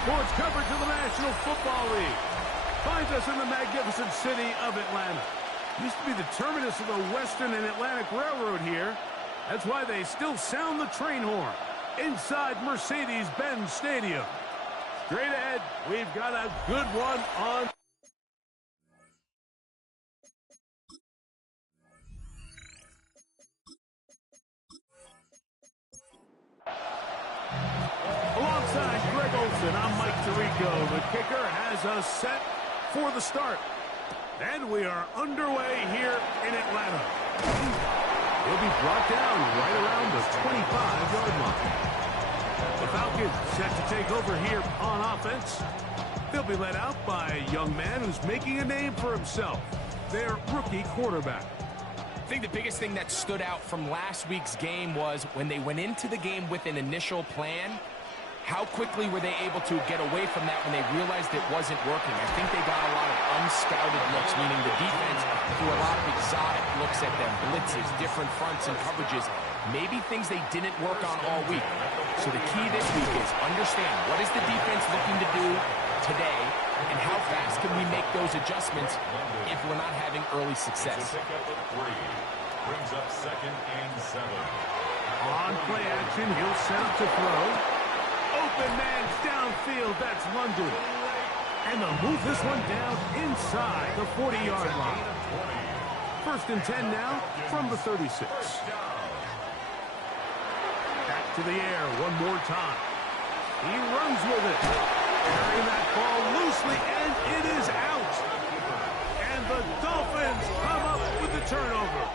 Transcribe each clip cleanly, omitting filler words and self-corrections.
sports coverage of the National Football League. Finds us in the magnificent city of Atlanta. Used to be the terminus of the Western and Atlantic Railroad here. That's why they still sound the train horn inside Mercedes-Benz Stadium. Straight ahead, we've got a good one on. Alongside Greg Olson, I'm Mike Tirico. The kicker has us set for the start. And we are underway here in Atlanta. He'll be brought down right around the 25-yard line. The Falcons set to take over here on offense. They'll be led out by a young man who's making a name for himself, their rookie quarterback. I think the biggest thing that stood out from last week's game was when they went into the game with an initial plan, how quickly were they able to get away from that when they realized it wasn't working? I think they got a lot of unscouted looks, meaning the defense threw a lot of exotic looks at them, blitzes, different fronts and coverages, maybe things they didn't work on all week. So the key this week is understand what is the defense looking to do today and how fast can we make those adjustments if we're not having early success. Brings up 2nd and 7. On play action, he'll set up to throw. Open man downfield, that's London. And they'll move this one down inside the 40-yard line. 1st and 10 now from the 36. Back to the air one more time. He runs with it. Carrying that ball loosely, and it is out. And the Dolphins come up with the turnover.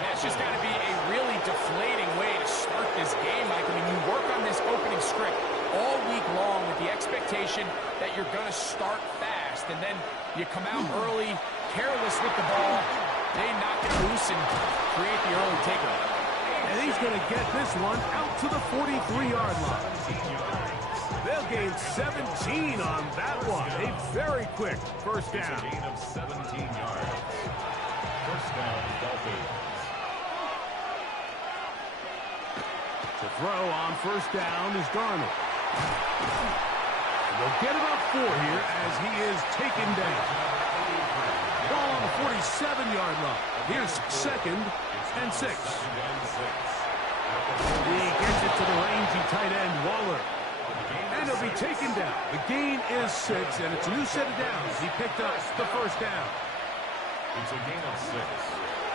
That's just got to be a really deflating way to start this game, Mike. I mean, you work on this opening script all week long with the expectation that you're going to start fast, and then you come out early, careless with the ball, they knock it loose and create the early takeover. And he's going to get this one out to the 43-yard line. They'll gain 17 on that one. A very quick first down. It's a gain of 17 yards. First down, Dolphins. To throw on first down is Darnold. And they'll get about 4 here as he is taken down. Ball on the 47-yard line. Here's 2nd and 6. He gets it to the rangy tight end, Waller. And he'll be taken down. The gain is 6, and it's a new set of downs. He picked up the first down. It's a gain of 6.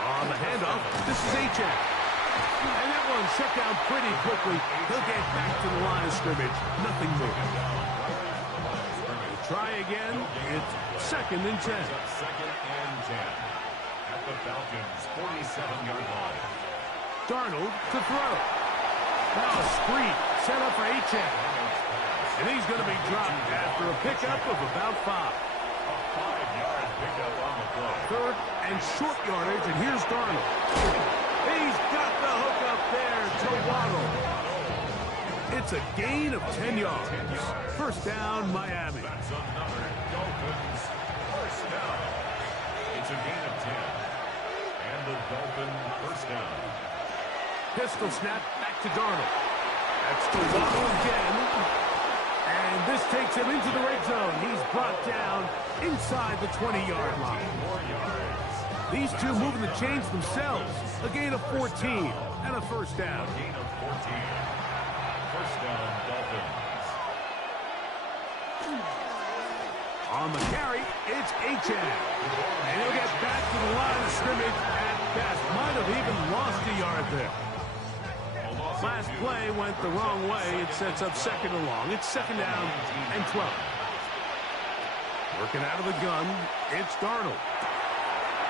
On the handoff, this is H.A. And that one shut down pretty quickly. He'll get back to the line of scrimmage. Nothing more. We'll try again. It's 2nd and 10. 2nd and 10. At the Falcons' 47-yard line. Darnold to throw. Now a screen set up for H.A. And he's going to be dropped after a pickup of about 5. A 5-yard pickup on the play. 3rd and short yardage, and here's Darnold. He's got the hook up there to Waddle. It's a gain of 10 yards. First down, Miami. That's another Dolphins first down. It's a gain of 10. And the Dolphin first down. Pistol snap back to Darnold. That's to Waddle again. And this takes him into the red zone. He's brought down inside the 20-yard line. 4 yards. These two moving the chains themselves. A gain of 14 and a first down. A gain of 14. First down, Dolphins. On the carry, it's H.A. And he'll get back to the line of scrimmage at best. Might have even lost a yard there. Last play went the wrong way. It sets up 2nd and long. It's 2nd down and 12. Working out of the gun, it's Darnold.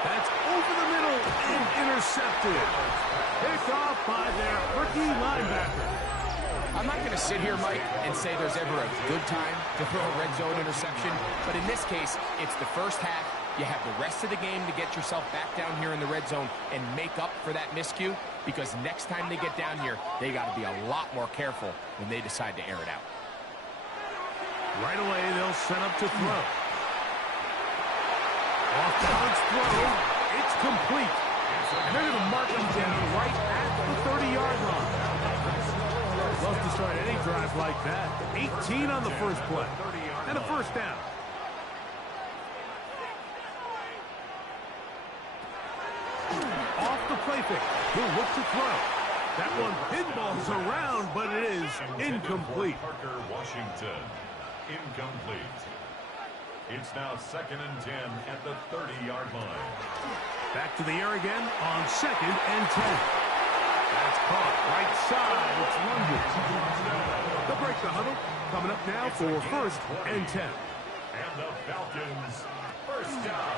That's over the middle and intercepted. Picked off by their rookie linebacker. I'm not going to sit here, Mike, and say there's ever a good time to throw a red zone interception, but in this case, it's the first half. You have the rest of the game to get yourself back down here in the red zone and make up for that miscue, because next time they get down here, they got to be a lot more careful when they decide to air it out. Right away, they'll set up to throw. Off balance throw. It's complete. And they're going to mark him down right at the 30-yard line. Love to to start any drive like that. 18 on the first play. And a first down. Off the play fake. He'll look to throw. That one pinballs around, but it is incomplete. Parker, Washington. Incomplete. It's now 2nd and 10 at the 30-yard line. Back to the air again on 2nd and 10. That's caught right side. It's London. They'll break the huddle. Coming up now for 1st and 10. And the Falcons, first down.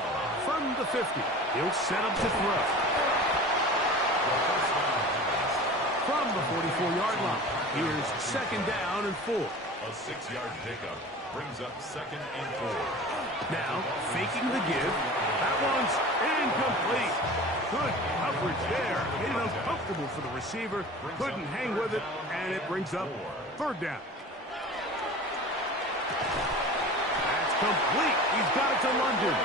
From the 50, he'll set up to throw. From the 44-yard line, here's 2nd down and 4. A 6-yard pickup brings up 2nd and 4. Now, faking the give. That one's incomplete. Good coverage there. Made it uncomfortable for the receiver. Couldn't hang with it, and it brings up 3rd down. That's complete. He's got it to London.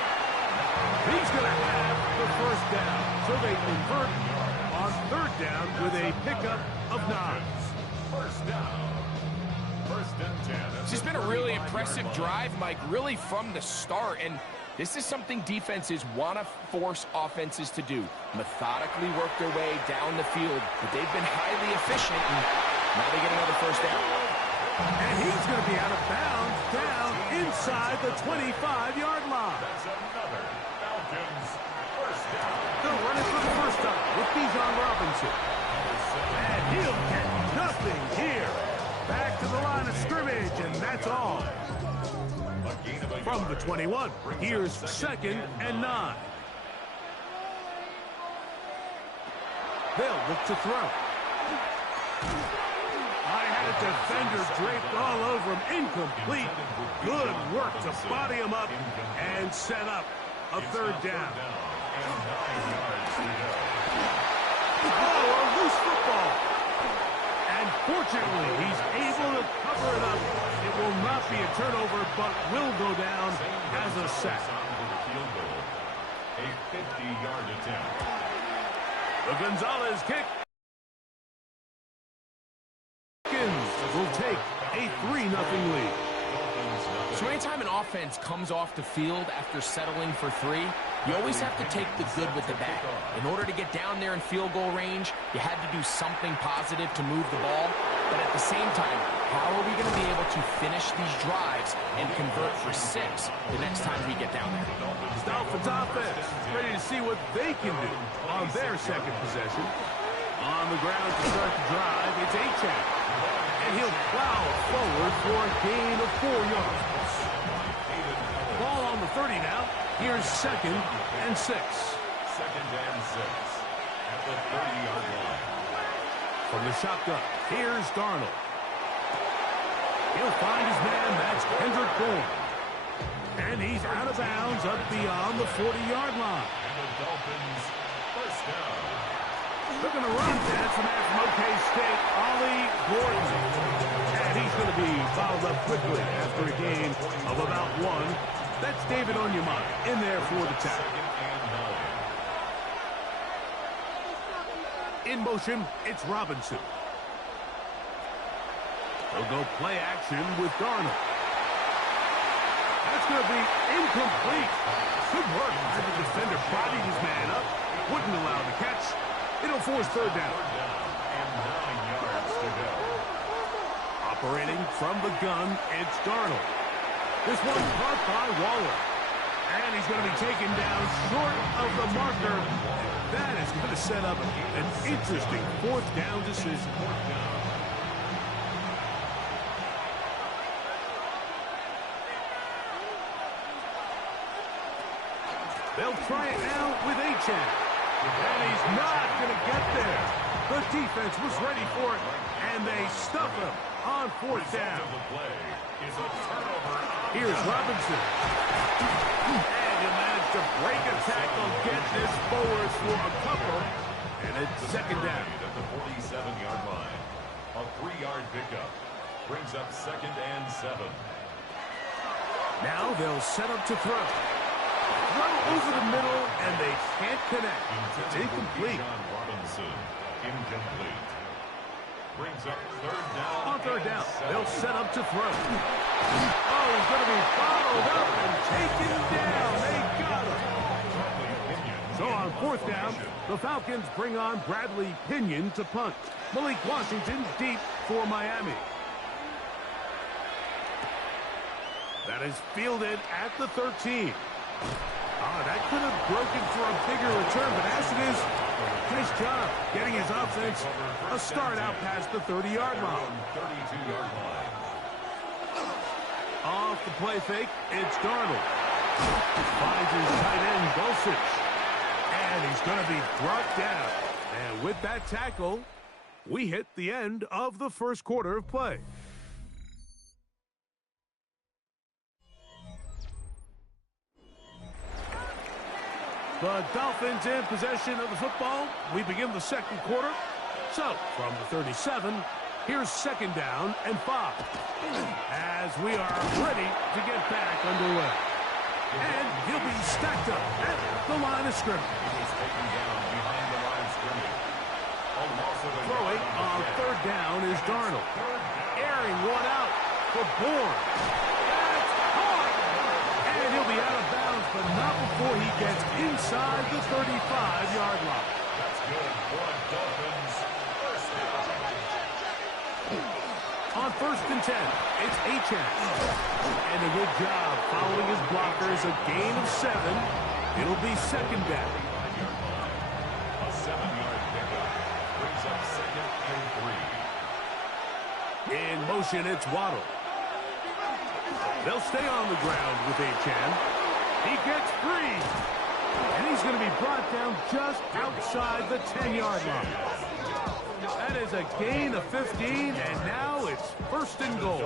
He's going to have the 1st down. So they convert on 3rd down with a pickup of 9. First down. 1st and 10. This has been a really impressive drive, Mike, really from the start. And this is something defenses want to force offenses to do. Methodically work their way down the field. But they've been highly efficient, and now they get another 1st down. And he's going to be out of bounds down inside the 25-yard line. That's another Falcons first down. They'll run it for the first time with Bijan Robinson. And he'll get nothing here. Back to the line of scrimmage, and that's all. From the 21, here's 2nd and 9. They'll look to throw. I had a defender draped all over him. Incomplete. Good work to body him up and set up a 3rd down. Oh, a loose football. And fortunately, he's able to cover it up. It will not be a turnover, but will go down as a sack. A 50-yard attempt. The Gonzalez kick. Will take a 3-0 lead. So anytime an offense comes off the field after settling for 3, you always have to take the good with the bad. In order to get down there in field goal range, you had to do something positive to move the ball. But at the same time, how are we going to be able to finish these drives and convert for 6 the next time we get down there? Dolphins offense ready to see what they can do on their 2nd possession. On the ground to start the drive, it's Achane. And he'll plow forward for a gain of 4 yards. Ball on the 30 now. Here's 2nd and 6. 2nd and 6 at the 30-yard line. From the shotgun, here's Darnold. He'll find his man. That's Kendrick Bourne. And he's out of bounds up beyond the 40-yard line. And the Dolphins first down. They're going to run that from OK State, Ollie Gordon. And he's going to be fouled up quickly after a gain of about 1. That's David Onyemata in there for the tackle. In motion, it's Robinson. They'll go play action with Darnold. That's going to be incomplete. Good work as the defender bodied his man up. Wouldn't allow the catch. It'll force 3rd down. And 9 yards to go. Operating from the gun, it's Darnold. This one caught by Waller. And he's going to be taken down short of the marker. That is going to set up an interesting 4th down decision. They'll try it now with Achane. And he's not going to get there. The defense was ready for it, and they stuff him on 4th down. Here's Robinson. And you manage to break a tackle, get this forward for a couple, and it's 2nd down. At the 47-yard line. A 3-yard pickup brings up 2nd and 7. Now they'll set up to throw. Throw over the middle, and they can't connect. It's incomplete. Robinson, incomplete. Brings up 3rd down. Off third down. They'll set up to throw. Oh, he's going to be followed up and taken down. They got him. So on fourth down, the Falcons bring on Bradley Pinion to punt. Malik Washington deep for Miami. That is fielded at the 13. That could have broken for a bigger return, but as it is, nice job getting his offense a start out past the 30-yard line. Off the play fake, it's Darnold. Finds his tight end, Dulcich. And he's going to be brought down. And with that tackle, we hit the end of the first quarter of play. The Dolphins in possession of the football. We begin the second quarter. So, from the 37, here's second down and 5. As we are ready to get back underway. And he'll be stacked up at the line of scrimmage. Throwing on third down is Darnold. Airing one out for Bourne. That's caught! And he'll be out of bounds, but not before he gets inside the 35-yard line. That's good for Dolphins. First down. On first and 10, it's Achane. And a good job following his blockers, a gain of 7. It'll be second down. A 7-yard pickup brings up second and 3. In motion, it's Waddle. They'll stay on the ground with Achane. He gets free. And he's going to be brought down just outside the 10-yard line. That is a gain of 15, and now it's first and goal.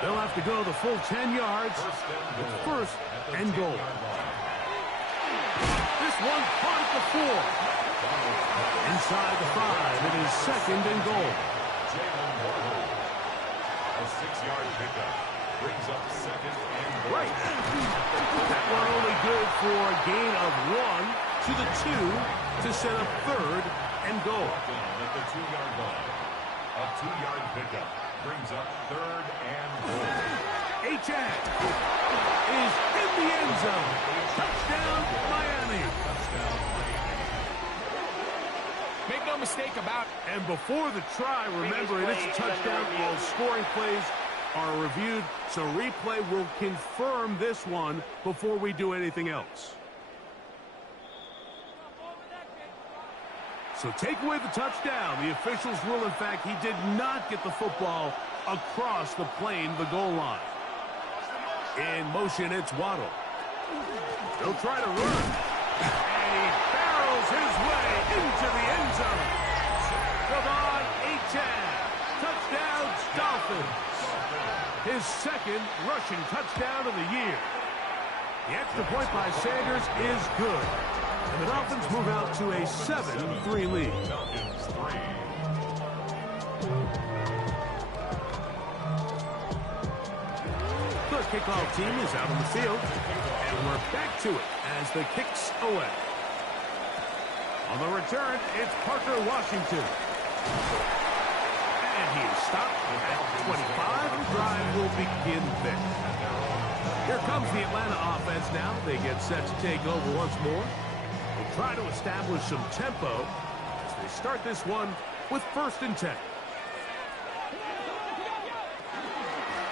They'll have to go the full 10 yards. It's first and goal. This one caught at the 4. Inside the 5, it is second and goal. A 6-yard pickup brings up second and goal. Right. That one only good for a gain of 1 to the 2 to set up third and goal. At the 2-yard line. A 2-yard pickup brings up third and goal. Achane is in the end zone. Touchdown, Miami. Make no mistake about it. And before the try, remember, it is a touchdown. All scoring plays are reviewed, so replay will confirm this one before we do anything else. So take away the touchdown. The officials rule, in fact, he did not get the football across the plane, the goal line. In motion, it's Waddle. He'll try to run. And he barrels his way into the end zone. Devon Achane. Touchdown, Dolphins. His second rushing touchdown of the year. The extra point by Sanders is good. And the Dolphins move out to a 7-3 lead. The kickoff team is out on the field. And we're back to it as the kick's away. On the return, it's Parker Washington. And he is stopped at 25. The drive will begin there. Here comes the Atlanta offense now. They get set to take over once more. They'll try to establish some tempo as they start this one with first and 10.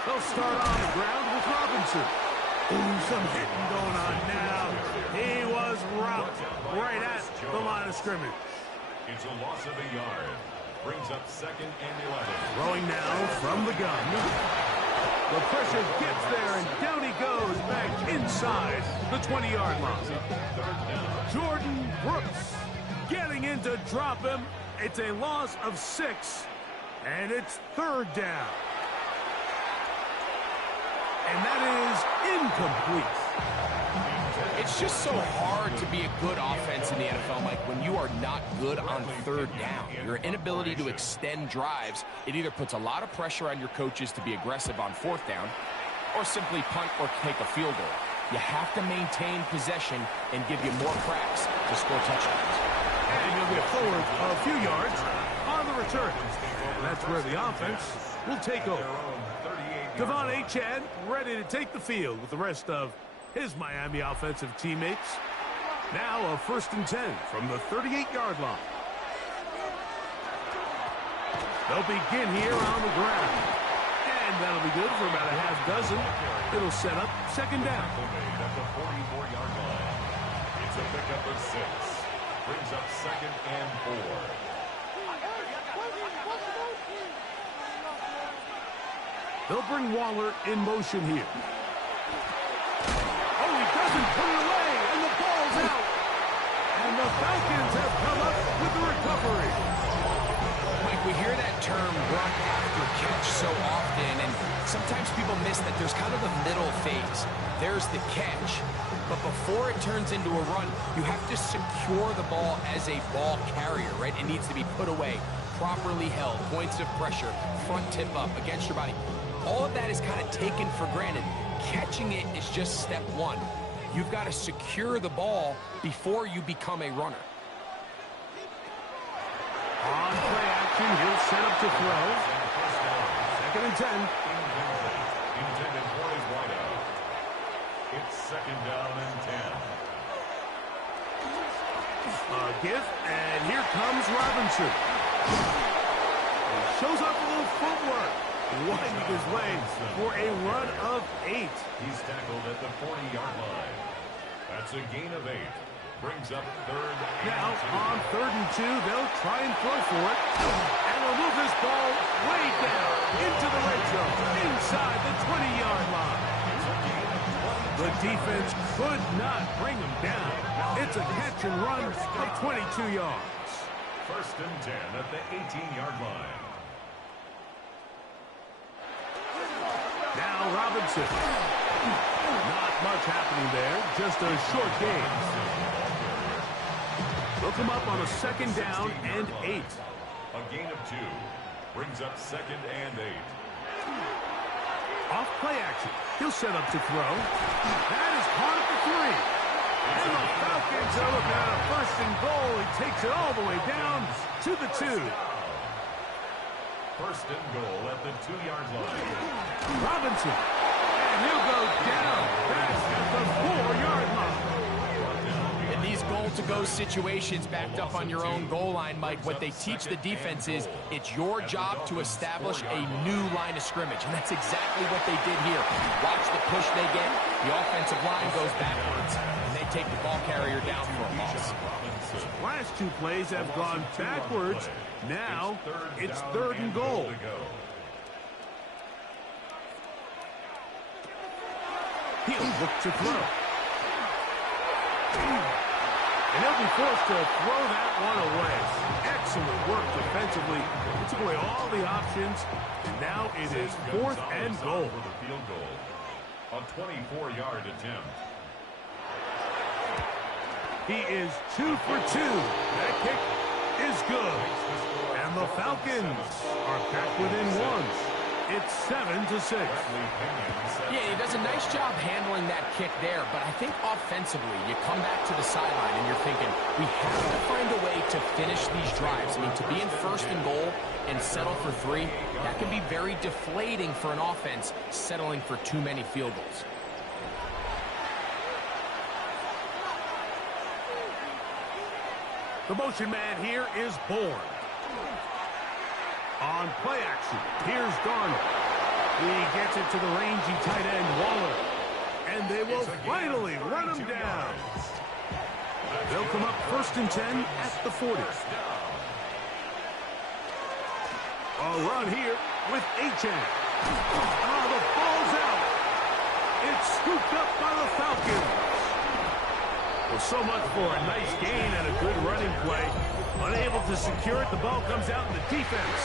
They'll start on the ground with Robinson. Ooh, some hitting going on now. He was rocked right at the line of scrimmage. It's a loss of a yard. Brings up second and 11. Throwing now from the gun. The pressure gets there, and down he goes back inside the 20-yard line. Jordan Brooks getting in to drop him. It's a loss of 6, and it's third down. And that is incomplete. It's just so hard to be a good offense in the NFL, Mike, when you are not good on third down. Your inability to extend drives, it either puts a lot of pressure on your coaches to be aggressive on fourth down or simply punt or take a field goal. You have to maintain possession and give you more cracks to score touchdowns. And he'll get forward a few yards on the return. And that's where the offense will take over. Devon Achane ready to take the field with the rest of his Miami offensive teammates. Now a 1st and 10 from the 38-yard line. They'll begin here on the ground. And that'll be good for about a half dozen. It'll set up 2nd down. At the 44-yard line. It's a pickup of 6. Brings up 2nd and 4. They'll bring Waller in motion here. Oh, he doesn't put it away, and the ball's out. And the Falcons have come up with the recovery. Mike, we hear that term run after catch so often, and sometimes people miss that there's kind of a middle phase. There's the catch, but before it turns into a run, you have to secure the ball as a ball carrier, right? It needs to be put away, properly held, points of pressure, front tip up against your body. All of that is kind of taken for granted. Catching it is just step one. You've got to secure the ball before you become a runner. On play action, he'll set up to throw. 2nd and 10. Intended for his wideout. It's 2nd down and 10. A gift, and here comes Robinson. He shows up a little footwork, winding his way for a run of 8. He's tackled at the 40-yard line. That's a gain of 8. Brings up 3rd Now, and 2. on 3rd and 2, they'll try and throw for it. And they'll move this ball way down into the red zone, inside the 20-yard line. The defense could not bring him down. It's a catch and run of 22 yards. 1st and 10 at the 18-yard line. Now Robinson. Not much happening there. Just a short game. They'll come up on a 2nd down and 8. A gain of 2. Brings up 2nd and 8. Off play action. He'll set up to throw. That is caught at the 3. And the Falcons are looking at a 1st and goal. He takes it all the way down to the 2. 1st and goal at the 2-yard line. Robinson. And he'll go down back at the 4-yard line. In these goal-to-go situations backed up on your own goal line, Mike, what they teach the defense is it's your job to establish a new line of scrimmage, and that's exactly what they did here. Watch the push they get. The offensive line goes backwards, and they take the ball carrier down for a loss. Last 2 plays have gone backwards. Now it's 3rd and goal. He'll look to throw. And he'll be forced to throw that one away. Excellent work defensively. He took away all the options, and now it is 4th and goal. For the field goal. A 24-yard attempt. He is 2 for 2. That kick is good. And the Falcons are back within 1. It's 7-6. Yeah, he does a nice job handling that kick there, but I think offensively, you come back to the sideline and you're thinking, we have to find a way to finish these drives. I mean, to be in 1st and goal and settle for 3, that can be very deflating for an offense settling for too many field goals. The motion man here is Bourne. On play action, here's Darnold. He gets it to the rangy tight end, Waller. And they will finally run him down. They'll come up 1st and 10 at the 40. A run here with Achane. Oh, the ball's out. It's scooped up by the Falcons. Well, so much for a nice gain and a good running play. Unable to secure it, the ball comes out and the defense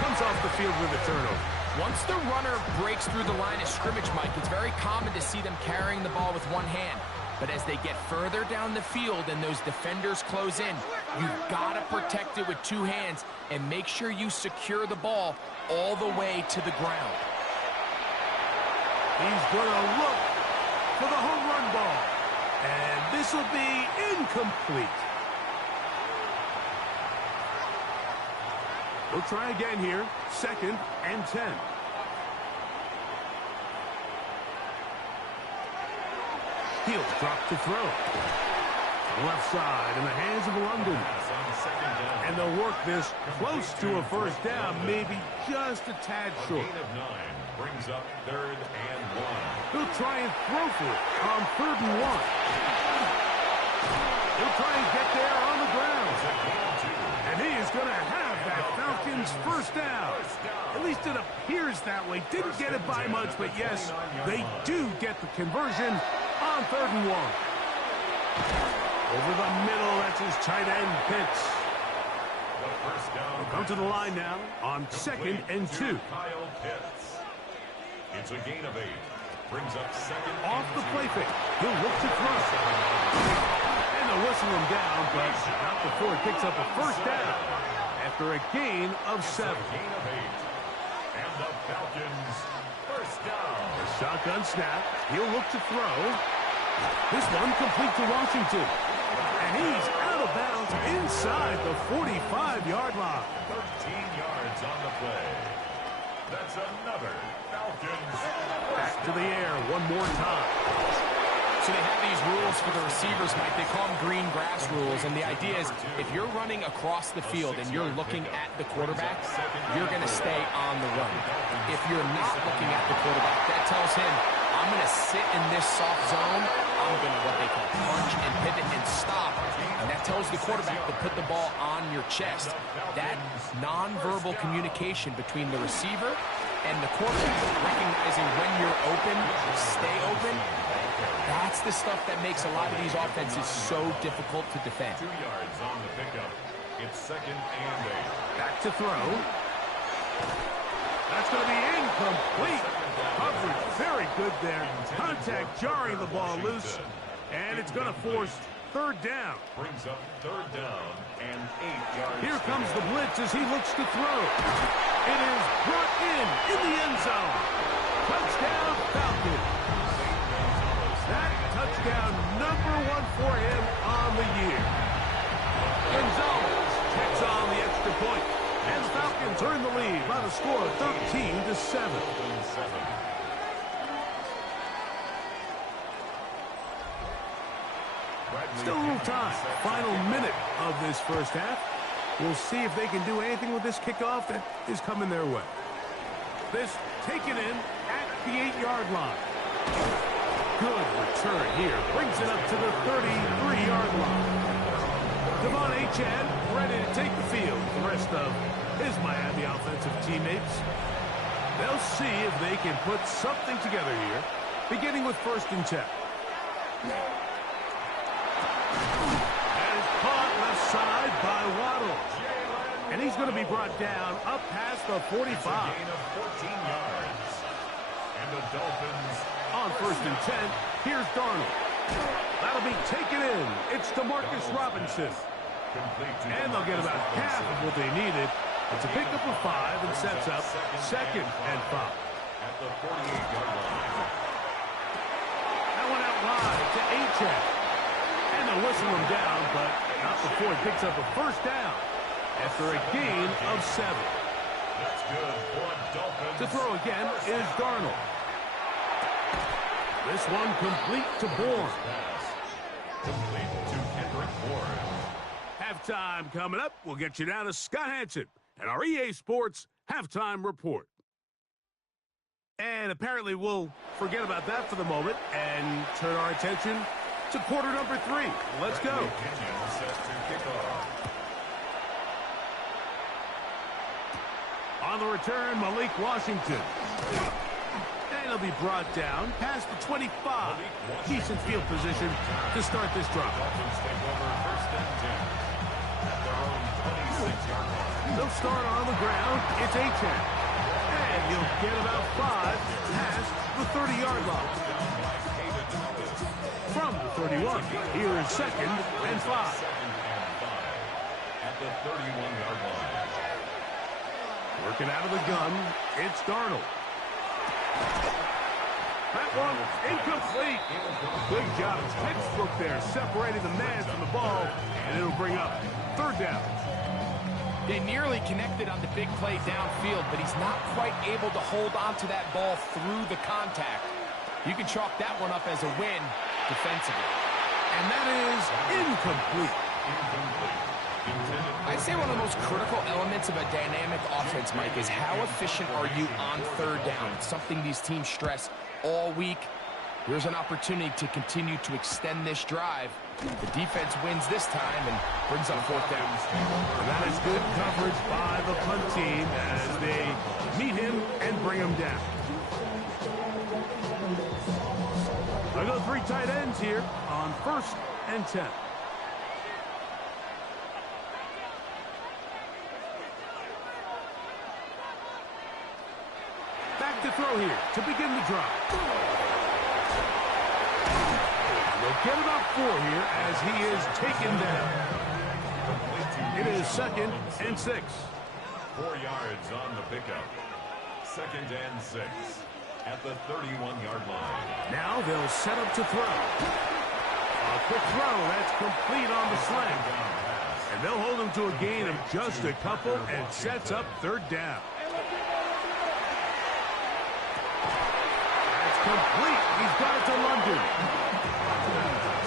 comes off the field with a turnover. Once the runner breaks through the line of scrimmage, Mike, it's very common to see them carrying the ball with one hand. But as they get further down the field and those defenders close in, you've got to protect it with 2 hands and make sure you secure the ball all the way to the ground. He's going to look for the home run ball. And this will be incomplete. We'll try again here. 2nd and 10. He'll drop to throw. Left side in the hands of London. And they'll work this close to a first down, maybe just a tad short. Gain of 9 brings up 3rd and 1. He'll try and throw for it on 3rd and 1. He'll try and get there on the ground. And he is going to have that Falcons first down. At least it appears that way. Didn't get it by much, but yes, they do get the conversion on 3rd and 1. Over the middle, that's his tight end, Pitts. We'll come to the line now on 2nd and 2. Kyle Pitts. It's a gain of 8. Brings up 2nd. Off the play fake. He'll look to throw. And they'll whistle him down, but not before it picks up a first down after a gain of 7. Gain of 8. And the Falcons first down. A shotgun snap. He'll look to throw. This one complete to Washington. And he's out of bounds inside the 45-yard line. 13 yards on the play. That's another Falcons. Back to the air one more time. So they have these rules for the receivers, Mike. They call them green grass rules. And the idea is if you're running across the field and you're looking at the quarterback, you're going to stay on the run. If you're not looking at the quarterback, that tells him, I'm going to sit in this soft zone. I'm going to what they call punch and pivot and stop. And that tells the quarterback to put the ball on your chest. That nonverbal communication between the receiver and the quarterback, recognizing when you're open, stay open, that's the stuff that makes a lot of these offenses so difficult to defend. 2 yards on the pickup. It's 2nd and 8. Back to throw. That's going to be incomplete. Coverage very good there. Contact jarring the ball loose. And it's going to force 3rd down. Brings up 3rd down and 8 yards. Here comes the blitz as he looks to throw. It is brought in the end zone. Touchdown, Falcons. That touchdown #1 for him on the year. Gonzalez checks on the extra point. And the Falcons are in the lead by the score of 13-7. Still a little time. Final minute of this first half. We'll see if they can do anything with this kickoff that is coming their way. This taken in at the 8-yard line. Good return here. Brings it up to the 33-yard line. Devon Achane ready to take the field. The rest of his Miami offensive teammates. They'll see if they can put something together here, beginning with 1st and 10. And it's caught left side by Waddle. And he's going to be brought down up past the 45. Gain of 14 yards. And the Dolphins on 1st and 10, here's Darnold. That'll be taken in. It's DeMarcus Robinson. And they'll get about half of what they needed. It's a pickup of 5 and sets up 2nd and 5. At the 48-yard line. That one out wide to Achane. And they'll whistle him down, but not before he picks up a first down after a gain of 7. That's good for Dolphins. To throw again is Darnold. This one complete to Bourne. Complete to Kendrick Bourne. Halftime coming up. We'll get you down to Scott Hansen and our EA Sports Halftime Report. And apparently we'll forget about that for the moment and turn our attention to quarter number 3. Let's go. Set to kick off. On the return, Malik Washington. And he'll be brought down past the 25. Decent field position to start this drive. Dolphins take over 1st and 10. At their own 26-yard line. They'll start on the ground. It's Achane. And you'll get about 5 past the 30-yard line. From the 31, here is 2nd and 5. At the 31-yard line. Working out of the gun, it's Darnold. That one incomplete. Good job. Textbook there, separating the man from the ball, and it'll bring up 3rd down. They nearly connected on the big play downfield, but he's not quite able to hold on to that ball through the contact. You can chalk that one up as a win defensively. And that is incomplete. I'd say one of the most critical elements of a dynamic offense, Mike, is how efficient are you on third down. It's something these teams stress all week. Here's an opportunity to continue to extend this drive. The defense wins this time and brings up fourth down. And that is good coverage by the punt team as they meet him and bring him down. I go 3 tight ends here on 1st and 10. Back to throw here to begin the drive. They'll get about 4 here as he is taken down. It is 2nd and 6. 4 yards on the pickup. 2nd and 6 at the 31-yard line. Now they'll set up to throw. A quick throw. That's complete on the slant. And they'll hold him to a gain of just a couple and sets up 3rd down. That's complete. He's got it to London.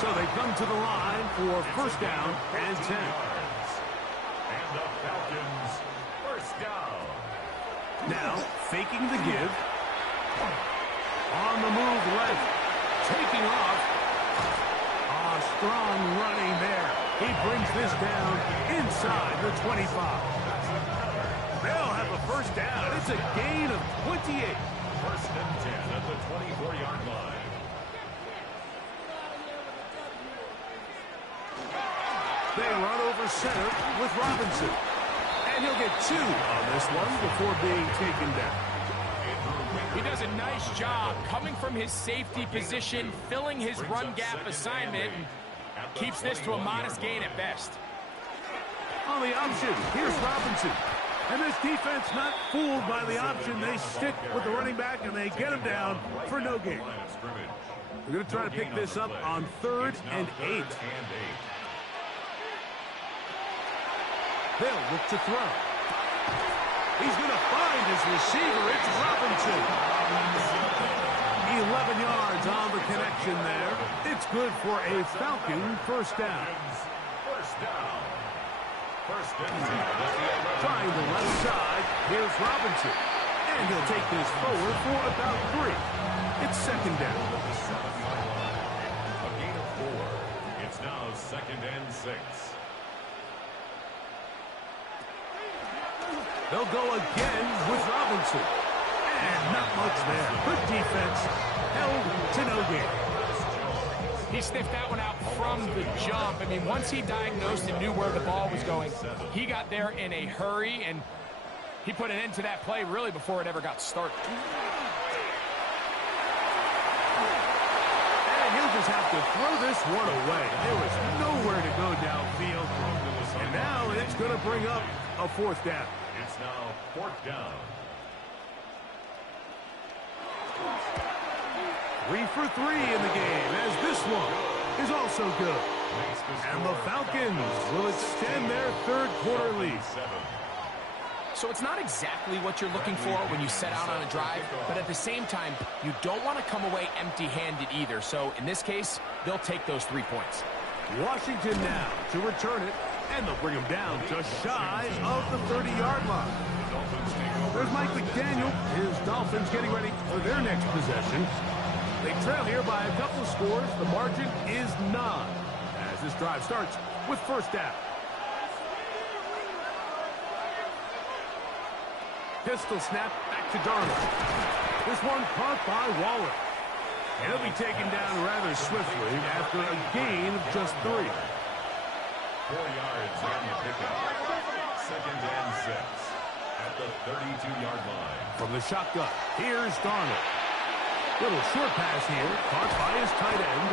So they come to the line for 1st down and 10. And the Falcons 1st down. Now faking the give. On the move left. Taking off. Strong running there. He brings this down inside the 25. They'll have a 1st down. It's a gain of 28. 1st and 10 at the 24-yard line. They run over center with Robinson. And he'll get 2 on this one before being taken down. He does a nice job coming from his safety position, filling his run gap assignment, and keeps this to a modest gain at best. On the option, here's Robinson. And this defense not fooled by the option. They stick with the running back and they get him down for no gain. They're going to try to pick this up on 3rd and 8. They'll look to throw. He's going to find his receiver. It's Robinson. 11 yards on the connection there. It's good for a Falcon 1st down. 1st down. 1st and 10. Trying the left side. Here's Robinson. And he'll take this forward for about 3. It's 2nd down. A gain of 4. It's now 2nd and 6. They'll go again with Robinson. And not much there. Good defense. Held to no gain. He sniffed that one out from the jump. I mean, once he diagnosed and knew where the ball was going, he got there in a hurry, and he put an end to that play really before it ever got started. And he'll just have to throw this one away. There was nowhere to go downfield. And now it's going to bring up a 4th down. It's now 4th down. 3 for 3 in the game, as this one is also good. And the Falcons will extend their 3rd quarter lead. So it's not exactly what you're looking for when you set out on a drive, but at the same time, you don't want to come away empty-handed either. So in this case, they'll take those 3 points. Washington now to return it, and they'll bring him down just shy of the 30-yard line. There's Mike McDaniel. His Dolphins getting ready for their next possession. They trail here by a couple of scores. The margin is 9 as this drive starts with 1st down. Pistol snap back to Darnold. This one caught by Waller. And he'll be taken down rather swiftly after a gain of just 3. 4 yards on the pickup. 2nd and 6 at the 32-yard line. From the shotgun, here's Darnold. Little short pass here, caught by his tight end.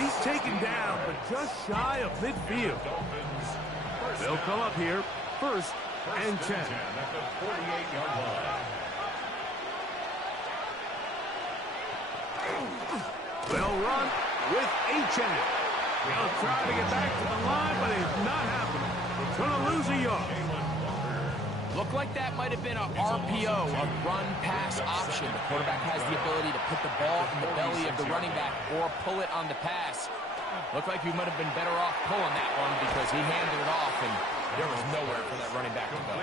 He's taken down, but just shy of midfield. They'll come up here, 1st and 10. At the 48-yard line. They'll run with H.N. They'll try to get back to the line, but it's not happening. It's going to lose a yard. Looked like that might have been a RPO, a run-pass option. The quarterback has the ability to put the ball in the belly of the running back or pull it on the pass. Looked like he might have been better off pulling that one because he handed it off, and there was nowhere for that running back to go.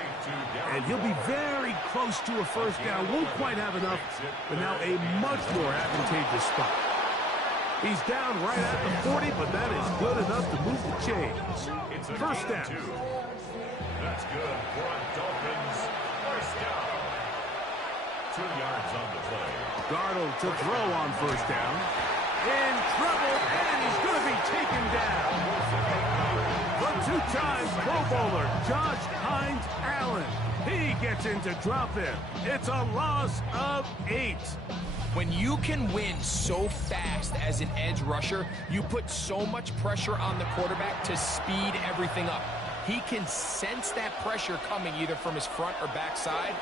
And he'll be very close to a first down. Won't quite have enough, but now a much more advantageous spot. He's down right at the 40, but that is good enough to move the chains. First down. That's good for a Dolphins first down. 2 yards on the play. Darnold to throw on first down. In trouble, and he's going to be taken down. The two-time Pro Bowler, Josh Hines Allen. He gets in to drop him. It's a loss of 8. When you can win so fast as an edge rusher, you put so much pressure on the quarterback to speed everything up. He can sense that pressure coming either from his front or back side.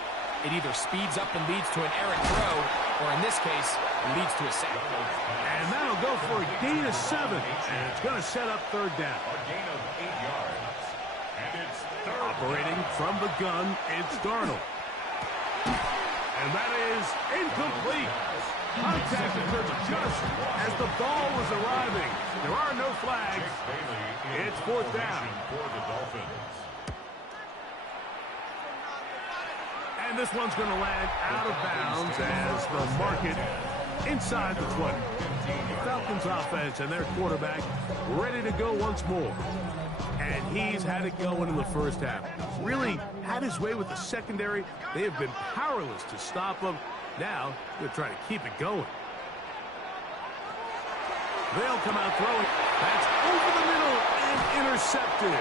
It either speeds up and leads to an errant throw, or in this case, it leads to a sack. And that'll go for a gain of 7, and it's going to set up third down. A gain of 8 yards. And it's third Operating down. from the gun, it's Darnold. And that is incomplete. Contact occurred just as the ball was arriving. There are no flags. It's fourth down. For the Dolphins. And this one's going to land out of bounds as the market inside the 20. The Falcons offense and their quarterback ready to go once more. And he's had it going in the first half. Really had his way with the secondary. They have been powerless to stop him. Now they're trying to keep it going. They'll come out throwing. That's over the middle and intercepted.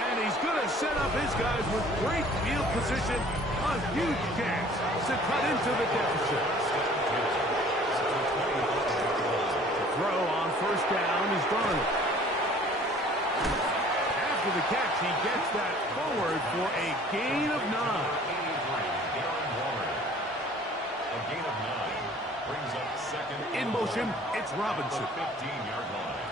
And he's going to set up his guys with great field position. A huge chance to cut into the deficit. Throw on first down is Darnold. After the catch, he gets that forward for a gain of 9. A gain of 9 brings up second. In motion, it's Robinson. 15-yard line.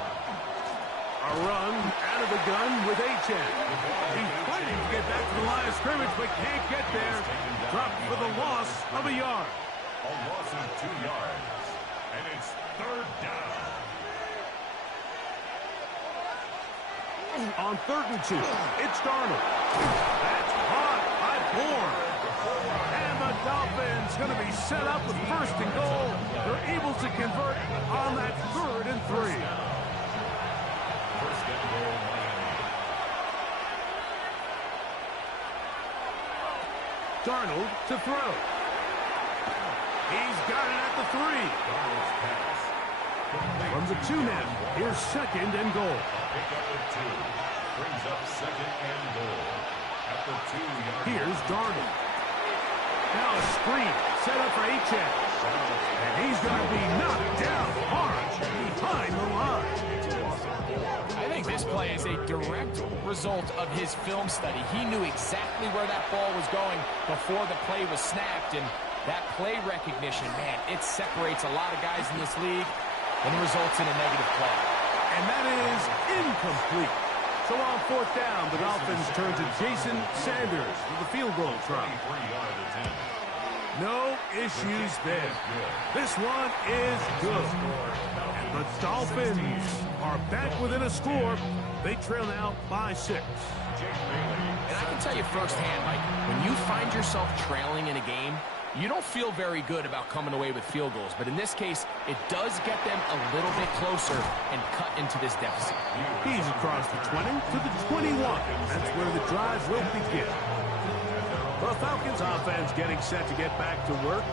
A run out of the gun with Achane. He's fighting to get back to the line of scrimmage, but can't get there. Dropped for the loss of a yard. A loss of 2 yards. And it's third down. On 3rd and 2, it's Darnold. That's caught by Bourne. And the Dolphins going to be set up with 1st and goal. They're able to convert on that 3rd and 3. First and goal, Miami. Darnold to throw. He's got it at the 3. Darnold's pass. From the 2 now, here's 2nd and goal. Pick up at 2. Brings up 2nd and goal. At the 2-yard line. Here's Darnold. Now a screen set up for Achane. And he's going to be knocked down hard behind the line. I think this play is a direct result of his film study. He knew exactly where that ball was going before the play was snapped, and that play recognition, man, it separates a lot of guys in this league and results in a negative play. And that is incomplete. So on 4th down, the Dolphins turn to Jason Sanders with the field goal try. 23-yard attempt. No issues there. This one is good. And the Dolphins are back within a score. They trail now by 6. And I can tell you firsthand, Mike, when you find yourself trailing in a game, you don't feel very good about coming away with field goals. But in this case, it does get them a little bit closer and cut into this deficit. He's across the 20 to the 21. That's where the drive will begin. The Falcons offense getting set to get back to work.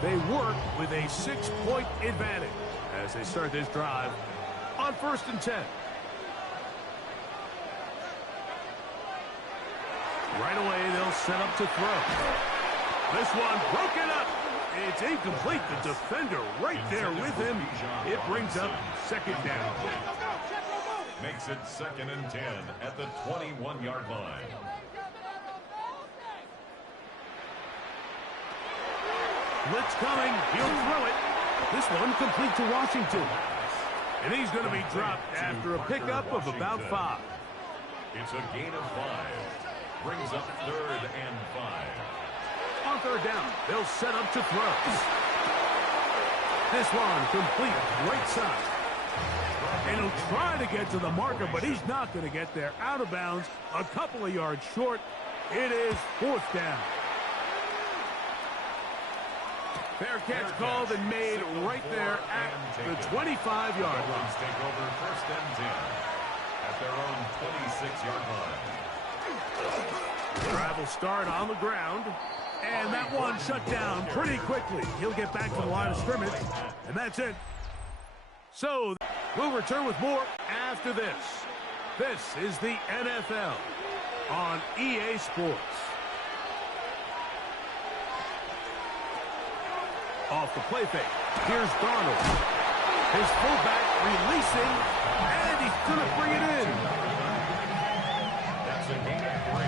They work with a 6-point advantage as they start this drive on 1st and 10. Right away, they'll set up to throw. This one broken up. It's incomplete. The defender right there with him. It brings up 2nd down. Makes it 2nd and 10 at the 21-yard line. Blitz coming. He'll throw it. This one complete to Washington. And he's going to be dropped after a pickup of about 5. It's a gain of 5. brings up 3rd and 5. On 3rd down, they'll set up to throw. This one complete, right side. And he'll try to get to the marker, but he's not going to get there. Out of bounds, a couple of yards short. It is 4th down. Fair catch called and made right there at the 25-yard line. Take over 1st and 10 at their own 26-yard line. Drive will start on the ground. And that one shut down pretty quickly. He'll get back to the line of scrimmage, and that's it. So we'll return with more after this. This is the NFL on EA Sports. Off the play fake. Here's Darnold. His fullback releasing, and he's going to bring it in. That's a gain of 3.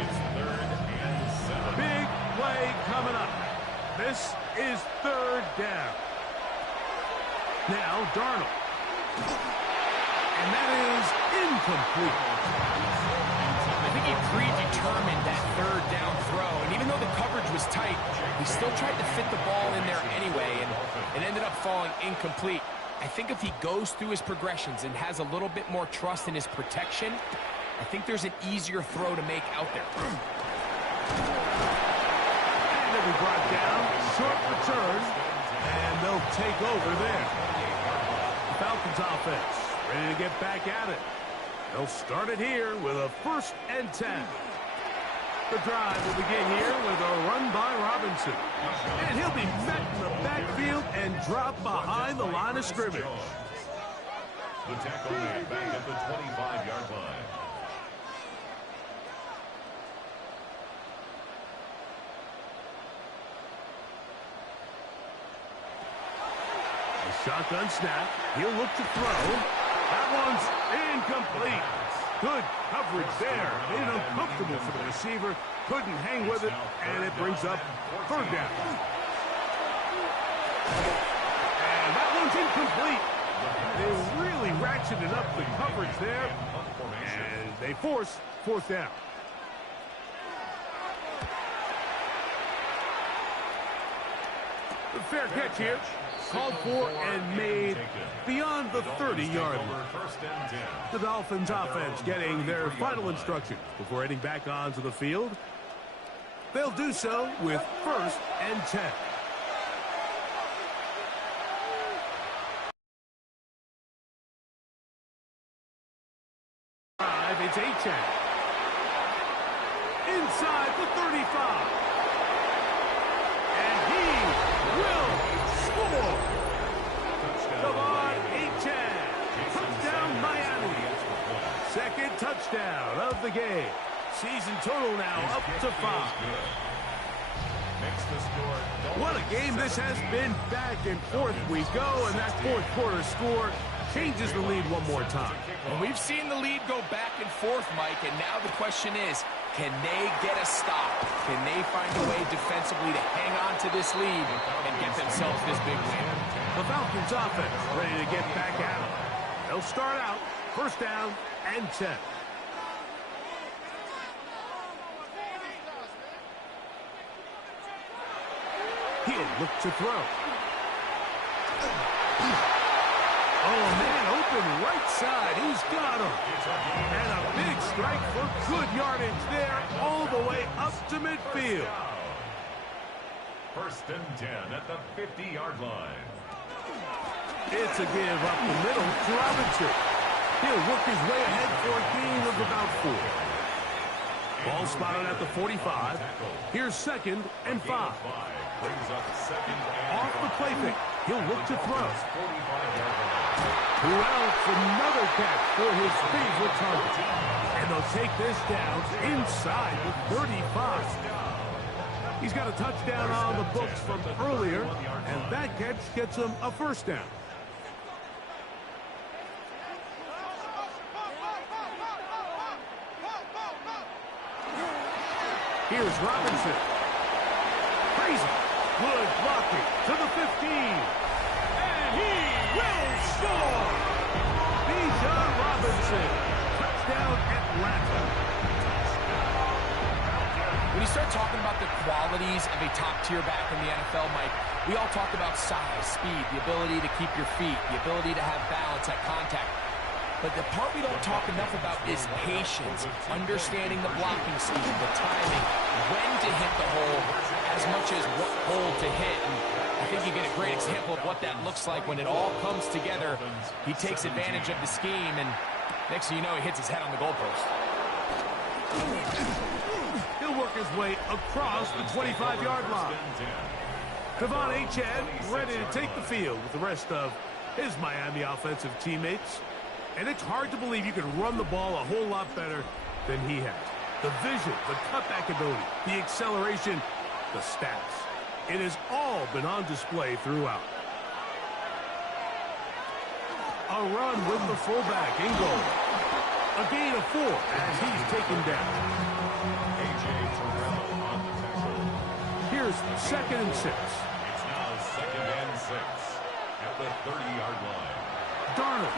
It's 3rd and 7. Big play coming up. This is 3rd down. Now Darnold. And that is incomplete. I think he predetermined that 3rd down throw, and even though the coverage was tight, he still tried to fit the ball in there anyway, and it ended up falling incomplete. I think if he goes through his progressions and has a little bit more trust in his protection, I think there's an easier throw to make out there. And they'll be brought down, short return, and they'll take over there. The Falcons offense ready to get back at it. They'll start it here with a 1st and 10. The drive will begin here with a run by Robinson. And he'll be met in the backfield and drop behind the line of scrimmage. The tackle made back at the 25-yard line. A shotgun snap. He'll look to throw. That one's incomplete. Good coverage there. Made it uncomfortable for the receiver. Couldn't hang with it, and it brings up 3rd down. And that one's incomplete. They really ratcheted up the coverage there, and they force 4th down. The fair catch here. Called for and made beyond the 30-yard line. The Dolphins offense getting their final instructions before heading back onto the field. They'll do so with 1st and 10. It's A-Chan. Inside the 35. And he will score. Come on, A-Chan. Touchdown, Miami. 2nd touchdown of the game. Season total now up to 5. What a game this has been. Back and forth we go, and that 4th quarter score changes the lead one more time. And we've seen the lead go back and forth, Mike, and now the question is, can they get a stop? Can they find a way defensively to hang on to this lead and get themselves this big win? The Falcons offense ready to get back at it. They'll start out 1st down and 10. He'll look to throw. Oh, man, open right side. He's got him. And a big strike for good yardage there all the way up to midfield. 1st and 10 at the 50-yard line. It's a give up the middle to Robinson. He'll work his way ahead for a gain of about 4. Ball spotted at the 45. Here's 2nd and 5. Off the play fake. He'll look to throw. Who else? Another catch for his favorite target. And they'll take this down inside the 35. He's got a touchdown on the books from earlier, and that catch gets him a 1st down. Here's Robinson. Crazy. Good blocking to the 15. And he will score. Bijan Robinson. Touchdown Atlanta. When you start talking about the qualities of a top-tier back in the NFL, Mike, we all talk about size, speed, the ability to keep your feet, the ability to have balance at contact. But the part we don't talk enough about is patience, understanding the blocking scheme, the timing, when to hit the hole, as much as what hole to hit. And I think you get a great example of what that looks like when it all comes together. He takes advantage of the scheme, and next thing you know, he hits his head on the goalpost. He'll work his way across the 25-yard line. Devon Achane ready to take the field with the rest of his Miami offensive teammates. And it's hard to believe you can run the ball a whole lot better than he has. The vision, the cutback ability, the acceleration, the stats. It has all been on display throughout. A run with the fullback in goal. A gain of 4 as he's taken down. Here's 2nd and 6. It's now 2nd and 6 at the 30-yard line. Darnold.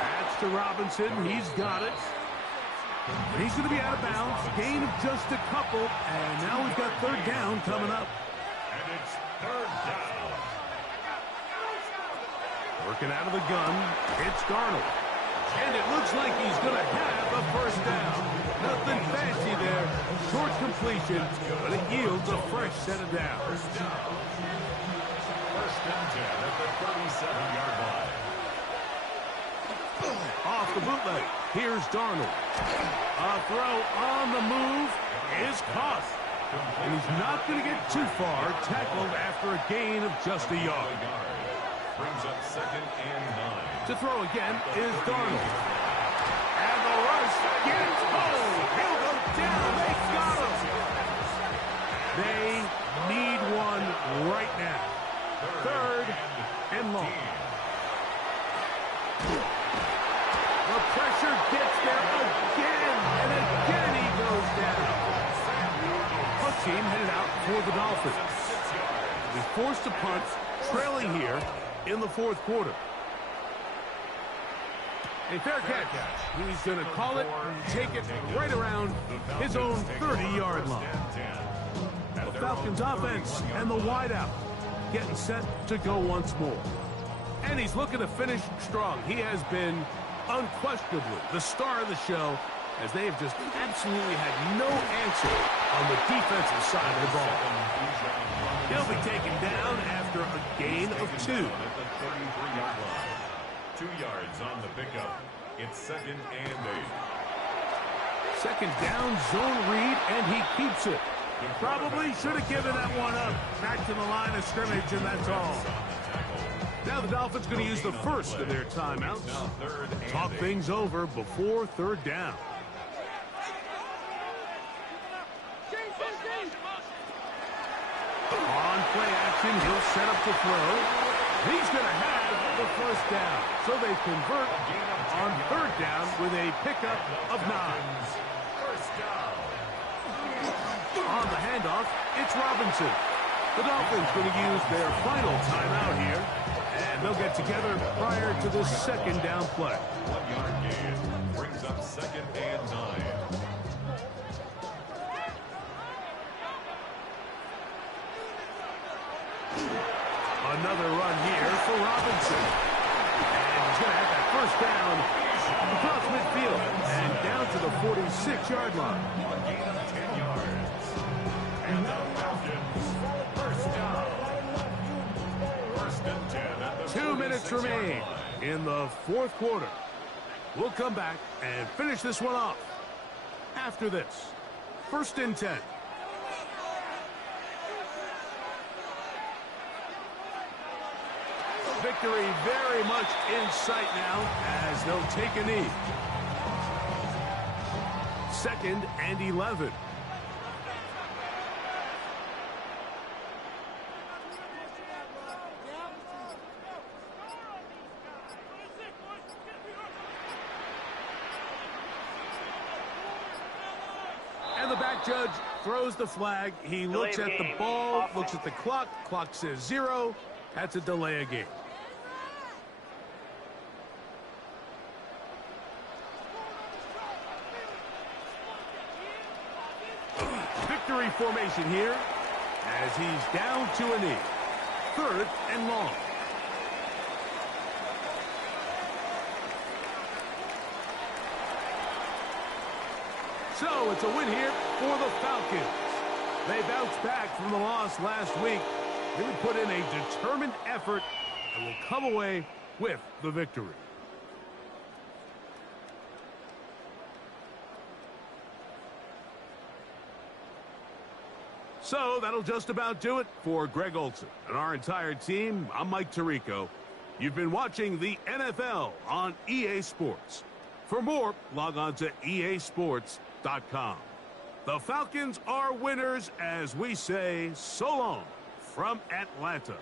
That's to Robinson. He's got it. And he's going to be out of bounds. Gain of just a couple. And now we've got 3rd down coming up. And it's 3rd down. Working out of the gun. It's Darnold. And it looks like he's going to have a 1st down. Nothing fancy there. Short completion, but it yields a fresh set of downs. 1st and 10 at the 37-yard line. Off the bootleg. Here's Darnold. A throw on the move is caught. And he's not going to get too far. Tackled after a gain of just a yard. Brings up 2nd and 9. To throw again is Darnold. And the rush gets home. He'll go down. They got him. They need one right now. 3rd and long. The pressure gets there again. And again he goes down. Punt team headed out for the Dolphins. They forced a punt, trailing here in the 4th quarter. A fair catch. He's going to call it and take it right around his own 30-yard line. The Falcons offense and the wideout getting set to go once more. And he's looking to finish strong. He has been unquestionably the star of the show, as they have just absolutely had no answer on the defensive side of the ball. He'll be taken down after a gain of 2. At the 33-yard line. 2 yards on the pickup. It's 2nd and 8. 2nd down, zone read, and he keeps it. Probably should have given that one up. Back to the line of scrimmage, and that's all. Now the Dolphins going to use the first of their timeouts. Talk things over before 3rd down. On play action, he'll set up to throw. He's going to have the 1st down. So they convert on 3rd down with a pickup of 9. On the handoff, it's Robinson. The Dolphins going to use their final timeout here. And they'll get together prior to this 2nd down play. 1-yard gain brings up 2nd and 9. Another run here for Robinson. And he's going to have that 1st down across midfield and down to the 46-yard line. A gain of 10 yards. And the Falcons, 1st down. 1st and 10 at the 2 minutes remain in the 4th quarter. We'll come back and finish this one off after this. 1st and 10. Victory very much in sight now as they'll take a knee. 2nd and 11. And the back judge throws the flag. He looks at the ball, looks at the clock. Clock says 0. That's a delay of game. formation here as he's down to a knee. 3rd and long. So it's a win here for the Falcons. They bounced back from the loss last week. They would put in a determined effort and will come away with the victory. So that'll just about do it for Greg Olsen and our entire team. I'm Mike Tirico. You've been watching the NFL on EA Sports. For more, log on to easports.com. The Falcons are winners as we say so long from Atlanta.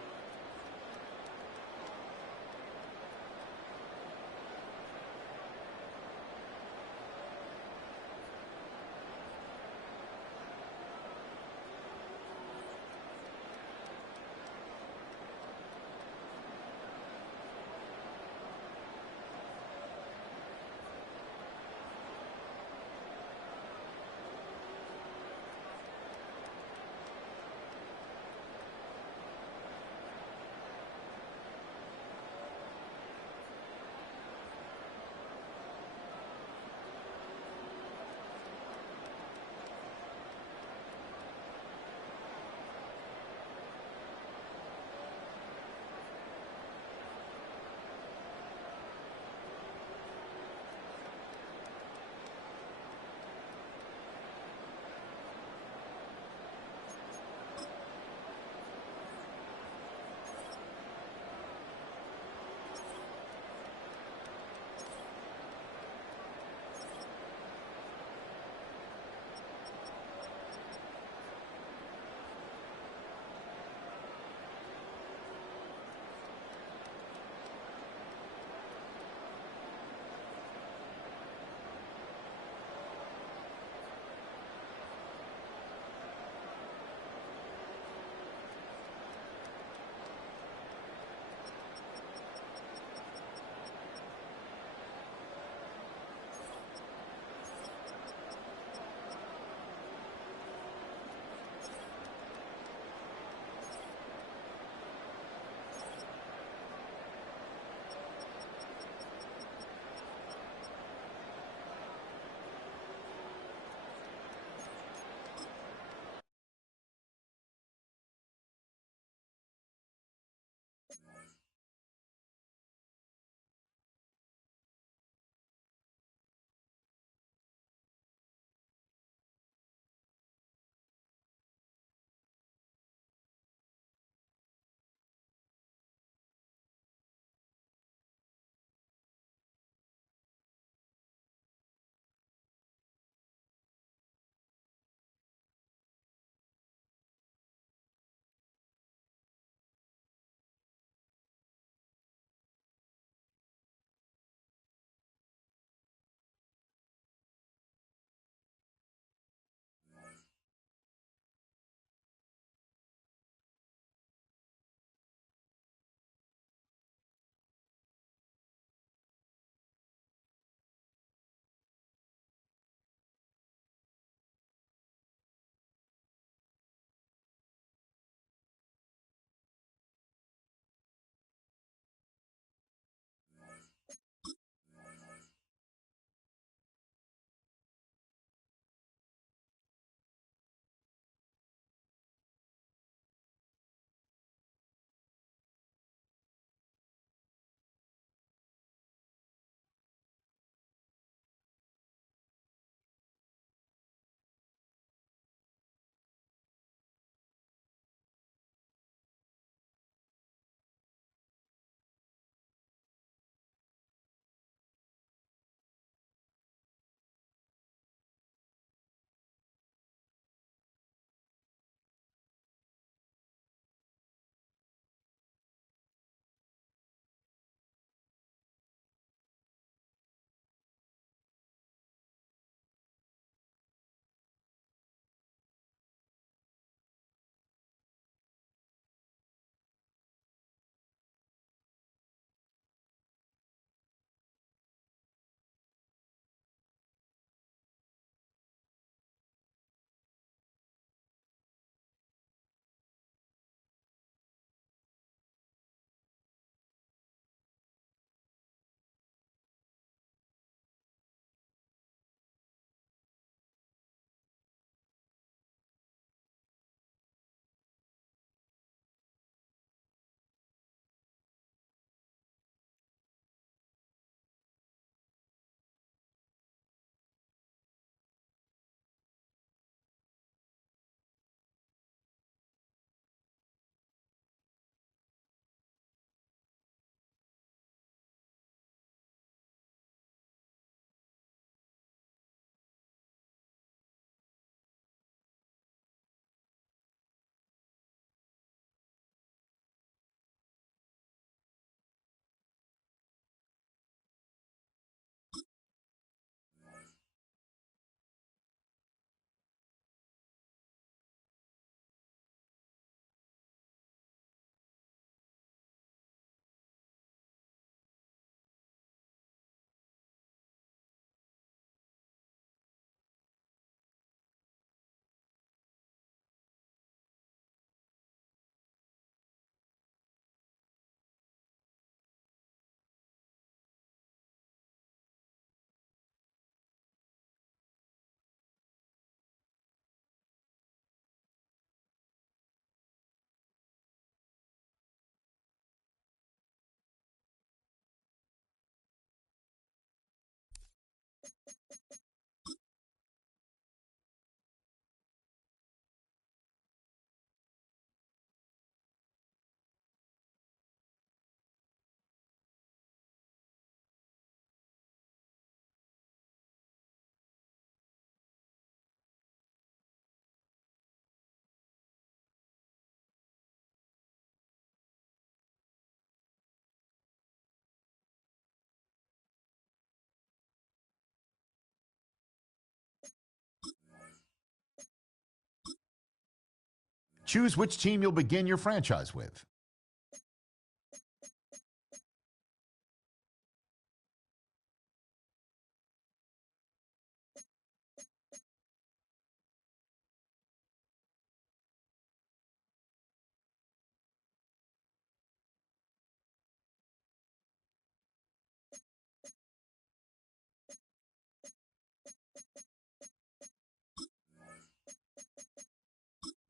Choose which team you'll begin your franchise with.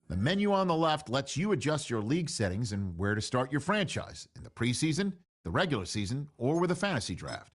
The menu on the left lets you adjust your league settings and where to start your franchise in the preseason, the regular season, or with a fantasy draft.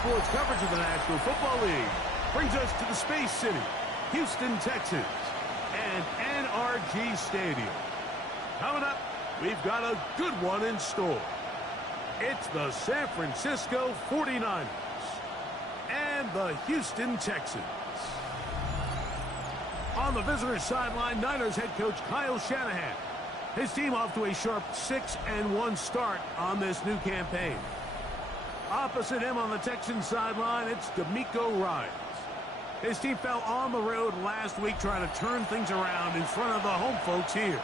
sports coverage of the National Football League brings us to the Space City, Houston, Texas, and NRG Stadium. Coming up, we've got a good one in store. It's the San Francisco 49ers and the Houston Texans. On the visitors' sideline, Niners head coach Kyle Shanahan. His team off to a sharp 6-1 start on this new campaign. Opposite him on the Texans' sideline, it's DeMeco Ryans. His team fell on the road last week trying to turn things around in front of the home folks here.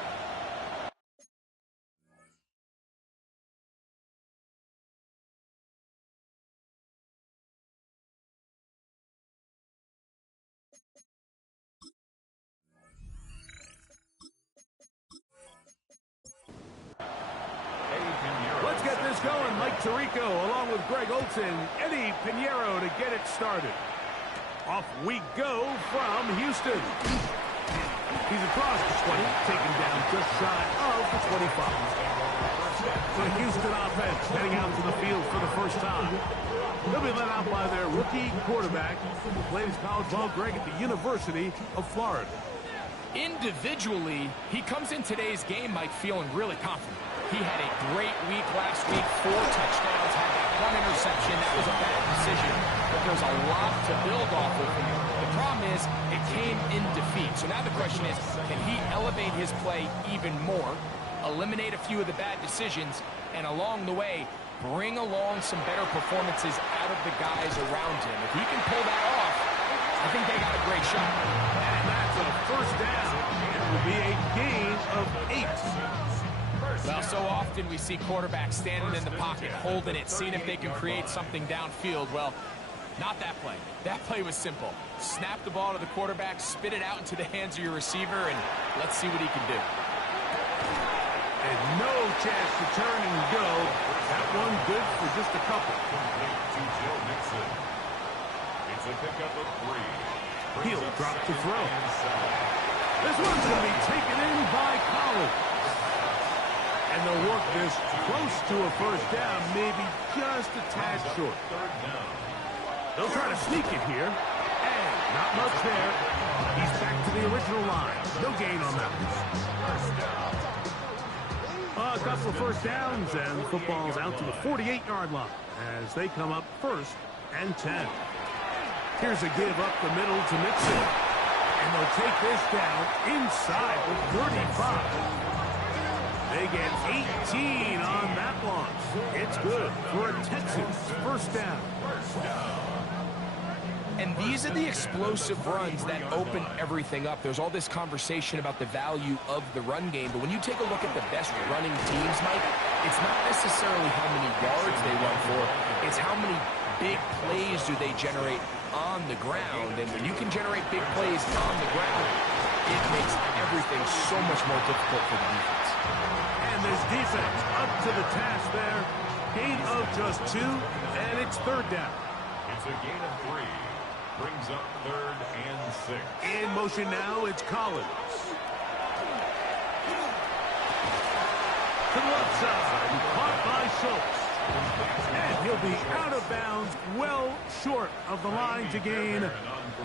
Let's get this going. Mike Tirico along with Greg Olson, Eddie Pinheiro to get it started. Off we go from Houston. He's across the 20, taken down just shy of the 25. The Houston offense heading out to the field for the first time. They'll be led out by their rookie quarterback who played his college ball, Greg, at the University of Florida. Individually, he comes in today's game, Mike, feeling really confident. He had a great week last week, 4 touchdowns, had that 1 interception. That was a bad decision, but there's a lot to build off of. The problem is it came in defeat. So now the question is, can he elevate his play even more, eliminate a few of the bad decisions, and along the way, bring along some better performances out of the guys around him? If he can pull that off, I think they got a great shot. And that's a first down. It will be a gain of 8. Well, so often we see quarterbacks standing in the pocket, holding it, seeing if they can create something downfield. Well, not that play. That play was simple. Snap the ball to the quarterback, spit it out into the hands of your receiver, and let's see what he can do. And no chance to turn and go. That one good for just a couple. It's a pickup of 3. He'll drop to throw. This one's going to be taken in by Collins. And they'll work this close to a first down, maybe just a tad short. They'll try to sneak it here. And not much there. He's back to the original line. No gain on that one. A couple of first downs, and the football's out to the 48-yard line as they come up 1st and 10. Here's a give up the middle to Mixon. And they'll take this down inside the 35. They get 18 on that launch. It's good for a Texans first down. And these are the explosive runs that open everything up. There's all this conversation about the value of the run game, but when you take a look at the best running teams, Mike, it's not necessarily how many yards they run for, it's how many big plays do they generate on the ground. And when you can generate big plays on the ground, it makes everything so much more difficult for the defense. And this defense up to the task there. Gain of just 2, and it's 3rd down. It's a gain of 3. Brings up 3rd and 6. In motion now, it's Collins. To the left side, caught by Schultz. And he'll be out of bounds, well short of the line to gain,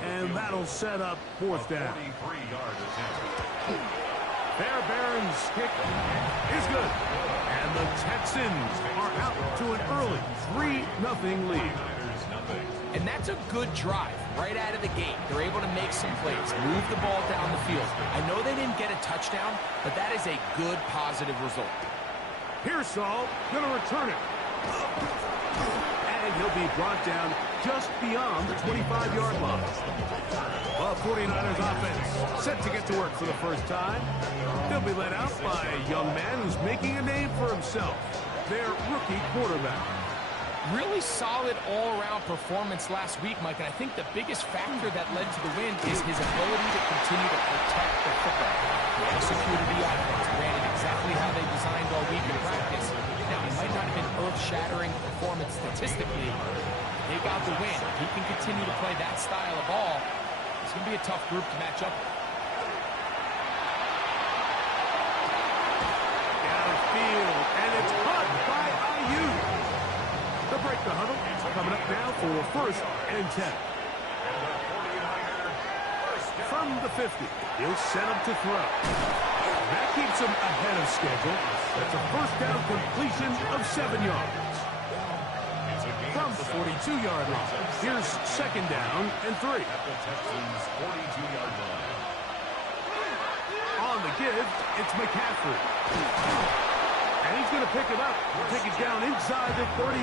and that'll set up 4th down. 43-yard attempt. Fairbairn's kick is good. And the Texans are out to an early 3-0 lead. And that's a good drive right out of the gate. They're able to make some plays, move the ball down the field. I know they didn't get a touchdown, but that is a good, positive result. Pearsall going to return it. And he'll be brought down just beyond the 25-yard line. Well, 49ers offense set to get to work for the first time. They'll be led out by a young man who's making a name for himself, their rookie quarterback. Really solid all-around performance last week, Mike, and I think the biggest factor that led to the win is his ability to continue to protect the football. He executed the offense, ran it exactly how they designed all week in practice. Now, it might not have been earth-shattering performance statistically. They got the win. If he can continue to play that style of ball, it's going to be a tough group to match up with. Downfield, and it's caught by Ayuk. To break the huddle, coming up now for first and 10. From the 50, he'll set him to throw. That keeps him ahead of schedule. That's a first down completion of 7 yards. From the 42-yard line, here's second down and 3. At the Texans' 42-yard line. On the give, it's McCaffrey. And he's going to pick it up. Take it down inside the 35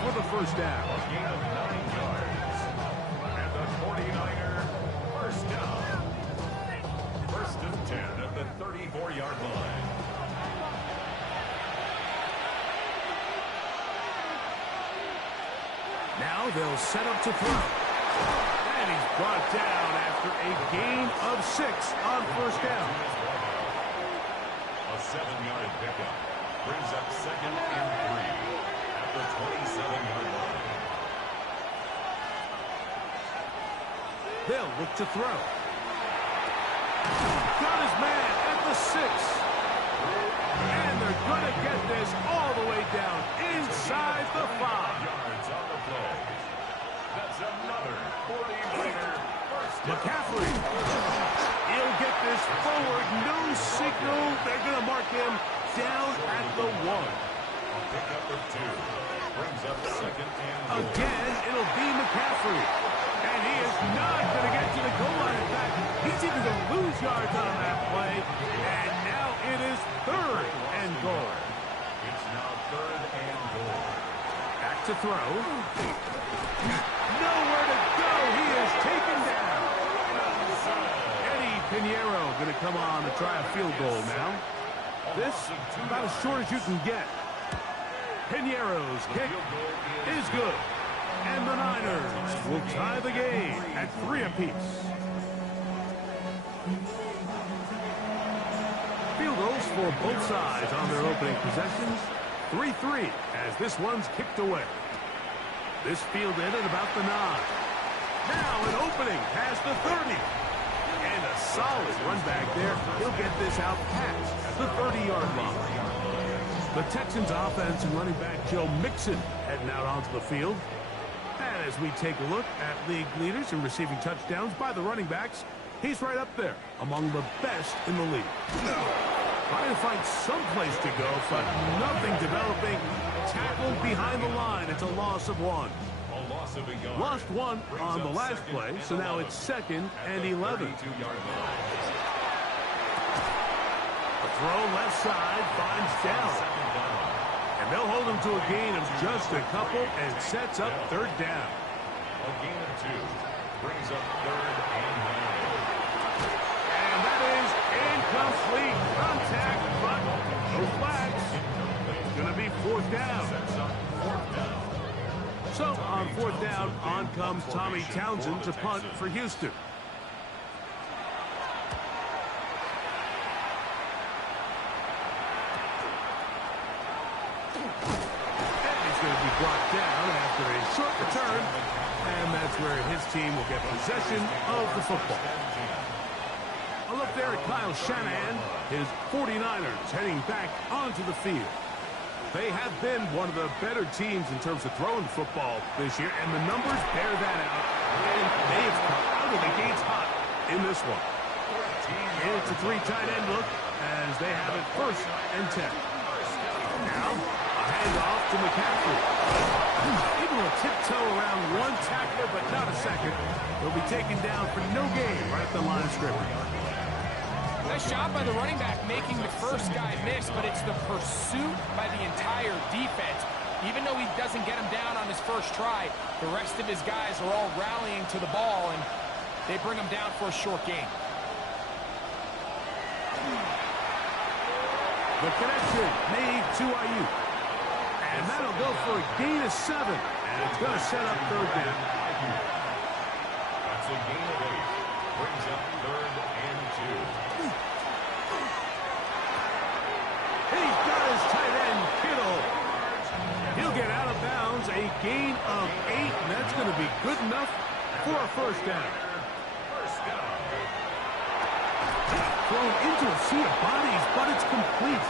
for the first down. A gain of 9 yards. And the 49er, first down. First and 10 at the 34-yard line. Now they'll set up to throw. And he's brought down after a gain of 6 on first down. A 7-yard pickup brings up second and 3 at the 27-yard line. They'll look to throw. Got his man at the 6. And they're going to get this all the way down inside the 5. Yards on the play. That's another 49er first down. McCaffrey. He'll get this forward. No signal. They're going to mark him down at the 1. A pickup of 2 brings up second and 4. Again, it'll be McCaffrey. And he is not going to get to the goal line. In fact, he's even going to lose yards on that play. And now it is third and goal. It's now third and goal. Back to throw. Nowhere to go. He is taken down. Eddie Pinheiro going to come on to try a field goal now. This about as short as you can get. Pinheiro's kick is good. And the Niners will tie the game at 3 apiece. Field goals for both sides on their opening possessions. 3-3 as this one's kicked away. This field ended about the 9. Now an opening past the 30. And a solid run back there. He'll get this out past the 30-yard line. The Texans offense and running back Joe Mixon heading out onto the field. And as we take a look at league leaders in receiving touchdowns by the running backs, he's right up there among the best in the league. Trying to find some place to go, but nothing developing. Tackled behind the line. It's a loss of 1. A loss of a yard. Lost 1 on the last play, so now it's second and 11. A throw left side finds down. And they'll hold him to a gain of just a couple and sets up third down. A gain of 2 brings up third and 9. And that is incomplete. Contact, but no flags. It's going to be fourth down. So on fourth down, on comes Tommy Townsend to punt for Houston. Brought down after a short return, and that's where his team will get possession of the football. A look there at Kyle Shanahan, his 49ers heading back onto the field. They have been one of the better teams in terms of throwing football this year, and the numbers bear that out, and they have come out of the gates hot in this one. It's a 3 tight end look as they have it first and 10. Now, handoff to McCaffrey. Able to tiptoe around one tackler, but not a second. He'll be taken down for no gain right at the line of scrimmage. Nice job by the running back making the first guy miss, but it's the pursuit by the entire defense. Even though he doesn't get him down on his first try, the rest of his guys are all rallying to the ball, and they bring him down for a short gain. The connection made to Ayuk. And that'll go for a gain of 7. And it's going to set up third down. That's a gain of 8. Brings up third and 2. He's got his tight end, Kittle. He'll get out of bounds. A gain of 8. And that's going to be good enough for a first down. Thrown into a sea of bodies, but it's complete.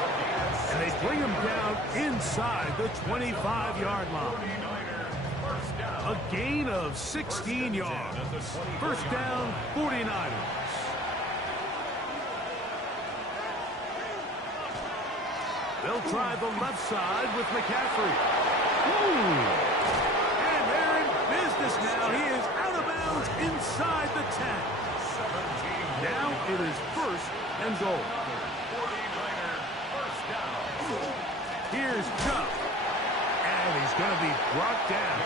And they bring him down inside the 25-yard line. A gain of 16 yards. First down, 49ers. They'll try the left side with McCaffrey. Ooh. And they're in business now. He is out of bounds inside the 10. Now it is first and goal. 49er first down. Here's Chubb. And he's going to be brought down.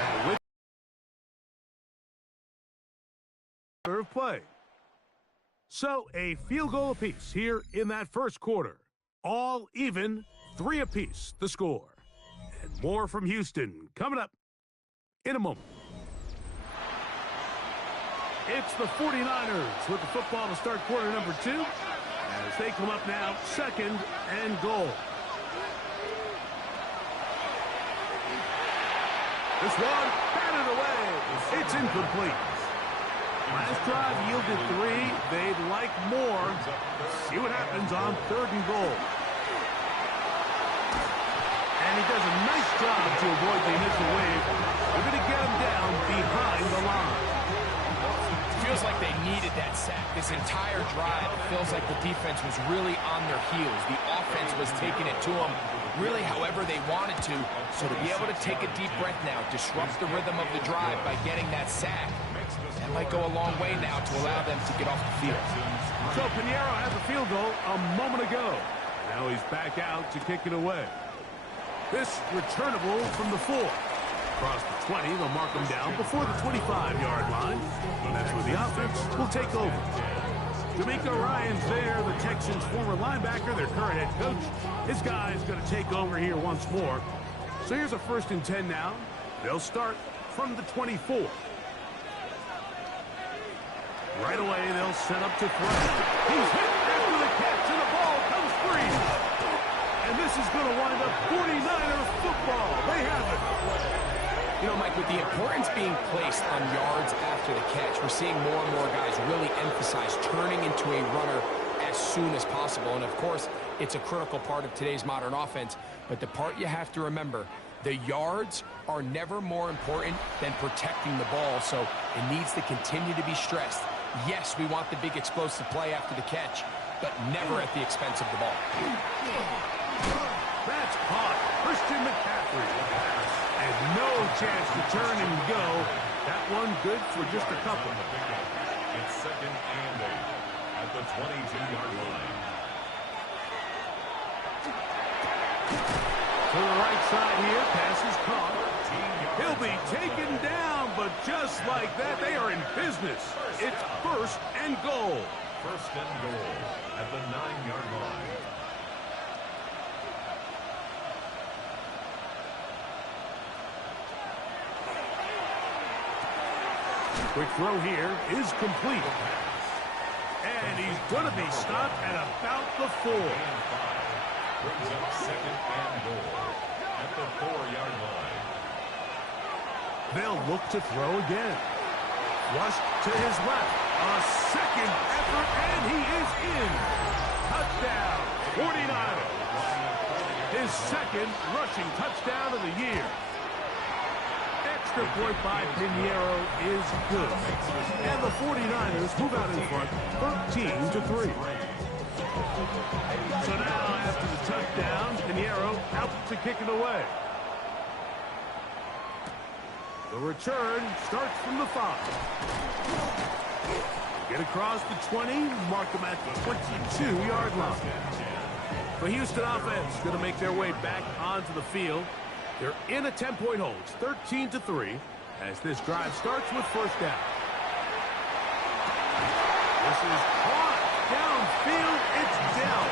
And with serve play. So a field goal apiece here in that first quarter. All even, 3 apiece, the score. And more from Houston coming up in a moment. It's the 49ers with the football to start quarter number 2. As they come up now, second and goal. This one, batted away. It's incomplete. Last drive yielded 3. They'd like more. See what happens on third and goal. And he does a nice job to avoid the initial wave. They're going to get him down behind the line. Feels like they needed that sack. This entire drive, it feels like the defense was really on their heels. The offense was taking it to them really however they wanted to. So to be able to take a deep breath now, disrupt the rhythm of the drive by getting that sack, that might go a long way now to allow them to get off the field. So Pinheiro had the field goal a moment ago. Now he's back out to kick it away. This returnable from the 4. Across the 20, they'll mark him down before the 25-yard line. And that's where the offense will take over. D'Amico Ryan's there, the Texans' former linebacker, their current head coach. His guy is going to take over here once more. So here's a 1st and 10 now. They'll start from the 24. Right away, they'll set up to throw. He's hit after the catch, and the ball comes free. And this is going to wind up 49er football. They have it. You know, Mike, with the importance being placed on yards after the catch, we're seeing more and more guys really emphasize turning into a runner as soon as possible. And, of course, it's a critical part of today's modern offense. But the part you have to remember, the yards are never more important than protecting the ball. So it needs to continue to be stressed. Yes, we want the big explosive play after the catch, but never at the expense of the ball. That's caught. Christian McCaffrey. And no chance to turn and go. That one good for just a couple. It's 2nd and 8 at the 22-yard line. To the right side here, pass is caught. He'll be taken down, but just like that, they are in business. It's 1st and goal. 1st and goal at the 9-yard line. Quick throw here is complete. And he's going to be stopped at about the 4. Brings up 2nd and goal at the 4-yard line. They'll look to throw again. Rushed to his left. A second effort, and he is in. Touchdown, 49ers. His 2nd rushing touchdown of the year. Extra point by Pinheiro is good. And the 49ers move out in front, 13-3. So now, after the touchdown, Pinheiro out to kick it away. The return starts from the 5. Get across the 20, mark them at the 22-yard line. The Houston offense going to make their way back onto the field. They're in a 10-point hold, 13-3, as this drive starts with 1st down. This is caught downfield. It's down.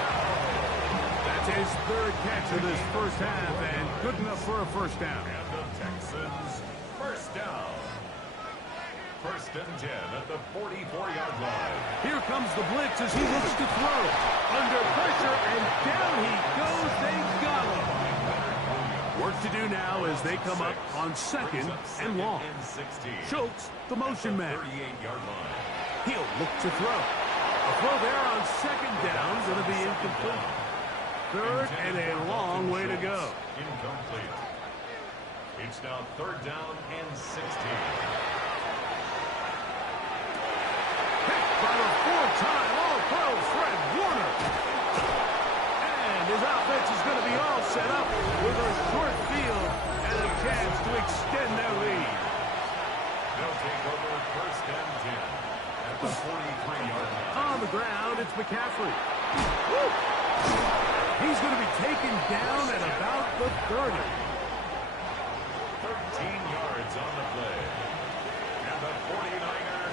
That's his 3rd catch of this first half, and good enough for a 1st down. And the Texans, 1st down. 1st and 10 at the 44-yard line. Here comes the blitz as he looks to throw. Under pressure, and down he goes. They got him. Work to do now as they come up on 2nd and long. Schultz, the motion man. 38-yard line. He'll look to throw. A throw there on 2nd down, going to be incomplete. 3rd and a long way to go. Incomplete. It's now 3rd down and 16. Hit by the four-time All-Pro Fred Warner. And his offense is going to be all set up with a short field and a chance to extend their lead. They'll take over 1st and 10 at the 43-yard line. On the ground, it's McCaffrey. Woo! He's going to be taken down at about the 30. 13 yards on the play. And the 49er,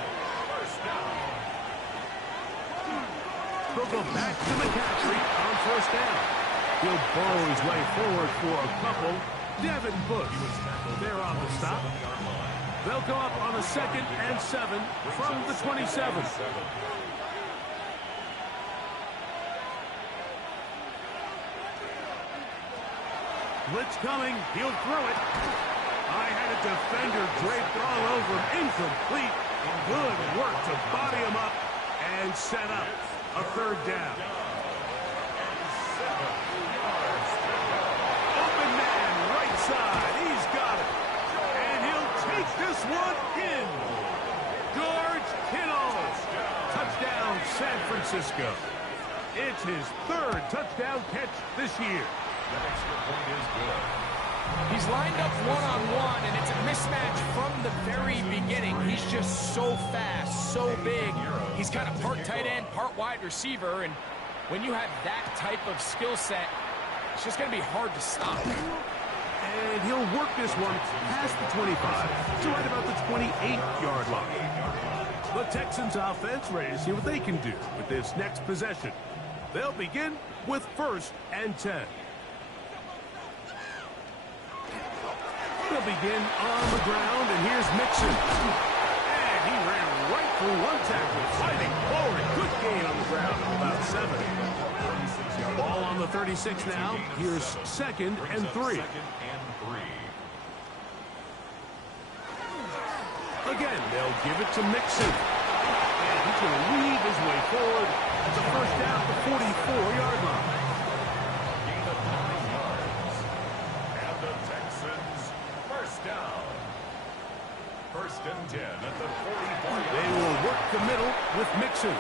1st down. They'll go back to McCaffrey on 1st down. He'll burrow his way forward for a couple. Devin Bush there on the stop. They'll go up on a 2nd and 7 from the 27. Blitz coming. He'll throw it. I had a defender draped all over him. Incomplete. Good work to body him up and set up a 3rd down. Open man, right side. He's got it. And he'll take this one in. George Kittle. Touchdown, San Francisco. It's his 3rd touchdown catch this year. That extra point is good. He's lined up one-on-one, and it's a mismatch from the very beginning. He's just so fast, so big. He's kind of part tight end, part wide receiver, and when you have that type of skill set, it's just going to be hard to stop. And he'll work this one past the 25 to right about the 28-yard line. The Texans offense ready to see what they can do with this next possession. They'll begin with 1st and 10. They'll begin on the ground, and here's Mixon. And he ran right through one tackle, fighting forward. Good gain on the ground of about 7. Ball on the 36 now. Here's 2nd and 3. Again, they'll give it to Mixon. And he's going to weave his way forward. It's a 1st down at the 44-yard line. Gain of 9 yards. And the Texans, 1st down. 1st and 10 at the 44-yard line. They will work the middle with Mixon.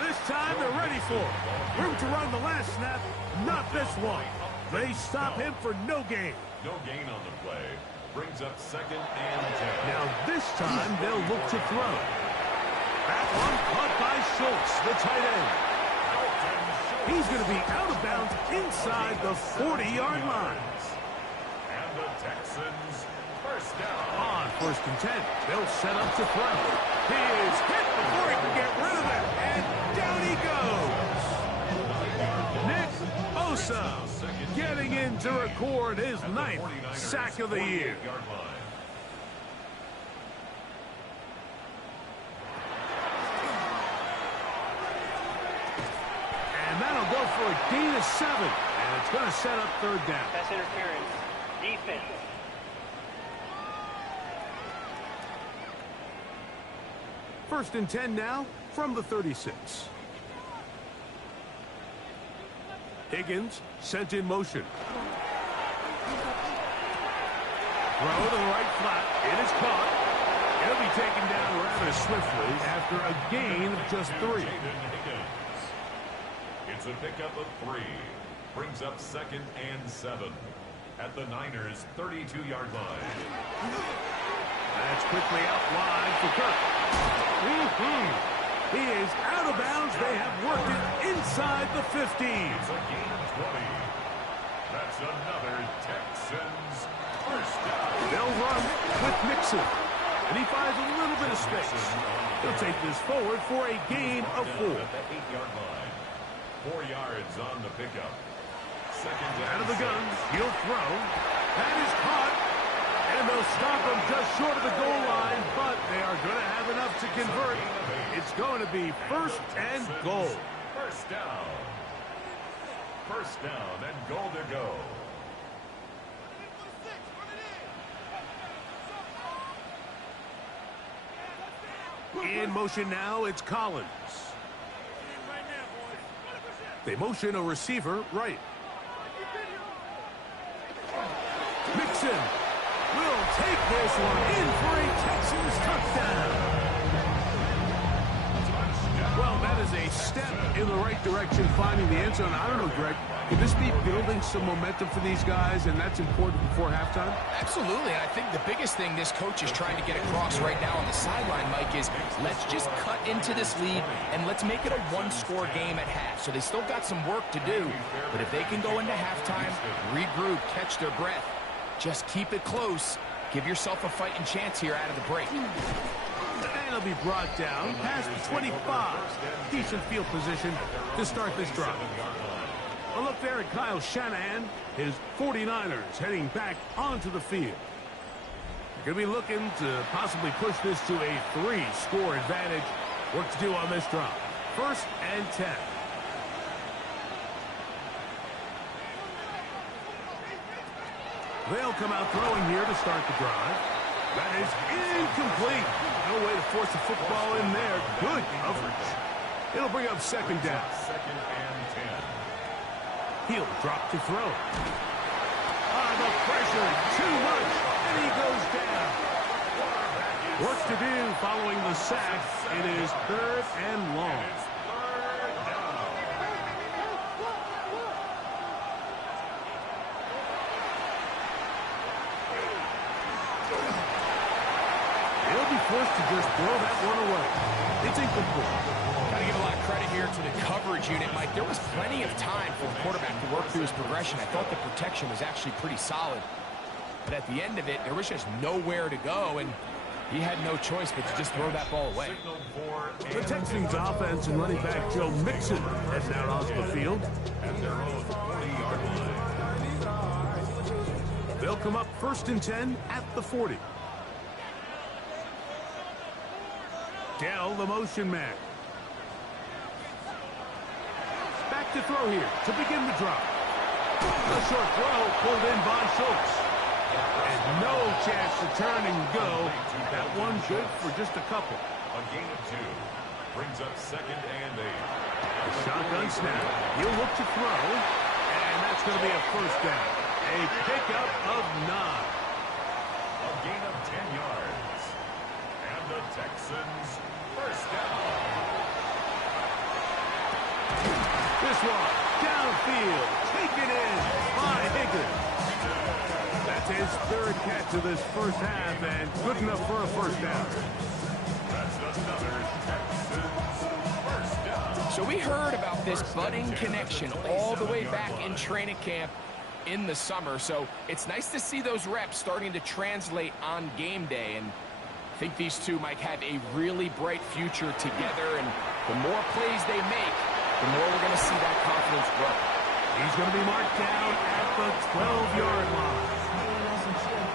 This time they're ready for it. Room to run the last snap, not this one. They stop him for no gain. No gain on the play. Brings up 2nd and 10. Now this time they'll look to throw. That one caught by Schultz, the tight end. He's going to be out of bounds inside the 40-yard line. And the Texans, 1st down. On 1st and 10, they'll set up to throw. He is hit before he can get rid of it, and down he goes. Nick Bosa getting in to record his 9th sack of the year. And that'll go for a gain of 7, and it's going to set up 3rd down. Pass interference. Defense. First and 10 now from the 36. Higgins sent in motion. Throw to the right flat. It is caught. It'll be taken down rather swiftly after a gain of just 3. It's a pickup of 3. Brings up 2nd and 7 at the Niners' 32-yard line. That's quickly outlined for Kirk. He is out of bounds. They have worked it inside the 15. It's a gain of 20. That's another Texans 1st down. They'll run with Mixon. And he finds a little bit of space. He'll take this forward for a gain of 4. At the 8-yard line. 4 yards on the pickup. 2nd down. Out of the gun. He'll throw. That is caught. And they'll stop him just short of the goal line, but they are going to have enough to convert. It's going to be 1st and goal. 1st down. 1st down and goal to go. In motion now, it's Collins. They motion a receiver right. Mixon will take this one in for a Texans touchdown. Well, that is a step in the right direction, finding the end zone. I don't know, Greg. Could this be building some momentum for these guys, and that's important before halftime? Absolutely, and I think the biggest thing this coach is trying to get across right now on the sideline, Mike, is let's just cut into this lead, and let's make it a one-score game at half. So they still got some work to do, but if they can go into halftime, regroup, catch their breath, just keep it close, give yourself a fighting chance here out of the break. And it'll be brought down past the 25. Decent field position to start this drive. A look there at Kyle Shanahan. His 49ers heading back onto the field. Going to be looking to possibly push this to a 3-score advantage. Work to do on this drive. 1st and 10. They'll come out throwing here to start the drive. That is incomplete. No way to force the football in there. Good coverage. It'll bring up 2nd down. 2nd and 10. He'll drop to throw. The pressure, too much, and he goes down. Work to do following the sack. It is 3rd and long. Forced to just throw that one away. It's incomplete. Got to give a lot of credit here to the coverage unit, Mike. There was plenty of time for the quarterback to work through his progression. I thought the protection was actually pretty solid. But at the end of it, there was just nowhere to go, and he had no choice but to just throw that ball away. The Texans offense and running back Joe Mixon heading out onto the field. At their own 40-yard line. They'll come up 1st and 10 at the 40. Dell, the motion man. Back to throw here to begin the drop. A short throw pulled in by Schultz. And no chance to turn and go. That one good for just a couple. A gain of 2. Brings up 2nd and 8. A shotgun snap. He'll look to throw. And that's going to be a 1st down. A pickup of 9. A gain of 10 yards. And the Texans 1st down. This one downfield, taken in by Higgins. That's his 3rd catch of this 1st half, and good enough for a 1st down. That's another Texans 1st down. So we heard about this budding connection all the way back in training camp in the summer. So it's nice to see those reps starting to translate on game day, and I think these two might have a really bright future together, and the more plays they make, the more we're going to see that confidence grow. He's going to be marked down at the 12-yard line.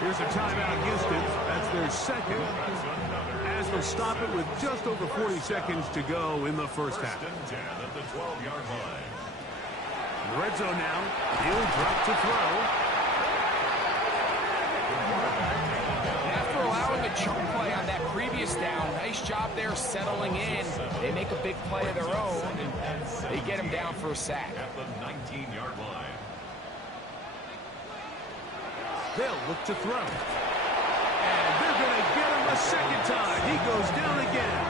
Here's a timeout, Houston. That's their 2nd. As they'll stop it with just over 40 seconds to go in the 1st half. 1st and 10 at the 12-yard line. Red zone now. He'll drop to throw. After allowing a chunk play on that previous down, nice job there settling in. They make a big play of their own, and they get him down for a sack. At the 19-yard line. They'll look to throw. And they're going to get him a 2nd time. He goes down again.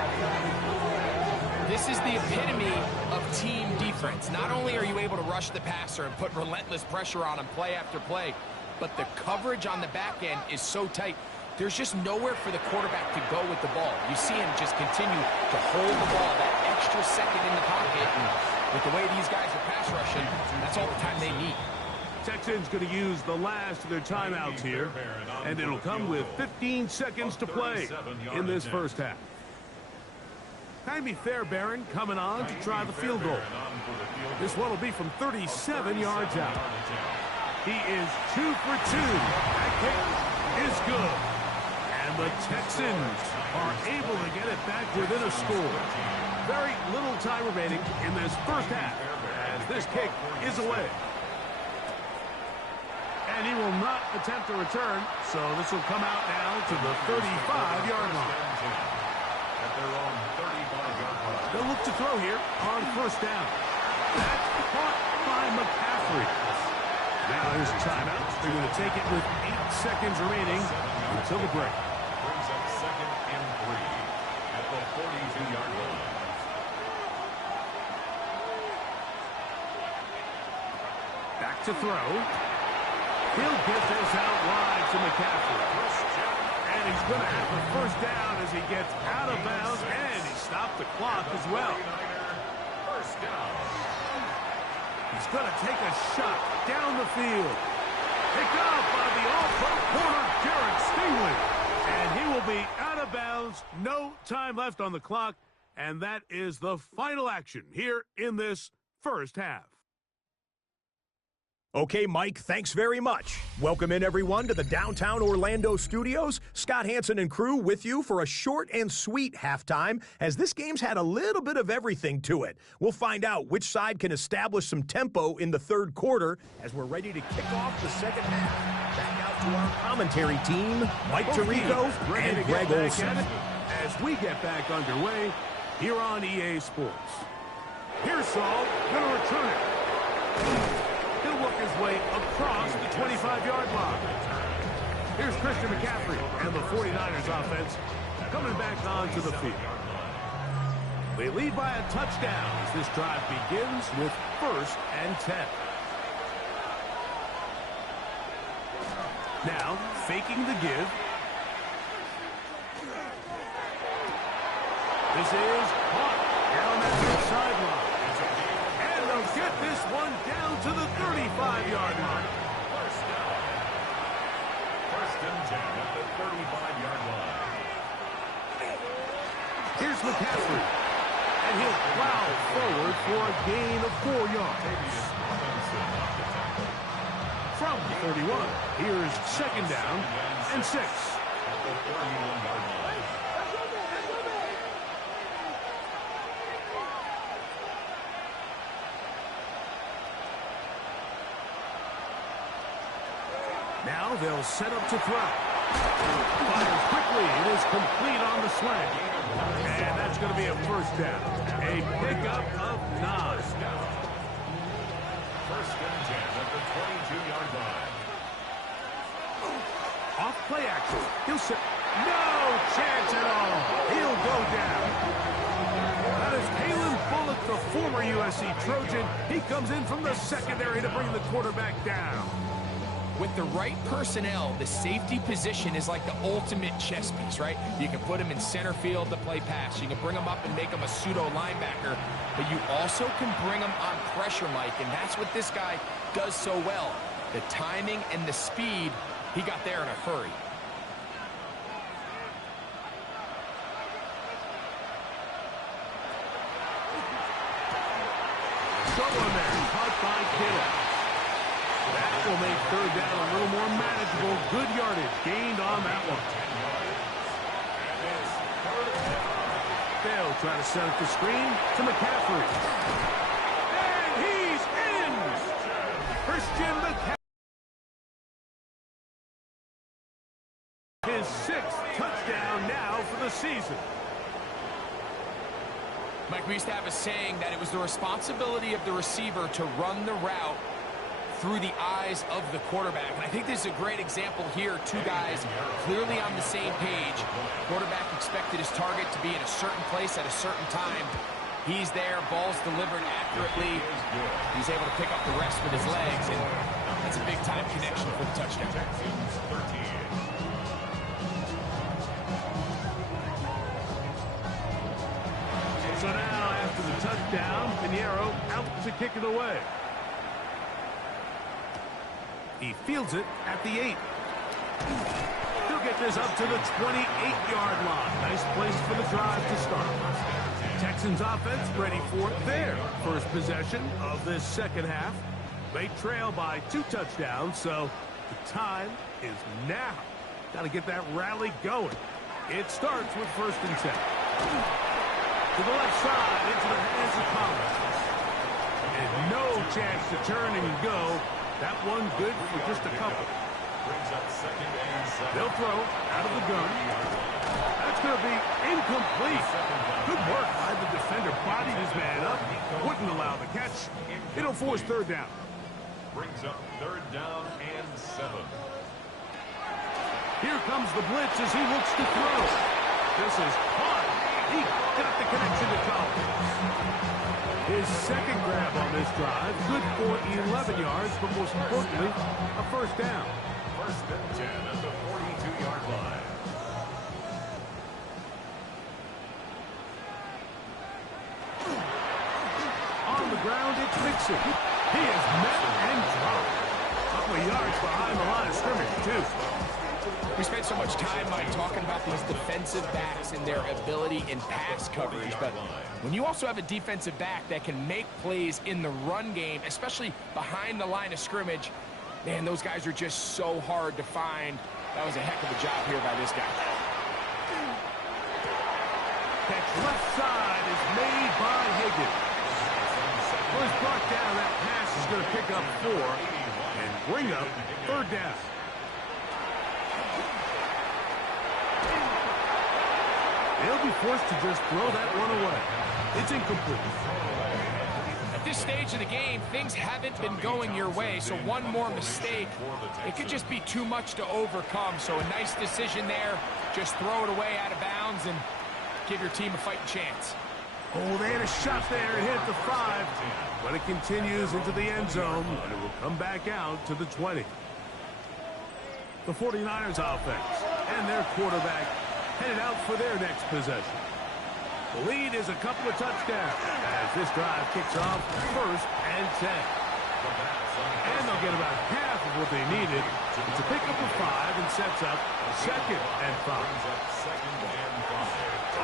This is the epitome of team defense. Not only are you able to rush the passer and put relentless pressure on him play after play, but the coverage on the back end is so tight. There's just nowhere for the quarterback to go with the ball. You see him just continue to hold the ball that extra second in the pocket. And with the way these guys are pass rushing, that's all the time they need. Texans going to use the last of their timeouts here, and it'll come with 15 seconds to play in this 1st half. Jaime Fairbairn coming on to try the field goal. This one will be from 37 yards out. He is 2 for 2. That kick is good. And the Texans are able to get it back within a score. Very little time remaining in this 1st half as this kick is away. And he will not attempt a return, so this will come out now to the 35-yard line. At their own 35-yard line. They'll look to throw here on 1st down. That's caught by McCaffrey. Now here's a timeout. They're going to take it with 8 seconds remaining until the break. Brings up 2nd and 3 at the 42-yard line. Back to throw. He'll get this out wide to McCaffrey. And he's going to have a first down as he gets out of bounds, and he stopped the clock as well. First down. He's going to take a shot down the field. Picked up by the all-pro corner, Jarrett Stingley. And he will be out of bounds. No time left on the clock. And that is the final action here in this first half. Okay, Mike, thanks very much. Welcome in, everyone, to the downtown Orlando studios. Scott Hansen and crew with you for a short and sweet halftime, as this game's had a little bit of everything to it. We'll find out which side can establish some tempo in the third quarter as we're ready to kick off the second half. Back out to our commentary team, Mike Tirico and Greg Olson. As we get back underway here on EA Sports. Pearsall going to return it. He'll work his way across the 25-yard line. Here's Christian McCaffrey and the 49ers offense coming back onto the field. They lead by a touchdown as this drive begins with 1st and 10. Now, faking the give. This is caught down that near sideline. And they'll get this one down to the 35-yard line. First down. 1st and 10 at the 35-yard line. Here's McCaffrey. And he'll plow forward for a gain of 4 yards. From the 31, here's 2nd down and 6. At the 31-yard line. Now they'll set up to throw. Fires quickly. It is complete on the slant. And that's going to be a first down. A pickup of 9. 1st and 10 at the 22-yard line. Off play action. He'll set. No chance at all. He'll go down. That is Kalen Bullock, the former USC Trojan. He comes in from the secondary to bring the quarterback down. With the right personnel, the safety position is like the ultimate chess piece, right? You can put him in center field to play pass. You can bring him up and make him a pseudo linebacker, but you also can bring him on pressure, Mike, and that's what this guy does so well. The timing and the speed, he got there in a hurry. Someone there, caught by Kittle. That will make 3rd down a little more manageable. Good yardage gained on that one. They'll try to set up the screen to McCaffrey. And he's in! Christian McCaffrey. His 6th touchdown now for the season. Mike, we used to have a saying that it was the responsibility of the receiver to run the route through the eyes of the quarterback. And I think this is a great example here. 2 guys clearly on the same page. Quarterback expected his target to be in a certain place at a certain time. He's there, ball's delivered accurately. He's able to pick up the rest with his legs, and that's a big-time connection for the touchdown. So now, after the touchdown, Pinheiro out to kick it away. He fields it at the 8. He'll get this up to the 28-yard line. Nice place for the drive to start. Texans offense ready for their first possession of this second half. They trail by 2 touchdowns, so the time is now. Got to get that rally going. It starts with 1st and 10. To the left side, into the hands of Collins. And no chance to turn and go. That one good for just a couple. They'll throw out of the gun. That's going to be incomplete. Good work by the defender. Bodied his man up. Wouldn't allow the catch. It'll force 3rd down. Brings up 3rd down and 7. Here comes the blitz as he looks to throw. This is caught. He got the connection to Collins. His second grab on this drive, good for 11 yards, but most importantly, a first down. First and 10 at the 42-yard line. On the ground, it's Mixon. He is met and dropped. A couple of yards behind the line of scrimmage, too. We spent so much time, Mike, talking about these defensive backs and their ability in pass coverage, but when you also have a defensive back that can make plays in the run game, especially behind the line of scrimmage, man, those guys are just so hard to find. That was a heck of a job here by this guy. Catch left side is made by Higgins. Was brought down. That pass is going to pick up 4 and bring up third down. They'll be forced to just throw that one away. It's incomplete. At this stage of the game, things haven't been going your way, so one more mistake, it could just be too much to overcome. So a nice decision there. Just throw it away out of bounds and give your team a fighting chance. Oh, they had a shot there. It hit the 5, but it continues into the end zone, and it will come back out to the 20. The 49ers offense and their quarterback headed out for their next possession. The lead is a couple of touchdowns as this drive kicks off first and 10. And they'll get about half of what they needed to pick up a 5 and sets up second and 5.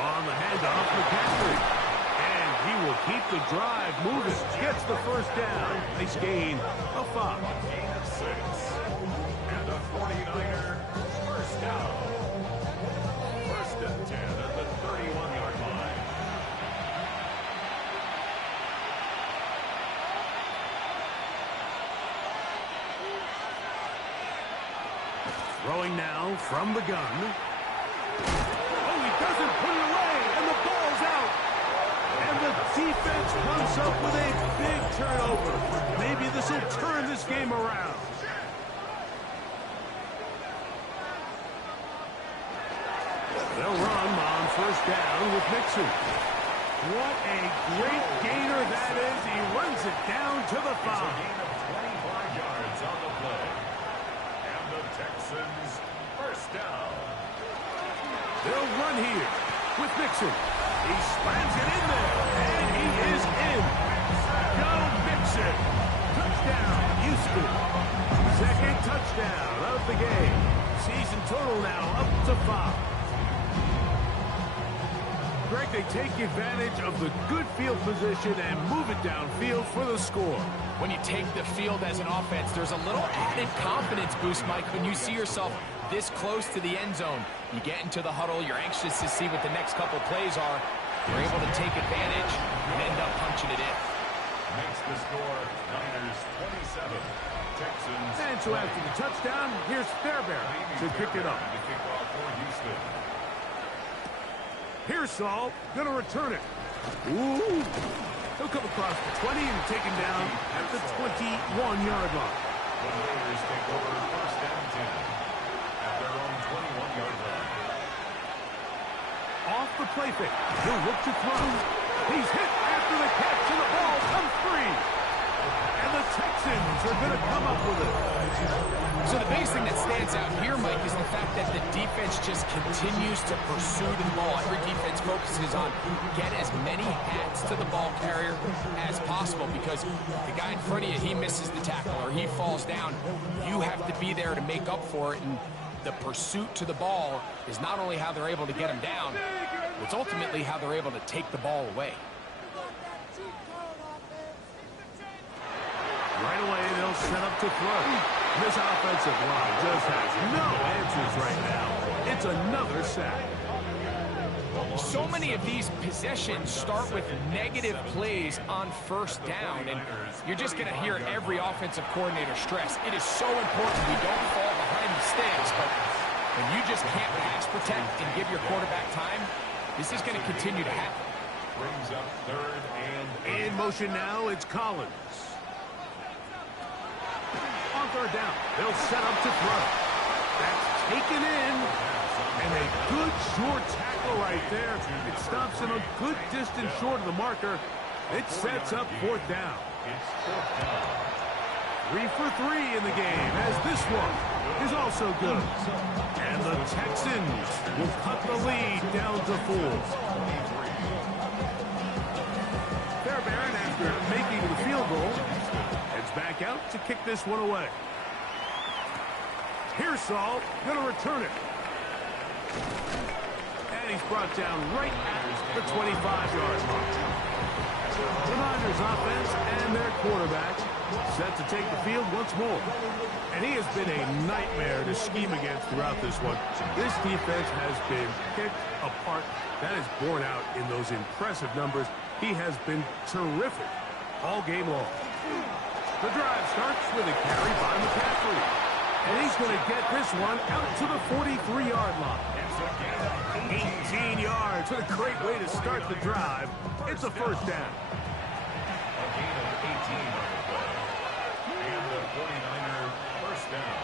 On the handoff, McCaffrey. And he will keep the drive moving. Gets the first down. Nice gain of 5. And the 49er first down. First and 10 at the 31-yard line. Throwing now from the gun. Oh, he doesn't put it away, and the ball's out. And the defense comes up with a big turnover. Maybe this will turn this game around. They'll run on first down with Mixon. What a great gainer that is. He runs it down to the 5. It's a gain of 25 yards on the play. And the Texans first down. They'll run here with Mixon. He slams it in there, and he is in. Go Mixon. Touchdown, Houston. Second touchdown of the game. Season total now up to 5. Greg, they take advantage of the good field position and move it downfield for the score. When you take the field as an offense, there's a little added confidence boost, Mike, when you see yourself this close to the end zone. You get into the huddle, you're anxious to see what the next couple plays are. You're able to take advantage and end up punching it in. Makes the score Niners 27, Texans. And so after the touchdown, here's Fairbairn to kick it up. To kick off for Houston. Pearsall going to return it. Ooh. He'll come across the 20 and take him down at the 21-yard line. The Niners take over first and 10 at their own 21-yard line. Off the play fake. He'll look to throw. He's hit after the catch, and the ball comes free. And the Texans are going to come up with it. So the biggest thing that stands out here, Mike, is the fact that the defense just continues to pursue the ball. Every defense focuses on get as many hats to the ball carrier as possible, because the guy in front of you, he misses the tackle or he falls down. You have to be there to make up for it, and the pursuit to the ball is not only how they're able to get him down, it's ultimately how they're able to take the ball away. Right away, they'll set up to throw. This offensive line just has no answers right now. It's another sack. So many of these possessions start with negative plays on first down, and you're just going to hear every offensive coordinator stress. It is so important we don't fall behind the sticks, but when you just can't pass protect and give your quarterback time, this is going to continue to happen. Brings up third and In motion now, it's Collins. On third down, they'll set up to throw. That's taken in. And a good short tackle right there. It stops him a good distance short of the marker. It sets up fourth down. It's fourth down. 3 for 3 in the game, as this one is also good. And the Texans will cut the lead down to 4. Fairbairn, after making the field goal, heads back out to kick this one away. Pearsall going to return it. And he's brought down right at the 25-yard mark. The Niners offense and their quarterback set to take the field once more. And he has been a nightmare to scheme against throughout this one. This defense has been picked apart. That is borne out in those impressive numbers. He has been terrific all game long. The drive starts with a carry by McCaffrey. And he's going to get this one out to the 43-yard line. 18 yards. What a great way to start the drive. It's a first down. A gain of 18 on the play. And the 49er first down.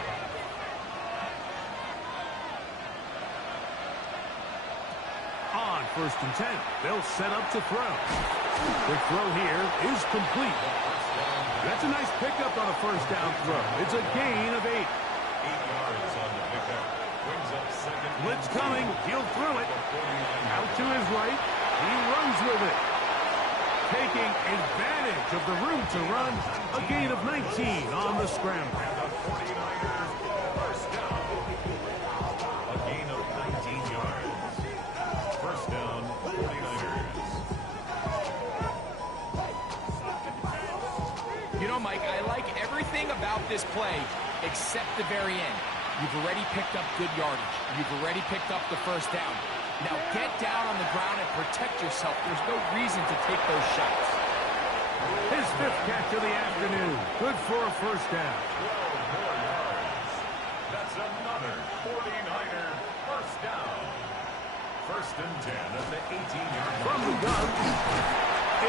On 1st and 10, they'll set up to throw. The throw here is complete. That's a nice pickup on a first down throw. It's a gain of 8. 8 yards on the pickup. Brings up second. Blitz coming. He'll throw it. Out to his right. He runs with it. Taking advantage of the room to run. A gain of 19 on the scramble. And the 49ers first down. A gain of 19 yards. First down, 49ers. You know, Mike, I like everything about this play except the very end. You've already picked up good yardage. You've already picked up the first down. Now get down on the ground and protect yourself. There's no reason to take those shots. His 5th catch of the afternoon. Good for a first down. 12 more yards. That's another 49er first down. First and 10 at the 18-yard line. From the gun,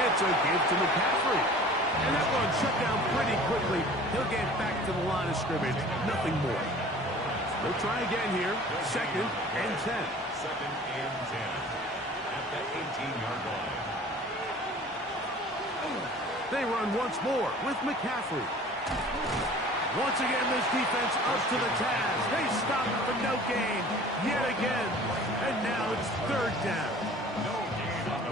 it's a give to McCaffrey. And that one shut down pretty quickly. He'll get back to the line of scrimmage. Nothing more. They'll try again here. 2nd and 10. 2nd and 10 at the 18-yard line. They run once more with McCaffrey. Once again, this defense up to the task. They stop it for no gain yet again. And now it's 3rd down.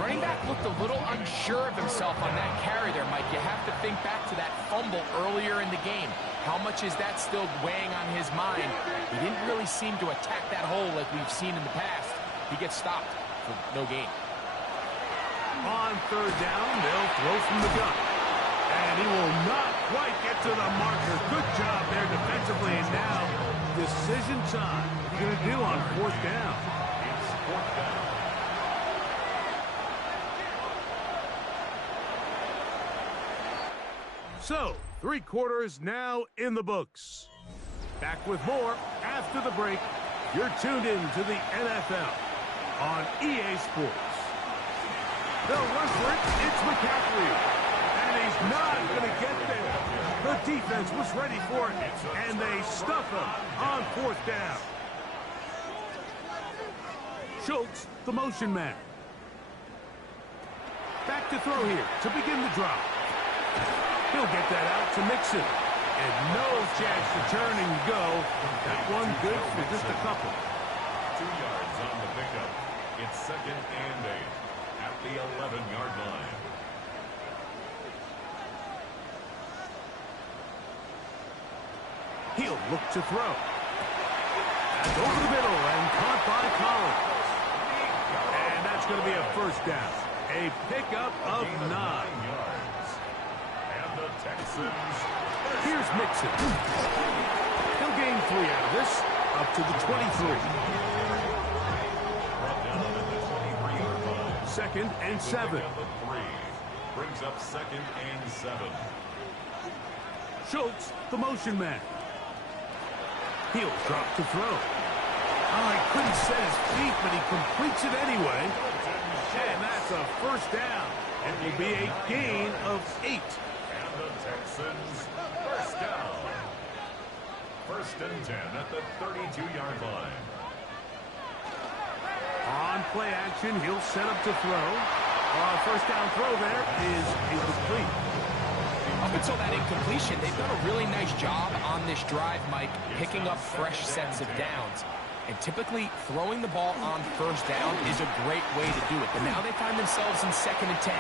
Running back looked a little unsure of himself on that carry there, Mike. You have to think back to that fumble earlier in the game. How much is that still weighing on his mind? He didn't really seem to attack that hole like we've seen in the past. He gets stopped for no gain. On 3rd down, they'll throw from the gun. And he will not quite get to the marker. Good job there defensively. And now, decision time. What are you going to do on 4th down? It's 4th down. So, 3 quarters now in the books. Back with more after the break. You're tuned in to the NFL on EA Sports. They'll run for it. It's McCaffrey. And he's not going to get there. The defense was ready for it. And they stuff him on 4th down. Schultz, the motion man. Back to throw here to begin the drive. He'll get that out to Mixon. And no chance to turn and go. That one good for just a couple. 2 yards on the pickup. It's 2nd and 8 at the 11-yard line. He'll look to throw. That's over the middle and caught by Collins. And that's going to be a first down. A pickup of 9. yards. And the Texans. Here's Mixon. He'll gain 3 out of this, up to the 23. Brought down at the 23-yard line. 2nd and 7. Down the 3. Brings up 2nd and 7. Schultz, the motion man. He'll drop to throw. Oh, he couldn't set his feet, but he completes it anyway. And that's a first down. It will be a gain of 8. And the Texans first down. First and 10 at the 32-yard line. On play action, he'll set up to throw. First down throw there is incomplete. Up until that incompletion, they've done a really nice job on this drive, Mike, picking up fresh sets of downs. And typically, throwing the ball on first down is a great way to do it. But now they find themselves in 2nd and 10.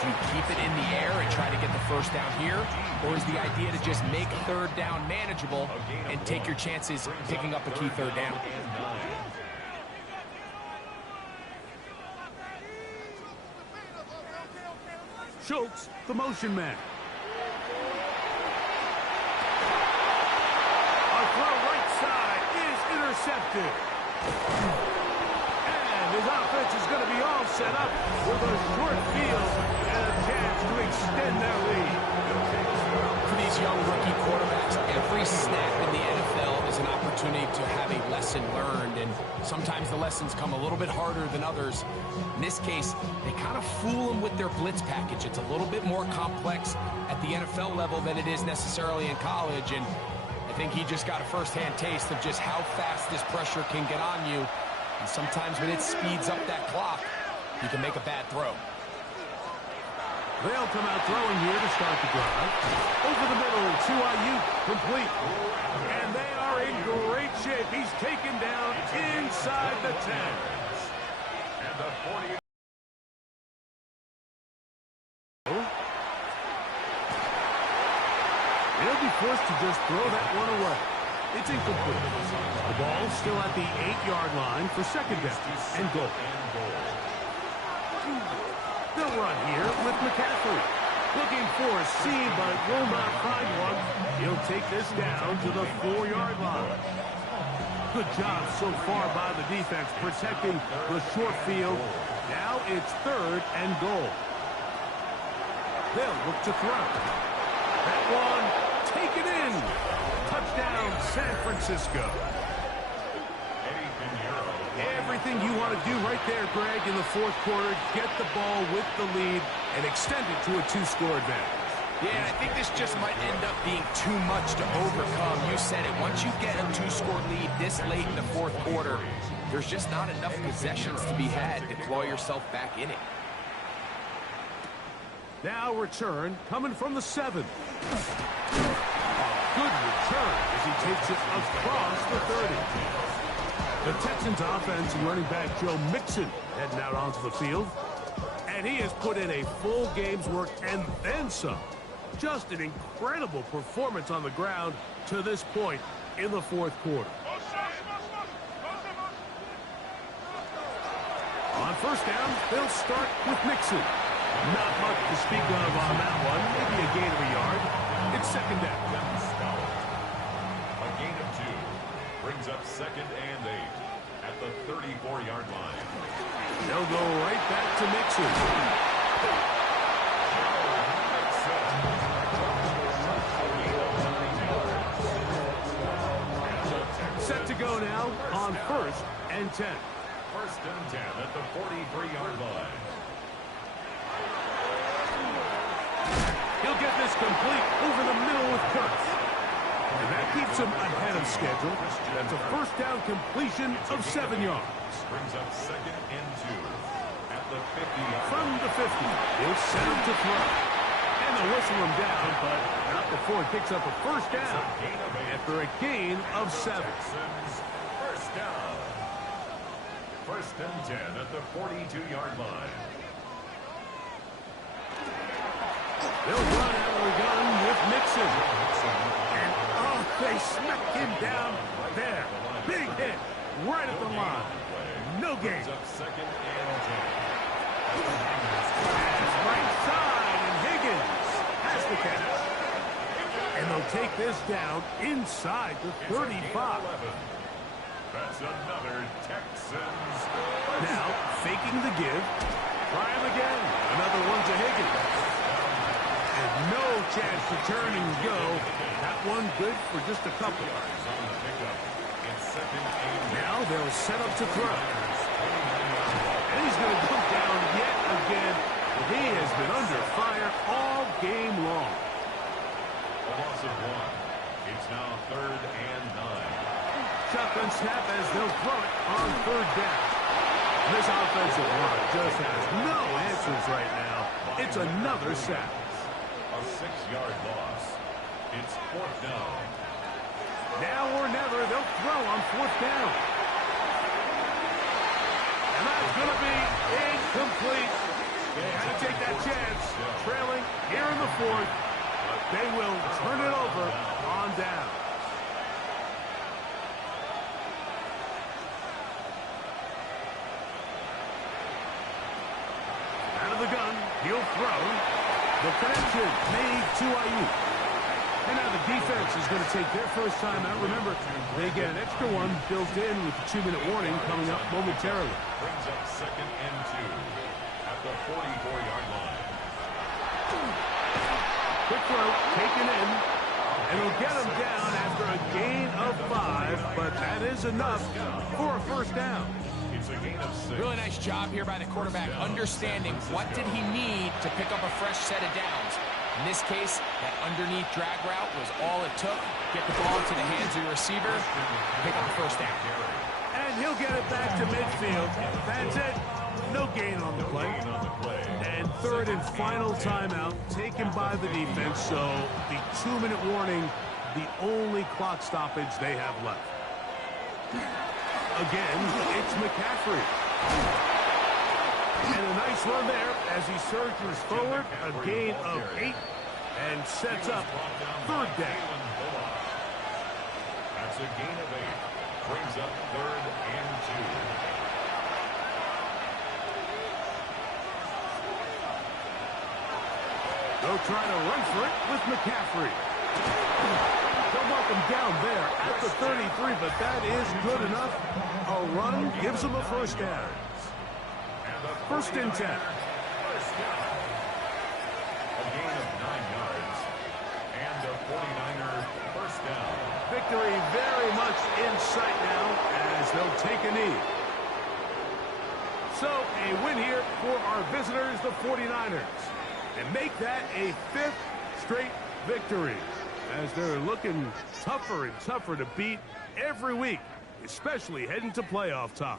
Do you keep it in the air and try to get the first down here? Or is the idea to just make 3rd down manageable and take your chances picking up a key 3rd down? Schultz, the motion man. A throw right side is intercepted. And his offense is going to be all set up with a short field and a chance to extend their lead. For these young rookie quarterbacks, every snap in the NFL is an opportunity to have a lesson learned, and sometimes the lessons come a little bit harder than others. In this case, they kind of fool them with their blitz package. It's a little bit more complex at the NFL level than it is necessarily in college, and I think he just got a first-hand taste of just how fast this pressure can get on you, and sometimes when it speeds up that clock, you can make a bad throw. They'll come out throwing here to start the drive. Over the middle to Ayuk, complete. And they are in great shape. He's taken down inside the 10. And the 40. He'll be forced to just throw that one away. It's incomplete. The ball's still at the 8-yard line for 2nd down and goal. They'll run here with McCaffrey. Looking for a seam, but will not find one. He'll take this down to the 4-yard line. Good job so far by the defense protecting the short field. Now it's 3rd and goal. They'll look to throw. That one taken in. Touchdown, San Francisco. Everything you want to do right there, Greg, in the 4th quarter, get the ball with the lead and extend it to a 2-score advantage. Yeah, I think this just might end up being too much to overcome. You said it. Once you get a 2-score lead this late in the 4th quarter, there's just not enough possessions to be had to claw yourself back in it. Now return coming from the 7. A good return as he takes it across the 30. The Texans offense and running back Joe Mixon heading out onto the field. And he has put in a full game's work and then some. Just an incredible performance on the ground to this point in the 4th quarter. On first down, they'll start with Mixon. Not much to speak of on that one. Maybe a gain of a yard. It's 2nd down. A gain of 2 brings up 2nd and 8 at the 34-yard line. They'll go right back to Mixon. Set to go now on 1st and 10. 1st and 10 at the 43-yard line. He'll get this complete over the middle with Kurtz. And that keeps him ahead of schedule. That's a first down completion of 7 yards. Brings up 2nd and 2 at the 50-yard line. From the 50, he'll set him to throw. And they'll whistle him down, but not before he picks up a first down after a gain of 7. First down. 1st and 10 at the 42-yard line. They'll run out of the gun with Mixon. And, they smacked him down there. Big hit right at the line. No gain. Up 2nd and Pass right side, and Higgins has the catch. And they'll take this down inside the 35. That's another Texans. Now, faking the give. Try him again. Another one to Higgins. And no chance to turn and go. That one good for just a couple. Now they'll set up to throw. And he's going to come down yet again. He has been under fire all game long. A loss of 1. It's now 3rd and 9. Shotgun snap as they'll throw it on 3rd down. This offensive line just has no answers right now. It's another sack. A 6-yard loss. It's 4th down. Now or never, they'll throw on 4th down. And that's going to be incomplete. They had to take that chance, trailing here in the 4th, but they will turn it over on down. Out of the gun, he'll throw. The connection made to Ayuk. And now the defense is going to take their first time out. Remember, they get an extra one built in with the 2-minute warning coming up momentarily. Brings up 2nd and 2 at the 44-yard line. Quick throw, taken in. And it'll get them down after a gain of 5, but that is enough for a first down. It's a gain of 6. Really nice job here by the quarterback, understanding what did he need to pick up a fresh set of downs. In this case, that underneath drag route was all it took. Get the ball into the hands of your receiver, pick up a first down. And he'll get it back to midfield. That's it. No gain on the play. And 3rd and final timeout taken by the defense. So the 2-minute warning, the only clock stoppage they have left. Again, it's McCaffrey. And a nice run there as he surges forward, a gain of 8, and sets up 3rd down. That's a gain of 8. Brings up 3rd and 2. They'll try to run for it with McCaffrey. They'll mark him down there at the 33, but that is good enough. A run gives them a first down. 1st and 10. A gain of 9 yards. And a 49er first down. Victory very much in sight now as they'll take a knee. So a win here for our visitors, the 49ers. And make that a 5th straight victory as they're looking tougher and tougher to beat every week, especially heading to playoff time.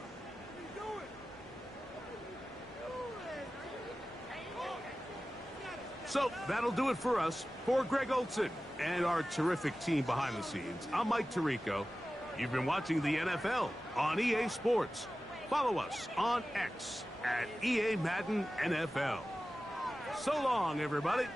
So that'll do it for us. For Greg Olson and our terrific team behind the scenes, I'm Mike Tirico. You've been watching the NFL on EA Sports. Follow us on X at EA Madden NFL. So long, everybody.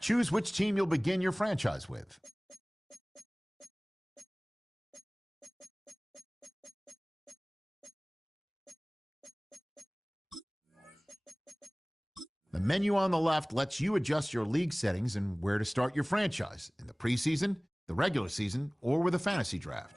Choose which team you'll begin your franchise with. The menu on the left lets you adjust your league settings and where to start your franchise in the preseason, the regular season, or with a fantasy draft.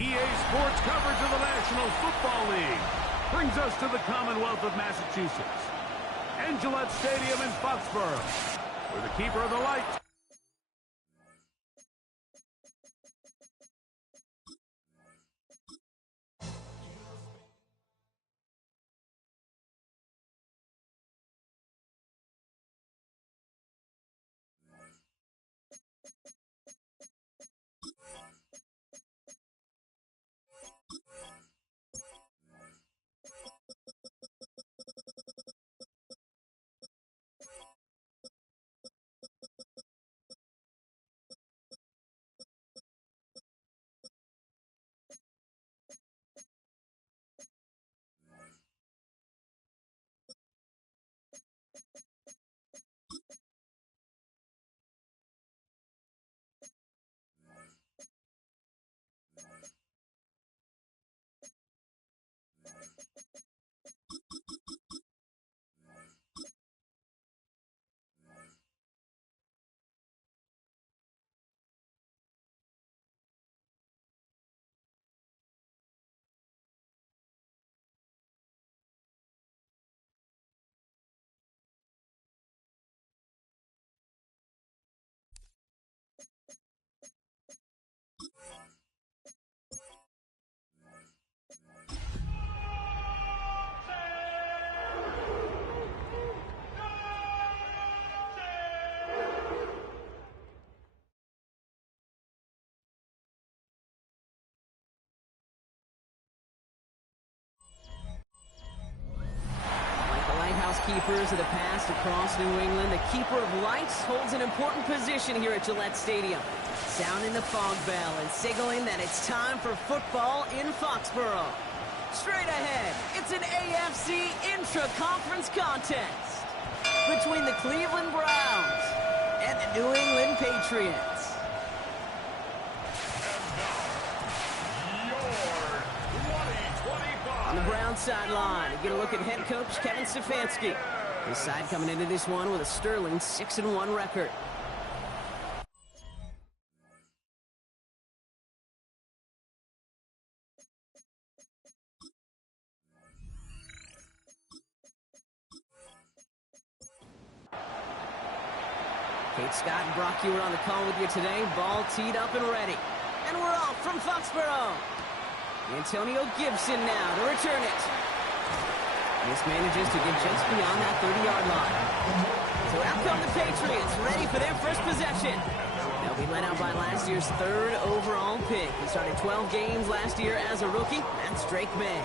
EA Sports coverage of the National Football League brings us to the Commonwealth of Massachusetts and Gillette Stadium in Foxborough, where the keeper of the lights keepers of the past across New England, the keeper of lights holds an important position here at Gillette Stadium, sounding the fog bell and signaling that it's time for football in Foxborough. Straight ahead, it's an AFC intra-conference contest between the Cleveland Browns and the New England Patriots. On the Browns sideline, you get a look at head coach Kevin Stefanski. His side coming into this one with a sterling 6-1 record. Kate Scott and Brock Ewer on the call with you today. Ball teed up and ready. And we're off from Foxborough. Antonio Gibson now to return it. This manages to get just beyond that 30-yard line. So out come the Patriots, ready for their first possession. They'll be led out by last year's third overall pick. He started 12 games last year as a rookie. That's Drake May.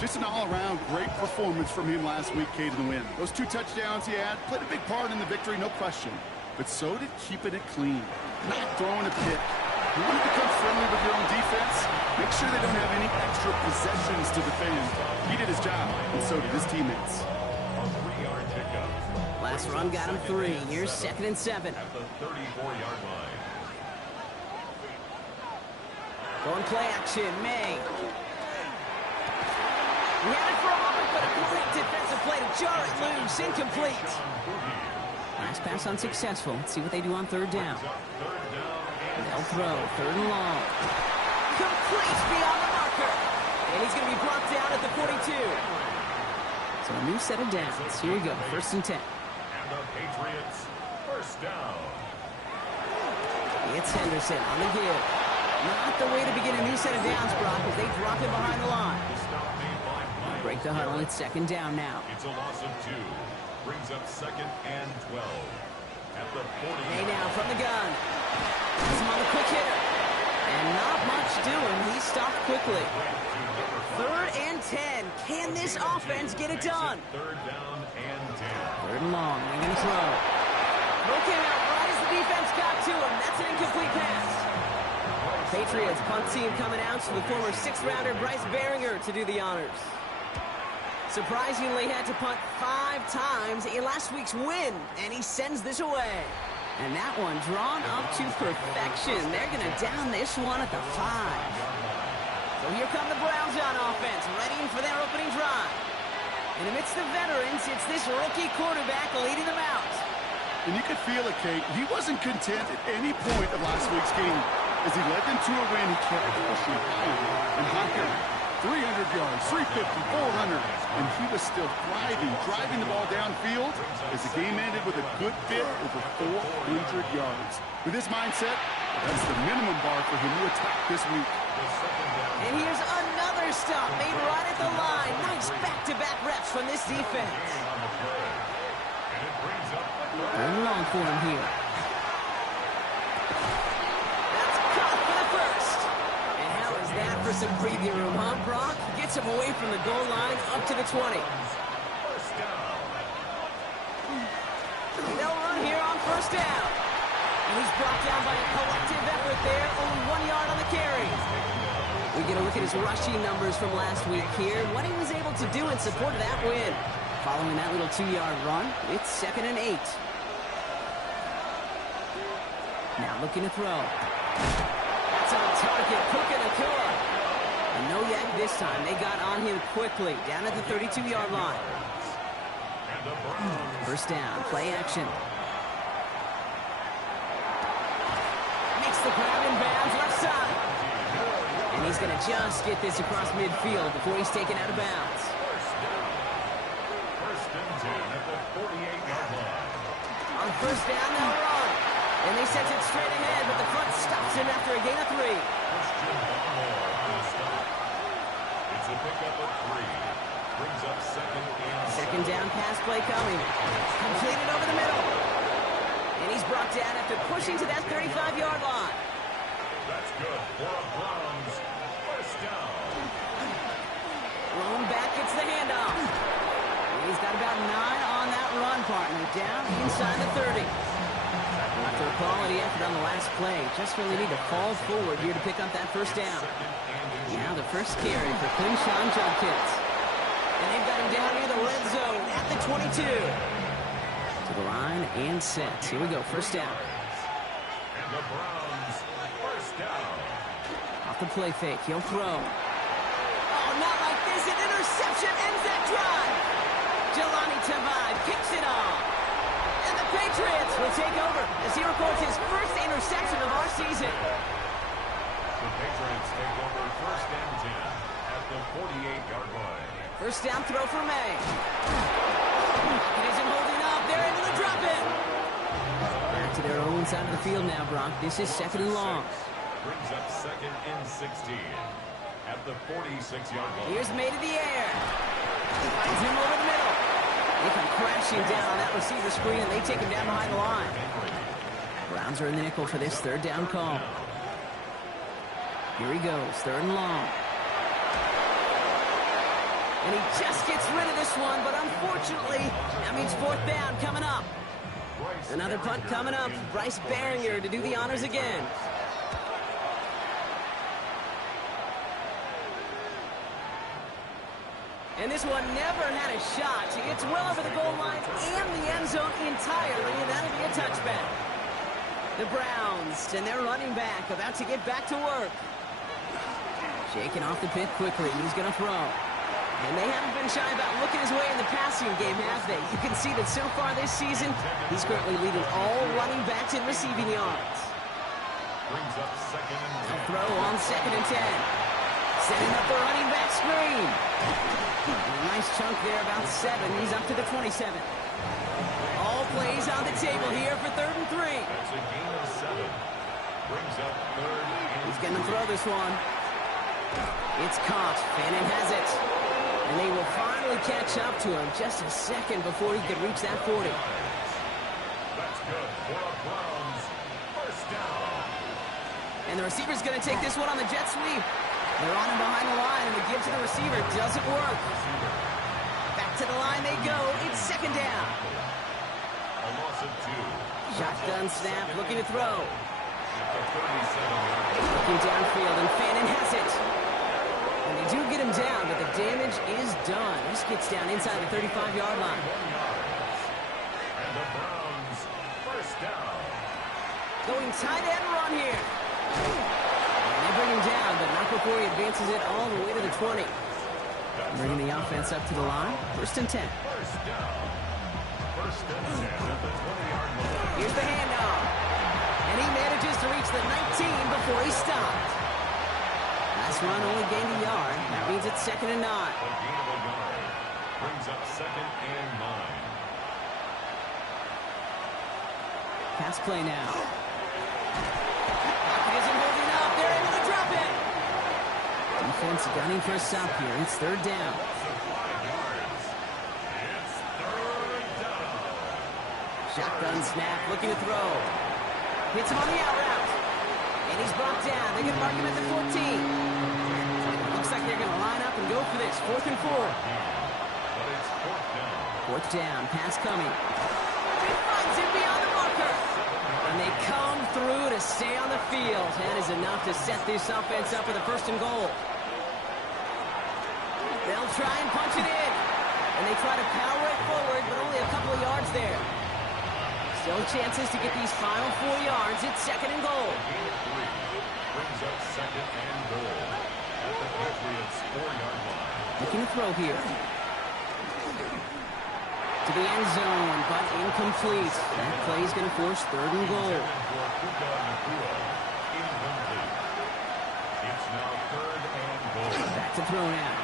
Just an all-around great performance from him last week, Kate, in the win. Those 2 touchdowns he had played a big part in the victory, no question. But so did keeping it clean, not throwing a pick. You want to become friendly with your own defense? Make sure they don't have any extra possessions to defend. He did his job, and so did his teammates. A 3-yard pickup. Last run got him 3. Here's 2nd and 7. At the 34-yard line. Going play action, May. He had it for a moment, but a great defensive play to jar it loose, incomplete. Last pass unsuccessful. Let's see what they do on 3rd down. They'll throw, 3rd and long. Complete beyond the marker. And he's going to be brought down at the 42. So a new set of downs. Here we go, 1st and 10. And the Patriots, 1st down. It's Henderson on the give. Not the way to begin a new set of downs, Brock, as they drop it behind the line. Break the huddle. It's 2nd down now. It's a loss of 2. Brings up 2nd and 12. At the 40. May now from the gun. Has him on the quick hitter. And not much doing. He stopped quickly. 3rd and 10. Can this offense get it done? 3rd down and 10. 3rd and long. They're going to throw. Broke him out right as the defense got to him. That's an incomplete pass. Patriots punt team coming out to the former 6th-rounder Bryce Behringer to do the honors. Surprisingly had to punt 5 times in last week's win, and he sends this away. And that one drawn up to perfection. They're going to down this one at the 5. So here come the Browns on offense, ready for their opening drive. And amidst the veterans, it's this rookie quarterback leading them out. And you could feel it, Kate. He wasn't content at any point of last week's game. As he led them to a win, he kept pushing higher and higher. 300 yards, 350, 400, and he was still thriving, driving the ball downfield as the game ended with a good bit over 400 yards. With this mindset, that's the minimum bar for him to attack this week. And here's another stop made right at the line. Nice back-to-back reps from this defense. Third long for him here. That's caught for the first. And how is that for some preview room, huh, Brock? Gets him away from the goal line up to the 20. They'll run here on 1st down. And he's brought down by a collective effort there. Only 1 yard on the carry. We get a look at his rushing numbers from last week here. What he was able to do in support of that win. Following that little 2-yard run, it's 2nd and 8. Now looking to throw. That's on target. Puka Nakua. And no yak this time. They got on him quickly. Down at the 32-yard line. 1st down. Play action. Makes the grab in bounds left side. And he's going to just get this across midfield before he's taken out of bounds. 1st and 10 at the 48-yard line. On 1st down, they'll run. And they sent it straight ahead, but the front stops him after a gain of 3. It's a pickup of 3. Brings up 2nd and 2nd down pass play coming. Completed over the middle. And he's brought down after pushing to that 35-yard line. That's good for a Browns 1st down. Thrown back, gets the handoff. And he's got about 9 on that run, partner. Down inside the 30. After a quality effort on the last play, just really need to fall forward here to pick up that 1st down. Now the first carry for Quinshawn Judkins. And they've got him down near the red zone at the 22. To the line and set. Here we go, 1st down. And the Browns 1st down. Off the play fake, he'll throw. Oh, not like this. An interception ends that drive. Jelani Tavai picks it off. And the Patriots will take over as he records his first interception of our season. The Patriots take over 1st and 10 at the 48-yard line. First down throw for May. It isn't holding up. They're into the drop-in. Back to their own side of the field now, Brock. This is 2nd and long. Brings up 2nd and 16 at the 46-yard line. Here's May to the air. Finds him over the middle. They come crashing down on that receiver screen, and they take him down behind the line. Browns are in the nickel for this 3rd down call. Here he goes, 3rd and long. And he just gets rid of this one, but unfortunately, that means 4th down coming up. Another punt coming up. Bryce Barringer to do the honors again. And this one never had a shot. It's well over the goal line and the end zone entirely, and that'll be a touchback. The Browns and their running back about to get back to work. Shaking off the pit quickly. He's going to throw. And they haven't been shy about looking his way in the passing game, have they? You can see that so far this season, he's currently leading all running backs in receiving yards. Brings up 2nd and 10. A throw on 2nd and 10. Setting up the running back screen. A nice chunk there, about 7. He's up to the 27. All plays on the table here for 3rd and 3. That's a gain of 7. Brings up 3rd and He's going to throw this one. It's caught. Fannin has it. And they will finally catch up to him just a second before he could reach that 40. That's good for the Browns. 1st down. And the receiver's going to take this one on the jet sweep. They're on him behind the line, and the give to the receiver doesn't work. Back to the line they go. It's 2nd down. A loss of 2. Shotgun snap, looking to throw. At the 37-yard line. Looking downfield, and Fannin has it. And they do get him down, but the damage is done. This gets down inside the 35-yard line. And the Browns, 1st down. Going tight end run here. And they bring him down, but not before he advances it all the way to the 20. Bringing the offense up to the line. 1st and 10. 1st down. 1st and 10 at the 20-yard line. Here's the handoff. And he manages to reach the 19 before he stopped. Last run only gained a yard. That means it's 2nd and 9. A gain of a yard. Brings up 2nd and 9. Pass play now. Pocket isn't holding up. They're into the drop-in. Defense gunning for a stop here. It's 3rd down. It's 3rd down. Shotgun snap, looking to throw. Hits him on the out route. And he's brought down. They get him marking at the 14. Looks like they're going to line up and go for this. 4th and 4. But it's 4th down. 4th down. Pass coming. He finds him beyond the marker. And they come through to stay on the field. That is enough to set this offense up with a 1st and goal. They'll try and punch it in. And they try to power it forward, but only a couple of yards there. Still chances to get these final 4 yards. It's 2nd and goal. Gain of 3. Brings up 2nd and goal. At the Patriots' 4-yard line. Looking to throw here. To the end zone, but incomplete. That play is going to force 3rd and goal. For Puka Nakua. Incomplete. It's now 3rd and goal. Back to throw now.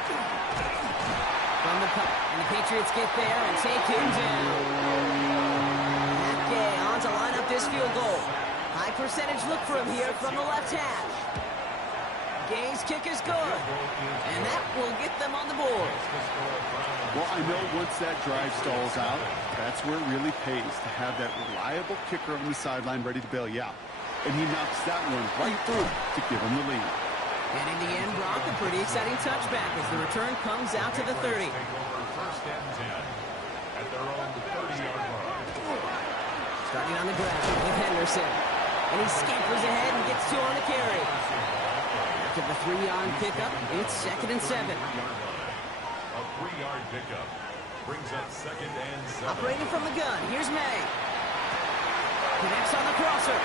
From the punt. And the Patriots get there and take him down. Matt Gay on to line up this field goal. High percentage look for him here from the left hash. Gay's kick is good. And that will get them on the board. Well, I know once that drive stalls out, that's where it really pays to have that reliable kicker on the sideline ready to bail you out. And he knocks that one right through to give him the lead. And in the end, Brock, a pretty exciting touchback as the return comes out to the 30. Take over 1st and 10 at their own 30-yard line. Starting on the ground with Henderson. And he scampers ahead and gets 2 on the carry. After the 3-yard pickup, it's 2nd and 7. A 3-yard pickup brings up 2nd and 7. Operating from the gun, here's May. Connects on the crosser.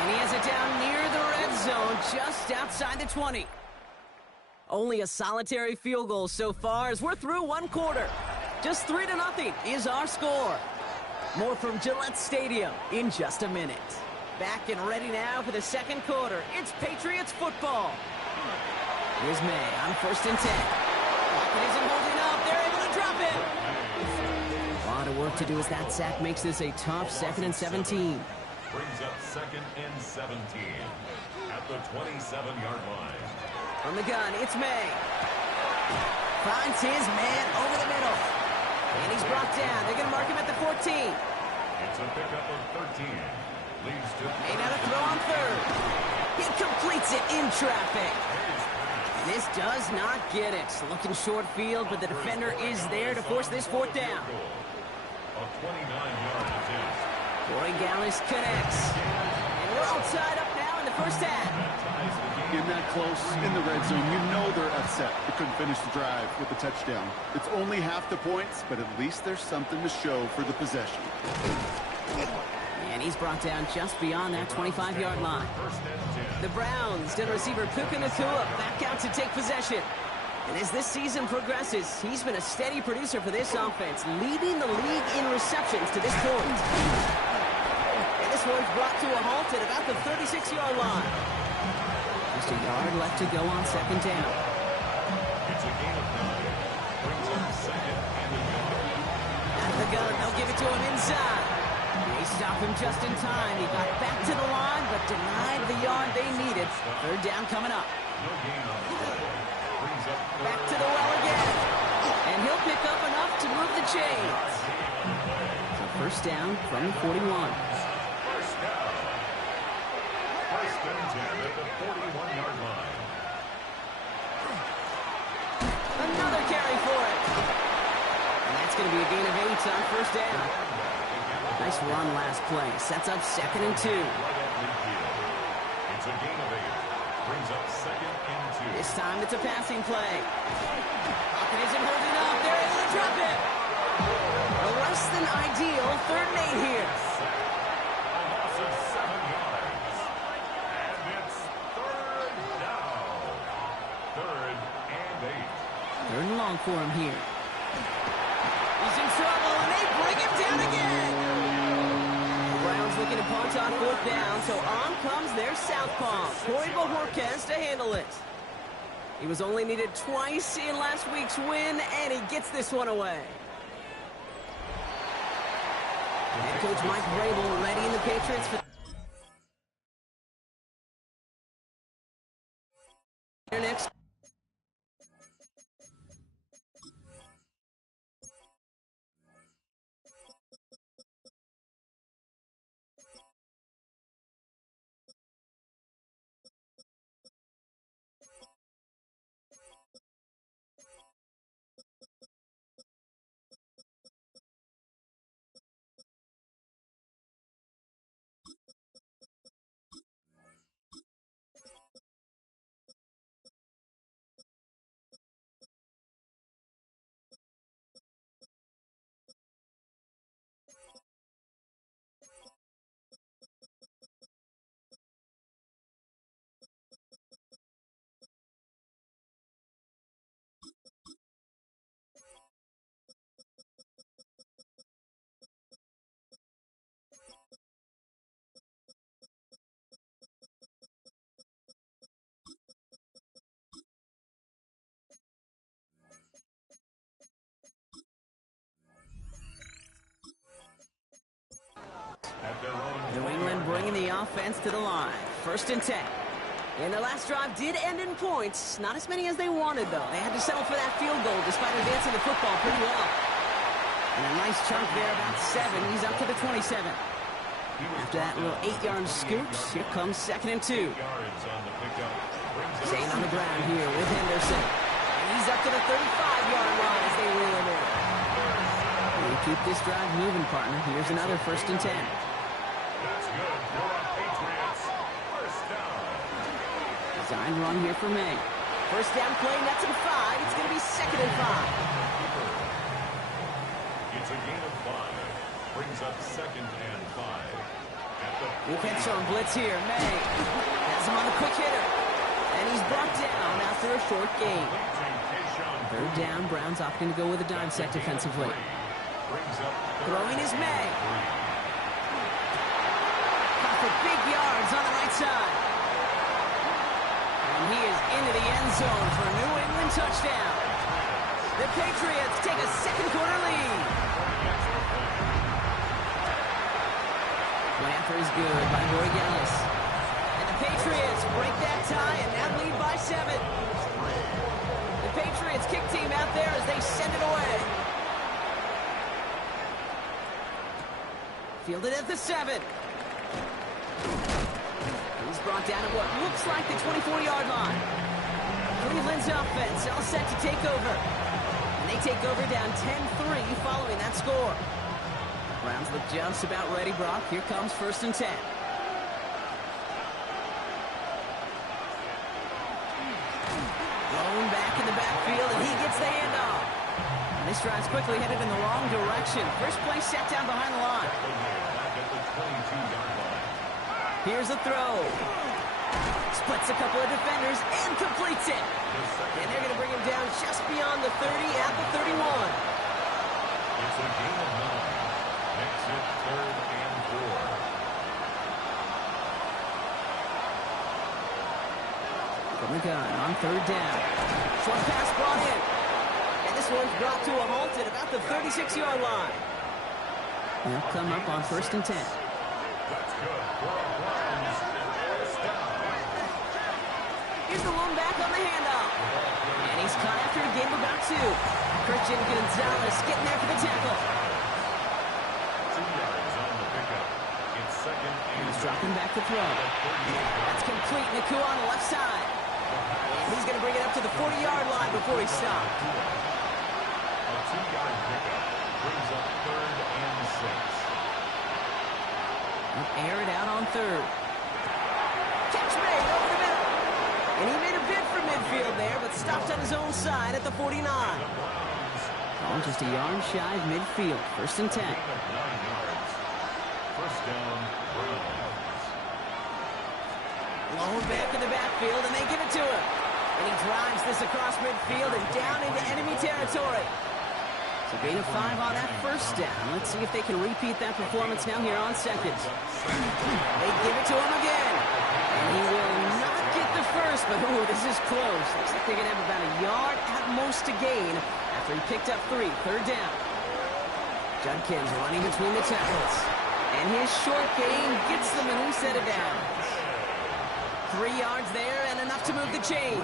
And he has it down near the red zone, just outside the 20. Only a solitary field goal so far as we're through one quarter. Just 3-0 is our score. More from Gillette Stadium in just a minute. Back and ready now for the second quarter. It's Patriots football. Here's May on 1st and 10. Pocket isn't holding up. They're able to drop it. A lot of work to do as that sack makes this a tough 2nd and 17. Brings up 2nd and 17 at the 27-yard line. From the gun, it's May. Finds his man over the middle. And he's brought down. They're going to mark him at the 14. It's a pickup of 13. Leads to May now to throw on 3rd. He completes it in traffic. This does not get it. Looking short field, but the defender is there to force this 4th down. A 29-yard attempt. Corey Gallis connects. And we're all tied up now in the first half. In that close, in the red zone, you know they're upset. They couldn't finish the drive with the touchdown. It's only half the points, but at least there's something to show for the possession. And he's brought down just beyond that 25-yard line. The Browns and receiver Puka Nakua back out to take possession. And as this season progresses, he's been a steady producer for this offense, leading the league in receptions to this point. And this one's brought to a halt at about the 36-yard line. Just a yard left to go on 2nd down. It's a gain of 9. Brings up 2nd and a yard. Out of the gun, they'll give it to him inside. They stop him just in time. He got back to the line, but denied the yard they needed. 3rd down coming up. No gain on the play. Brings up 3rd. Back to the well again. And he'll pick up enough to move the chains. So 1st down from the 41. First down. 1st and 10 at the 41-yard line. Another carry for it. And that's going to be a gain of 8 on 1st down. Nice run last play. Sets up 2nd and 2. Right at midfield. It's a gain of 8. Brings up 2nd and 2. This time it's a passing play. Pocket isn't holding up. They're able to drop it. A less than ideal 3rd and 8 here. A loss of 7 yards. And it's 3rd down. 3rd and 8. 3rd and long for him here. He's in trouble, and they bring him down again. The Browns looking to punt on 4th down, so on comes their southpaw, Corey Bojorquez, to handle it. He was only needed twice in last week's win, and he gets this one away. Head coach Mike Vrabel readying the Patriots for their next. New England bringing the offense to the line. 1st and 10. And the last drive did end in points. Not as many as they wanted, though. They had to settle for that field goal despite advancing the football pretty well. And a nice chunk there, about 7. He's up to the 27. After that little 8-yard scoot, here comes 2nd and 2. Staying on the ground here with Henderson. And he's up to the 35-yard line as they reel him in. They keep this drive moving, partner. Here's another 1st and 10. That's good for a Patriots. 1st down. Design run here for May. 1st down play, nets and 5. It's going to be 2nd and 5. It's a gain of 5. Brings up 2nd and 5. Defense on blitz here. May has him on the quick hitter. And And he's brought down after a short gain. Third down, Browns opting to go with a dime set defensively. Throwing is May. Got for big yards on the right side. And he is into the end zone for a New England touchdown. The Patriots take a second quarter lead. One after is good by Borregales. And the Patriots break that tie and now lead by 7. The Patriots kick team out there as they send it away. Fielded at the 7. He's brought down at what looks like the 24-yard line. Cleveland's offense all set to take over. And they take over down 10-3 following that score. Browns look just about ready, Brock. Here comes 1st and 10. Thrown back in the backfield, and he gets the handoff. And this drive's quickly headed in the wrong direction. First play set down behind the line. Here's a throw. Splits a couple of defenders and completes it. And they're going to bring him down just beyond the 30 at the 31. It's a game of 9. Makes it 3rd and 4. From the gun on 3rd down. Short pass brought in. And this one's brought to a halt at about the 36-yard line. They'll come up on 1st and 10. That's good for a Browns first down. Here's the one back on the handoff. And he's caught after a game of about 2. Christian Gonzalez getting there for the tackle. 2 yards on the pickup. It's 2nd and He's dropping back to throw. That's complete. Nakua on the left side. And he's going to bring it up to the 40-yard line before he stopped. a 2-yard pickup brings up 3rd and 6. Air it out on 3rd. Catch made over the middle. And he made a bid for midfield there, but stopped on his own side at the 49. Oh, just a yard shy of midfield. 1st and 10. 9 yards. First down, Browns. Low back in the backfield, and they give it to him. And he drives this across midfield and down into enemy territory. So gain of 5 on that 1st down. Let's see if they can repeat that performance now here on 2nd. They give it to him again. And he will not get the first, but ooh, this is close. Looks like they're going to have about a yard at most to gain after he picked up 3. 3rd down. Judkins running between the tackles. And his short gain gets them a new set of downs. 3 yards there and enough to move the chains.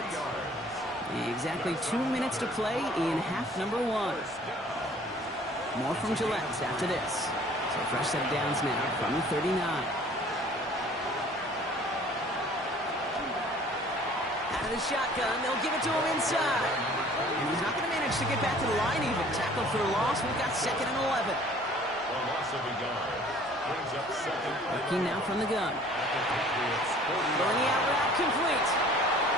Exactly 2 minutes to play in half number 1. More from Gillette after this. So fresh set of downs now from the 39. Out of the shotgun, they'll give it to him inside. And he's not going to manage to get back to the line even. Tackled for a loss. We've got 2nd and 11. A loss of a yard brings up 2nd. Working now from the gun. Throwing the out route complete.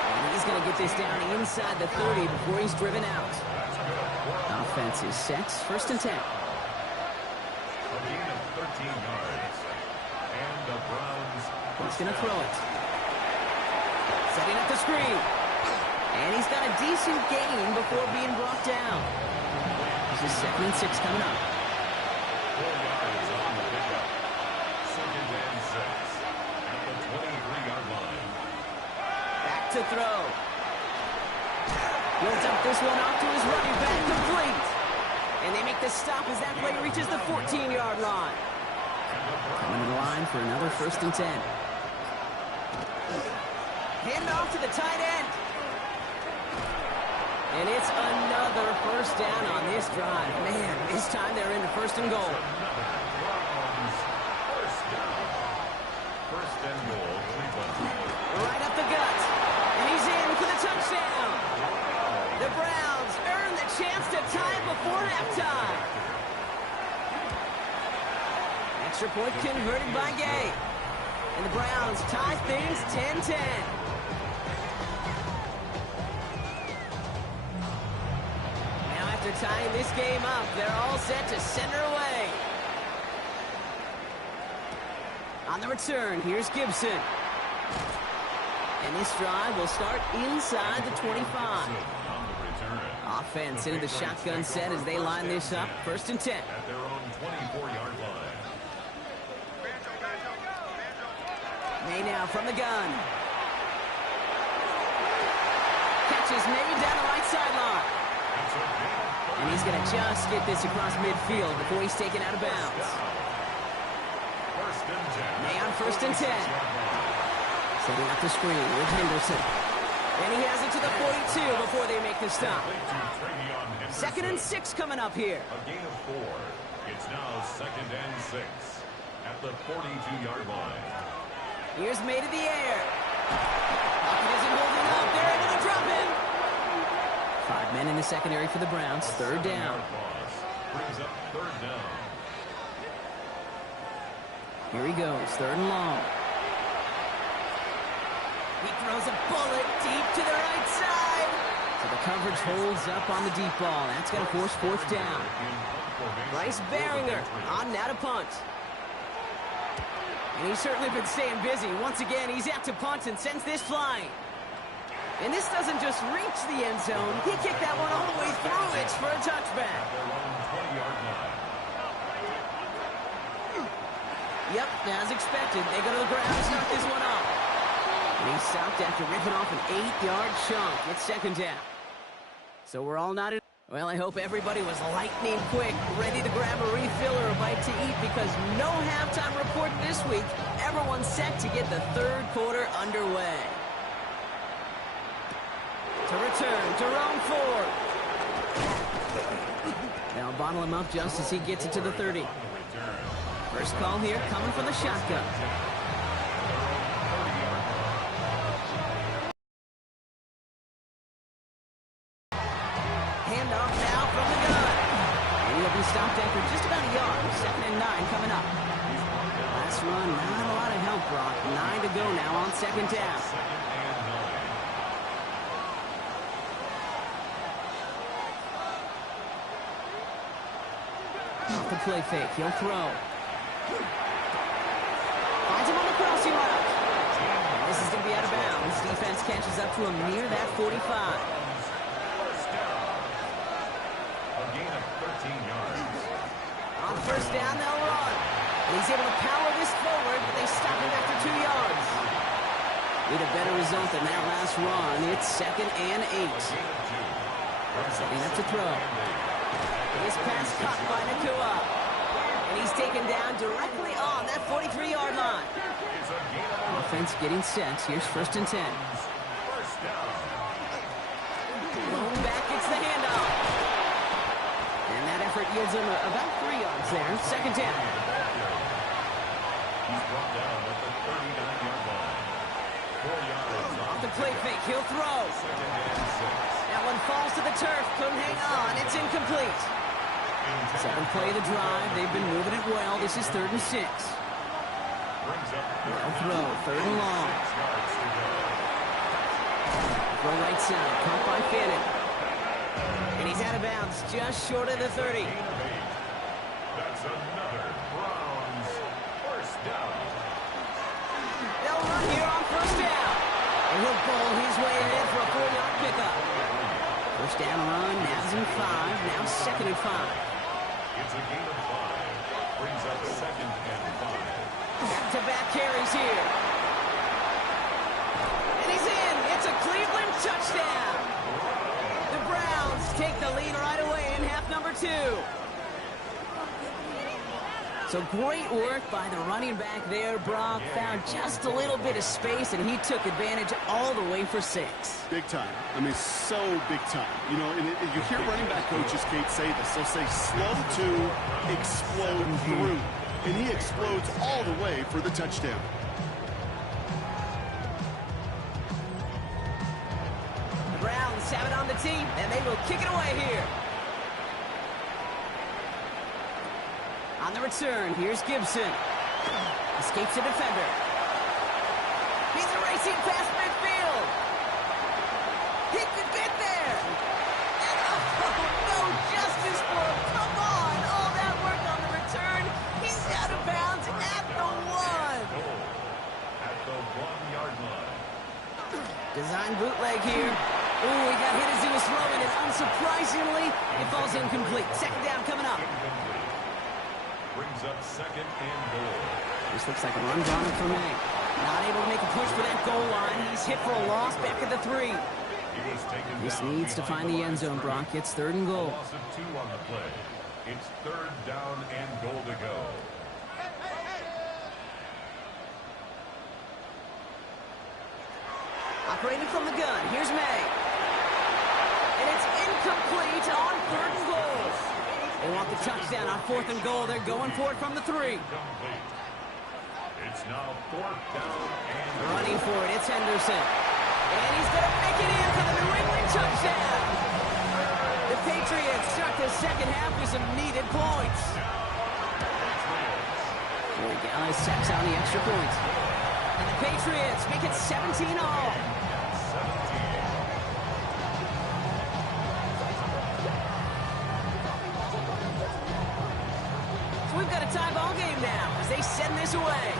And he's going to get this down inside the 30 before he's driven out. Offense is set. 1st and 10. A gain of 13 yards. And the Browns. He's going to throw it. Setting up the screen. And he's got a decent gain before being brought down. This is 2nd and 6 coming up. 4 yards on the pickup. 2nd and 6. At the 23-yard line. Back to throw. He'll dump this one off to his running back, complete. And they make the stop as that play reaches the 14-yard line. Coming to the line for another 1st and 10. Hand off to the tight end. And it's another 1st down on this drive. Man, this time they're into 1st and goal. First down. 1st and goal, Cleveland. Right up the gut. And he's in for the touchdown. The Browns earn the chance to tie it before halftime. Extra point converted by Gay. And the Browns tie things 10-10. Now after tying this game up, they're all set to send her away. On the return, here's Gibson. And this drive will start inside the 25. On the return. Offense into the shotgun set as they line this up. 1st and 10. At their own 24-yard line. May now from the gun. Catch is made down the right sideline. And he's going to just get this across midfield before he's taken out of bounds. May on 1st and 10. Setting up the screen with Henderson. And he has it to the 42 before they make the stop. 2nd and 6 coming up here. A gain of 4. It's now 2nd and 6 at the 42-yard line. Here's May to the air. Pocket isn't holding up. They're into the drop-in. 5 men in the secondary for the Browns. 3rd down. Brings up 3rd down. Here he goes. 3rd and long. He throws a bullet deep to the right side. So the coverage holds up on the deep ball. That's going to force 4th down. Bryce Behringer on now to punt. And he's certainly been staying busy. Once again, he's out to punt and sends this flying. And this doesn't just reach the end zone. He kicked that one all the way through. It's for a touchback. Yep, as expected, they go to the ground to start this one off. And he's stopped after ripping off an 8-yard chunk. It's 2nd down. So we're all knotted. Well, I hope everybody was lightning quick, ready to grab a refill or a bite to eat, because no halftime report this week. Everyone's set to get the 3rd quarter underway. To return, Jerome Ford. They'll bottle him up just as he gets it to the 30. First call here coming from the shotgun. Handoff now from the gun. And he'll be stopped after just about a yard. 2nd and 9 coming up. Last run, not a lot of help, Brock. 9 to go now on 2nd down. Off the play fake, he'll throw. Finds him on the crossing route. And this is going to be out of bounds. Defense catches up to him near that 45. A gain of 13 yards. On 1st down, they'll run. And he's able to power this forward, but they stop him after 2 yards. Need a better result than that last run. It's 2nd and 8. Setting up to throw. This pass caught by Nakua. And he's taken down directly on that 43-yard line. Offense getting set. Here's 1st and 10. Going back, it's the handoff. And that effort yields him about 3 yards there. 2nd down. He's brought down at the 39-yard line. 4 yards. Off the play fake, he'll throw. That one falls to the turf. Couldn't hang on. It's incomplete. 2nd play of the drive. They've been moving it well. This is 3rd and 6. They'll throw. 3rd and long. Throw right side. Caught by Fannin. And he's out of bounds just short of the 30. That's another Browns 1st down. They'll run here on 1st down. And he'll bowl his way ahead for a 4-yard pickup. 1st down run. Now's in 5. Now 2nd and 5. It's a gain of 5. Brings up 2nd and 5. Back-to-back carries here. And he's in. It's a Cleveland touchdown. The Browns take the lead right away in half number 2. So great work by the running back there. Brock found just a little bit of space, and he took advantage all the way for 6. Big time. I mean, so big time. You know, and you hear running back coaches, Kate, say this. They'll say slow to explode through. And he explodes all the way for the touchdown. The Browns have it on the team, and they will kick it away here. On the return, here's Gibson. Escapes the defender. He's racing past midfield. He could get there. And no justice for him. Come on. All that work on the return. He's out of bounds at the 1. At the 1-yard line. Design bootleg here. Ooh, he got hit as he was throwing, and unsurprisingly, it falls incomplete. Second down coming up. Brings up second and goal. This looks like a run drawn up for May. Not able to make a push for that goal line. He's hit for a loss back at the 3. This needs to find the end zone, Brock. It's 3rd and goal. Loss of 2 on the play. It's 3rd down and goal to go. Operating from the gun. Here's May. And it's incomplete on 3rd and goal. They want the touchdown on 4th and goal. They're going for it from the 3. It's now 4th down and running for it. It's Henderson. And he's going to make it in for the New England touchdown. The Patriots start the second half with some needed points. Gallis sacks on the extra point. And the Patriots make it 17-all. So we've got a tie ball game now as they send this away.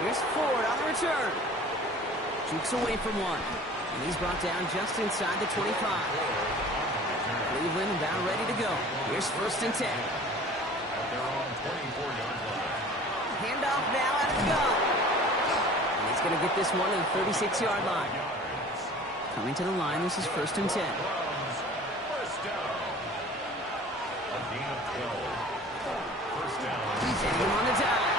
Here's Ford on the return. Jukes away from one. And he's brought down just inside the 25. Cleveland about ready to go. Here's 1st and 10. at their own 24-yard line. Handoff now out of the gun. And he's going to get this one to the 36-yard line. Coming to the line, this is 1st and 10. First down. A gain of 12. First down. Setting him on the dime.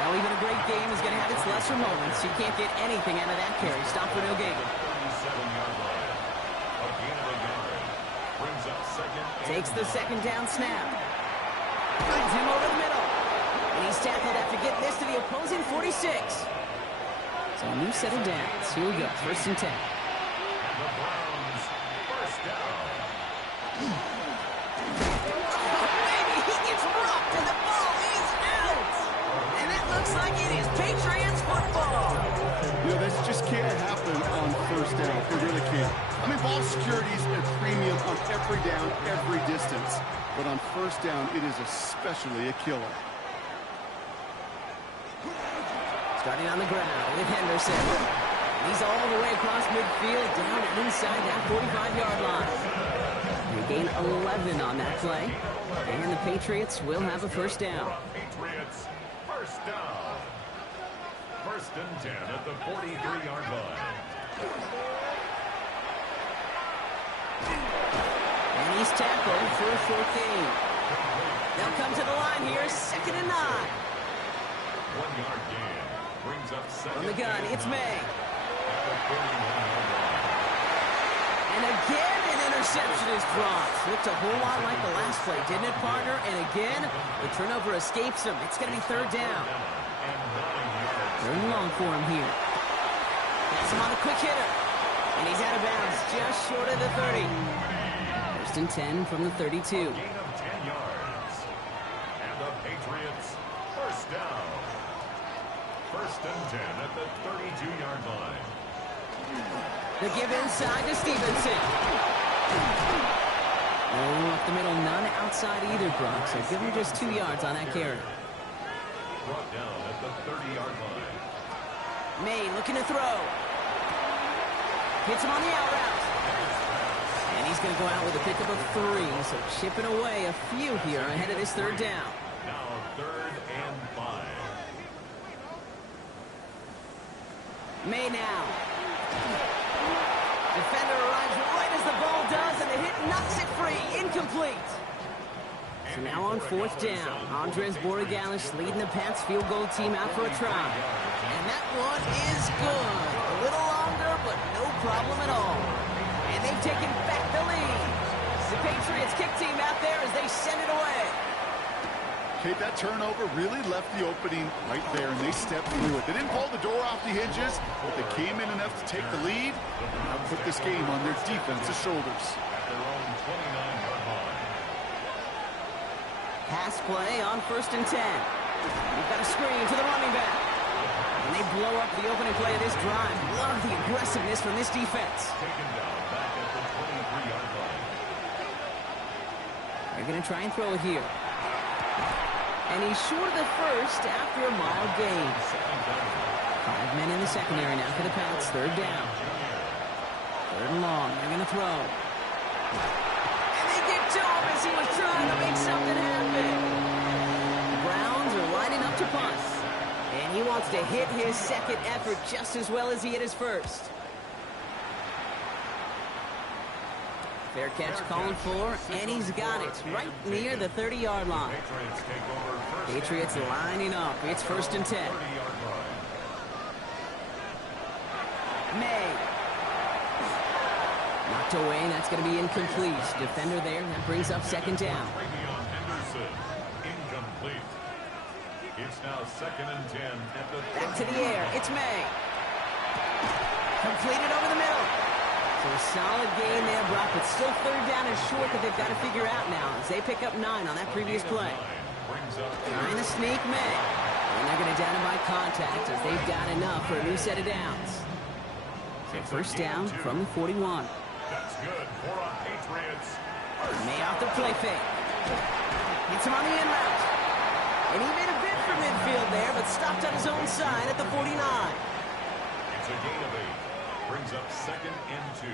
Well, even a great game is going to have its lesser moments. You can't get anything out of that carry. Stop for no gain. 37-yard line. A gain of a yard. Brings up second. Takes the second down snap. Finds him over the middle. And he's tackled after getting this to the opposing 46. So a new set of downs. Here we go. 1st and 10. And the Browns. First down. Maybe he gets rocked and the ball is out. And that looks like it is Patriots football. You know, this just can't happen on 1st down. It really can't. I mean, ball security is a premium on every down, every distance. But on 1st down, it is especially a killer. Starting on the ground with Henderson. He's all the way across midfield, down inside that 45-yard line. They gain 11 on that play. And the Patriots will have a 1st down. Patriots. First down. 1st and 10 at the 43-yard line. And he's tackled for a 4th gain. They'll come to the line here, 2nd and 9. 1-yard gain. Brings up second. On the gun, it's May. At the 41-yard line. And again, an interception is dropped. Looked a whole lot like the last play, didn't it, partner? And again, the turnover escapes him. It's going to be 3rd down. And 9 yards. 3rd and long for him here. Pass him on the quick hitter. And he's out of bounds, just short of the 30. 1st and 10 from the 32. Gain of 10 yards. And the Patriots. First down. 1st and 10 at the 32-yard line. The give inside to Stevenson. No up the middle, none outside either, Brock. So give him just 2 yards on that carry. Brought down at the 30-yard line. May looking to throw. Hits him on the out route. And he's going to go out with a pickup of 3. So chipping away a few here ahead of this 3rd down. Now 3rd and 5. May now. Defender arrives right as the ball does, and the hit knocks it free. Incomplete. So now on 4th down, Andres Borregalis leading the Pats field goal team out for a try. And that one is good. A little longer, but no problem at all. And they've taken back the lead. The Patriots kick team out there as they send it away. Okay, that turnover really left the opening right there, and they stepped through it. They didn't pull the door off the hinges, but they came in enough to take the lead and now put this game on their defense's shoulders. At their own 29-yard line. Pass play on 1st and 10. We've got a screen to the running back. And they blow up the opening play of this drive. Love the aggressiveness from this defense. Taken down back at the 23-yard line. They're going to try and throw it here. And he's short of the 1st after a mild gain. 5 men in the secondary now for the Pats. Third down. Third and long. They're going to throw. And they get to him as he was trying to make something happen. The Browns are lining up to punt. And he wants to hit his second effort just as well as he hit his first. Fair catch calling for, and he's got it right near the 30-yard line. Patriots lining up. It's 1st and 10. May. Knocked away, and that's going to be incomplete. Defender there, that brings up 2nd down. Incomplete. It's now 2nd and 10 at the Back to the air. It's May. Completed over the middle. So a solid gain there, Brock, but still 3rd down and short that they've got to figure out now as they pick up 9 on that previous play. Trying to sneak May. And they're going to down him by contact as they've got enough for a new set of downs. So 1st down from the 41. That's good for our Patriots. May off the play fake. Gets him on the in route. And he made a bid for midfield there, but stopped on his own side at the 49. It's a gain of 8. Brings up 2nd and 2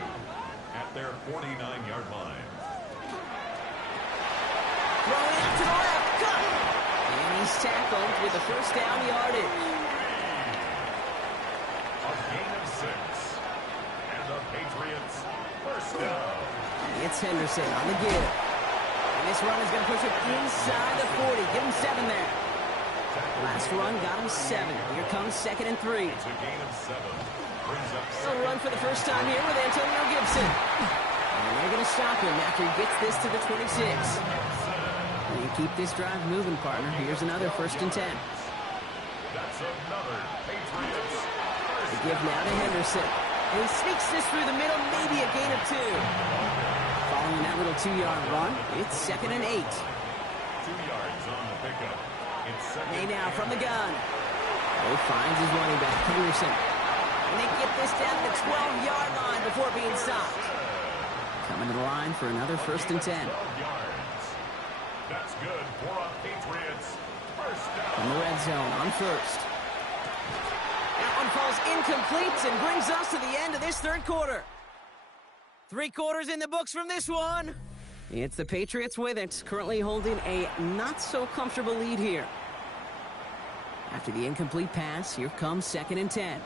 at their 49-yard line. Throwing out to the left. Got him. And he's tackled with the 1st down yardage. A gain of 6. And the Patriots 1st down. It's Henderson on the give. And this run is going to push it inside the 40. Give him 7 there. Last run got him 7. Here comes 2nd and 3. It's a gain of 7. Brings up He'll run for the first time here with Antonio Gibson. And they're going to stop him after he gets this to the 26. And you keep this drive moving, partner. Here's another 1st and 10. That's another Patriots. The give now to Henderson. And he sneaks this through the middle, maybe a gain of 2. Following that little 2-yard run, it's 2nd and 8. 2 yards on the pickup. It's 2nd. May now from the gun. Oh, finds his running back, Henderson. And they get this down to the 12-yard line before being stopped. Coming to the line for another 1st and 10. 12 yards. That's good for our Patriots. 1st down. From the red zone on 1st. That one falls incomplete and brings us to the end of this 3rd quarter. 3 quarters in the books from this one. It's the Patriots with it, currently holding a not-so-comfortable lead here. After the incomplete pass, here comes 2nd and 10.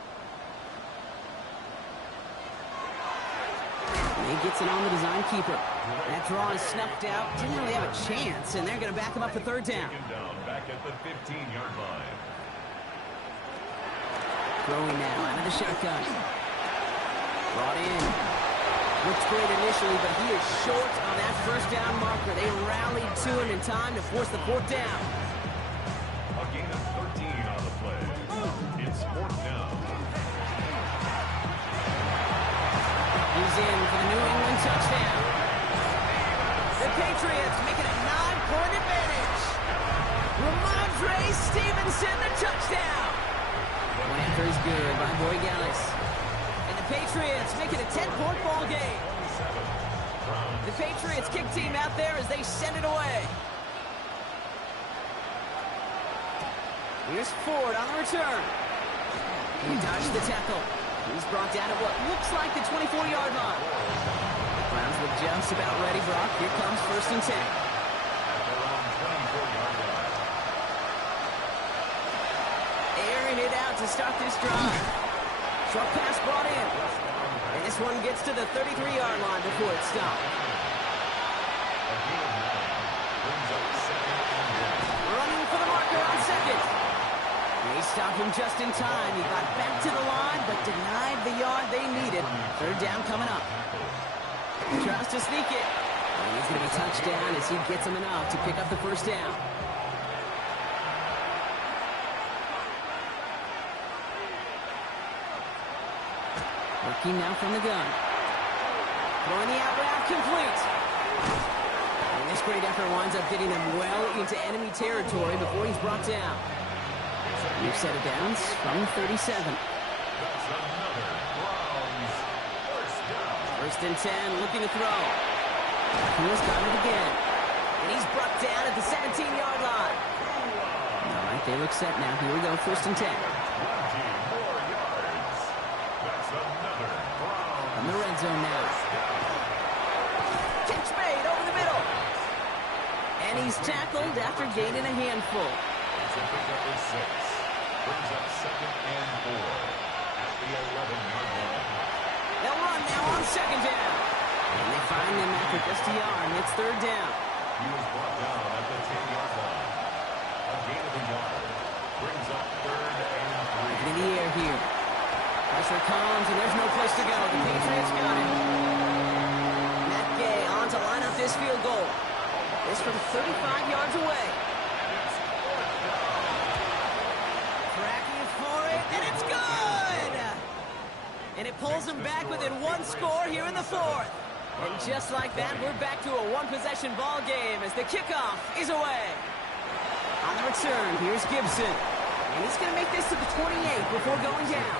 He gets it on the design keeper. That draw is snuffed out. Didn't really have a chance, and they're going to back him up for 3rd down. Back at the 15-yard line. Throwing now out of the shotgun. Brought in. Looks great initially, but he is short on that 1st down marker. They rallied to him in time to force the 4th down. A gain of 13 on the play. It's 4th down. He's in for the New England touchdown. The Patriots make it a 9-point advantage. Ramondre Stevenson, the touchdown. Planter is good by Boy Gallis. And the Patriots make it a 10-point ball game. The Patriots kick team out there as they send it away. Here's Ford on the return. He dodged the tackle. He's brought down at what looks like the 24-yard line. The Browns look just about ready, Brock. Here comes 1st and 10. Airing it out to start this drive. Short pass brought in. And this one gets to the 33-yard line before it's stopped. Running for the marker on 2nd. They stopped him just in time. He got back to the line, but denied the yard they needed. 3rd down coming up. He tries to sneak it. And he's going to be touched down as he gets him enough to pick up the 1st down. Working now from the gun. Throwing the out route complete. And this great effort winds up getting him well into enemy territory before he's brought down. New set of downs from 37. First and 10, looking to throw. He has got it again. And he's brought down at the 17-yard line. All right, they look set now. Here we go, 1st and 10. zone now. Catch made over the middle. And he's tackled after gaining a handful. It's a pickup of 6. Brings up 2nd and 4 at the 11-yard line. They'll run now on 2nd down. And they find him after just a yard. It's 3rd down. He was brought down at the 10-yard line. A gain of a yard. Brings up 3rd and 3. In the air here. Pressure comes, and there's no place to go. The Patriots got him. Matt Gay on to line up this field goal. This from 35 yards away. Cracking for it, and it's good! And it pulls them back within 1 score here in the 4th. And just like that, we're back to a one-possession ball game as the kickoff is away. On the return, here's Gibson. And he's going to make this to the 28 before going down.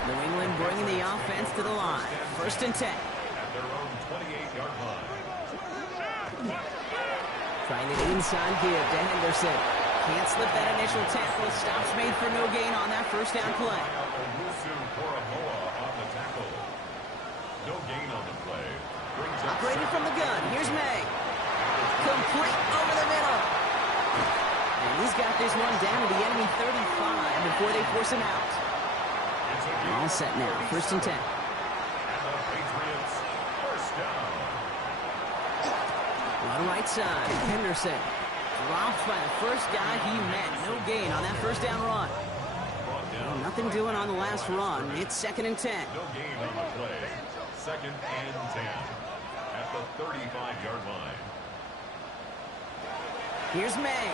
New England bringing the offense to the line. 1st and 10. At their own 28-yard line. Trying it inside give to Henderson. Can't slip that initial tackle. Stops made for no gain on that 1st down play. On the tackle. No gain on the play. Brings up Operated from the gun. Here's May. Complete over the middle. And he's got this one down to the enemy 35 before they force him out. All set now. 1st and 10. And the Patriots, 1st down. On right side, Henderson. Dropped by the first guy he met. No gain on that 1st down run. Well, nothing doing on the last run. It's 2nd and 10. No gain on the play. 2nd and 10 at the 35-yard line. Here's May.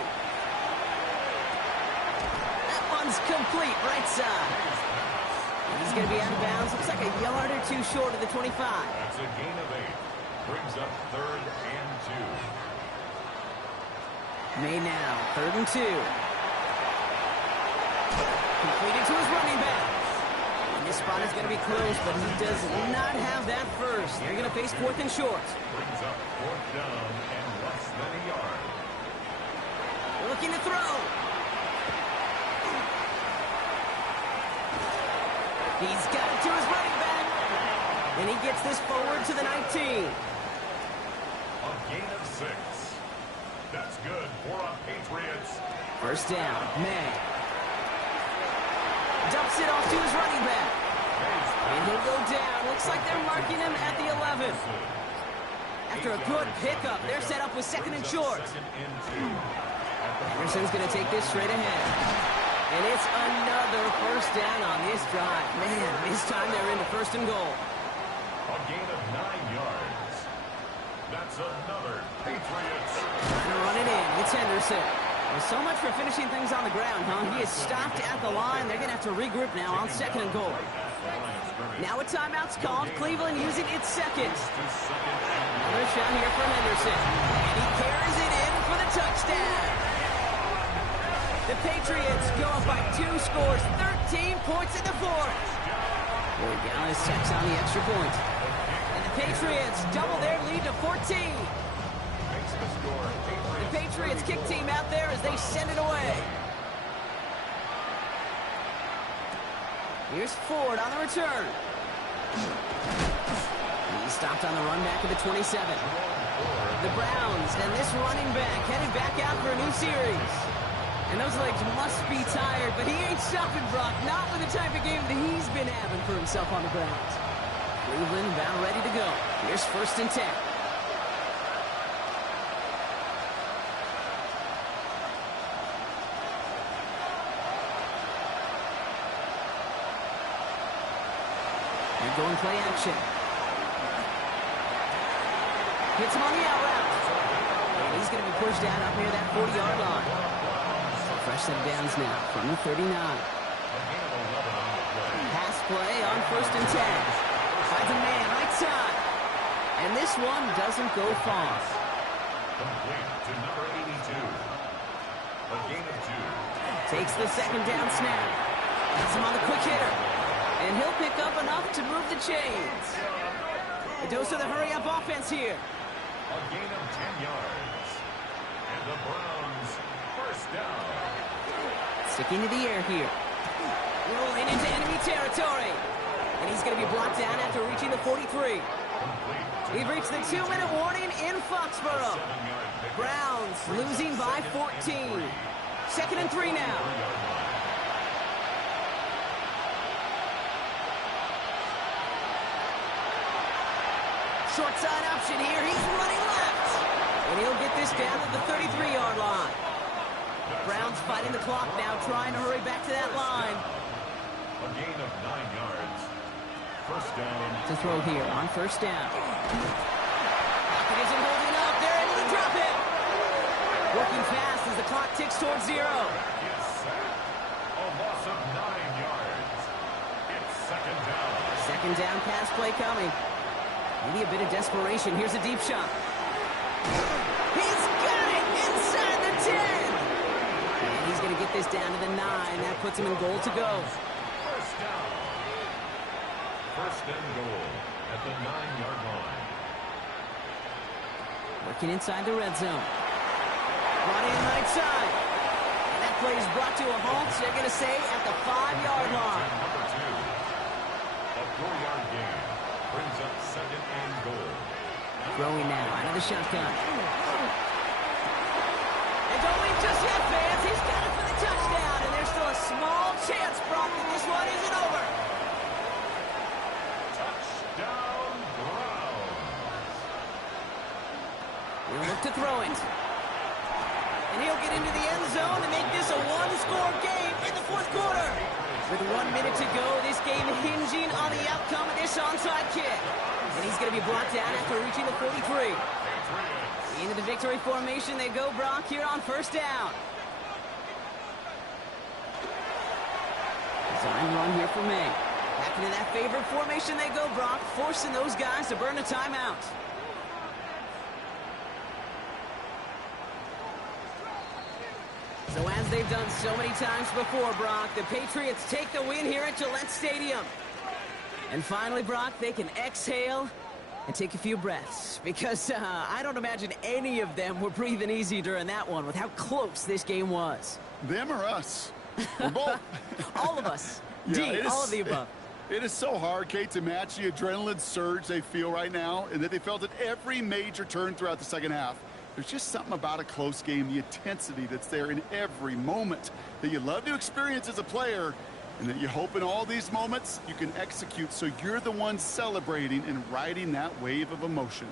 That one's complete, right side. He's going to be out of bounds. Looks like a yard or 2 short of the 25. That's a gain of 8. Brings up 3rd and 2. May now, 3rd and 2. Completed to his running back. And this spot is going to be close, but he does not have that first. They're going to face 4th and short. Brings up 4th down and less than a yard. Looking to throw. He's got it to his running back. And he gets this forward to the 19. A gain of 6. That's good for a Patriots. 1st down, May. Dumps it off to his running back. And he'll go down. Looks like they're marking him at the 11. After a good pickup, they're set up with 2nd and short. Henderson's going to take this straight ahead. And it's another 1st down on this drive. Man, this time they're into 1st and goal. A gain of 9 yards. That's another Patriots. Trying to run it in. It's Henderson. Well, so much for finishing things on the ground, huh? He is stopped at the line. They're going to have to regroup now on 2nd and goal. Now a timeout's called. Cleveland using its 2nd. Another shot here for Henderson. And he carries it in for the touchdown. The Patriots go up by 2 scores, 13 points in the 4th. Boy, Dallas checks on the extra point. And the Patriots double their lead to 14. The Patriots kick team out there as they send it away. Here's Ford on the return. He stopped on the run back to the 27. The Browns and this running back headed back out for a new series. And those legs must be tired, but he ain't stopping, Brock. Not with the type of game that he's been having for himself on the ground. Cleveland about ready to go. Here's 1st and 10. They're going play action. Hits him on the out route. And he's going to be pushed out up near that 40-yard line. Fresh set of downs now from the 39. Pass play on 1st and 10. Finds a man right side. And this one doesn't go far. Complete to number 82. A gain of 2. Takes the 2nd down snap. Has him on the quick hitter. And he'll pick up enough to move the chains. A dose of the hurry-up offense here. A gain of 10 yards. And the Browns, 1st down. Sticking to the air here. Rolling into enemy territory. And he's going to be brought down after reaching the 43. We've reached the 2-minute warning in Foxborough. Browns losing by 14. 2nd and 3 now. Short side option here. He's running left. And he'll get this down to the 33-yard line. Browns fighting the clock now, trying to hurry back to that line. A gain of 9 yards. First down. To throw here on first down. Pocket isn't holding up. They're able to drop it. Working fast as the clock ticks towards 0. Yes, a loss of 9 yards. It's second down. Second down pass play coming. Maybe a bit of desperation. Here's a deep shot. He's got it inside the 10. And he's going to get this down to the 9. That puts him in goal to go. First down. First and goal at the 9-yard line. Working inside the red zone. Brought in right side. And that play is brought to a halt. They're going to say at the 5-yard line. Number 2. A 4-yard gain brings up second and goal. Throwing now out of the shotgun. And don't leave just yet, fans. He's got it for the touchdown. And there's still a small chance, Brock, that this one isn't over. Touchdown, Browns. He'll look to throw it. And he'll get into the end zone to make this a one-score game in the 4th quarter. With 1 minute to go, this game hinging on the outcome of this onside kick. And he's going to be brought down after reaching the 43. Into the victory formation they go, Brock, here on first down. Design run here for May. Back into that favorite formation they go, Brock, forcing those guys to burn a timeout. So as they've done so many times before, Brock, the Patriots take the win here at Gillette Stadium. And finally, Brock, they can exhale and take a few breaths. Because I don't imagine any of them were breathing easy during that one with how close this game was. Them or us? We're both. All of us. Yeah, D, all of the above. It is so hard, Kate, to match the adrenaline surge they feel right now and that they felt at every major turn throughout the second half. There's just something about a close game, the intensity that's there in every moment that you love to experience as a player, and that you hope in all these moments you can execute so you're the one celebrating and riding that wave of emotion.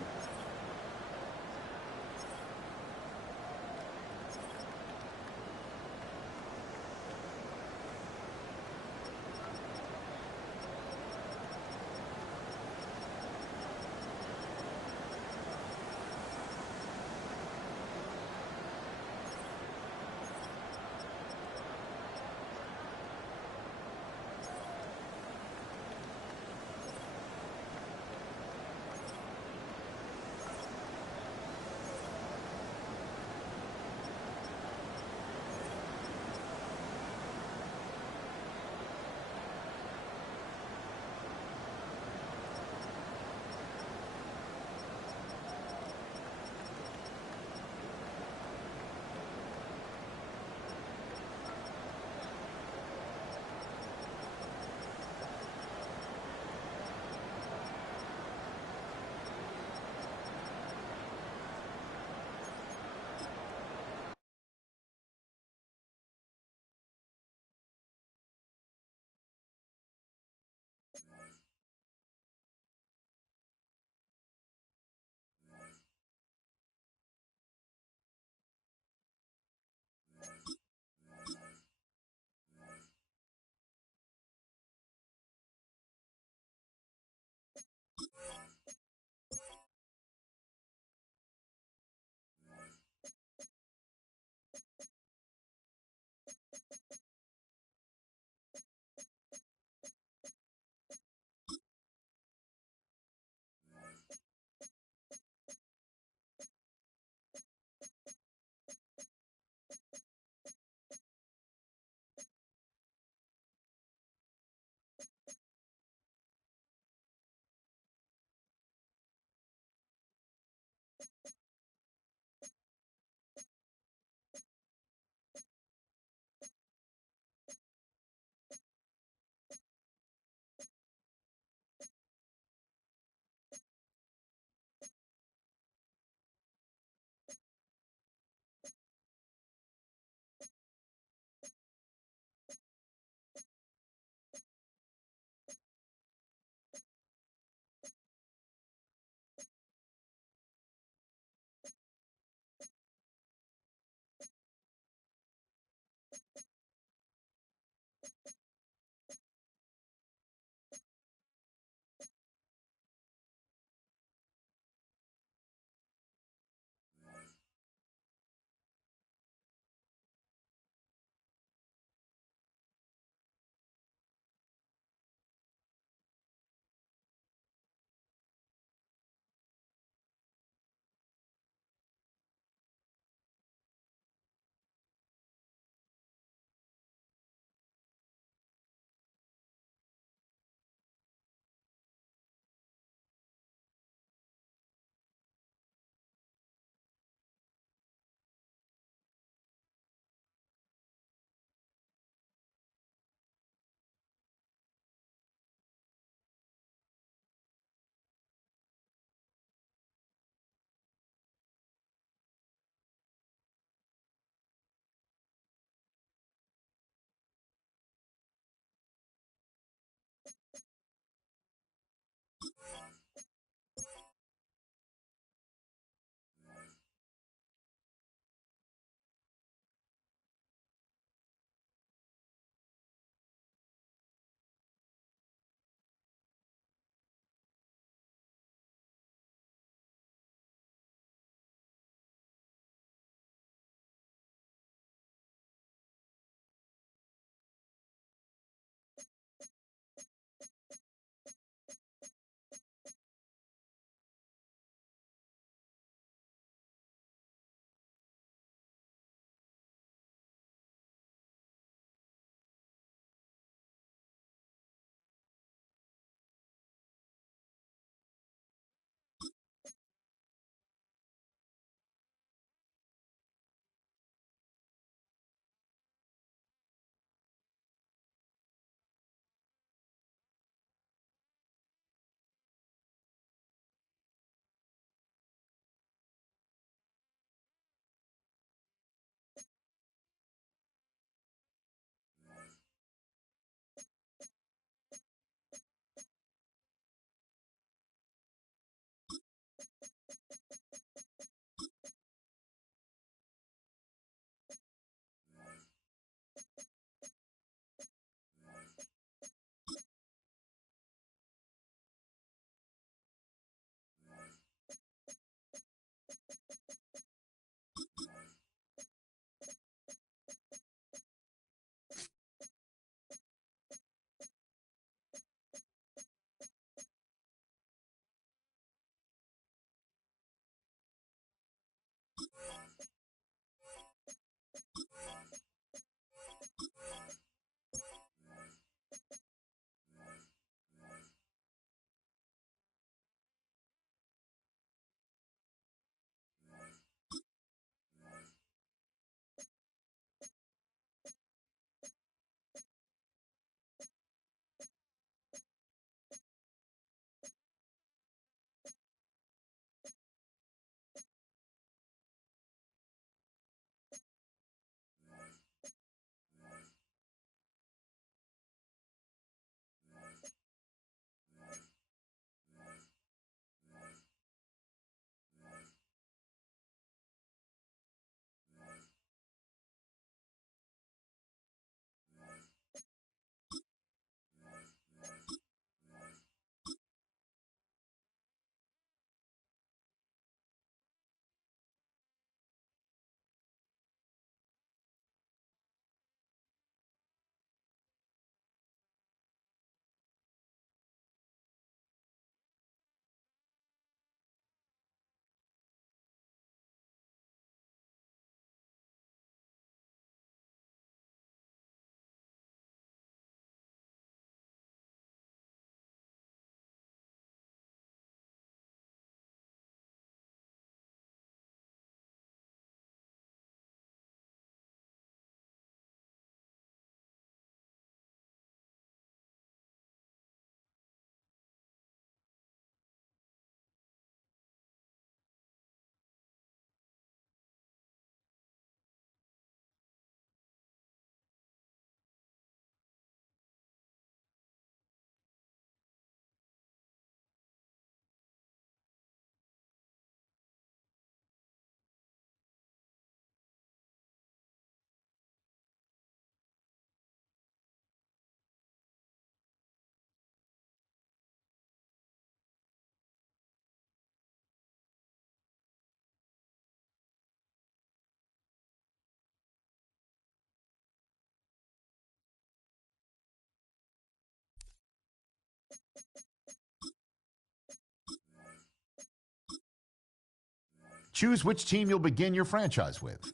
Choose which team you'll begin your franchise with.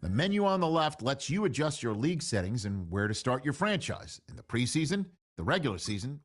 The menu on the left lets you adjust your league settings and where to start your franchise in the preseason, the regular season,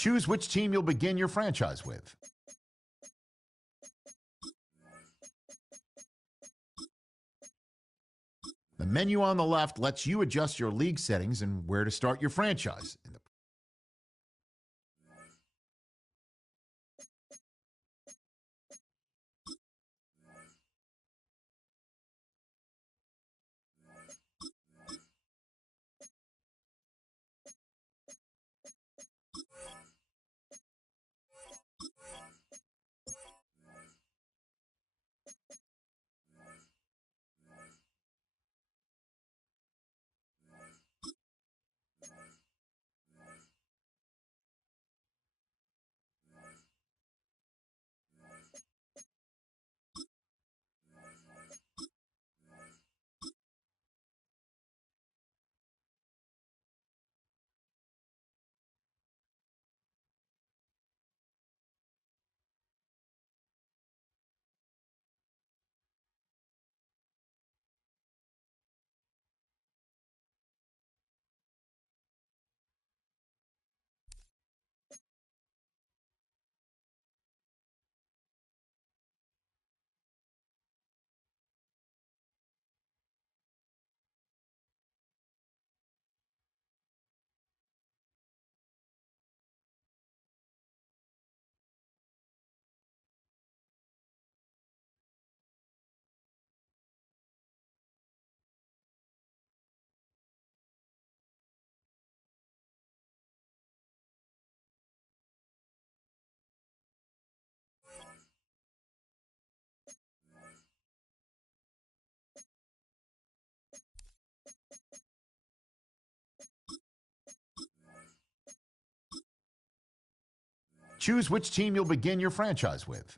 Choose which team you'll begin your franchise with. The menu on the left lets you adjust your league settings and where to start your franchise. Choose which team you'll begin your franchise with.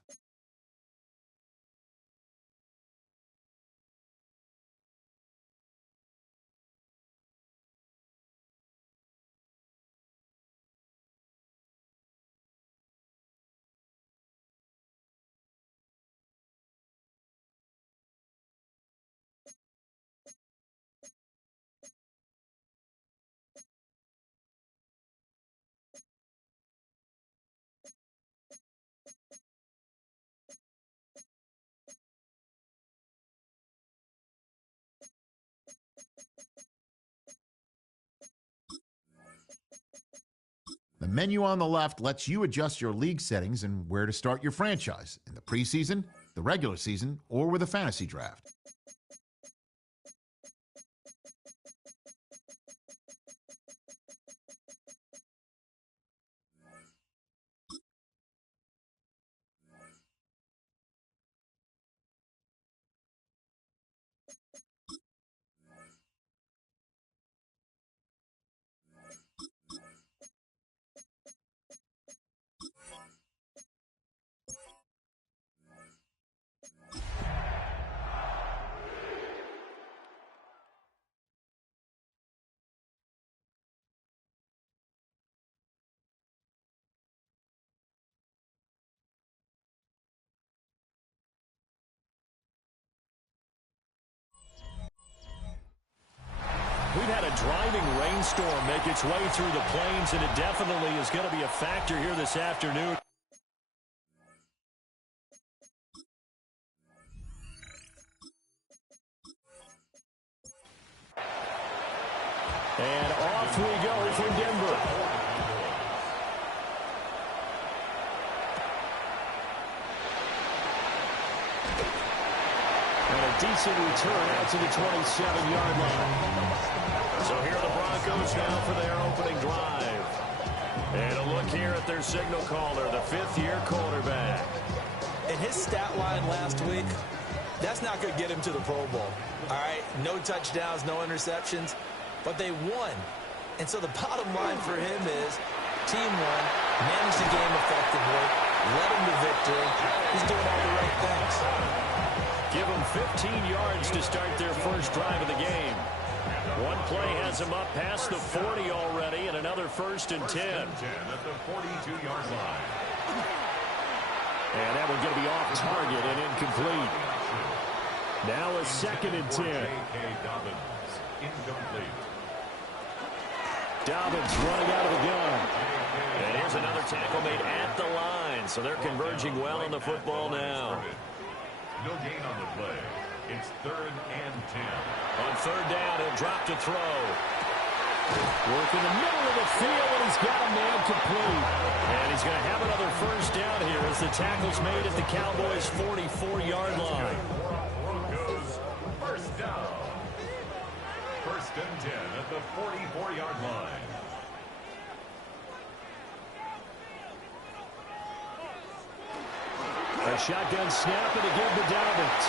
The menu on the left lets you adjust your league settings and where to start your franchise in the preseason, the regular season, or with a fantasy draft. We've had a driving rainstorm make its way through the plains, and it definitely is going to be a factor here this afternoon. And off we go for Denver. And a decent return out to the 27-yard line. So here are the Broncos now for their opening drive. And a look here at their signal caller, the fifth-year quarterback. And his stat line last week, that's not going to get him to the Pro Bowl. All right, no touchdowns, no interceptions, but they won. And so the bottom line for him is team won, managed the game effectively, led him to victory. He's doing all the right things. Give them 15 yards to start their first drive of the game. One play has him up past the 40 already, and another 1st and 10. At the 42-yard line. And that one's going to be off target and incomplete. Now a 2nd and 10. Dobbins, incomplete. Dobbins running out of the gun. And here's another tackle made at the line. So they're converging well on the football now. No gain on the play. It's 3rd and 10. On 3rd down, he'll drop to throw. Work in the middle of the field, and he's got a man complete. And he's going to have another 1st down here as the tackle's made at the Cowboys' 44-yard line. Broncos, 1st down. 1st and 10 at the 44-yard line. A shotgun snap and again to Dobbins.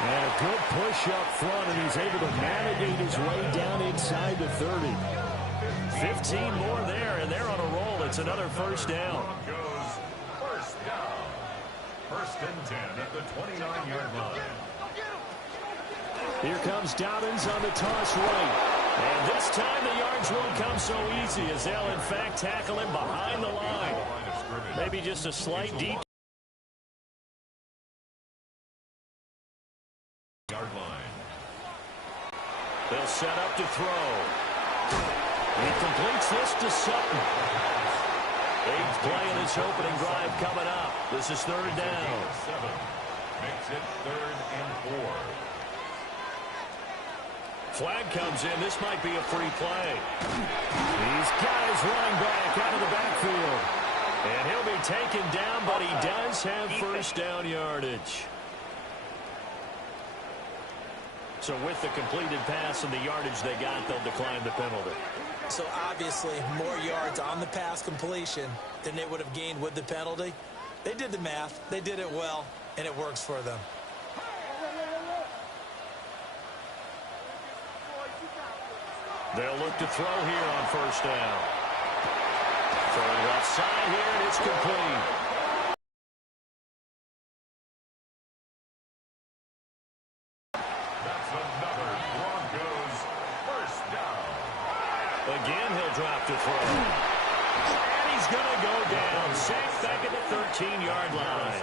And a good push up front, and he's able to navigate his way down inside the 30. 15 more there, and they're on a roll. It's another 1st down. Broncos, 1st down. 1st and 10 at the 29-yard line. Here comes Dobbins on the toss right. And this time the yards won't come so easy as they'll, in fact, tackle him behind the line. Maybe just a slight detour. Yard line. They'll set up to throw. He completes this to Sutton. 8th play of this opening drive coming up. This is 3rd down. 7 makes it 3rd and 4. Flag comes in. This might be a free play. He's got his running back out of the backfield. And he'll be taken down, but he does have 1st down yardage. So with the completed pass and the yardage they got, they'll decline the penalty. So obviously more yards on the pass completion than they would have gained with the penalty. They did the math. They did it well, and it works for them. They'll look to throw here on 1st down. Throwing left side here, and it's complete. Again, he'll drop to throw. And he's going to go down. Sacked back at the 13-yard line.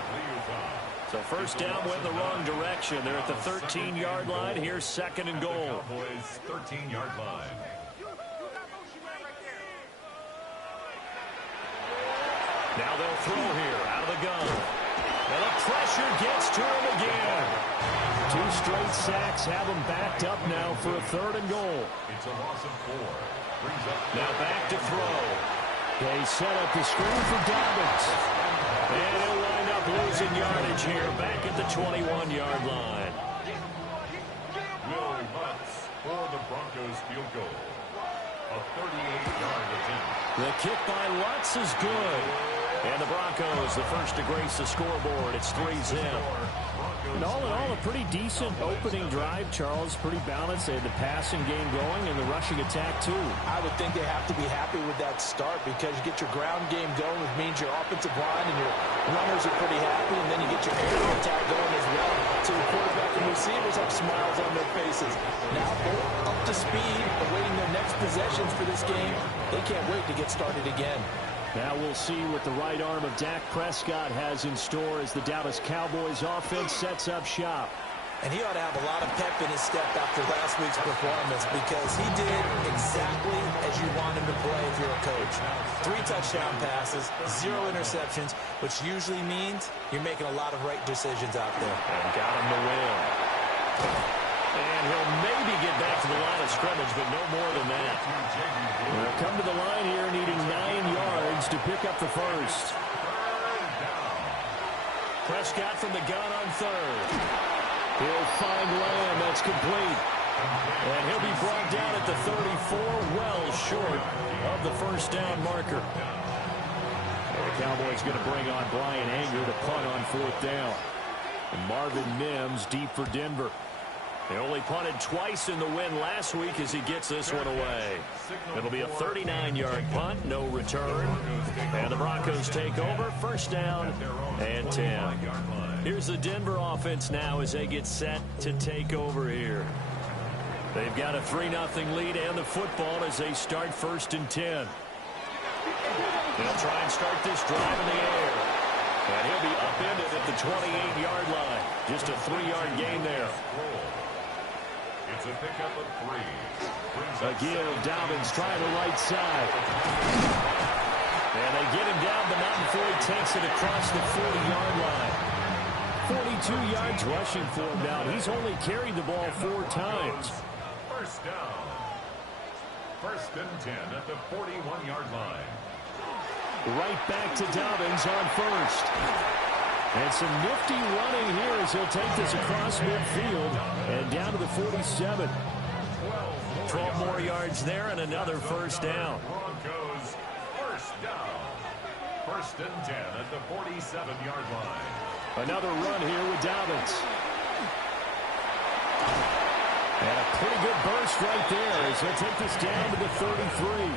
So 1st down went the wrong direction. They're at the 13-yard line. Here's 2nd and goal. Cowboys 13-yard line. Now they'll throw here out of the gun. And the pressure gets to him again. 2 straight sacks have him backed up now for a 3rd and goal. It's a loss of 4. Now back to throw. They set up the screen for Dobbins. And he'll wind up losing yardage here back at the 21-yard line. Will Lutz for the Broncos field goal. A 38-yard attempt. The kick by Lutz is good. And the Broncos, the first to grace the scoreboard. It's 3-0. And all in all, a pretty decent opening drive, Charles. Pretty balanced. They had the passing game going and the rushing attack, too. I would think they have to be happy with that start because you get your ground game going, which means your offensive line and your runners are pretty happy, and then you get your aerial attack going as well. So the quarterback and receivers have smiles on their faces. Now they're up to speed, awaiting their next possessions for this game. They can't wait to get started again. Now we'll see what the right arm of Dak Prescott has in store as the Dallas Cowboys offense sets up shop. And he ought to have a lot of pep in his step after last week's performance because he did exactly as you want him to play if you're a coach. 3 touchdown passes, 0 interceptions, which usually means you're making a lot of right decisions out there. And got him to win. And he'll maybe get back to the line of scrimmage, but no more than that. They'll come to the line here needing 9 yards to pick up the first. Prescott from the gun on 3rd. He'll find Lamb. That's complete. And he'll be brought down at the 34, well short of the 1st down marker. And the Cowboys going to bring on Brian Anger to punt on 4th down. And Marvin Mims deep for Denver. They only punted twice in the win last week as he gets this one away. It'll be a 39-yard punt, no return. And the Broncos take over, 1st down and 10. Here's the Denver offense now as they get set to take over here. They've got a 3-0 lead and the football as they start 1st and 10. They'll try and start this drive in the air. And he'll be upended at the 28-yard line. Just a 3-yard gain there. It's a pickup of 3. Again, Dobbins trying the right side. And they get him down, but not before he takes it across the 40-yard line. 42 yards rushing for him now. He's only carried the ball 4 times. First down. First and 10 at the 41-yard line. Right back to Dobbins on first. And some nifty running here as he'll take this across midfield and down to the 47. 12 more yards there and another first down. Broncos first down. First and 10 at the 47-yard line. Another run here with Dobbins. And a pretty good burst right there as he'll take this down to the 33.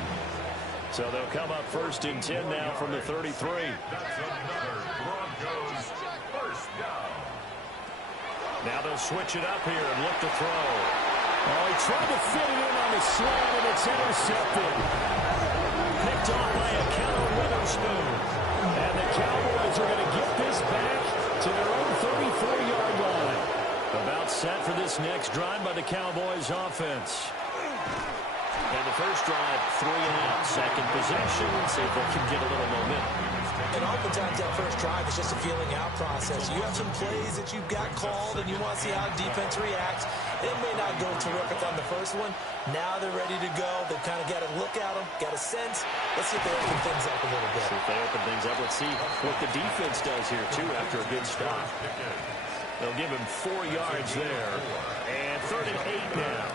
So they'll come up first and 10 now from the 33. That's another Broncos first down. Now they'll switch it up here and look to throw. Oh, he tried to fit it in on the slant, and it's intercepted. Picked off by a Keller Witherspoon. And the Cowboys are going to get this back to their own 34-yard line. About set for this next drive by the Cowboys offense. And the first drive, 3 and out. Second possession. See if they can get a little momentum. And oftentimes that first drive is just a feeling out process. You have some plays that you've got called and you want to see how defense reacts. It may not go terrific on the first one. Now they're ready to go. They've kind of got to look at them, got a sense. Let's see if they open things up a little bit. See if they open things up. Let's see what the defense does here, too, after a good stop. They'll give him 4 yards there. And 3rd and 8 now.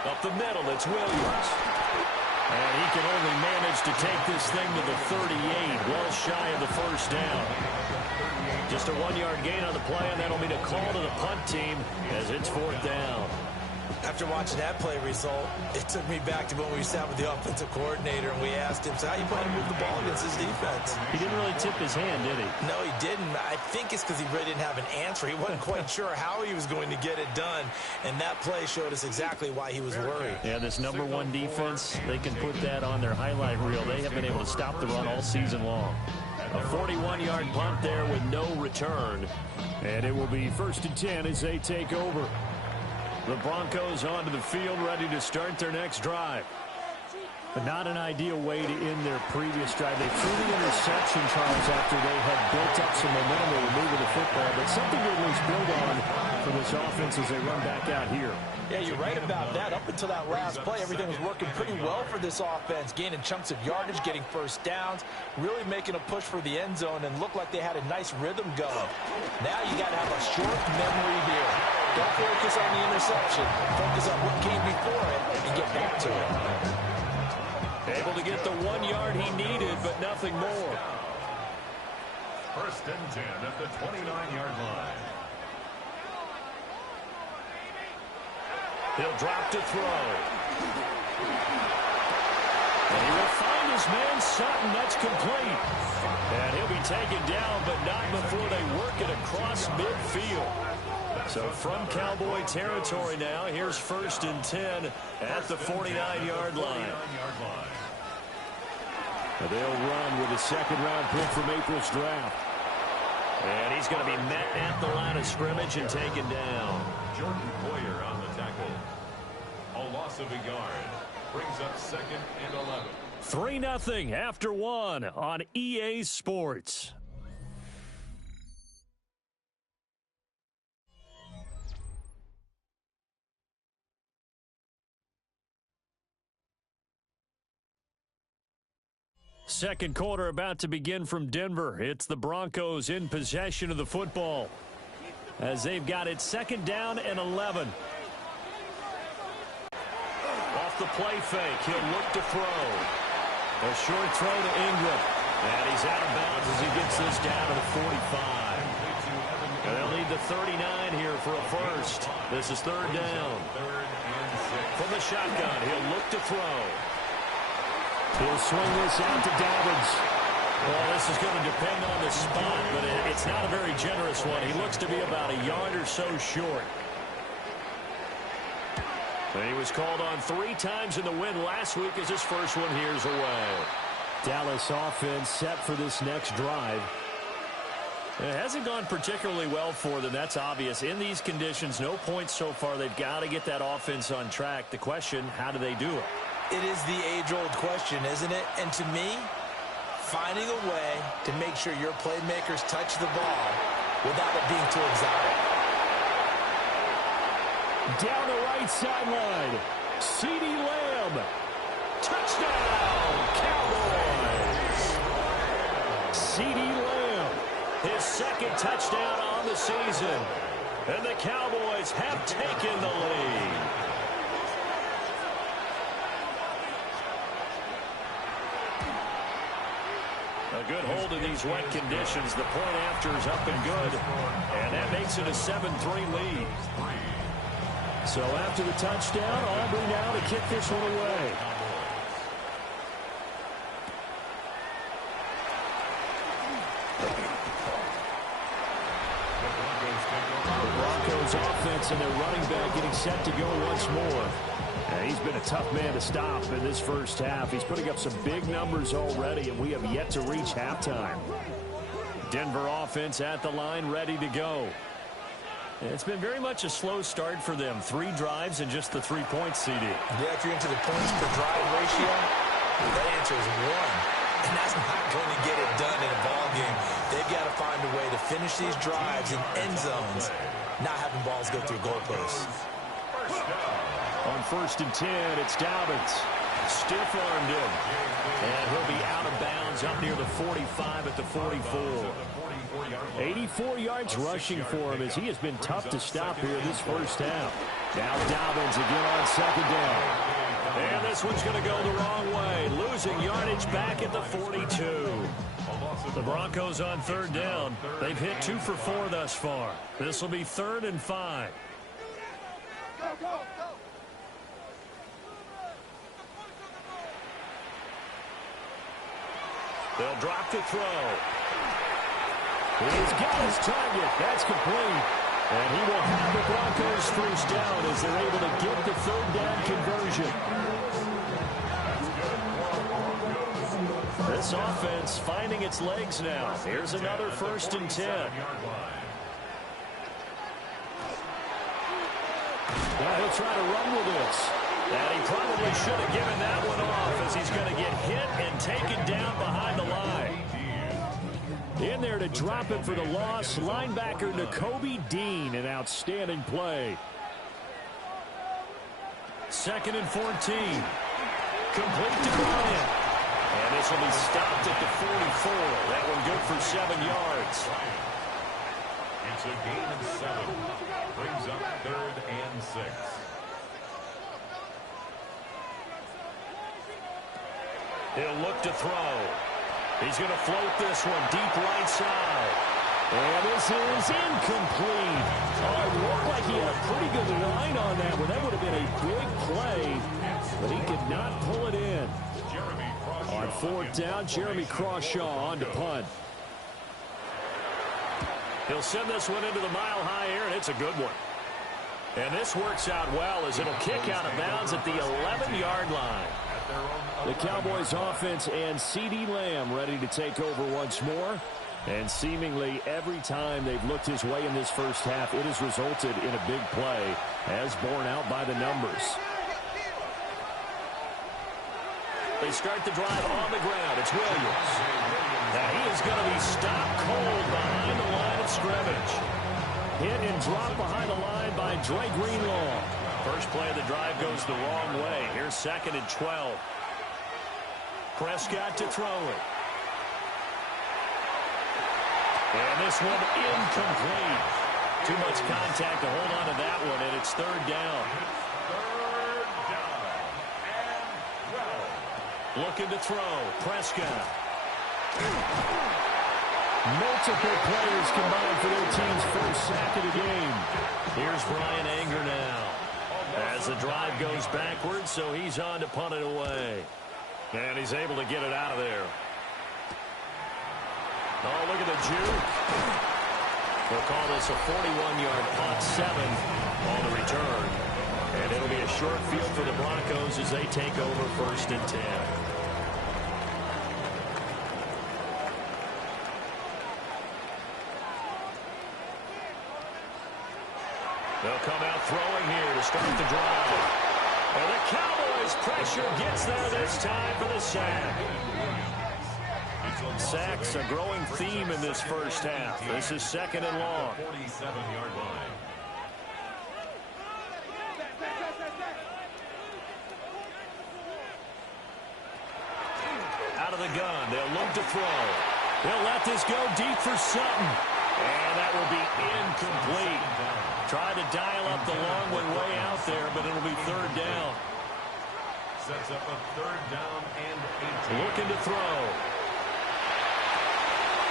Up the middle, it's Williams. And he can only manage to take this thing to the 38, well shy of the first down. Just a 1-yard gain on the play, and that'll mean a call to the punt team as it's 4th down. After watching that play result, it took me back to when we sat with the offensive coordinator and we asked him, so how you plan to move the ball against his defense? He didn't really tip his hand, did he? No, he didn't. I think it's because he really didn't have an answer. He wasn't quite sure how he was going to get it done, and that play showed us exactly why he was worried. Yeah, this number 1 defense, they can put that on their highlight reel. They have been able to stop the run all season long. A 41-yard punt there with no return. And it will be 1st and 10 as they take over. The Broncos onto the field, ready to start their next drive. But not an ideal way to end their previous drive. They threw the interception, Charles, after they had built up some momentum with moving the football. But something to at least build on for this offense as they run back out here. Yeah, you're right about that. Up until that last play, everything was working pretty well for this offense. Gaining chunks of yardage, getting first downs, really making a push for the end zone, and looked like they had a nice rhythm going. Now you got to have a short memory here. Don't focus on the interception. Focus on what came before it and get back to it. Able to get the 1 yard he needed, but nothing more. 1st and 10 at the 29-yard line. He'll drop to throw. And he will find his man Sutton. That's complete. And he'll be taken down, but not before they work it across midfield. So from Cowboy territory now, here's 1st and 10 at the 49-yard line. They'll run with a second-round pick from April's draft. And he's going to be met at the line of scrimmage and taken down. Jordan Boyer on the tackle. A loss of a yard. Brings up 2nd and 11. 3-0 after 1 on EA Sports. Second quarter about to begin from Denver. It's the Broncos in possession of the football as they've got it 2nd down and 11. Off the play fake, he'll look to throw. A short throw to Ingram. And he's out of bounds as he gets this down to the 45. And they'll need the 39 here for a first. This is 3rd down. From the shotgun, he'll look to throw. He'll swing this out to Dobbins. Well, this is going to depend on the spot, but it's not a very generous one. He looks to be about a yard or so short. And he was called on 3 times in the win last week as his first one here's away. Dallas offense set for this next drive. It hasn't gone particularly well for them. That's obvious. In these conditions, no points so far. They've got to get that offense on track. The question, how do they do it? It is the age-old question, isn't it? And to me, finding a way to make sure your playmakers touch the ball without it being too exotic. Down the right sideline, CeeDee Lamb. Touchdown, Cowboys! CeeDee Lamb, his second touchdown on the season. And the Cowboys have taken the lead. A good hold in these wet conditions. The point after is up and good. And that makes it a 7-3 lead. So after the touchdown, Aubrey now to kick this one away. The Broncos offense and their running back getting set to go once more. He's been a tough man to stop in this first half. He's putting up some big numbers already, and we have yet to reach halftime. Denver offense at the line, ready to go. It's been very much a slow start for them. 3 drives and just the 3 points, CD. Yeah, if you're into the points per drive ratio, that answer is 1. And that's not going to get it done in a ball game. They've got to find a way to finish these drives in end zones, not having balls go through goalposts. On 1st and 10, it's Dobbins. Stiff-armed him. And he'll be out of bounds up near the 45 at the 44. 84 yards rushing for him as he has been tough to stop here this first half. Now Dobbins again on 2nd down. And this one's going to go the wrong way. Losing yardage back at the 42. The Broncos on 3rd down. They've hit 2 for 4 thus far. This will be 3rd and 5. They'll drop the throw. He's got his target. That's complete. And he will have the Broncos first down as they're able to get the 3rd down conversion. This offense finding its legs now. Here's another 1st and 10. Now he'll try to run with this. And he probably should have given that one off as he's going to get hit and taken down behind the line. In there to drop it for the loss, linebacker Nakobe Dean, an outstanding play. 2nd and 14. Complete to Bryant. And this will be stopped at the 44. That one good for 7 yards. It's a gain of 7. Brings up 3rd and 6. He'll look to throw. He's going to float this one deep right side. And this is incomplete. Oh, it looked like he had a pretty good line on that one. That would have been a big play, but he could not pull it in. On 4th down, Jeremy Crawshaw on to punt. He'll send this one into the mile-high air, and it's a good one. And this works out well as it'll kick out of bounds at the 11-yard line. The Cowboys offense and CeeDee Lamb ready to take over once more. And seemingly every time they've looked his way in this first half, it has resulted in a big play, as borne out by the numbers. They start the drive on the ground. It's Williams. Now he is going to be stopped cold behind the line of scrimmage. Hit and drop behind the line by Dre Greenlaw. First play of the drive goes the wrong way. Here's 2nd and 12. Prescott to throw it. And this one incomplete. Too much contact to hold on to that one, and it's 3rd down. Looking to throw. Prescott. Multiple players combined for their team's first sack of the game. Here's Brian Anger now. As the drive goes backwards, so he's on to punt it away. And he's able to get it out of there. Oh, look at the juke. We'll call this a 41-yard punt, 7 on the return. And it'll be a short field for the Broncos as they take over 1st and 10. start the drive. And the Cowboys' pressure gets there this time for the sack. Sacks a growing theme in this first half. This is 2nd and long. 47-yard line. Out of the gun, they'll look to throw. They'll let this go deep for Sutton. And that will be incomplete. Try to dial up the long one way out there, but it'll be 3rd down. Sets up a 3rd down and 18. Looking to throw.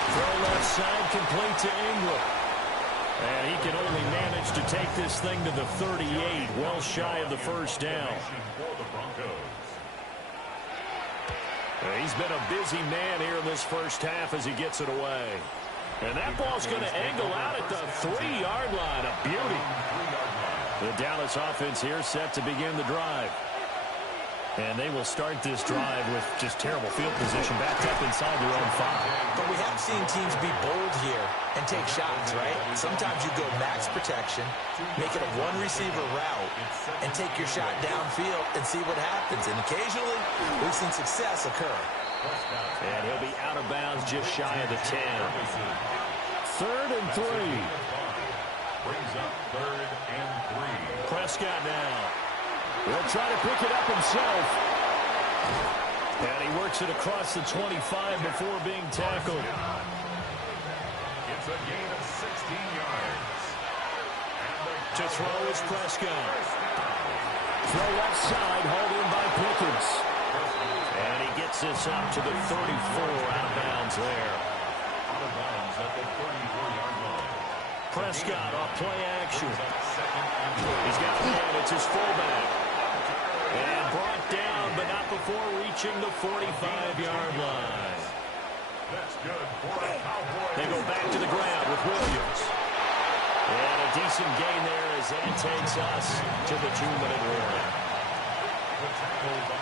Throw left side, complete to Ingram. And he can only manage to take this thing to the 38, well shy of the 1st down. He's been a busy man here in this first half as he gets it away. And that ball's going to angle out at the 3-yard line. A beauty. The Dallas offense here set to begin the drive. And they will start this drive with just terrible field position backed up inside their own 5. But we have seen teams be bold here and take shots, right? Sometimes you go max protection, make it a one-receiver route, and take your shot downfield and see what happens. And occasionally, we've seen success occur. And he'll be out of bounds just shy of the 10. 3rd and 3. Brings up 3rd and 3. Prescott now. He'll try to pick it up himself. And he works it across the 25 before being tackled. It's a gain of 16 yards. To throw is Prescott. Throw left side, hauled in by Pickens. And he gets this up to the 34, out of bounds there. Out of bounds at the 34-yard line. Prescott off play action. He's got a man, it's his fullback. And brought down, but not before reaching the 45-yard line. That's good for a Cowboy. They go back to the ground with Williams. And a decent gain there as that takes us to the 2-minute warning. The tackle by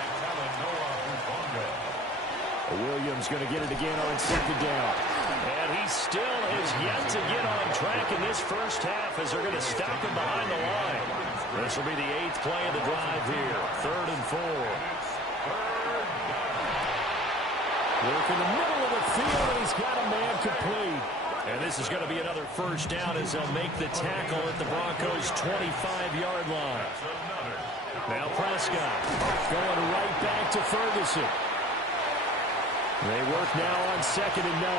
Williams going to get it again on 2nd down. And he still is yet to get on track in this first half as they're going to stop him behind the line. This will be the 8th play of the drive here. 3rd and 4. Work in the middle of the field, and he's got a man complete. And this is going to be another first down as they'll make the tackle at the Broncos' 25-yard line. Now Prescott going right back to Ferguson. They work now on 2nd and 9.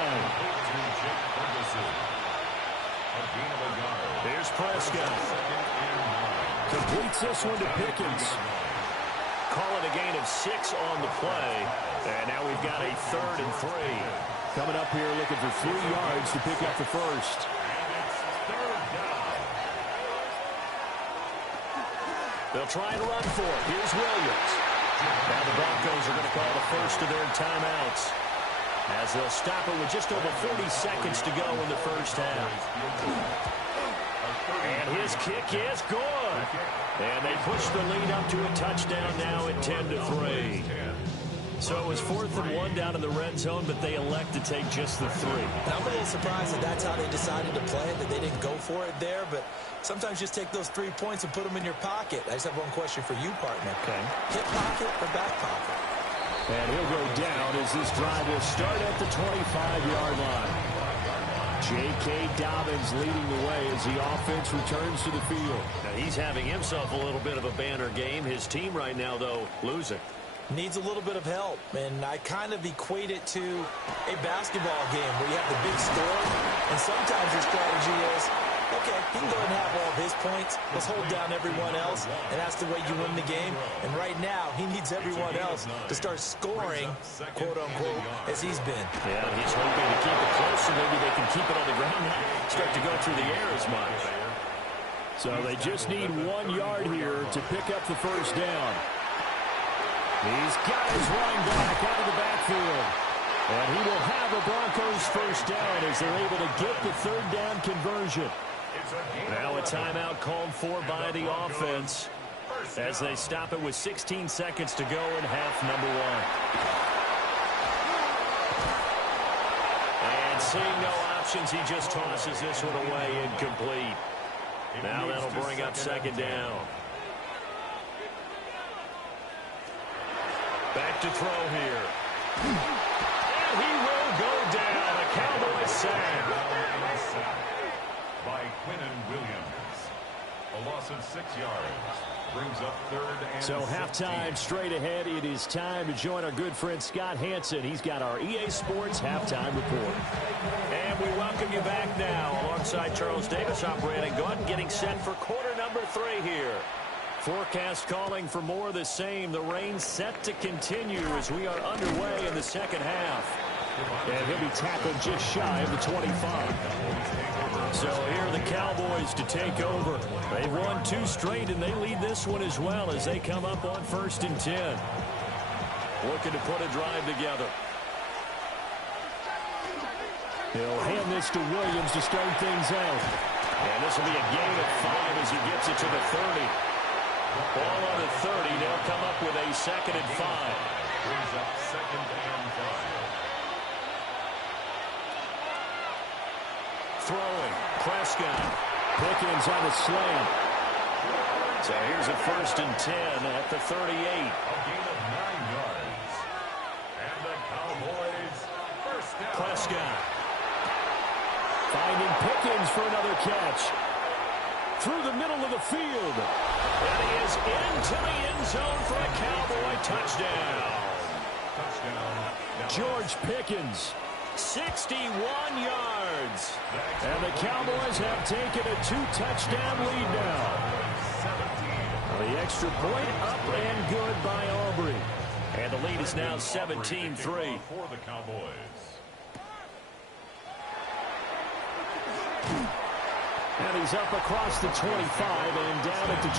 Here's Prescott. Completes this one to Pickens. Call it a gain of 6 on the play. And now we've got a 3rd and 3. Coming up here looking for 3 yards to pick up the first. They'll try and run for it. Here's Williams. Now the Broncos are going to call the first of their timeouts as they'll stop it with just over 40 seconds to go in the first half. And his kick is good. And they push the lead up to a touchdown now at 10-3. So it was 4th and 1 down in the red zone, but they elect to take just the 3. And I'm a little surprised that that's how they decided to play it, that they didn't go for it there. But sometimes just take those 3 points and put them in your pocket. I just have one question for you, partner. Okay. Hip pocket or back pocket? And he'll go down as this drive will start at the 25-yard line. J.K. Dobbins leading the way as the offense returns to the field. Now he's having himself a little bit of a banner game. His team right now, though, losing. Needs a little bit of help, and I kind of equate it to a basketball game where you have the big score, and sometimes your strategy is, okay, he can go ahead and have all of his points. Let's hold down everyone else, and that's the way you win the game. And right now, he needs everyone else to start scoring, quote-unquote, as he's been. Yeah, he's hoping to keep it close, so maybe they can keep it on the ground and start to go through the air as much. So they just need 1 yard here to pick up the first down. He's got his running back out of the backfield. And he will have a Broncos first down as they're able to get the 3rd down conversion. Now a timeout called for by the offense as they stop it with 16 seconds to go in half number 1. And seeing no options, he just tosses this one away incomplete. Now that'll bring up 2nd down. Back to throw here. And he will go down. A Cowboy sack. By Quinnen Williams. A loss of 6 yards. Brings up 3rd and So 16. halftime straight ahead. It is time to join our good friend Scott Hanson. He's got our EA Sports halftime report. And we welcome you back now. Alongside Charles Davis, I'm Brandon Gunn, getting set for quarter number 3 here. Forecast calling for more of the same. The rain set to continue as we are underway in the second half. And he'll be tackled just shy of the 25. So here are the Cowboys to take over. They've won 2 straight, and they lead this one as well as they come up on 1st and 10. Looking to put a drive together. He'll hand this to Williams to start things out. And this will be a gain of 5 as he gets it to the 30. Ball on the 30. They'll come up with a 2nd and 5. Brings up 2nd and 5. Throwing. Prescott. Pickens on the slant. So here's a 1st and 10 at the 38. A gain of 9 yards. And the Cowboys first down. Prescott. Finding Pickens for another catch. Through the middle of the field. And he is into the end zone for a Cowboy touchdown. Touchdown. George Pickens. 61 yards. And the Cowboys have taken a 2-touchdown lead now. The extra point up and good by Aubrey. And the lead is now 17-3. For the Cowboys. And he's up across the 25 and down at the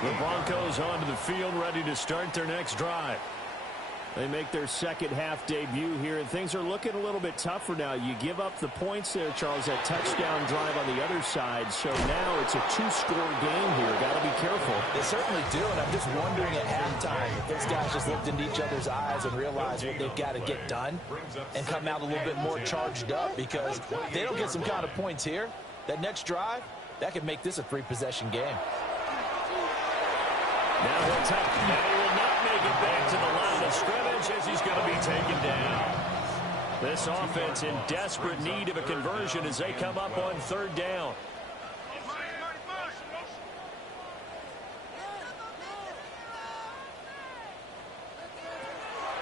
28. The Broncos onto the field, ready to start their next drive. They make their second half debut here, and things are looking a little bit tougher now. You give up the points there, Charles, that touchdown drive on the other side. So now it's a 2-score game here. Got to be careful. They certainly do, and I'm just wondering at halftime if those guys just looked into each other's eyes and realized what they've got to get done and come out a little bit more charged up, because if they don't get some kind of points here, that next drive, that could make this a 3-possession game. Now he'll take, and he will not make it back to the line of scrimmage as he's going to be taken down. This offense in desperate need of a conversion as they come up on 3rd down.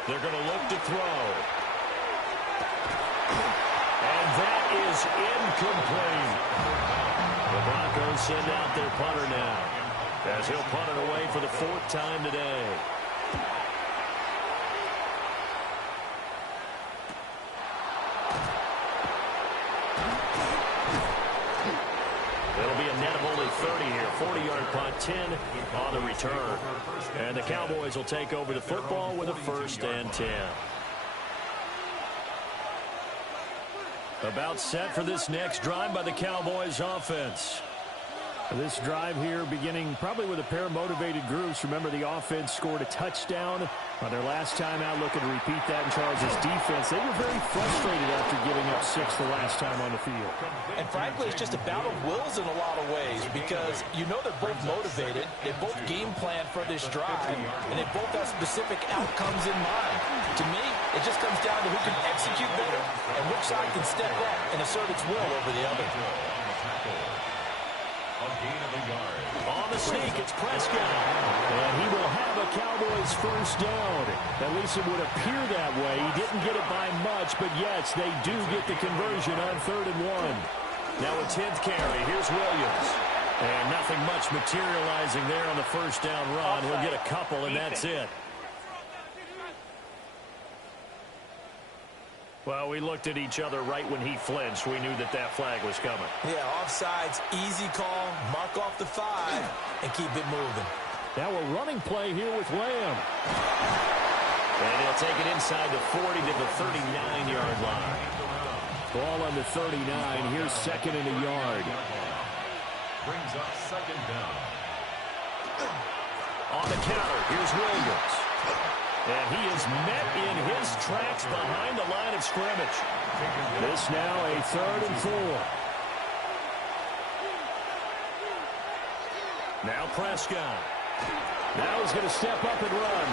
They're going to look to throw. And that is incomplete. The Broncos send out their punter now, as he'll punt it away for the 4th time today. It'll be a net of only 30 here. 40-yard punt, 10 on the return. And the Cowboys will take over the football with a 1st and 10. About set for this next drive by the Cowboys offense. This drive here beginning probably with a pair of motivated groups. Remember, the offense scored a touchdown on their last time out, looking to repeat that in Charles' defense. They were very frustrated after giving up 6 the last time on the field. And frankly, it's just a battle of wills in a lot of ways, because you know they're both motivated, they both game plan for this drive, and they both have specific outcomes in mind. To me, it just comes down to who can execute better and which side can step up and assert its will over the other. On the sneak, it's Prescott. And he will have a Cowboys 1st down. At least it would appear that way. He didn't get it by much, but yes, they do get the conversion on 3rd and 1. Now a 10th carry. Here's Williams. And nothing much materializing there on the 1st down run. He'll get a couple, and that's it. Well, we looked at each other right when he flinched. We knew that that flag was coming. Yeah, offsides, easy call, mark off the 5, and keep it moving. Now a running play here with Lamb. And he'll take it inside the 40 to the 39-yard line. Ball on the 39. Here's 2nd and a yard. Brings up 2nd down. On the counter, here's Williams. And he is met in his tracks behind the line of scrimmage. This now a 3rd and 4. Now Prescott. Now he's going to step up and run.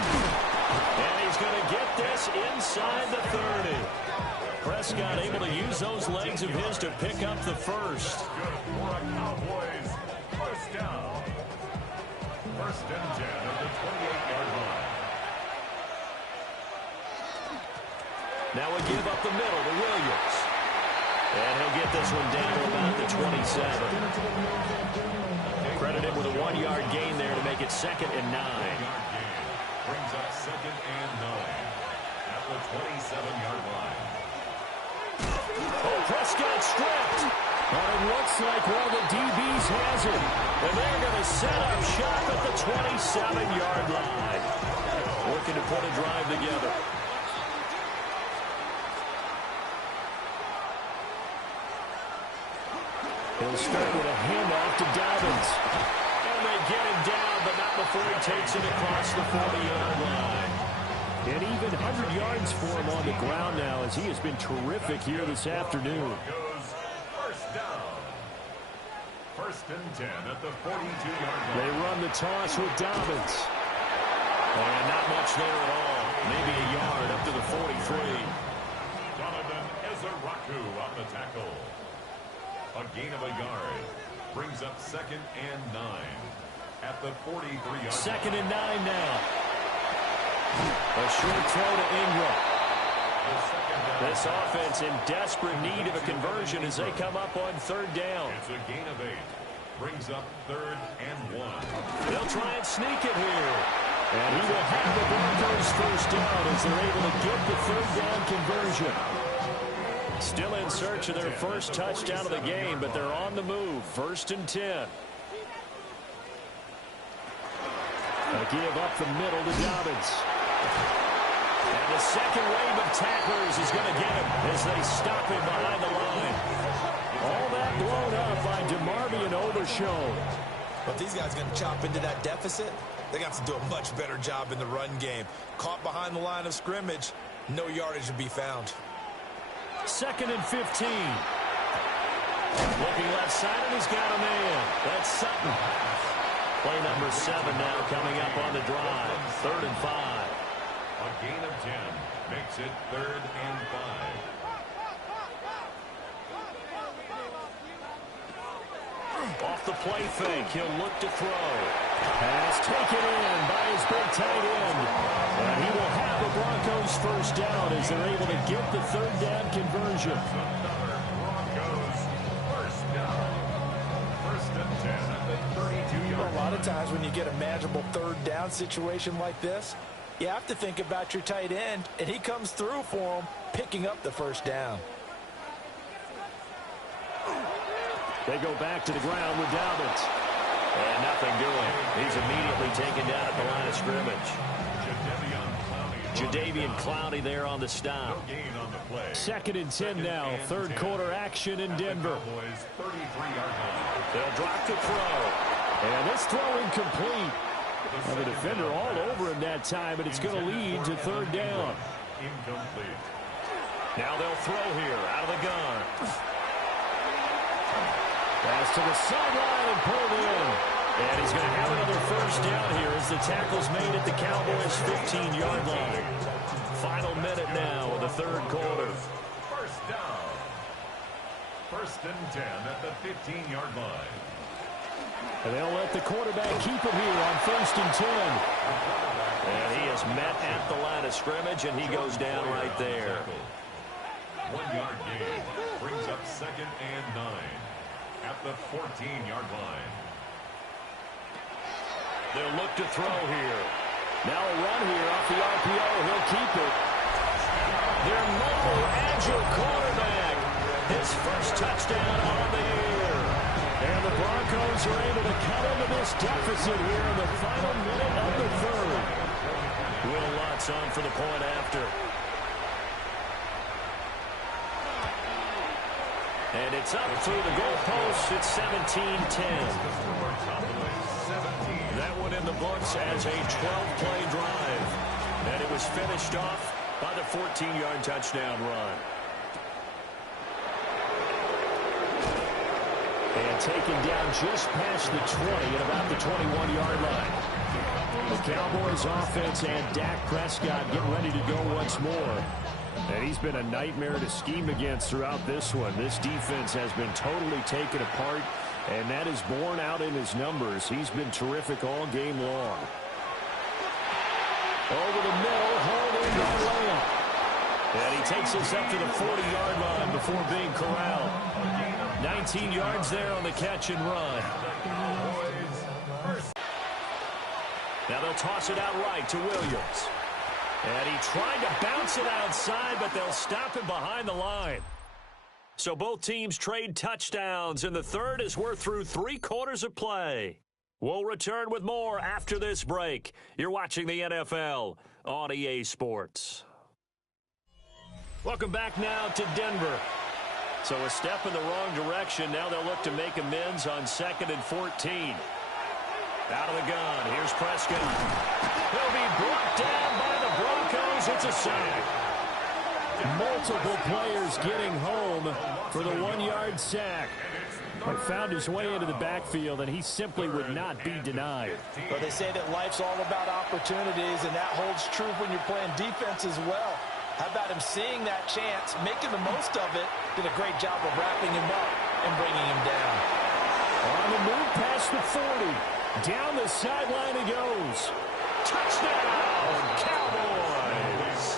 And he's going to get this inside the 30. Prescott able to use those legs of his to pick up the first. Good for a Cowboys first down. First and 10 at the 28-yard line. Now we give up the middle to Williams. And he'll get this one down to about the 27. Credit him with a 1-yard gain there to make it 2nd and 9. Brings up 2nd and 9 at the 27-yard line. Oh, Prescott stripped. But it looks like one of the DBs has it. And they're going to set up shop at the 27-yard line. Working to put a drive together. He'll start with a handoff to Dobbins. And they get him down, but not before he takes it across the 40-yard line. And even 100 yards for him on the ground now, as he has been terrific here this afternoon. Goes first down. First and 10 at the 42-yard line. They run the toss with Dobbins. And not much there at all. Maybe a yard up to the 43. Donovan Ezeraku on the tackle. A gain of a yard. Brings up 2nd and 9 at the 43-yard line. 2nd and 9 now. A short throw to Ingram. This offense in desperate need of a conversion as they come up on 3rd down. It's a gain of 8. Brings up 3rd and 1. They'll try and sneak it here. And he will have the Broncos first down as they're able to get the 3rd down conversion. Still in search of their first touchdown of the game, but they're on the move. 1st and 10. A give up the middle to Dobbins. And the second wave of tacklers is going to get him as they stop him behind the line. All that blown up by DeMarvion Overshown. But these guys are going to chop into that deficit. They got to do a much better job in the run game. Caught behind the line of scrimmage, no yardage to be found. 2nd and 15. Looking left side, and he's got a man. That's Sutton. Play number 7 now coming up on the drive. 3rd and 5. A gain of 10 makes it 3rd and 5. Off the play fake, he'll look to throw. Pass taken in by his big tight end. And he will have the Broncos first down as they're able to get the 3rd down conversion. Another Broncos first down. 1st and 10 at the 32-yard line. A lot of times when you get a manageable 3rd down situation like this, you have to think about your tight end, and he comes through for him, picking up the first down. They go back to the ground with Dobbins. And nothing doing. He's immediately taken down at the line of scrimmage. Jadeveon Clowney there on the stop. No gain on the play. 2nd and 10 now. 3rd quarter action in Denver. They'll drop the throw. And this throw incomplete. Now the defender all over him that time, but it's going to lead to 3rd down. Incomplete. Now they'll throw here out of the gun. Pass to the sideline and pulled in. And he's going to have another first down here as the tackle's made at the Cowboys' 15-yard line. Final minute now of the 3rd quarter. First down. 1st and 10 at the 15-yard line. And they'll let the quarterback keep it here on 1st and 10. And he is met at the line of scrimmage, and he goes down right there. 1-yard gain brings up 2nd and 9 at the 14-yard line. They'll look to throw here. Now a run here off the RPO. He'll keep it. Their mobile, agile quarterback. His first touchdown on the year. And the Broncos are able to cut into this deficit here in the final minute of the 3rd. Will Lutz on for the point after. And it's up through the goalpost. It's 17-10. That one in the books as a 12-play drive. And it was finished off by the 14-yard touchdown run. And taken down just past the 20 at about the 21-yard line. Cowboys offense and Dak Prescott getting ready to go once more. And he's been a nightmare to scheme against throughout this one. This defense has been totally taken apart, and that is borne out in his numbers. He's been terrific all game long. Over the middle, hold in by Lamb. And he takes us up to the 40-yard line before being corralled. 19 yards there on the catch and run. Now they'll toss it out right to Williams. And he tried to bounce it outside, but they'll stop him behind the line. So both teams trade touchdowns, and the third as we're through 3 quarters of play. We'll return with more after this break. You're watching the NFL on EA Sports. Welcome back now to Denver. So a step in the wrong direction. Now they'll look to make amends on 2nd and 14. Out of the gun. Here's Prescott. He'll be brought down by the Broncos. It's a sack. Multiple players getting home for the 1-yard sack. But found his way into the backfield, and he simply would not be denied. But they say that life's all about opportunities, and that holds true when you're playing defense as well. How about him seeing that chance, making the most of it, did a great job of wrapping him up and bringing him down. On the move past the 40. Down the sideline he goes. Touchdown, Cowboys!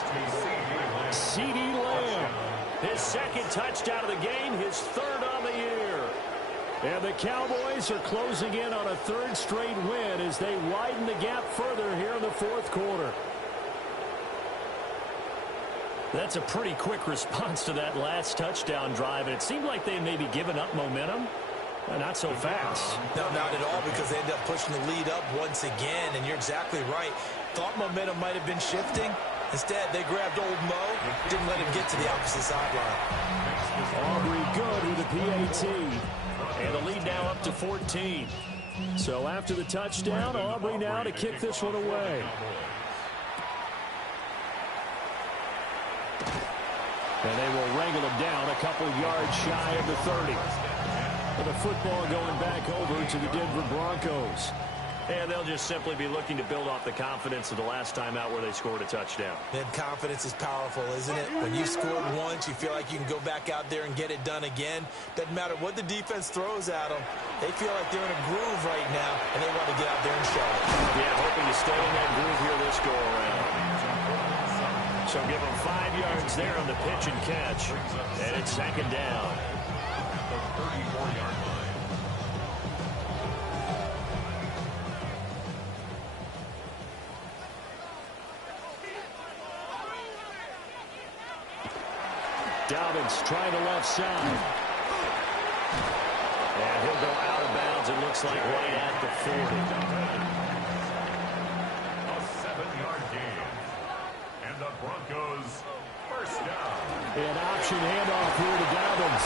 CeeDee Lamb. His 2nd touchdown of the game, his 3rd on the year. And the Cowboys are closing in on a 3rd straight win as they widen the gap further here in the 4th quarter. That's a pretty quick response to that last touchdown drive, and it seemed like they maybe given up momentum. Not so fast. No, not at all, because they end up pushing the lead up once again, and you're exactly right. Thought momentum might have been shifting. Instead, they grabbed old Mo, didn't let him get to the opposite sideline. Aubrey good with a PAT. And the lead now up to 14. So after the touchdown, Aubrey now to kick this one away. And they will wrangle him down a couple yards shy of the 30. And the football going back over to the Denver Broncos. And they'll just simply be looking to build off the confidence of the last time out where they scored a touchdown. And confidence is powerful, isn't it? When you've scored once, you feel like you can go back out there and get it done again. Doesn't matter what the defense throws at them. They feel like they're in a groove right now, and they want to get out there and show it. Yeah, hoping to stay in that groove here this go-around. So give them 5 yards there on the pitch and catch. And it's 2nd down. The 34-yard line. Dobbins trying the left side. And he'll go out of bounds, it looks like, right at the 40. A 7-yard gain. And the Broncos first down. An option handoff here to Dobbins.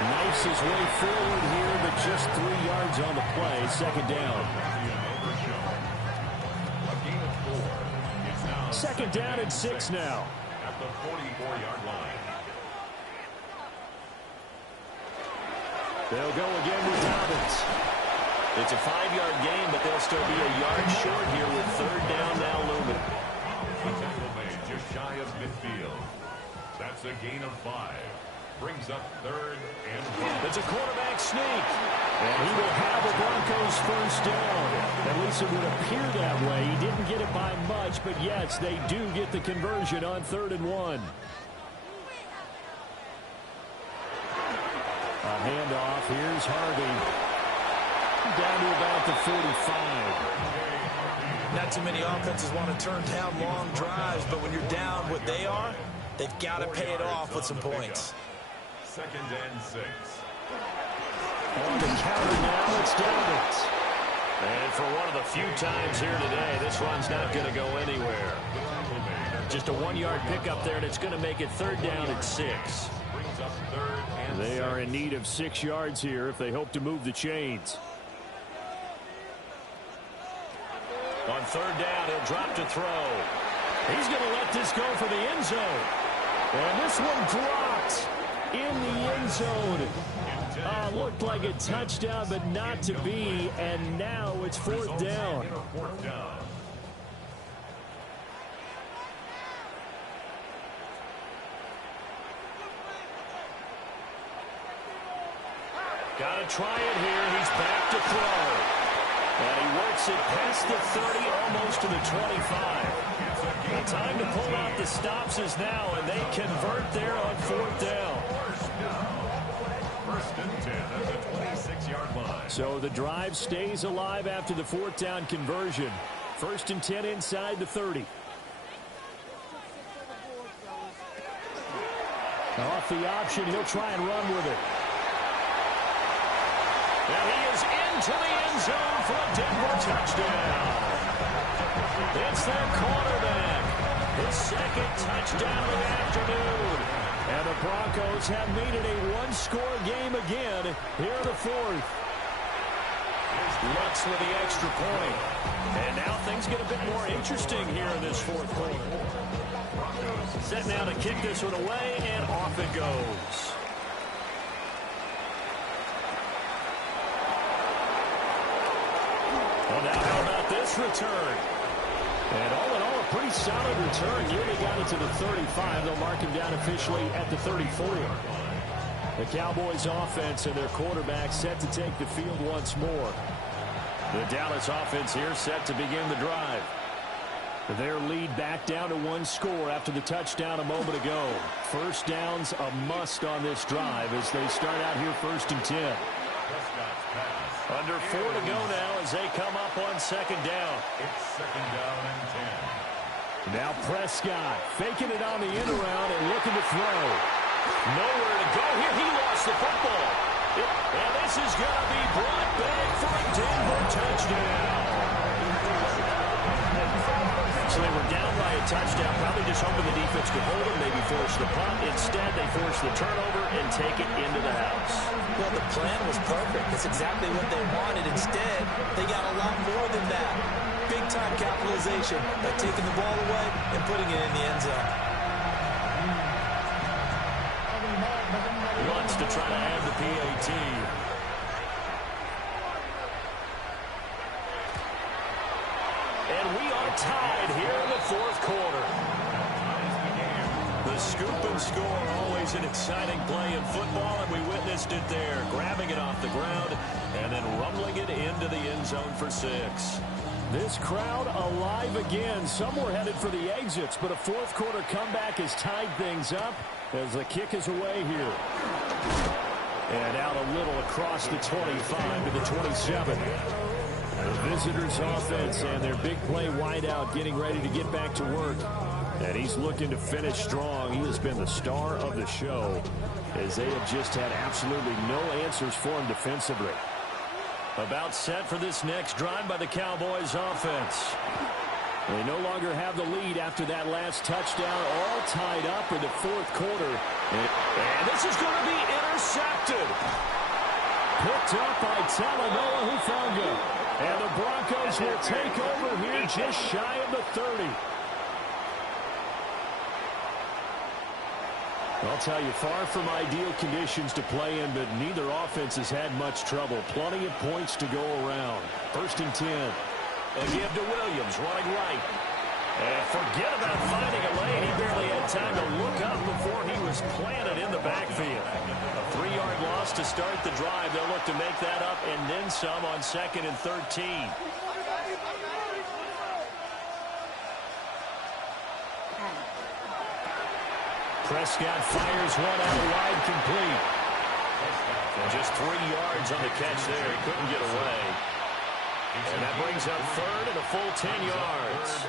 Knifes his way forward here, but just 3 yards on the play. 2nd down. A gain of 4. It's now 2nd down and 6 now. At the 44-yard line. They'll go again with Dobbins. It's a 5-yard gain, but they'll still be a yard short here with 3rd down now looming. A tackle made just shy of midfield. That's a gain of 5. Brings up 3rd and 1. It's a quarterback sneak. And he will have the Broncos first down. At least it would appear that way. He didn't get it by much, but yes, they do get the conversion on 3rd and 1. A handoff. Here's Harvey. Down to about the 45. Not too many offenses want to turn down long drives, but when you're down what they are, they've got to pay it off with some points. 2nd and 6. On the counter now, it's Dobbins. And for one of the few times here today, this run's not going to go anywhere. Just a 1-yard pickup there, and it's going to make it 3rd down and 6. They are in need of 6 yards here if they hope to move the chains. On 3rd down, he'll drop to throw. He's going to let this go for the end zone. And this one dropped in the end zone. Looked like a touchdown, but not to be. And now it's 4th down. Got to try it here. He's back to throw. And he works it past the 30, almost to the 25. The time to pull out the stops is now, and they convert there on 4th down. First and 10 at the 26-yard line. So the drive stays alive after the 4th down conversion. 1st and 10 inside the 30. Off the option, he'll try and run with it. And he is into the end zone for a Denver touchdown. It's their quarterback. His 2nd touchdown of the afternoon. And the Broncos have made it a one-score game again here in the 4th. Lutz with the extra point. And now things get a bit more interesting here in this 4th quarter. Set now to kick this one away, and off it goes. Well, now how about this return? And all in all, a pretty solid return. Nearly got it to the 35. They'll mark him down officially at the 34. The Cowboys offense and their quarterback set to take the field once more. The Dallas offense here set to begin the drive. Their lead back down to 1 score after the touchdown a moment ago. First down's a must on this drive as they start out here 1st and 10. Under 4 to go now as they come up on 2nd down. It's 2nd down and 10. Now Prescott faking it on the end around and looking to throw. Nowhere to go here. He lost the football. And this is going to be brought back for a Denver touchdown. So they were down by a touchdown, probably just hoping the defense could hold them, maybe force the punt. Instead, they forced the turnover and take it into the house. Well, the plan was perfect. That's exactly what they wanted. Instead, they got a lot more than that. Big-time capitalization by taking the ball away and putting it in the end zone. Wants to try to add the PAT. And we are tied here in the 4th quarter. The scoop and score, always an exciting play in football, and we witnessed it there. Grabbing it off the ground and then rumbling it into the end zone for 6. This crowd alive again. Some were headed for the exits, but a 4th quarter comeback has tied things up as the kick is away here. And out a little across the 25 to the 27. The visitors' offense and their big play wideout getting ready to get back to work. And he's looking to finish strong. He has been the star of the show as they have just had absolutely no answers for him defensively. About set for this next drive by the Cowboys' offense. They no longer have the lead after that last touchdown, all tied up in the 4th quarter. And this is going to be intercepted. Picked up by Talanoa Hufanga. And the Broncos will take over here just shy of the 30. I'll tell you, far from ideal conditions to play in, but neither offense has had much trouble. Plenty of points to go around. 1st and 10. A give to Williams, running right. And forget about finding a lane. He barely had time to look up before he was planted in the backfield. A 3-yard loss to start the drive. They'll look to make that up and then some on 2nd and 13. Prescott fires one out wide, complete. And just 3 yards on the catch there. He couldn't get away. And that brings up 3rd and a full 10 yards.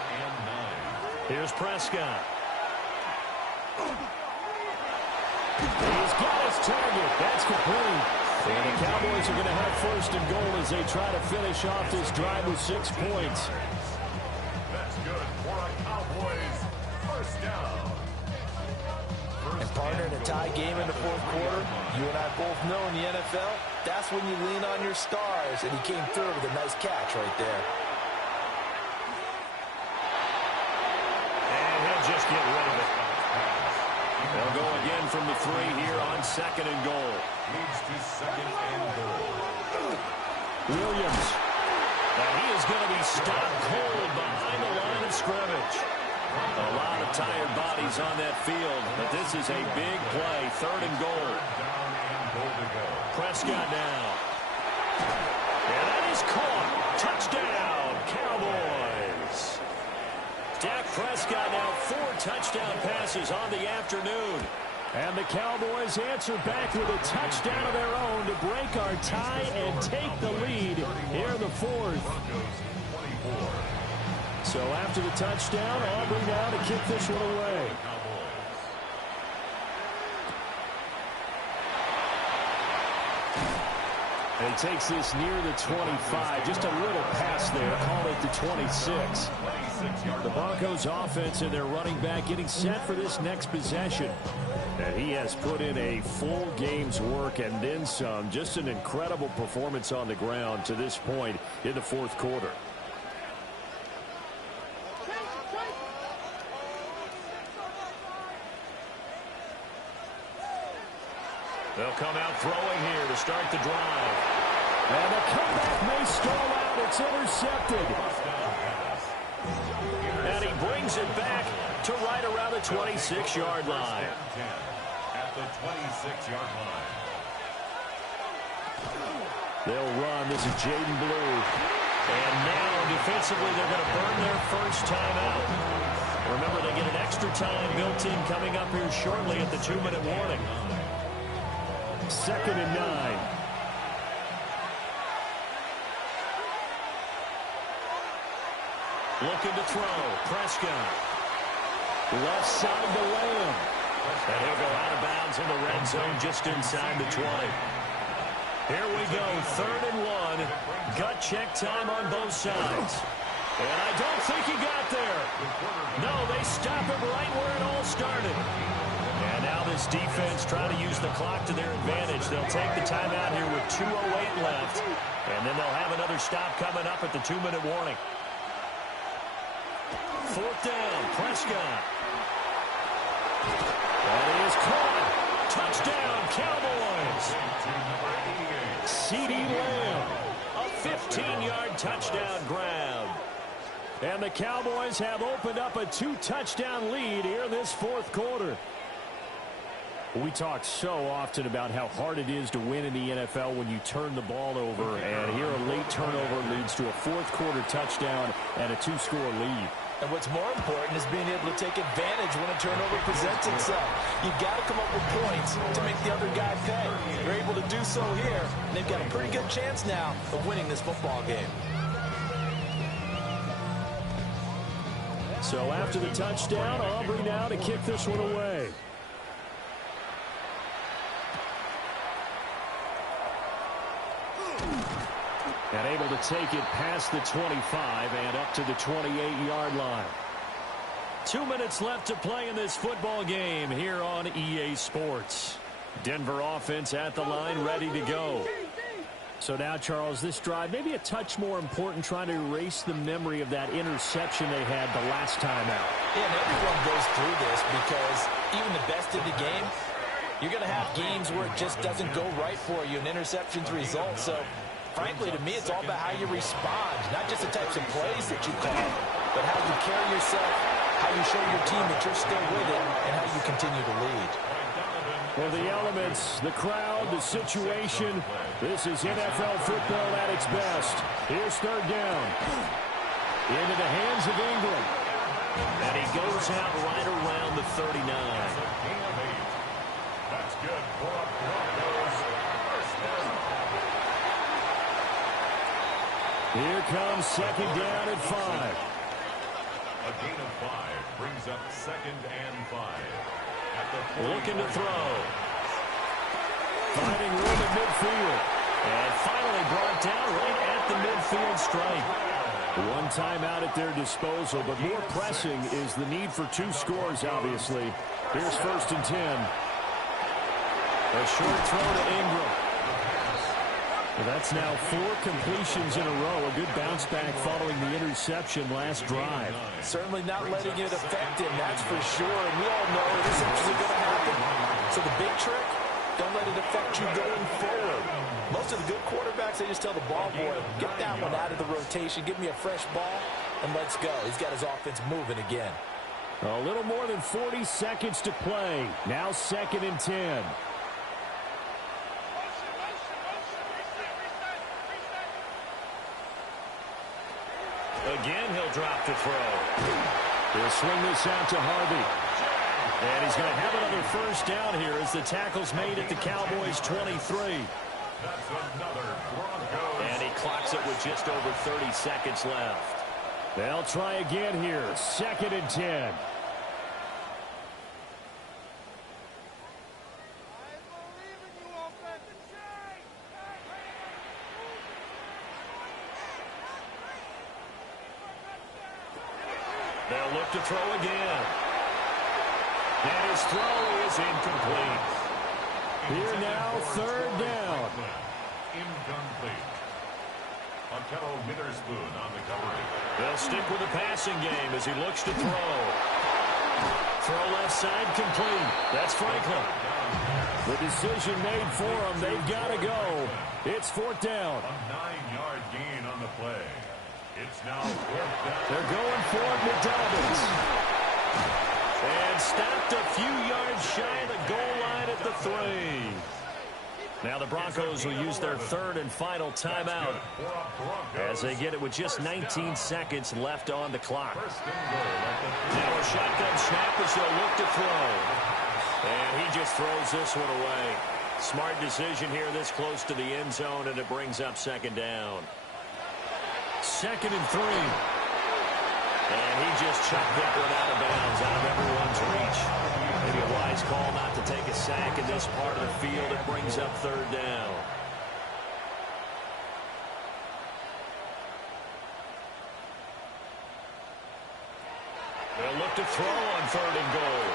Here's Prescott. He's got his target. That's complete. And the Cowboys are going to have 1st and goal as they try to finish off this drive with 6 points. That's good for a Cowboys 1st down. And partner, in a tie game in the 4th quarter, you and I both know in the NFL, that's when you lean on your stars, and he came through with a nice catch right there. And he'll just get rid of it. They'll go again from the 3 here on 2nd and goal. Leads to 2nd and goal. Williams. And he is going to be stopped cold behind the line of scrimmage. A lot of tired bodies on that field, but this is a big play. 3rd and goal. Prescott now. And that is caught. Touchdown, Cowboys. Dak Prescott now 4 touchdown passes on the afternoon. And the Cowboys answer back with a touchdown of their own to break our tie and take the lead here in the 4th. So after the touchdown, Aubrey now to kick this one away. And he takes this near the 25. Just a little pass there. Call it the 26. The Broncos offense and their running back getting set for this next possession. And he has put in a full game's work and then some. Just an incredible performance on the ground to this point in the 4th quarter. They'll come out throwing here to start the drive. And the comeback may stall out. It's intercepted. And he brings it back to right around the 26-yard line. At the 26-yard line. They'll run. This is Jaden Blue. And now defensively they're going to burn their first time out. Remember, they get an extra time built in coming up here shortly at the 2-minute warning. 2nd and 9. Looking to throw. Prescott. Left side to Lamb. And he'll go out of bounds in the red zone just inside the 20. Here we go. 3rd and 1. Gut check time on both sides. And I don't think he got there. No, they stop him right where it all started. And now this defense trying to use the clock to their advantage. They'll take the timeout here with 2:08 left. And then they'll have another stop coming up at the 2-minute warning. 4th down, Prescott. That is caught. Touchdown, Cowboys. CeeDee Lamb, a 15-yard touchdown grab. And the Cowboys have opened up a 2-touchdown lead here in this 4th quarter. We talk so often about how hard it is to win in the NFL when you turn the ball over, and here a late turnover leads to a 4th quarter touchdown and a 2-score lead. And what's more important is being able to take advantage when a turnover presents itself. You've got to come up with points to make the other guy pay. You're able to do so here, and they've got a pretty good chance now of winning this football game. So after the touchdown, Aubrey now to kick this one away. And able to take it past the 25 and up to the 28-yard line. 2 minutes left to play in this football game here on EA Sports. Denver offense at the line, ready to go. So now, Charles, this drive maybe a touch more important, trying to erase the memory of that interception they had the last time out. Yeah, and everyone goes through this because even the best in the game, you're going to have games where it just doesn't go right for you and interceptions result. So frankly, to me, it's all about how you respond, not just the types of plays that you call, but how you carry yourself, how you show your team that you're still with it, and how you continue to lead. Well, the elements, the crowd, the situation, this is NFL football at its best. Here's 3rd down. Into the hands of Ingram. And he goes out right around the 39. That's good for a Broncos first down. Here comes 2nd down at 5. A gain of 5 brings up 2nd and 5. Looking to throw. Finding room at midfield. And finally brought down right at the midfield stripe. One timeout at their disposal, but more pressing is the need for 2 scores, obviously. Here's 1st and 10. A short throw to Ingram. Well, that's now 4 completions in a row. A good bounce back following the interception last drive. Certainly not letting it affect him, that's for sure. And we all know interceptions are going to happen. So the big trick, don't let it affect you going forward. Most of the good quarterbacks, they just tell the ball boy, get that one out of the rotation, give me a fresh ball, and let's go. He's got his offense moving again. A little more than 40 seconds to play. Now 2nd and 10. Again, he'll drop to throw. He'll swing this out to Harvey. And he's going to have another first down here as the tackle's made at the Cowboys' 23. That's another Broncos. And he clocks it with just over 30 seconds left. They'll try again here. 2nd and 10. They'll look to throw again. And his throw is incomplete. Here now, 3rd down. Incomplete. Othello Witherspoon on the coverage. They'll stick with the passing game as he looks to throw. Throw left side complete. That's Franklin. The decision made for them. They've got to go. It's 4th down. A 9-yard gain on the play. It's now 4th down. They're going for it with Dobbins. And stopped a few yards shy of the goal line at the 3. Now the Broncos will use their 3rd and final timeout as they get it with just 19 seconds left on the clock. Now a shotgun snap as they'll look to throw. And he just throws this one away. Smart decision here this close to the end zone, and it brings up 2nd down. 2nd and 3. And he just chucked that one out of bounds, out of everyone's reach. Maybe a wise call not to take a sack in this part of the field. It brings up 3rd down. They'll look to throw on 3rd and goal.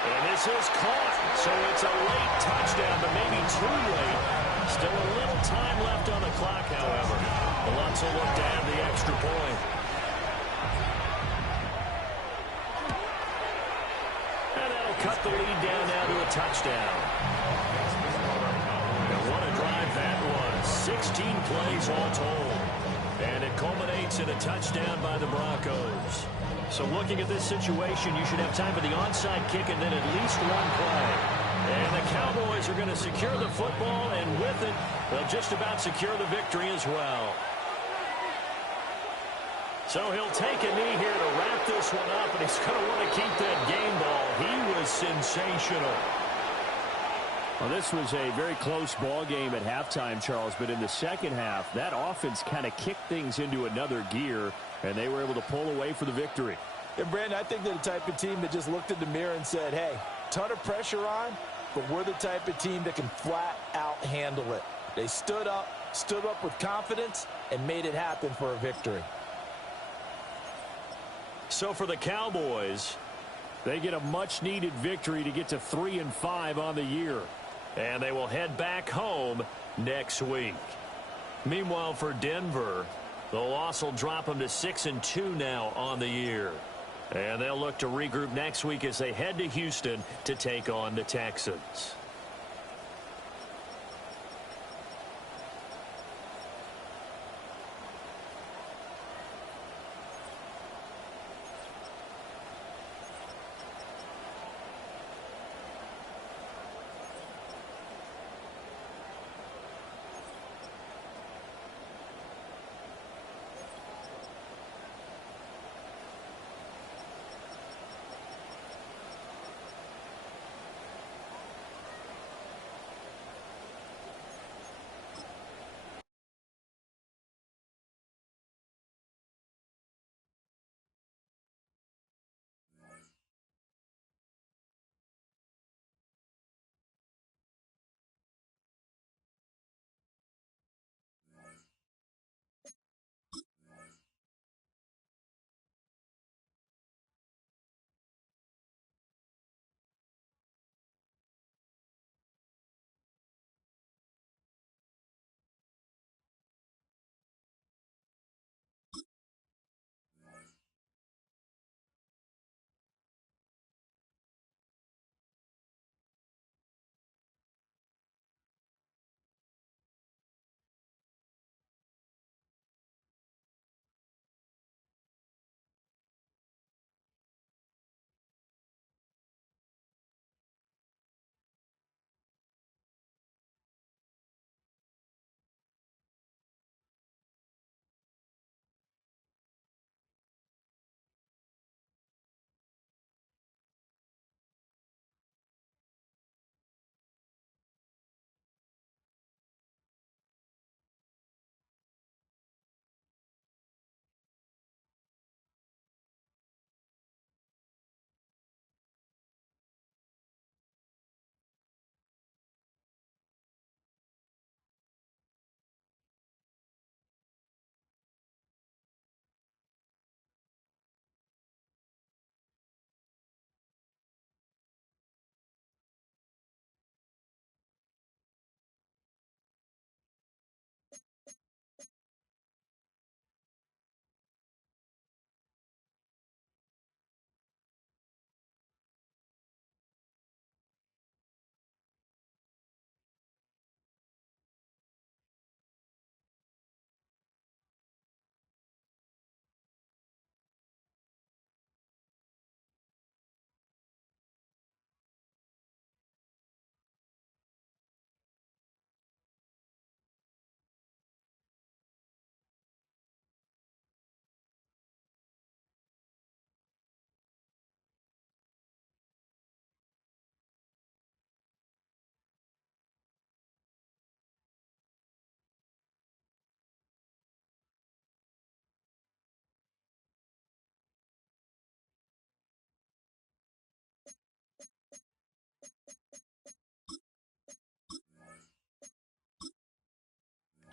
And this is caught. So it's a late touchdown, but maybe too late. Still a little time left on the clock, however. The Lutz will look to have the extra point. And that'll cut the lead down now to a touchdown. And what a drive that was. 16 plays all told. And it culminates in a touchdown by the Broncos. So looking at this situation, you should have time for the onside kick and then at least one play. And the Cowboys are going to secure the football, and with it, they'll just about secure the victory as well. So he'll take a knee here to wrap this one up, and he's going to want to keep that game ball. He was sensational. Well, this was a very close ball game at halftime, Charles, but in the second half, that offense kind of kicked things into another gear, and they were able to pull away for the victory. And, Brandon, I think they're the type of team that just looked in the mirror and said, hey, ton of pressure on, but we're the type of team that can flat out handle it. They stood up with confidence, and made it happen for a victory. So for the Cowboys, they get a much-needed victory to get to 3-5 on the year. And they will head back home next week. Meanwhile, for Denver, the loss will drop them to 6-2 now on the year. And they'll look to regroup next week as they head to Houston to take on the Texans.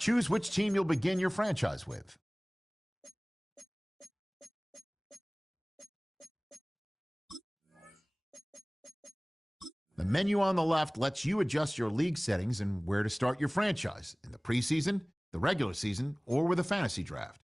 Choose which team you'll begin your franchise with. The menu on the left lets you adjust your league settings and where to start your franchise in the preseason, the regular season, or with a fantasy draft.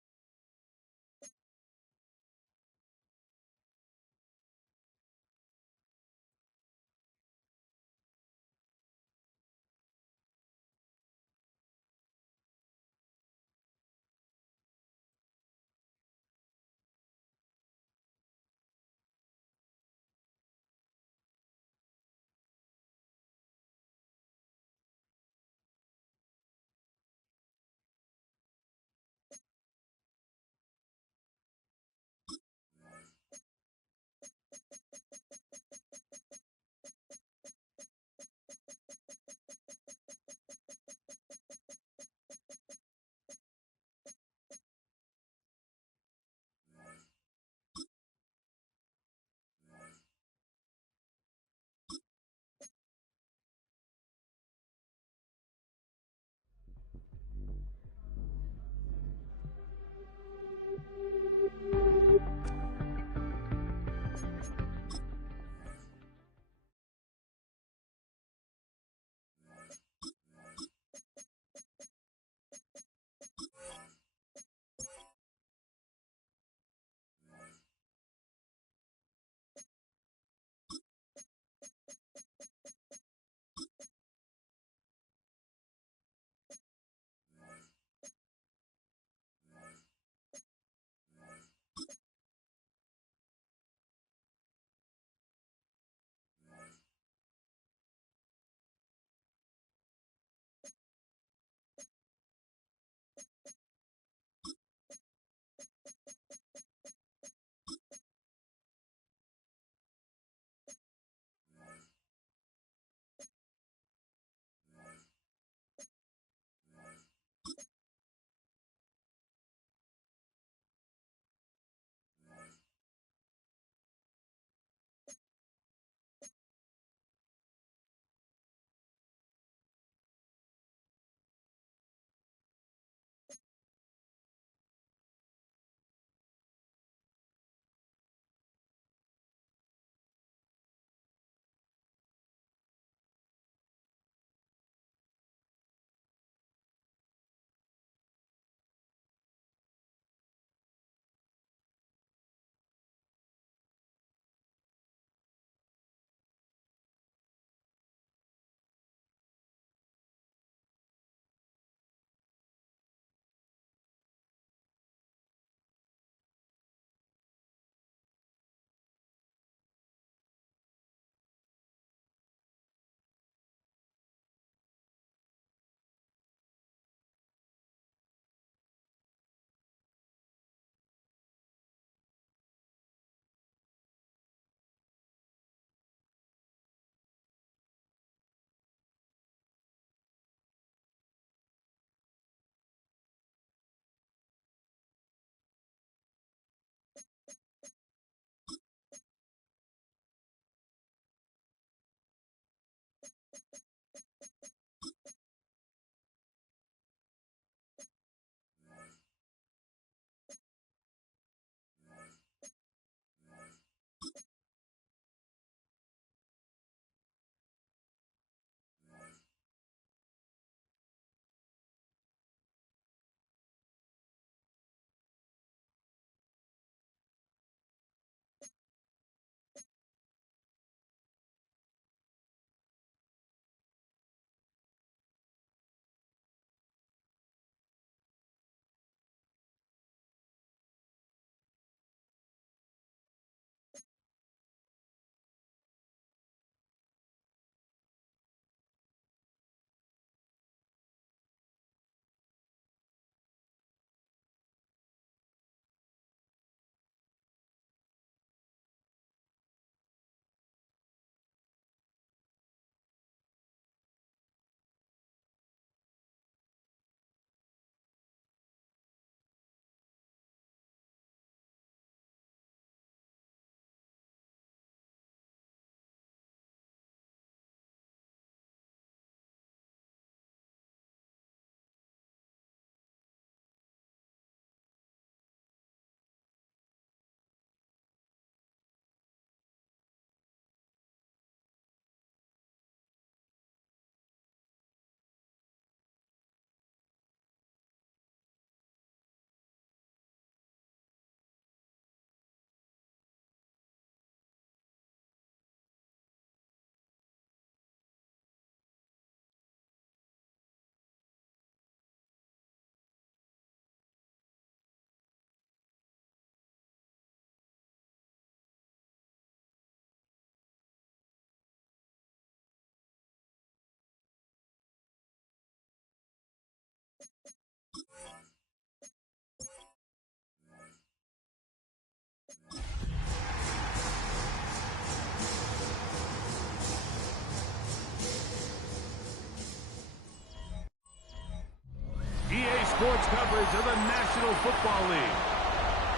Sports coverage of the National Football League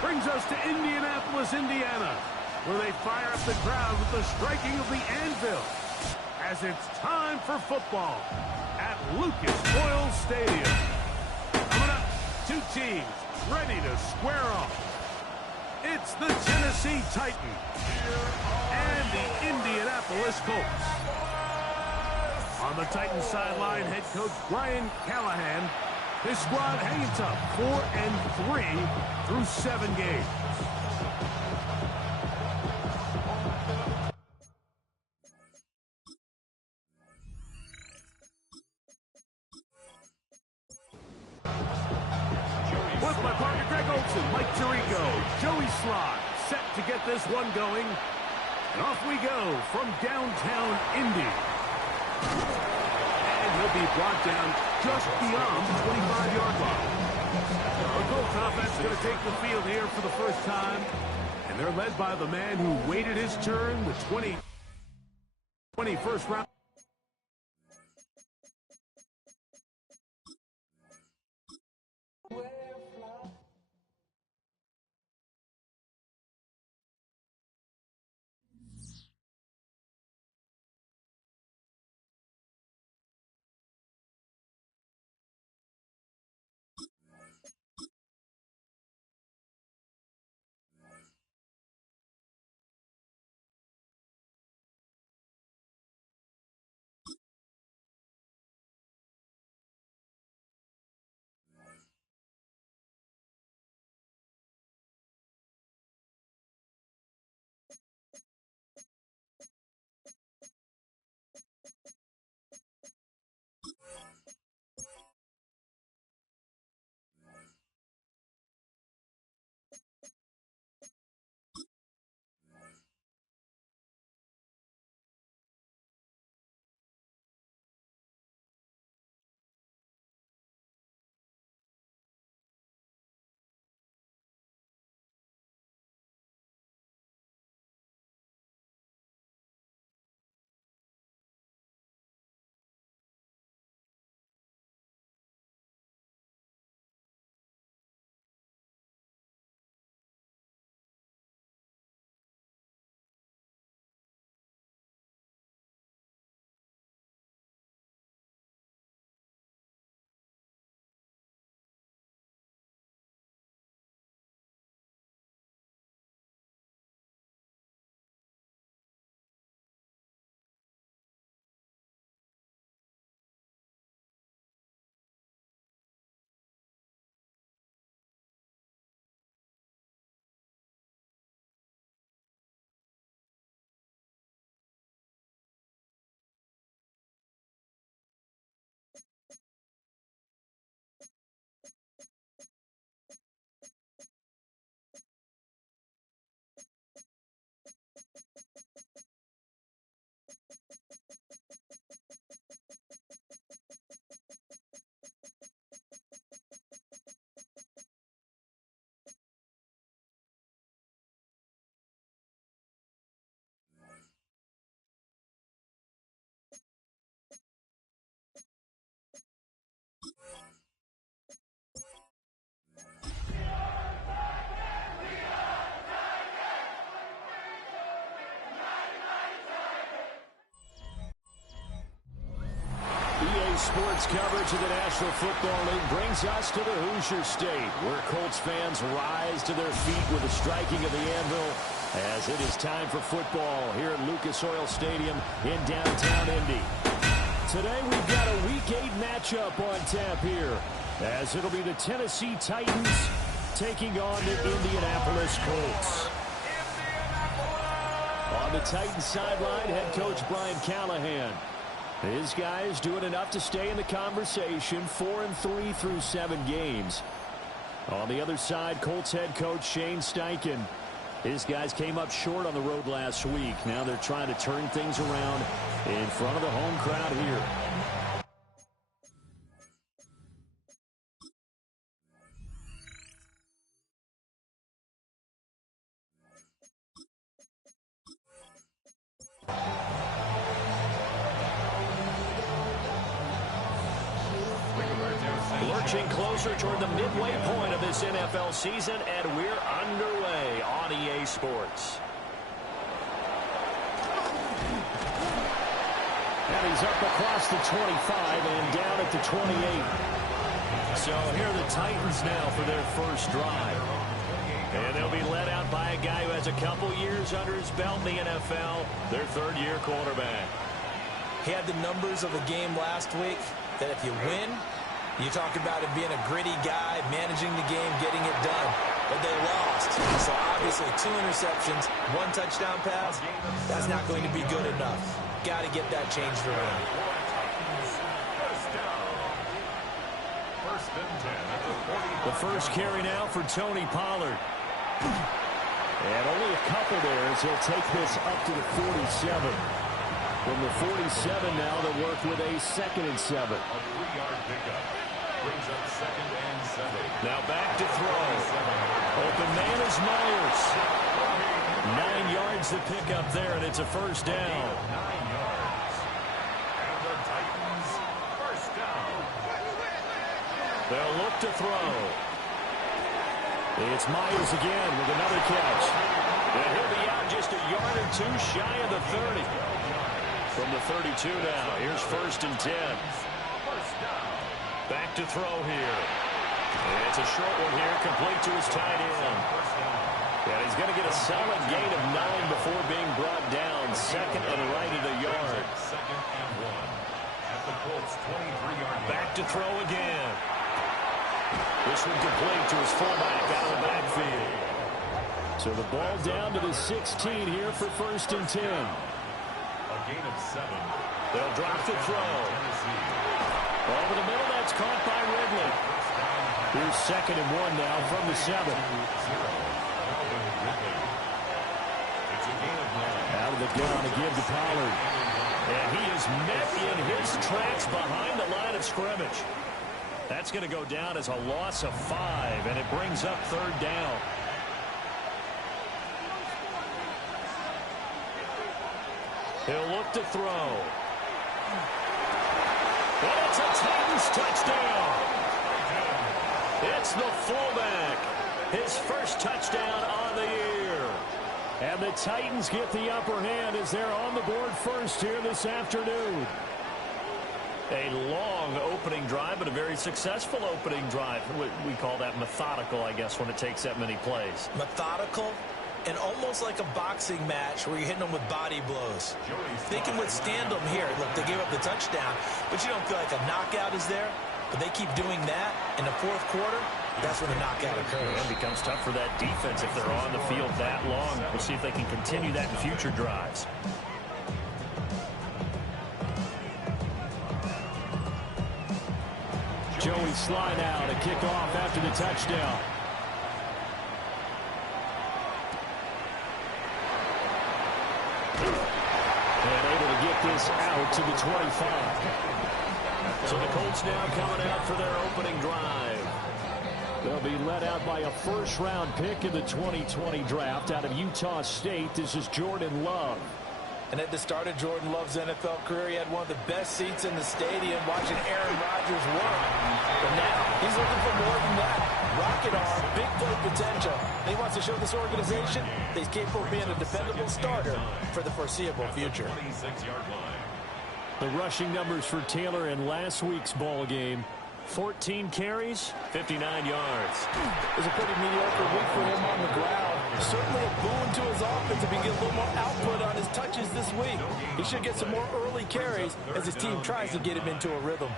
brings us to Indianapolis, Indiana, where they fire up the crowd with the striking of the anvil as it's time for football at Lucas Oil Stadium. Coming up, two teams ready to square off. It's the Tennessee Titans and the Indianapolis Colts. On the Titans sideline, head coach Brian Callahan. His squad hanging tough, 4-3 through 7 games. With my partner Greg Olson, Mike Tirico, Joey Slott, set to get this one going. And off we go from downtown Indy. And he'll be brought down just beyond the 25-yard line. The Colts offense is going to take the field here for the first time. And they're led by the man who waited his turn, the 21st round. Sports coverage of the National Football League brings us to the Hoosier State, where Colts fans rise to their feet with the striking of the anvil as it is time for football here at Lucas Oil Stadium in downtown Indy. Today we've got a Week 8 matchup on tap here, as it'll be the Tennessee Titans taking on the Indianapolis Colts. On the Titans sideline, head coach Brian Callahan. His guys doing enough to stay in the conversation, 4-3 through 7 games. On the other side, Colts head coach Shane Steichen. His guys came up short on the road last week. Now they're trying to turn things around in front of the home crowd here. inching closer toward the midway point of this NFL season, and we're underway on EA Sports. And he's up across the 25 and down at the 28. So here are the Titans now for their first drive. And they'll be led out by a guy who has a couple years under his belt in the NFL, their third-year quarterback. He had the numbers of a game last week that if you win, you talk about him being a gritty guy, managing the game, getting it done. But they lost. So obviously 2 interceptions, 1 touchdown pass, that's not going to be good enough. Got to get that changed around. The first carry now for Tony Pollard. And only a couple there as he'll take this up to the 47. From the 47 now, they'll work with a 2nd and 7. A 3-yard pickup brings up 2nd and 7. Now back to throw. Open man is Myers. 9 yards to pick up there, and it's a first down. 9 yards. And the Titans first down. They'll look to throw. It's Myers again with another catch. And he'll be out just a yard or 2 shy of the 30. From the 32 now, here's 1st and 10. Back to throw here. And it's a short one here, complete to his tight end. And he's going to get a solid gain of 9 before being brought down. 2nd and right at a yard. 2nd and 1 at the Colts 23-yard line. Back to throw again. This one complete to his fullback out of the backfield. So the ball down to the 16 here for 1st and 10. A gain of 7. They'll drop the throw. Over the middle, that's caught by Ridley. Here's 2nd and 1 now from the 7. Out of the gun again to Pollard. And he is met in his tracks behind the line of scrimmage. That's going to go down as a loss of 5, and it brings up 3rd down. He'll look to throw. And it's a Titans touchdown. It's the fullback. His first touchdown on the year. And the Titans get the upper hand as they're on the board first here this afternoon. A long opening drive, but a very successful opening drive. We call that methodical, I guess, when it takes that many plays. Methodical and almost like a boxing match where you're hitting them with body blows. They can withstand them here. Look, they gave up the touchdown, but you don't feel like a knockout is there. But they keep doing that in the 4th quarter. That's when the knockout occurs. It becomes tough for that defense if they're on the field that long. We'll see if they can continue that in future drives. Joey slide out to kick off after the touchdown. And able to get this out to the 25. So the Colts now coming out for their opening drive. They'll be led out by a 1st-round pick in the 2020 draft out of Utah State. This is Jordan Love. And at the start of Jordan Love's NFL career, he had one of the best seats in the stadium watching Aaron Rodgers work. But now he's looking for more than that. Rocket arm, big play potential. And he wants to show this organization that he's capable of being a dependable starter for the foreseeable future. The rushing numbers for Taylor in last week's ball game. 14 carries, 59 yards. It was a pretty mediocre week for him on the ground. Certainly a boon to his offense if he can get a little more output on his touches this week. He should get some more early carries as his team tries to get him into a rhythm.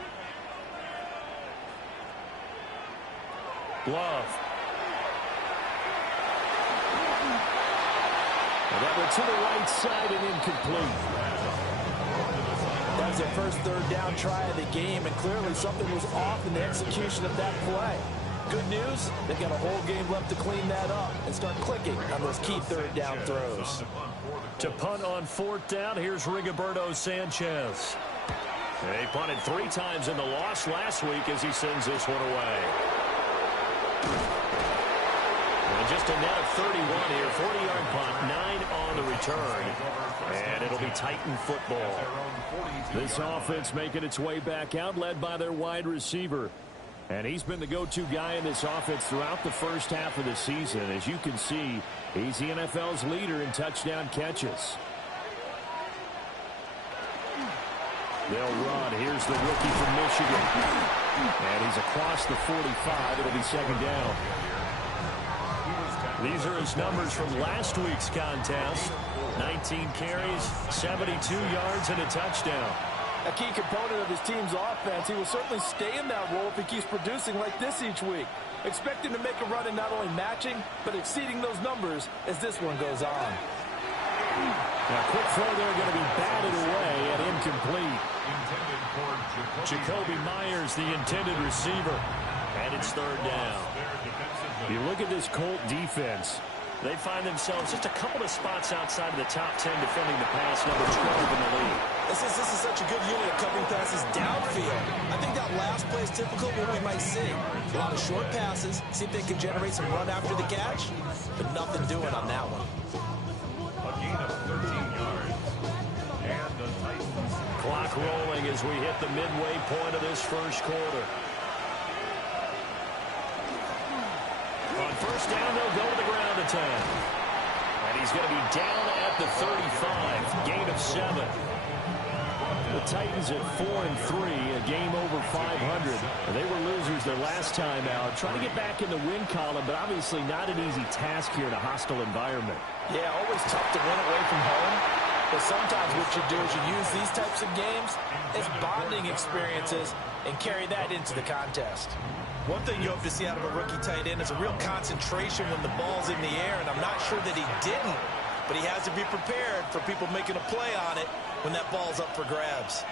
Love. And that went to the right side and incomplete. That was their first 3rd down try of the game, and clearly something was off in the execution of that play. Good news, they've got a whole game left to clean that up and start clicking on those key 3rd down throws. To punt on 4th down, here's Rigoberto Sanchez. He punted 3 times in the loss last week as he sends this one away. And just a net of 31 here, 40-yard punt, 9 on the return. And it'll be Titan football. This offense making its way back out, led by their wide receiver. And he's been the go-to guy in this offense throughout the first half of the season. As you can see, he's the NFL's leader in touchdown catches. They'll run. Here's the rookie from Michigan. And he's across the 45. It'll be second down. These are his numbers from last week's contest. 19 carries, 72 yards, and a touchdown. A key component of his team's offense. He will certainly stay in that role if he keeps producing like this each week. Expect him to make a run in not only matching, but exceeding those numbers as this one goes on. Now, quick throw there, going to be batted away and incomplete. Jacoby Myers, the intended receiver. And it's third down. You look at this Colt defense. They find themselves just a couple of spots outside of the top 10 defending the pass, number 12 in the league. This is such a good unit of covering passes downfield. I think that last play is typical of what we might see. A lot of short passes, see if they can generate some run after the catch, but nothing doing on that one. A gain of 13 yards. And the Titans. Clock rolling as we hit the midway point of this first quarter. On first down, they'll go to the ground attack. And he's going to be down at the 35. Gain of 7. The Titans at 4-3, a game over 500. They were losers their last time out. Trying to get back in the win column, but obviously not an easy task here in a hostile environment. Yeah, always tough to win away from home. But sometimes what you do is you use these types of games as bonding experiences and carry that into the contest. One thing you hope to see out of a rookie tight end is a real concentration when the ball's in the air, and I'm not sure that he didn't, but he has to be prepared for people making a play on it when that ball's up for grabs.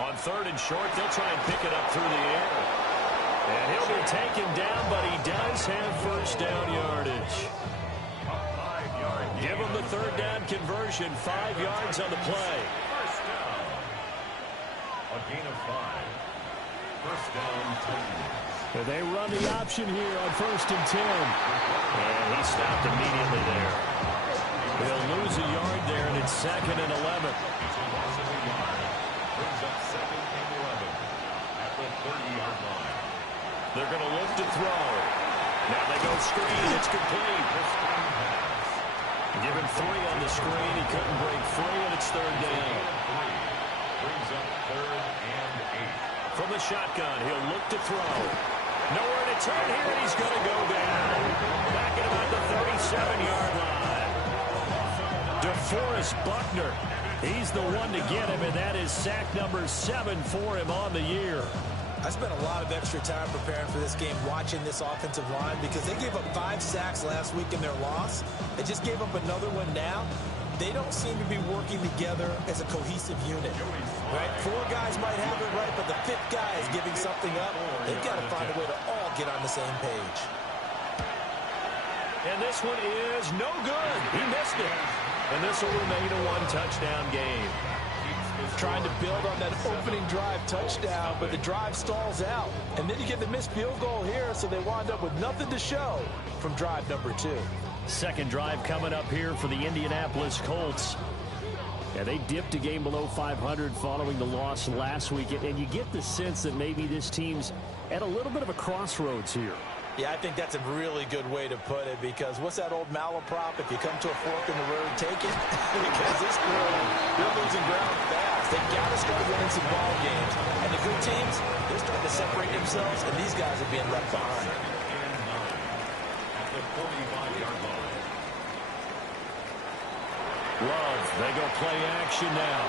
On third and short, they'll try and pick it up through the air. And he'll be taken down, but he does have first down yardage. Give him the third down conversion, 5 yards on the play. First down. A gain of 5. First down, Titans. And they run the option here on 1st and 10. And he stopped immediately there. He'll lose a yard there, and it's 2nd and 11. It's a loss of a yard. Brings up 2nd and 11 at the 30-yard line. They're going to look to throw. Now they go screen. It's complete. Give him 3 on the screen. He couldn't break free, and it's third down. Brings up 3rd and 8. From the shotgun, he'll look to throw. Nowhere to turn here, and he's going to go down. Back at about the 37-yard line. DeForest Buckner. He's the one to get him, and that is sack number 7 for him on the year. I spent a lot of extra time preparing for this game, watching this offensive line, because they gave up 5 sacks last week in their loss. They just gave up another one now. They don't seem to be working together as a cohesive unit. Right? 4 guys might have it right, but the 5th guy is giving something up. They've got to find a way to all get on the same page. And this one is no good. He missed it. And this will remain a 1-touchdown game. Trying to build on that opening drive touchdown, but the drive stalls out. And then you get the missed field goal here, so they wind up with nothing to show from drive number 2. Second drive coming up here for the Indianapolis Colts. Yeah, they dipped a game below 500 following the loss last week, and you get the sense that maybe this team's at a little bit of a crossroads here. Yeah, I think that's a really good way to put it, because what's that old malaprop? If you come to a fork in the road, take it. Because this crew, they're losing ground fast. They've got to start winning some ball games. And the good teams, they're starting to separate themselves, and these guys are being left behind. At the 45-yard line. Love, they go play action now.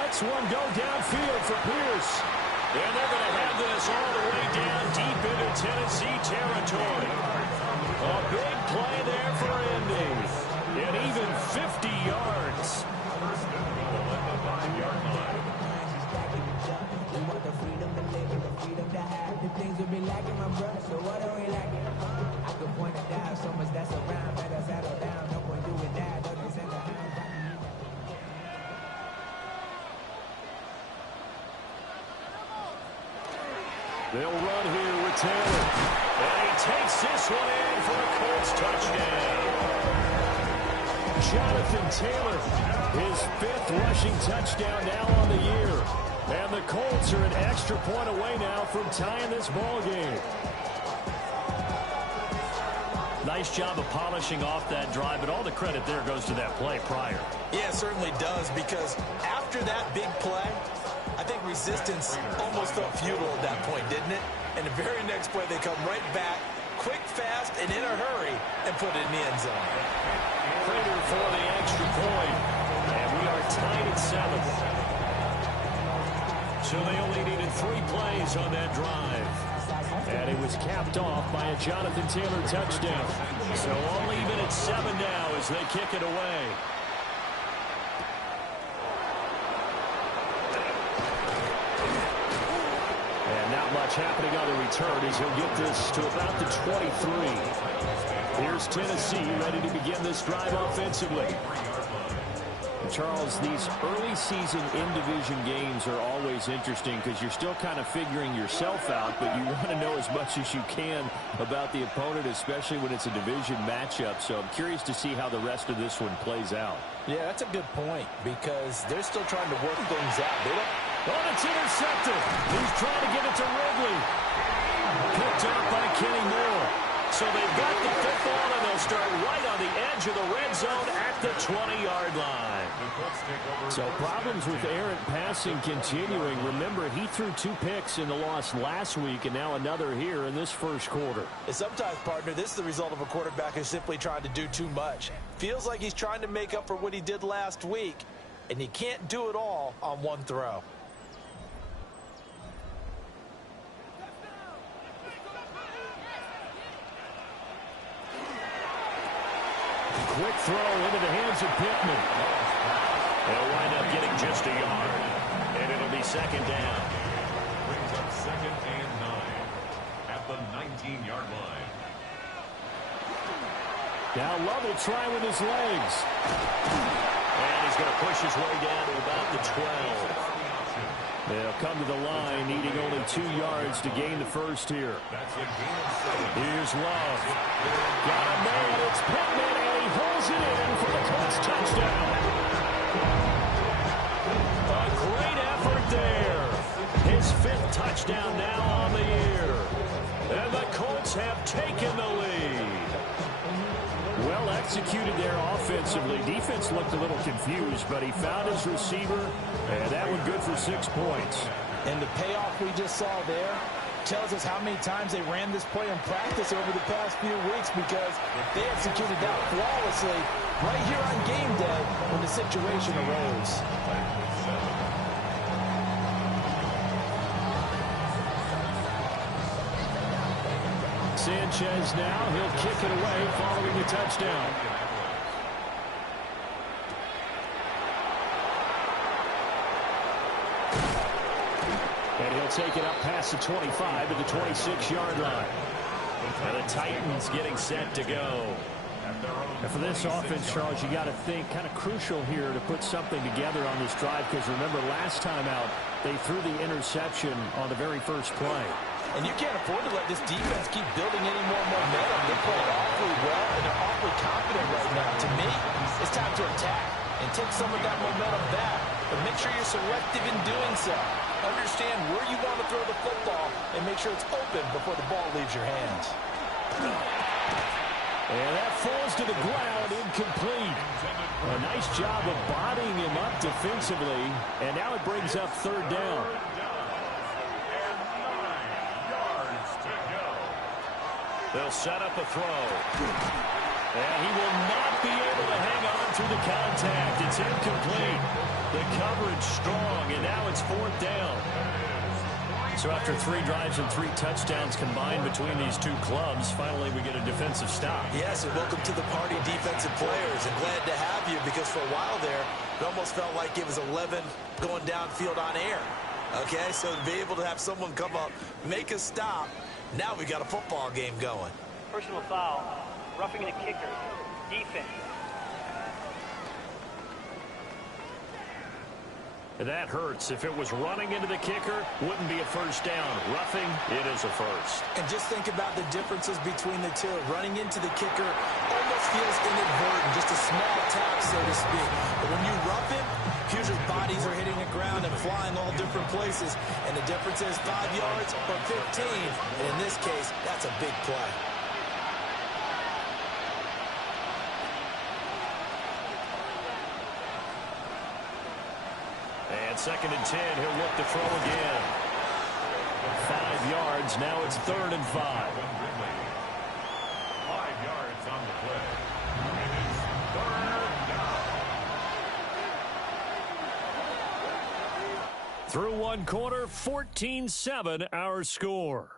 Lets one go downfield for Pierce. And they're going to have this all the way down deep into Tennessee territory. A big play there for Indy. And even 50 yards. They'll run here with Taylor. And he takes this one in for a Colts touchdown. Jonathan Taylor, his 5th rushing touchdown now on the year. And the Colts are an extra point away now from tying this ball game. Nice job of polishing off that drive, but all the credit there goes to that play prior. Yeah, it certainly does, because after that big play, I think resistance almost felt futile at that point, didn't it? And the very next play, they come right back, quick, fast, and in a hurry, and put it in the end zone. Prater for the extra point, and we are tied at 7. So they only needed 3 plays on that drive. And it was capped off by a Jonathan Taylor touchdown. So all even at 7 now as they kick it away. And not much happening on the return as he'll get this to about the 23. Here's Tennessee ready to begin this drive offensively. Charles, these early season in-division games are always interesting because you're still kind of figuring yourself out, but you want to know as much as you can about the opponent, especially when it's a division matchup. So I'm curious to see how the rest of this one plays out. Yeah, that's a good point because they're still trying to work things out. They don't... Oh, it's intercepted. He's trying to get it to Ridley. Picked up by Kenny Moore. So they've got the football, and they'll start right on the edge of the red zone at the 20-yard line. So problems with errant passing continuing. Remember, he threw 2 picks in the loss last week, and now another here in this first quarter. And sometimes, partner, this is the result of a quarterback who's simply trying to do too much. Feels like he's trying to make up for what he did last week, and he can't do it all on one throw. Quick throw into the hands of Pittman. They'll wind up getting just a yard, and it'll be second down. Brings up 2nd and 9 at the 19-yard line. Now Love will try with his legs. And he's going to push his way down to about the 12. They'll come to the line, needing only 2 yards to gain the first here. Here's Love. Got a man, it's Pittman, and he pulls it in for the Colts touchdown. A great effort there. His 5th touchdown now on the year. And the Colts have taken the lead. Well executed there offensively. Defense looked a little confused, but he found his receiver, and that one good for 6 points. And the payoff we just saw there tells us how many times they ran this play in practice over the past few weeks, because they executed that flawlessly right here on game day when the situation arose. Sanchez now, he'll kick it away following the touchdown. And he'll take it up past the 25 to the 26-yard line. And the Titans getting set to go. And for this offense, Charles, you got to think kind of crucial here to put something together on this drive, because remember last time out, they threw the interception on the very first play. And you can't afford to let this defense keep building any more momentum. They're playing awfully well, and they're awfully confident right now. To me, it's time to attack and take some of that momentum back. But make sure you're selective in doing so. Understand where you want to throw the football and make sure it's open before the ball leaves your hands. And that falls to the ground, incomplete. A nice job of bodying him up defensively, and now it brings up 3rd down. They'll set up a throw. And he will not be able to hang on through the contact. It's incomplete. The coverage strong, and now it's 4th down. So after 3 drives and 3 touchdowns combined between these two clubs, finally we get a defensive stop. Yes, and welcome to the party, defensive players. And glad to have you, because for a while there, it almost felt like it was 11 going downfield on air. Okay, so to be able to have someone come up, make a stop, now we got a football game going. Personal foul. Roughing the kicker. Defense. That hurts. If it was running into the kicker, wouldn't be a first down. Roughing, it is a first. And just think about the differences between the two. Running into the kicker almost feels inadvertent, just a small tap, so to speak. But when you rough him, usually bodies are hitting the ground and flying all different places. And the difference is 5 yards or 15. And in this case, that's a big play. And 2nd and 10, he'll look to throw again. 5 yards, now it's 3rd and 5. 5 yards on the play. It is 3rd down. Through one quarter, 14-7 our score.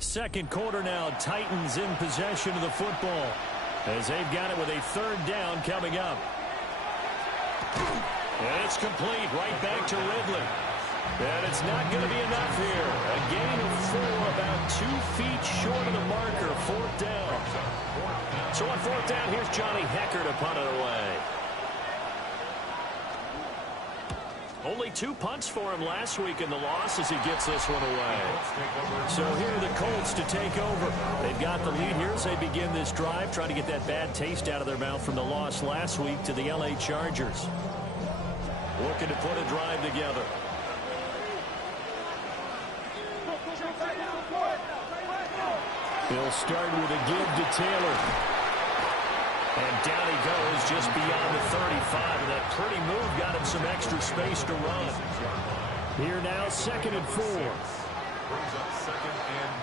Second quarter now, Titans in possession of the football as they've got it with a 3rd down coming up. And it's complete right back to Ridley. And it's not going to be enough here. A gain of 4, about 2 feet short of the marker, 4th down. So on 4th down, here's Johnny Hecker to punt it away. Only 2 punts for him last week in the loss as he gets this one away. So here are the Colts to take over. They've got the lead here as they begin this drive, trying to get that bad taste out of their mouth from the loss last week to the LA Chargers. Looking to put a drive together. He'll start with a give to Taylor. And down he goes just beyond the 35. And that pretty move got him some extra space to run. Here now, 2nd and 4. Brings up 2nd and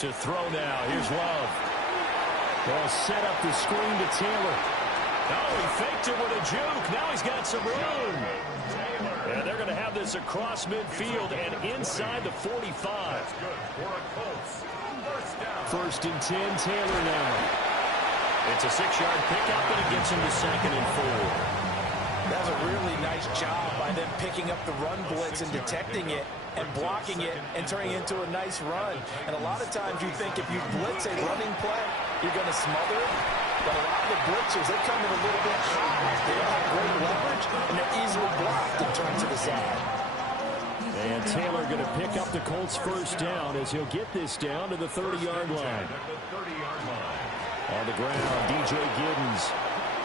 4. To throw now. Here's Love. They'll set up the screen to Taylor. Oh, he faked it with a juke. Now he's got some room. And they're going to have this across midfield and inside the 45. 1st and 10, Taylor now. It's a 6-yard pickup, and it gets him to 2nd and 4. That was a really nice job by them picking up the run blitz and detecting it and blocking it and turning it into a nice run. And a lot of times you think if you blitz a running play, you're going to smother it. But a lot of the blitzers, they come in a little bit high. They don't have great leverage, and they're easily blocked and turned to the side. And Taylor going to pick up the Colts' 1st down as he'll get this down to the 30-yard line. On the ground, DJ Giddens.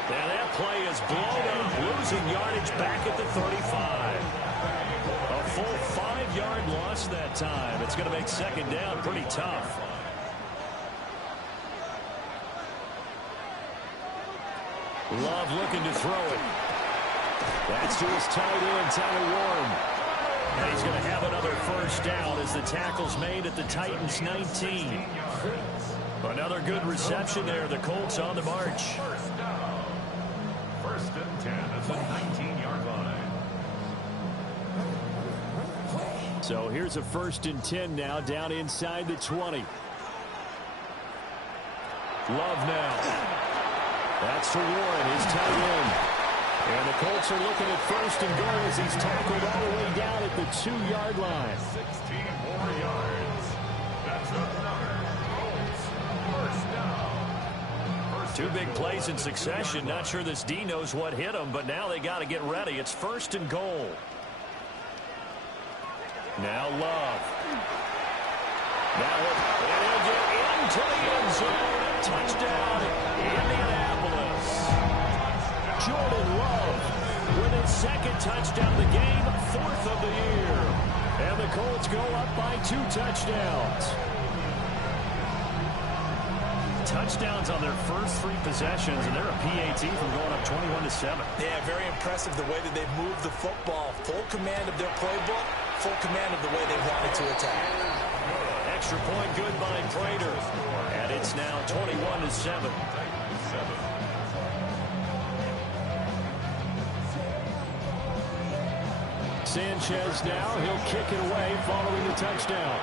And that play is blown up, losing yardage back at the 35. A full 5-yard loss that time. It's going to make 2nd down pretty tough. Love looking to throw it. That's to his tight end, Tyler Warren. And he's going to have another 1st down as the tackle's made at the Titans' 19. Another good reception there. The Colts on the march. 1st and 10 at the 19-yard line. So here's a 1st and 10 now down inside the 20. Love now. That's to Warren, his tight end. And the Colts are looking at 1st and goal as he's tackled all the way down at the 2-yard line. 16 more yards. That's another Colts 1st down. 2 big plays in succession. Not sure this D knows what hit him, but now they got to get ready. It's 1st and goal. Now Love. Now he'll get into the end zone. Touchdown, Indianapolis. Jordan Love with his 2nd touchdown of the game, 4th of the year. And the Colts go up by 2 touchdowns. Touchdowns on their first 3 possessions, and they're a PAT from going up 21-7. Yeah, very impressive the way that they've moved the football. Full command of their playbook, full command of the way they wanted to attack. Extra point good by Prater. And it's now 21-7. Sanchez now, he'll kick it away following the touchdown.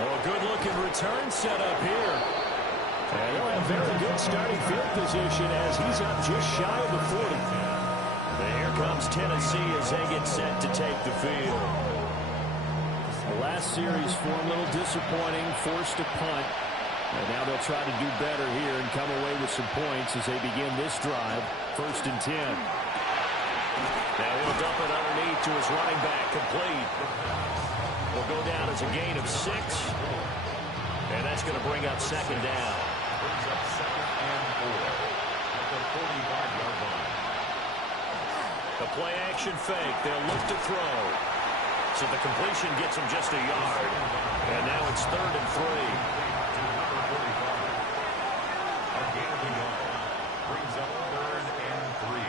Oh, a good-looking return set up here. And they'll have very good starting field position as he's up just shy of the 40. And here comes Tennessee as they get set to take the field. The last series for a little disappointing, forced a punt. And now they'll try to do better here and come away with some points as they begin this drive. 1st and 10. Now he'll dump it underneath to his running back, complete. Will go down as a gain of 6. And that's going to bring up 2nd down. Brings up 2nd and 4 at the 45-yard line. The play action fake. They'll look to throw. So the completion gets him just a yard. And now it's 3rd and 3. A gain of a yard. Brings up 3rd and 3.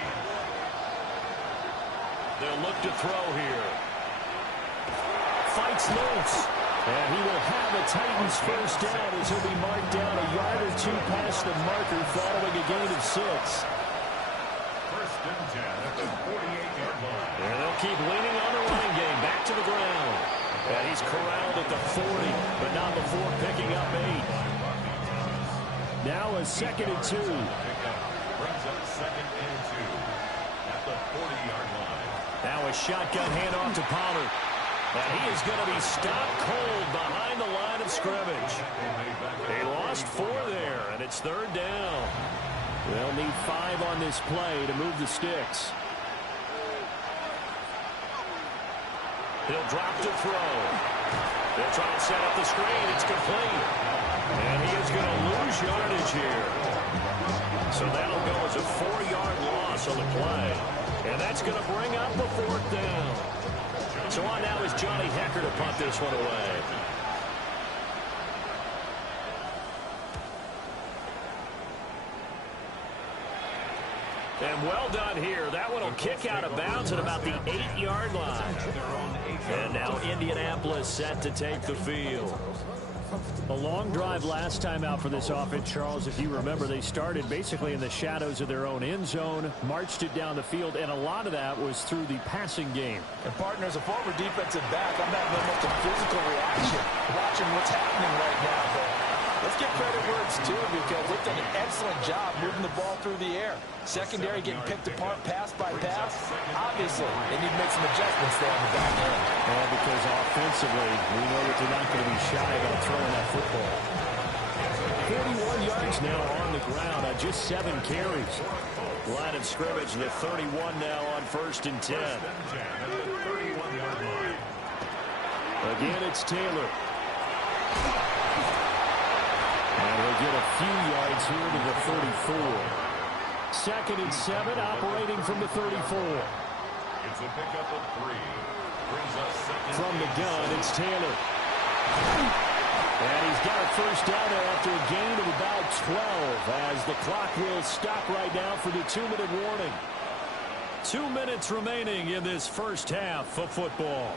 They'll look to throw here. Fights loose. And he will have a Titans first down as he'll be marked down a yard or 2 past the marker following a gain of 6. 1st and 10 at the 48-yard line. And they'll keep leaning on the running game. Back to the ground. And he's corralled at the 40, but not before picking up 8. Now a 2nd and 2. Brings up 2nd and 2 at the 40-yard line. Now a shotgun handoff to Pollard. And he is going to be stopped cold behind the line of scrimmage. They lost 4 there, and it's 3rd down. They'll need 5 on this play to move the sticks. He'll drop to throw. They'll try and set up the screen. It's complete. And he is going to lose yardage here. So that'll go as a 4-yard loss on the play. And that's going to bring up a 4th down. So on now is Johnny Hecker to punt this one away. And well done here. That one will kick out of bounds at about the 8-yard line. And now Indianapolis set to take the field. A long drive last time out for this offense, Charles. If you remember, they started basically in the shadows of their own end zone, marched it down the field, and a lot of that was through the passing game. And partner, as a former defensive back, I'm having almost a physical reaction watching what's happening right now. But let's give credit where it's due because they've done an excellent job moving the ball through the air. Secondary getting picked apart pass by pass. Obviously, they need to make some adjustments there on the back end. Well, because offensively, we know that they're not going to be shy about throwing that football. 41 yards now on the ground on just 7 carries. Line of scrimmage, the 31 now on 1st and 10. Again, it's Taylor. And he'll get a few yards here to the 34. 2nd and 7, operating from the 34. It's a pickup of 3. Brings us 2nd. From the gun, it's Taylor. And he's got a first down there after a gain of about 12 as the clock will stop right now for the 2-minute warning. 2 minutes remaining in this first half of football.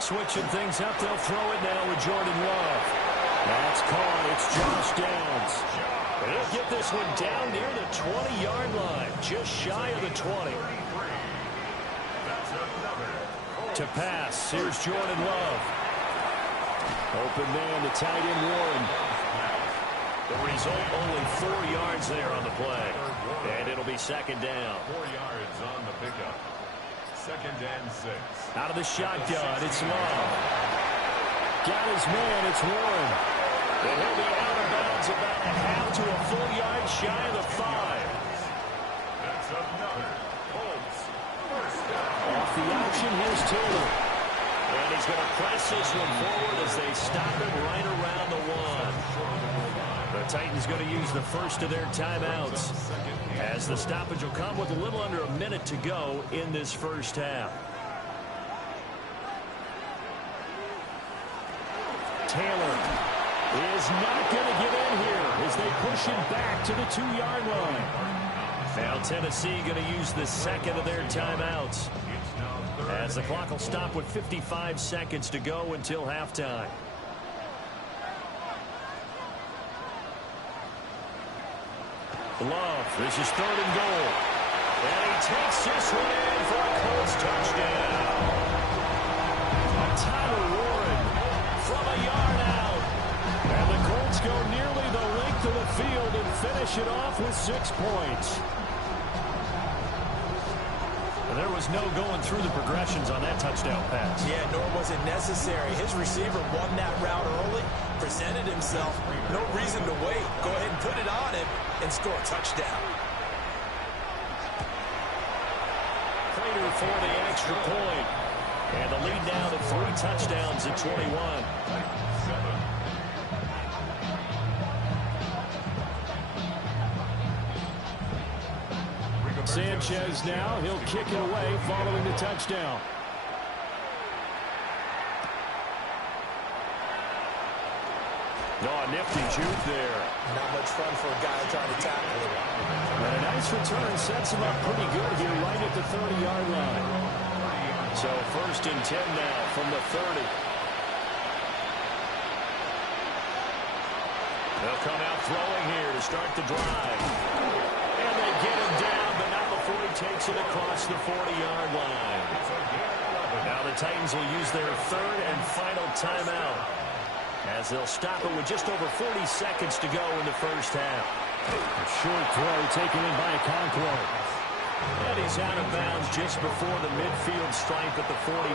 Switching things up, they'll throw it now with Jordan Love. That's caught. It's Josh Downs. He'll get this one down near the 20-yard line, just shy of the 20. To pass, here's Jordan Love. Open man, the tight end Warren. The result, only 4 yards there on the play. And it'll be 2nd down. 4 yards on the pickup. 2nd and 6. Out of the shotgun, it's Love. Got his man, it's Warren. And he'll be out of bounds about a half to a full yard shy of the 5. That's another Colts first down. Off the action, here's Taylor. And he's going to press this one forward as they stop him right around the 1. The Titans going to use the first of their timeouts as the stoppage will come with a little under a minute to go in this first half. Taylor is not going to get in here as they push him back to the 2-yard line. Now Tennessee going to use the second of their timeouts as the clock will stop with 55 seconds to go until halftime. Love, this is 3rd and goal. And he takes this one in for a Colts touchdown. Tyler Warren go nearly the length of the field and finish it off with 6 points. There was no going through the progressions on that touchdown pass. Yeah, nor was it necessary. His receiver won that route early, presented himself. No reason to wait. Go ahead and put it on him and score a touchdown. Prater for the extra point. And the lead now to 3 touchdowns at 21. Sanchez now, he'll kick it away following the touchdown. Oh, a nifty juke there. Not much fun for a guy trying to tackle him. And a nice return sets him up pretty good here right at the 30-yard line. So 1st and 10 now from the 30. They'll come out throwing here to start the drive. And they get him down, but not before he takes it across the 40-yard line. Now the Titans will use their 3rd and final timeout, as they'll stop it with just over 40 seconds to go in the first half. A short throw taken in by Okonkwo. And he's out of bounds just before the midfield stripe at the 49.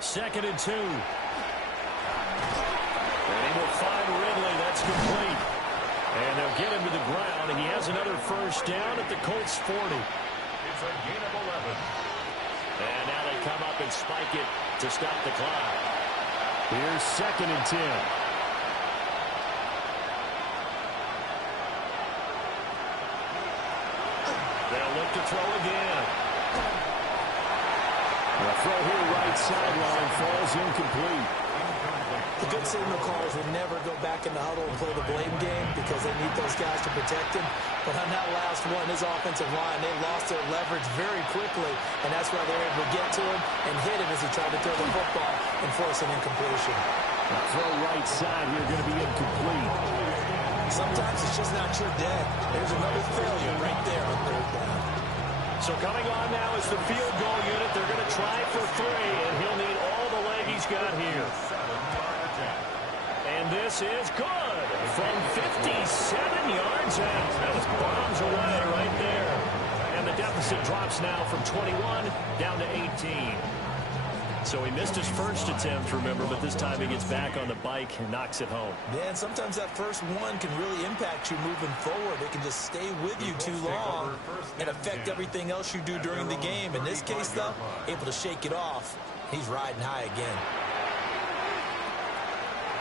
Second and 2. And he will find Ridley. That's complete. And they'll get him to the ground. And he has another first down at the Colts 40. It's a gain of 11. And now they come up and spike it to stop the clock. Here's 2nd and 10. They'll look to throw again. The throw here right sideline falls incomplete. The good signal callers would never go back in the huddle and play the blame game because they need those guys to protect him. But on that last one, his offensive line, they lost their leverage very quickly, and that's why they were able to get to him and hit him as he tried to throw the football and force an incompletion. The throw right side here going to be incomplete. Sometimes it's just not your day. There's another failure right there on 3rd down. So coming on now is the field goal unit. They're going to try for 3, and he'll need all the leg he's got here. And this is good from 57 yards out. That was bombs away right there. And the deficit drops now from 21 down to 18. So he missed his first attempt, remember, but this time he gets back on the bike and knocks it home. Yeah, and sometimes that first one can really impact you moving forward. It can just stay with you too long and affect everything else you do during the game. In this case, though, able to shake it off. He's riding high again.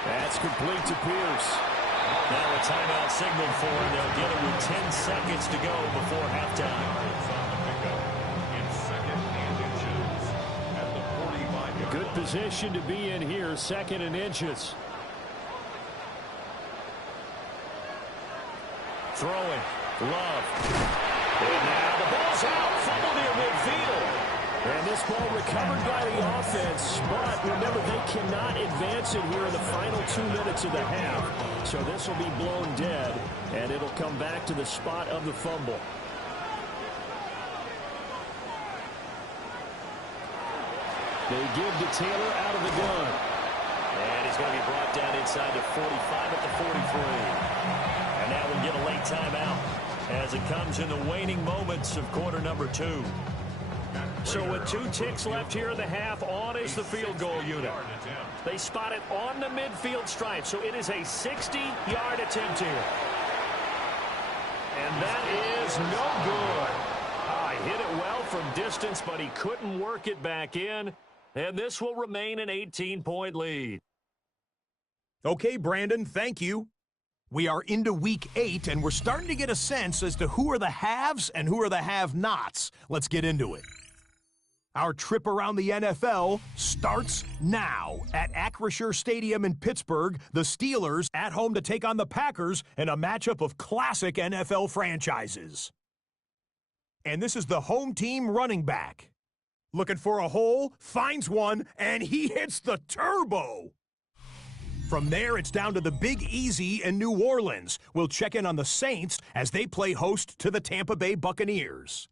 That's complete to Pierce. Now a timeout signaled for him. They'll get it with 10 seconds to go before halftime. Good position to be in here, 2nd and inches. Throwing. Love. And now the ball's out. Fumble near midfield. And this ball recovered by the offense, but remember, they cannot advance it here in the final 2 minutes of the half. So this will be blown dead, and it'll come back to the spot of the fumble. They give to Taylor out of the gun. And he's going to be brought down inside the 45 at the 43. And now we'll get a late timeout as it comes in the waning moments of quarter number 2. So with 2 ticks left here in the half, on is the field goal unit. They spot it on the midfield stripe, so it is a 60-yard attempt here. And that is no good. He hit it well from distance, but he couldn't work it back in. And this will remain an 18-point lead. Okay, Brandon, thank you. We are into week 8, and we're starting to get a sense as to who are the haves and who are the have-nots. Let's get into it. Our trip around the NFL starts now. At Acrisure Stadium in Pittsburgh, the Steelers at home to take on the Packers in a matchup of classic NFL franchises. And this is the home team running back. Looking for a hole, finds one, and he hits the turbo. From there, it's down to the Big Easy in New Orleans. We'll check in on the Saints as they play host to the Tampa Bay Buccaneers.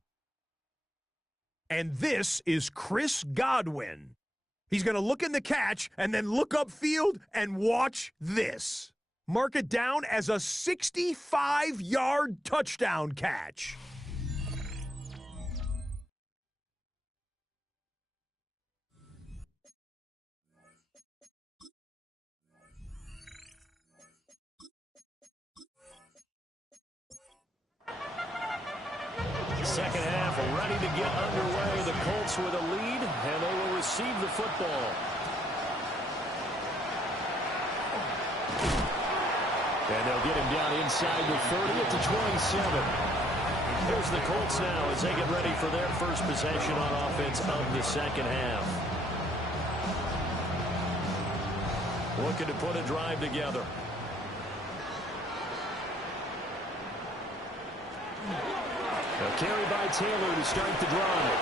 And this is Chris Godwin. He's going to look in the catch and then look upfield and watch this. Mark it down as a 65-yard touchdown catch. Second half ready to get underway. The Colts with a lead, and they will receive the football. And they'll get him down inside the 30 at the 27. Here's the Colts now as they get ready for their first possession on offense of the second half. Looking to put a drive together. A carry by Taylor to start the drive.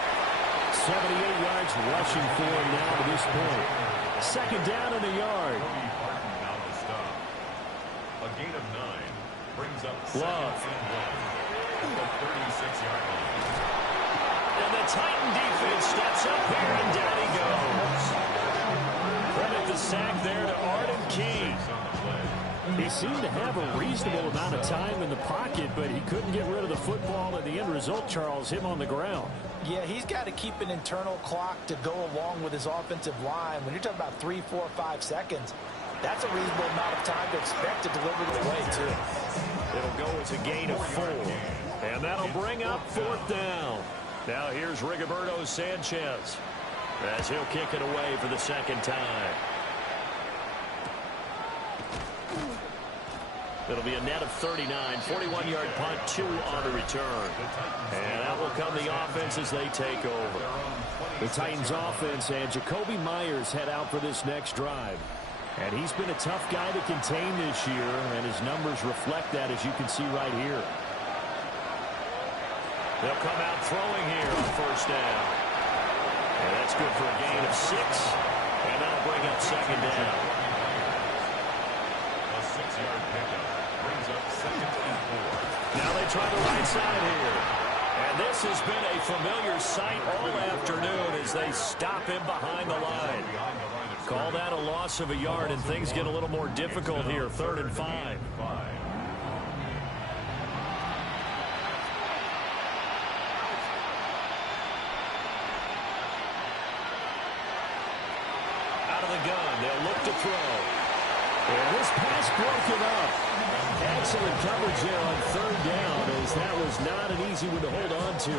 78 yards rushing for him now to this point. Second down and a yard. A gain of 9 brings up Love. the 36-yard line. And the Titan defense steps up here, and down he goes. Credit the sack there to Arden Key. He seemed to have a reasonable amount of time in the pocket, but he couldn't get rid of the football, and the end result, Charles, him on the ground. Yeah, he's got to keep an internal clock to go along with his offensive line. When you're talking about 3, 4, 5 seconds, that's a reasonable amount of time to expect to deliver the play, too. It'll go as a gain of 4, and that'll bring up fourth down. Now here's Rigoberto Sanchez as he'll kick it away for the second time. It'll be a net of 39, 41-yard punt, 2 on the return. And out will come the offense as they take over. The Titans offense and Jacoby Myers head out for this next drive. And he's been a tough guy to contain this year, and his numbers reflect that, as you can see right here. They'll come out throwing here on first down. And that's good for a gain of 6, and that'll bring up second down. A 6-yard pickup brings up second and 4. Now they try the right side here. And this has been a familiar sight all afternoon as they stop him behind the line. Call that a loss of a yard, and things get a little more difficult here. 3rd and 5. Out of the gun, they'll look to throw. And this pass broken up. Excellent coverage there on 3rd down, as that was not an easy one to hold on to.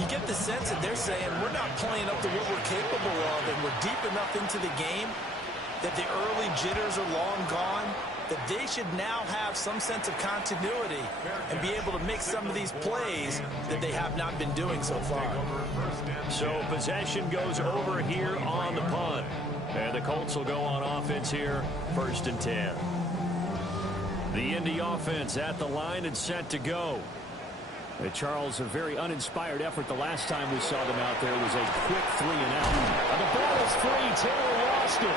You get the sense that they're saying we're not playing up to what we're capable of, and we're deep enough into the game that the early jitters are long gone, that they should now have some sense of continuity and be able to make some of these plays that they have not been doing so far. So possession goes over here on the punt. And the Colts will go on offense here, 1st and 10. The Indy offense at the line and set to go. Charles, a very uninspired effort the last time we saw them out there was a quick 3 and out. And the ball is free. Taylor lost it.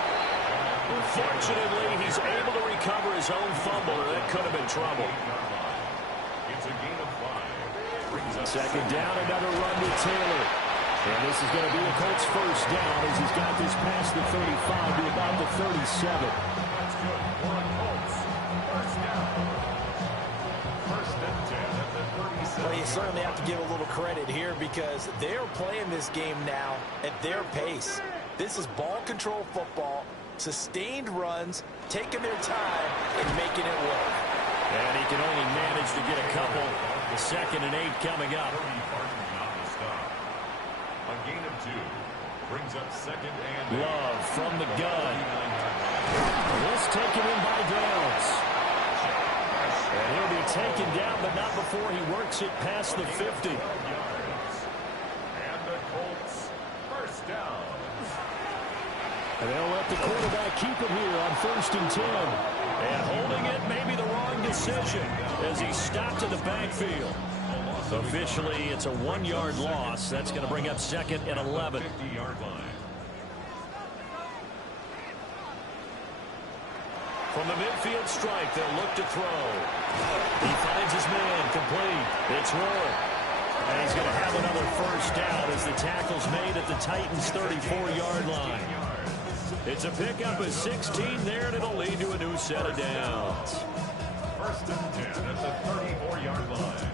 Unfortunately, he's able to recover his own fumble. That could have been trouble. It's a gain of 5. Second down, another run to Taylor. And this is going to be a Colts first down as he's got this past the 35 to about the 37. That's good for the Colts. First down. 1st and 10 at the 37. Well, you certainly have to give a little credit here because they're playing this game now at their pace. This is ball control football, sustained runs, taking their time and making it work. And he can only manage to get a couple. The 2nd and 8 coming up. A gain of 2 brings up 2nd and 8. Love from the gun. This taken in by Downs. And he'll be taken down, but not before he works it past the 50. And the Colts first down. And they'll let the quarterback keep it here on 1st and 10. And holding it may be the wrong decision as he stopped in the backfield. Officially, it's a 1-yard loss. That's going to bring up 2nd and 11. 50-yard line. From the midfield strike, they'll look to throw. He finds his man, complete. It's Ward. And he's going to have another first down as the tackle's made at the Titans' 34-yard line. It's a pickup of 16 there, and it'll lead to a new set of downs. First and 10 at the 34-yard line.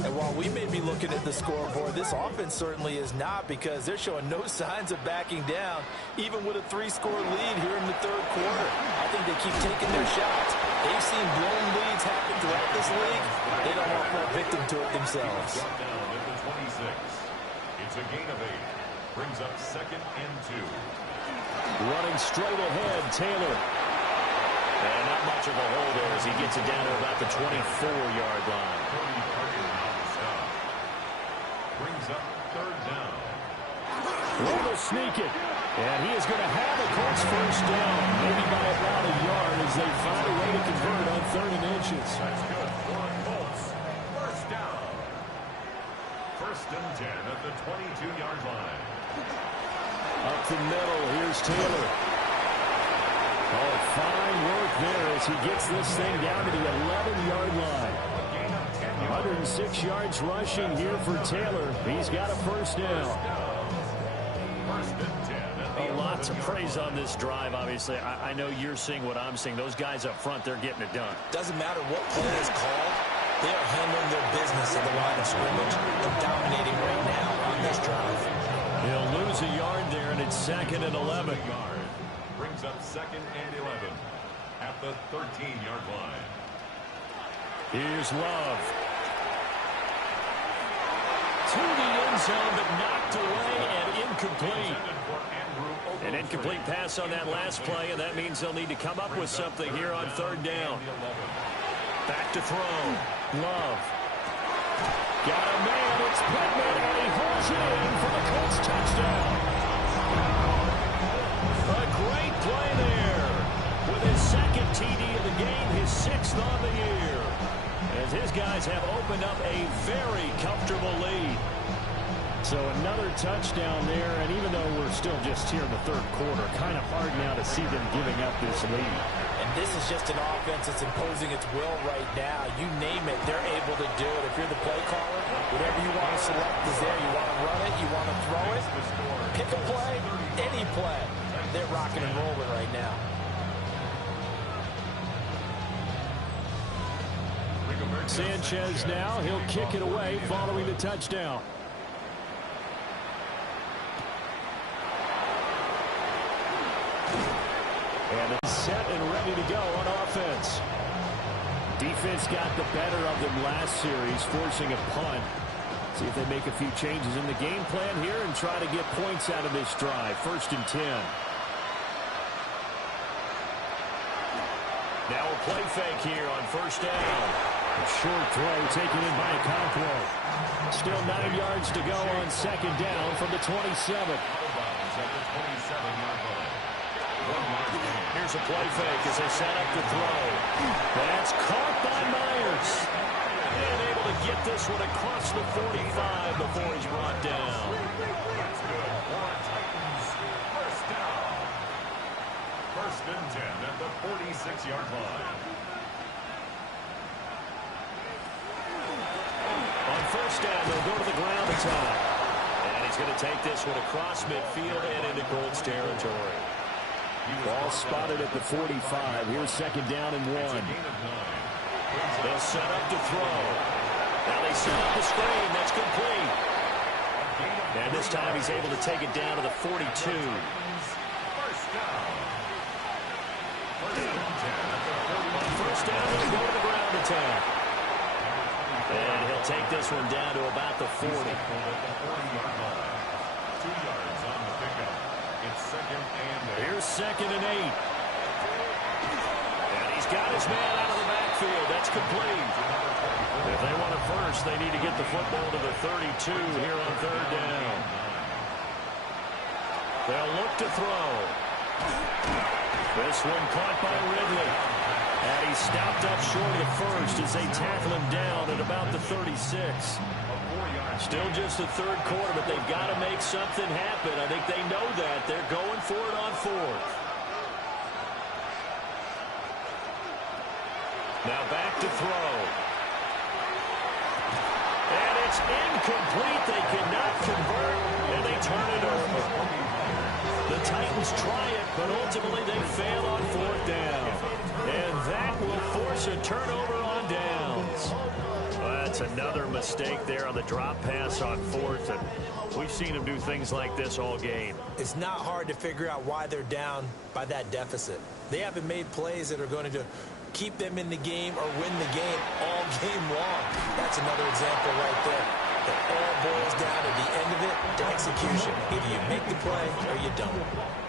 And while we may be looking at the scoreboard, this offense certainly is not, because they're showing no signs of backing down, even with a 3-score lead here in the third quarter. I think they keep taking their shots. They've seen blown leads happen throughout this league. They don't want to fall victim to it themselves. Brought down at the 26. It's a gain of 8. Brings up 2nd and 2. Running straight ahead, Taylor. And not much of a hole there as he gets it down to about the 24-yard line. Brings up 3rd down. Will sneak it. And he is going to have the Colts first down, maybe by about a yard as they find a way to convert on 3rd and inches. That's good for the Colts. First down. 1st and 10 at the 22-yard line. Up the middle, here's Taylor. Oh, fine work there as he gets this thing down to the 11-yard line. 106 yards rushing here for Taylor. He's got a first down. First and 10. A lot to praise on this drive, obviously. I know you're seeing what I'm seeing. Those guys up front, they're getting it done. Doesn't matter what play is called. They are handling their business at the line of scrimmage. They're dominating right now on this drive. He'll lose a yard there, and it's 2nd and 11. Brings up 2nd and 11 at the 13-yard line. Here's Love. To the end zone, but knocked away and incomplete. An incomplete pass on that last play, and that means they'll need to come up with something here on 3rd down. Back to throw. Love. Got a man. It's Pittman, and he holds it in for the Colts touchdown. A great play there. With his 2nd TD of the game, his 6th on the year. As his guys have opened up a very comfortable lead. So another touchdown there, and even though we're still just here in the 3rd quarter, kind of hard now to see them giving up this lead. And this is just an offense that's imposing its will right now. You name it, they're able to do it. If you're the play caller, whatever you want to select is there. You want to run it, you want to throw it, pick a play, any play. They're rocking and rolling right now. Sanchez now, he'll kick it away following the touchdown. And it's set and ready to go on offense. Defense got the better of them last series, forcing a punt. See if they make a few changes in the game plan here and try to get points out of this drive. 1st and 10. Now a play fake here on 1st down. A short throw taken in by Okonkwo. Still 9 yards to go on 2nd down from the 27. Here's a play fake as they set up to throw. That's caught by Myers. And able to get this one across the 45 before he's brought down. That's good for Titans. First down. 1st and 10 at the 46-yard line. On 1st down, they'll go to the ground attack. And he's going to take this one across midfield and into Colts territory. Ball spotted at the 45. Here's 2nd down and 1. They'll set up to throw. Now they set up the screen. That's complete. And this time he's able to take it down to the 42. First down. On 1st down, he'll go to the ground attack. And he'll take this one down to about the 40. 2 yards on the pickup. It's 2nd and 8. Here's 2nd and 8. And he's got his man out of the backfield. That's complete. If they want it first, they need to get the football to the 32 here on 3rd down. They'll look to throw. This one caught by Ridley. And he stopped up short of the first as they tackle him down at about the 36. Still just the 3rd quarter, but they've got to make something happen. I think they know that. They're going for it on 4th. Now back to throw. And it's incomplete. They cannot convert, and they turn it over. The Titans try it, but ultimately they fail on 4th down. And that will force a turnover on downs. Well, that's another mistake there on the drop pass on 4th. And we've seen them do things like this all game. It's not hard to figure out why they're down by that deficit. They haven't made plays that are going to keep them in the game or win the game all game long. That's another example right there. It all boils down at the end of it to execution. Either you make the play or you don't.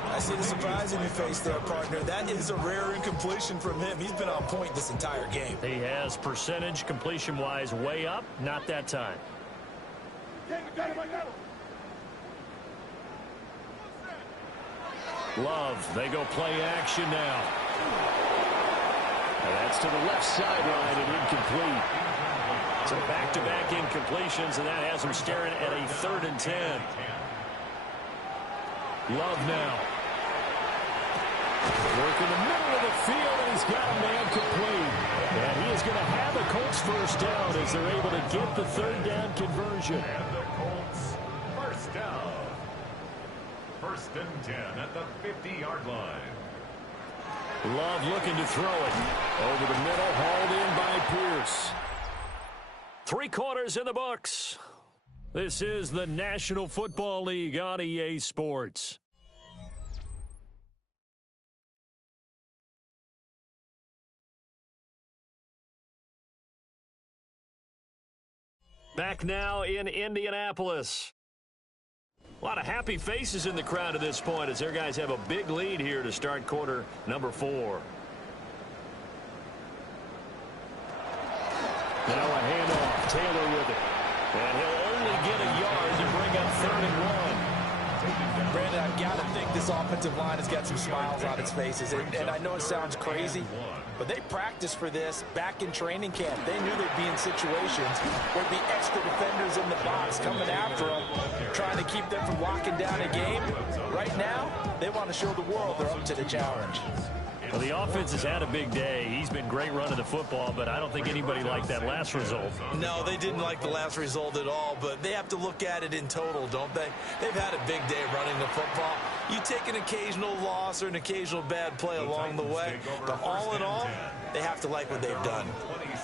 I see the surprise in your face there, partner. That is a rare incompletion from him. He's been on point this entire game. He has percentage completion-wise way up. Not that time. Love, they go play action now. And that's to the left sideline and incomplete. So back-to-back incompletions, and that has him staring at a 3rd and 10. Love now. Work in the middle of the field, and he's got a man complete. And he is going to have the Colts 1st down as they're able to get the 3rd down conversion. And the Colts 1st down. 1st and 10 at the 50-yard line. Love looking to throw it. Over the middle, hauled in by Pierce. 3 quarters in the books. This is the National Football League on EA Sports. Back now in Indianapolis. A lot of happy faces in the crowd at this point as their guys have a big lead here to start quarter number 4. Now a handoff. Taylor with it. And he'll only get a yard to bring up 3rd and 1. Brandon, I've got to think this offensive line has got some smiles on its faces. And I know it sounds crazy, but they practiced for this back in training camp. They knew they'd be in situations where there'd be extra defenders in the box coming after them, trying to keep them from locking down a game. Right now, they want to show the world they're up to the challenge. Well, the offense has had a big day. He's been great running the football, but I don't think anybody liked that last result. No, they didn't like the last result at all, but they have to look at it in total, don't they? They've had a big day running the football. You take an occasional loss or an occasional bad play along the way, but all in all, they have to like what they've done.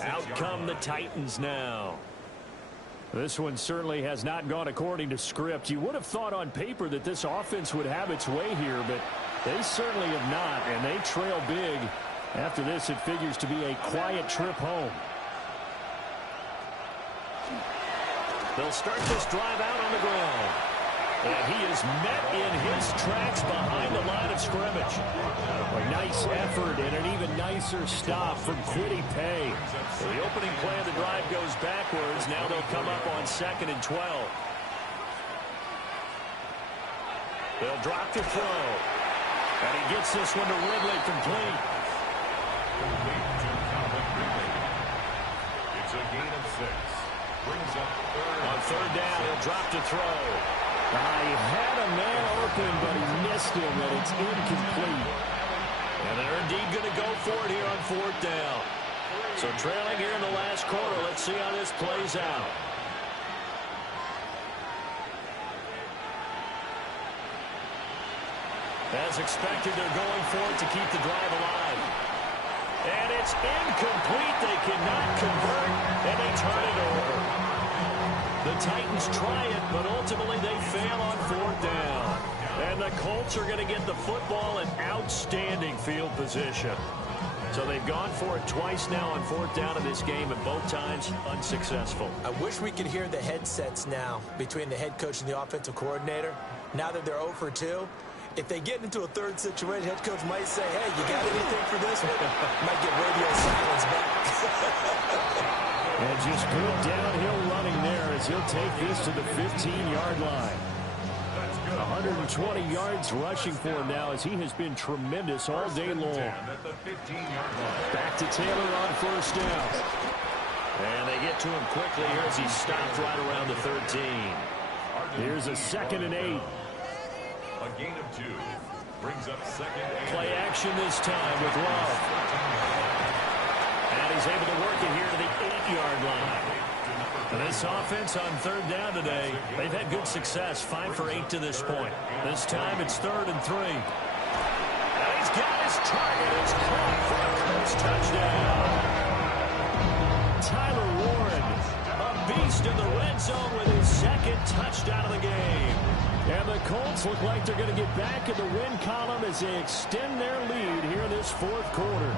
Out come the Titans now. This one certainly has not gone according to script. You would have thought on paper that this offense would have its way here, but they certainly have not, and they trail big. After this, it figures to be a quiet trip home. They'll start this drive out on the ground. And he is met in his tracks behind the line of scrimmage. A nice effort and an even nicer stop from Kwity Paye. The opening play of the drive goes backwards. Now they'll come up on 2nd and 12. They'll drop to throw. And he gets this one to Ridley complete. It's a gain of 6. Brings up 3rd. On 3rd down, he'll drop to throw. He had a man open, but he missed him, and it's incomplete. And they're indeed going to go for it here on 4th down. So trailing here in the last quarter. Let's see how this plays out. As expected, they're going for it to keep the drive alive. And it's incomplete. They cannot convert, and they turn it over. The Titans try it, but ultimately they fail on 4th down. And the Colts are going to get the football in outstanding field position. So they've gone for it twice now on 4th down in this game, and both times unsuccessful. I wish we could hear the headsets now between the head coach and the offensive coordinator. Now that they're 0 for 2, if they get into a 3rd situation, head coach might say, hey, you got anything for this one? Might get radio silence back. And just good downhill running there as he'll take this to the 15-yard line. 120 yards rushing for him now as he has been tremendous all day long. Back to Taylor on 1st down. And they get to him quickly here as he stopped right around the 13. Here's a 2nd and 8. A gain of 2. Brings up 2nd and 8. Play action this time with Love. And And he's able to work it here to the 8-yard line. And this offense on third down today, they've had good success, 5 for 8 to this point. This time it's 3rd and 3. And he's got his target. It's caught for a Colts touchdown. Tyler Warren, a beast in the red zone with his 2nd touchdown of the game. And the Colts look like they're going to get back in the win column as they extend their lead here in this 4th quarter.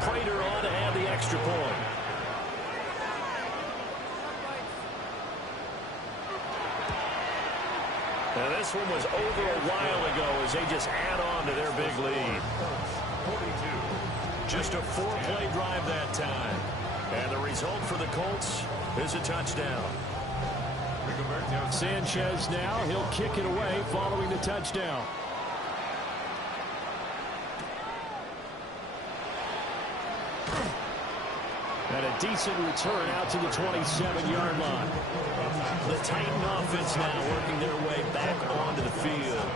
Prater on to have the extra point. Now this one was over a while ago as they just add on to their big lead. 42. Just a 4-play drive that time. And the result for the Colts is a touchdown. Sanchez now, he'll kick it away following the touchdown. And a decent return out to the 27-yard line. The Titan offense now working their way back onto the field.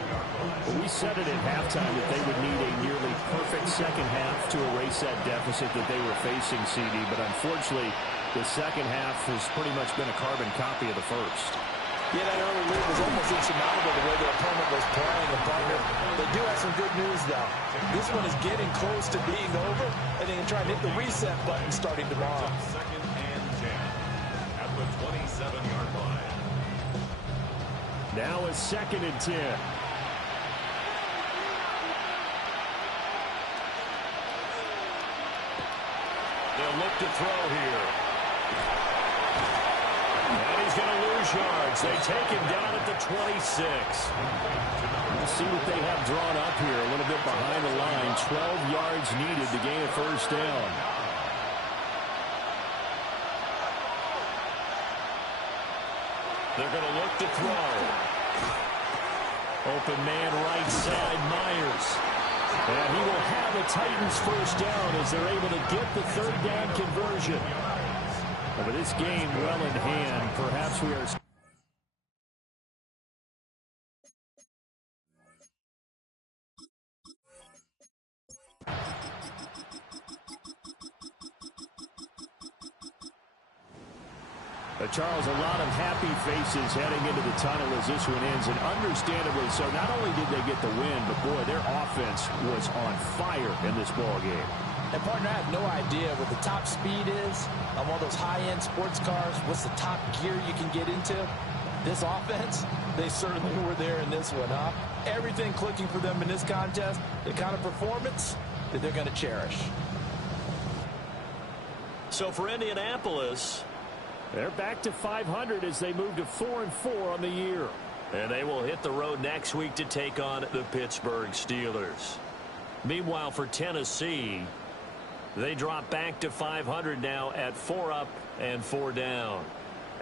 Well, we said it at halftime that they would need a nearly perfect second half to erase that deficit that they were facing, CD. But unfortunately, the second half has pretty much been a carbon copy of the first. Yeah, that early lead was almost insurmountable the way their opponent was playing. And partner, they do have some good news, though. This one is getting close to being over, and they can try and hit the reset button starting tomorrow. 2nd and 10 at the 27-yard line. Now a 2nd and 10. They'll look to throw here. And he's going to lose yards. They take him down at the 26. We'll see what they have drawn up here. A little bit behind the line. 12 yards needed to gain a first down. They're going to look to throw. Open man right side, Myers. And he will have the Titans first down as they're able to get the 3rd down conversion. And with this game well in hand, perhaps we are... Charles, a lot of happy faces heading into the tunnel as this one ends, and understandably so. Not only did they get the win, but boy, their offense was on fire in this ball game. And partner, I have no idea what the top speed is on one of those high-end sports cars. What's the top gear you can get into? This offense, they certainly were there in this one, huh? Everything clicking for them in this contest, the kind of performance that they're going to cherish. So for Indianapolis, they're back to 500 as they move to 4-4 on the year. and they will hit the road next week to take on the Pittsburgh Steelers. Meanwhile, for Tennessee, they drop back to 500 now at 4 up and 4 down.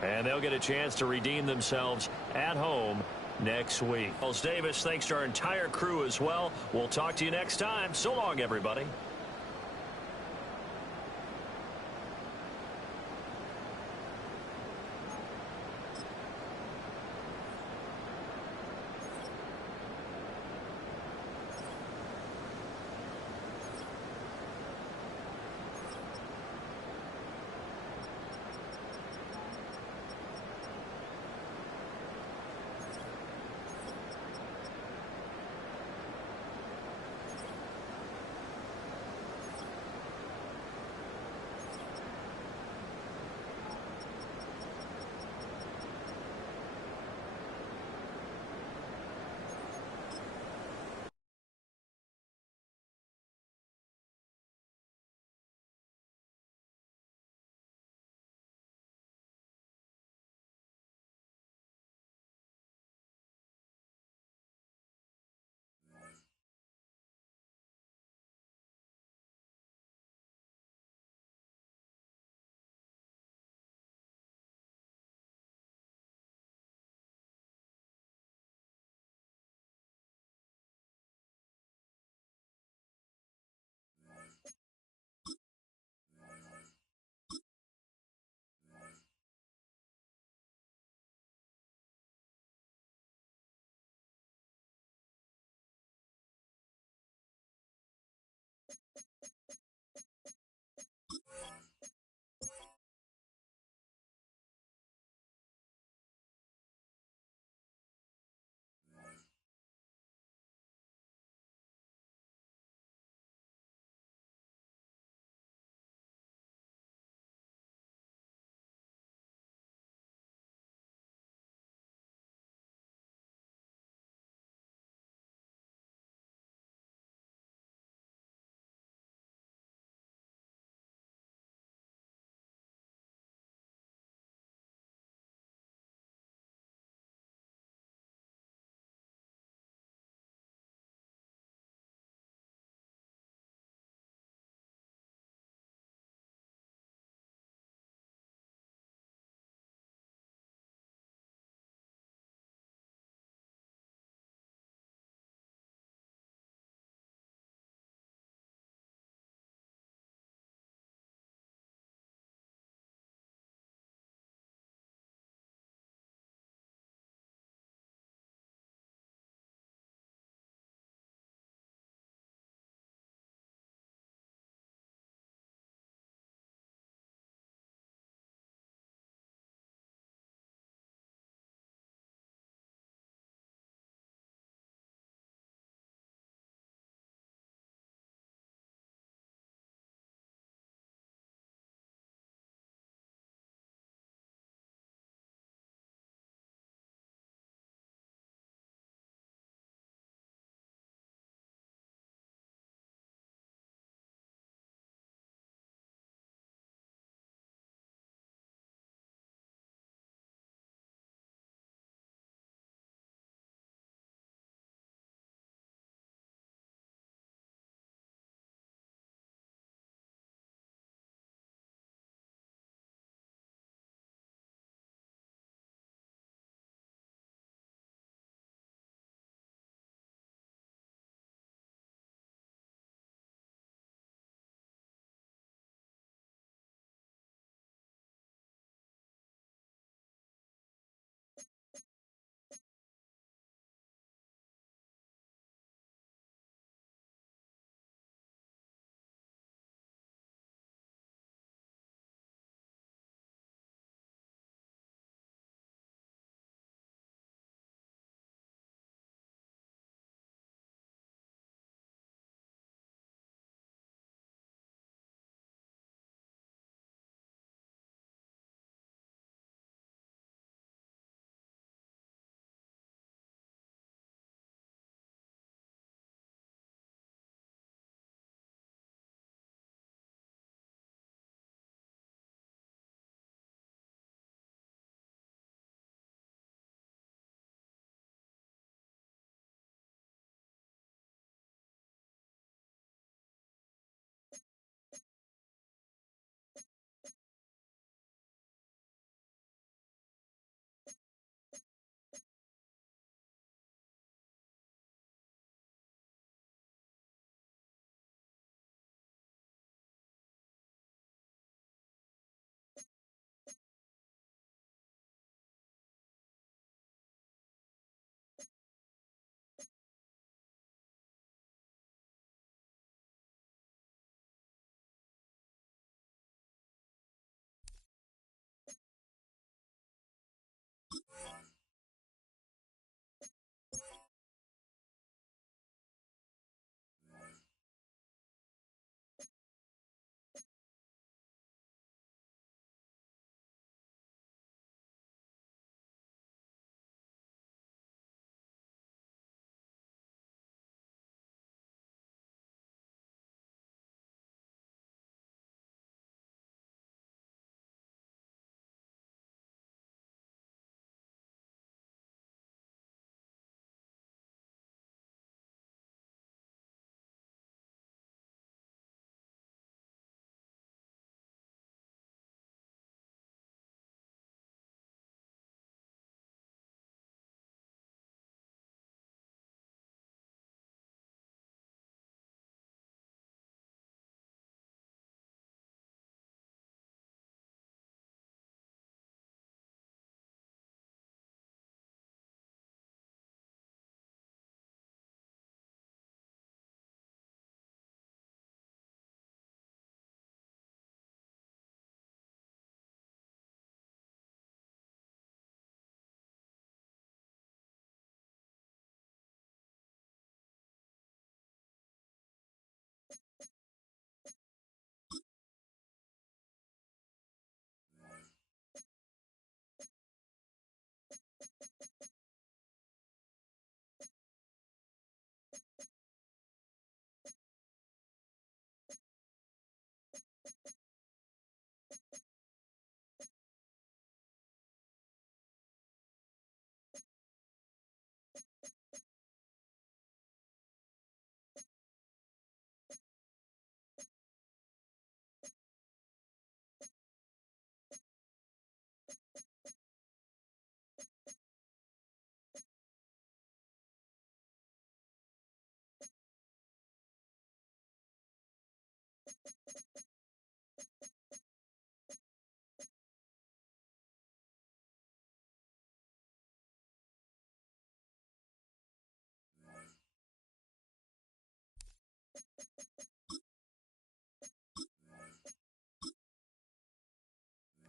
And they'll get a chance to redeem themselves at home next week. Charles Davis, thanks to our entire crew as well. We'll talk to you next time. So long, everybody.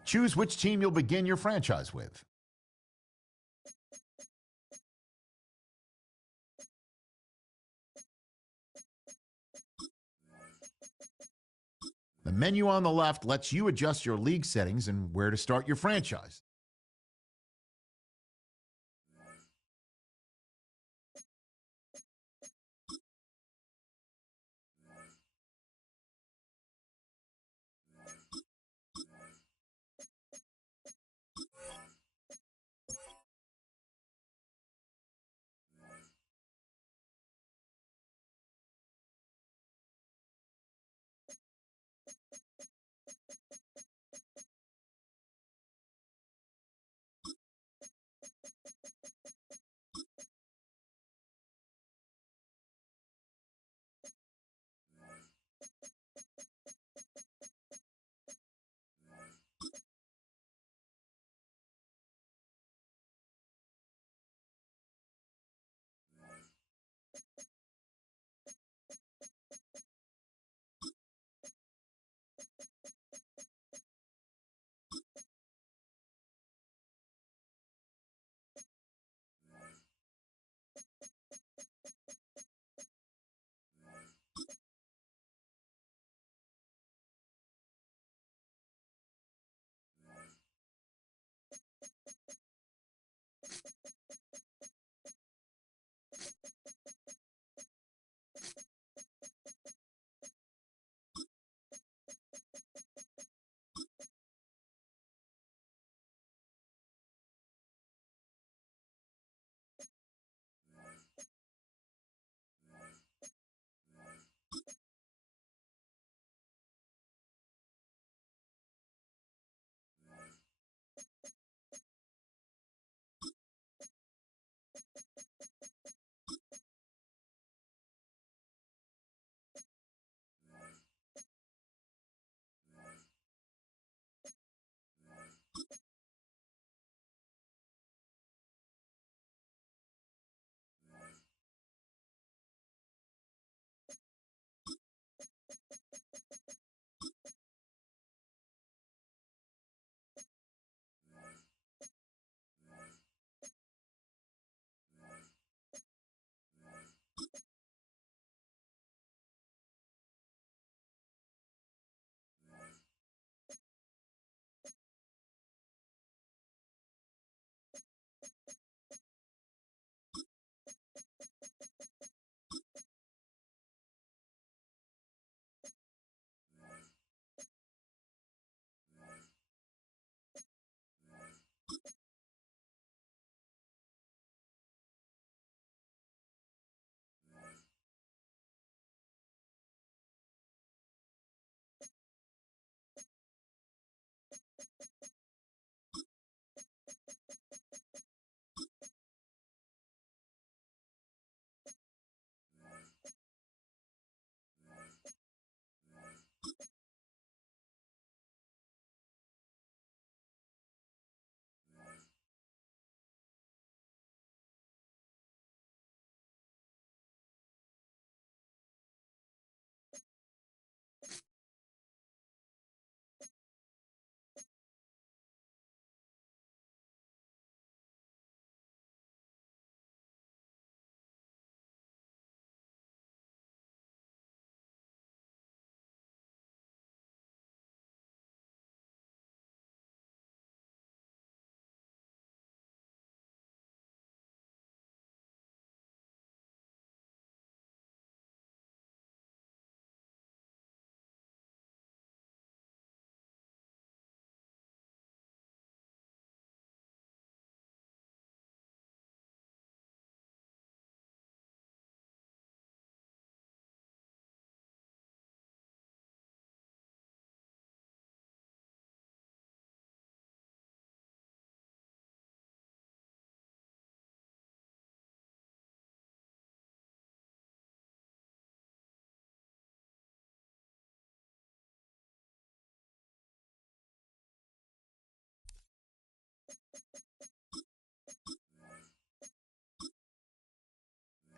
Choose which team you'll begin your franchise with. The menu on the left lets you adjust your league settings and where to start your franchise.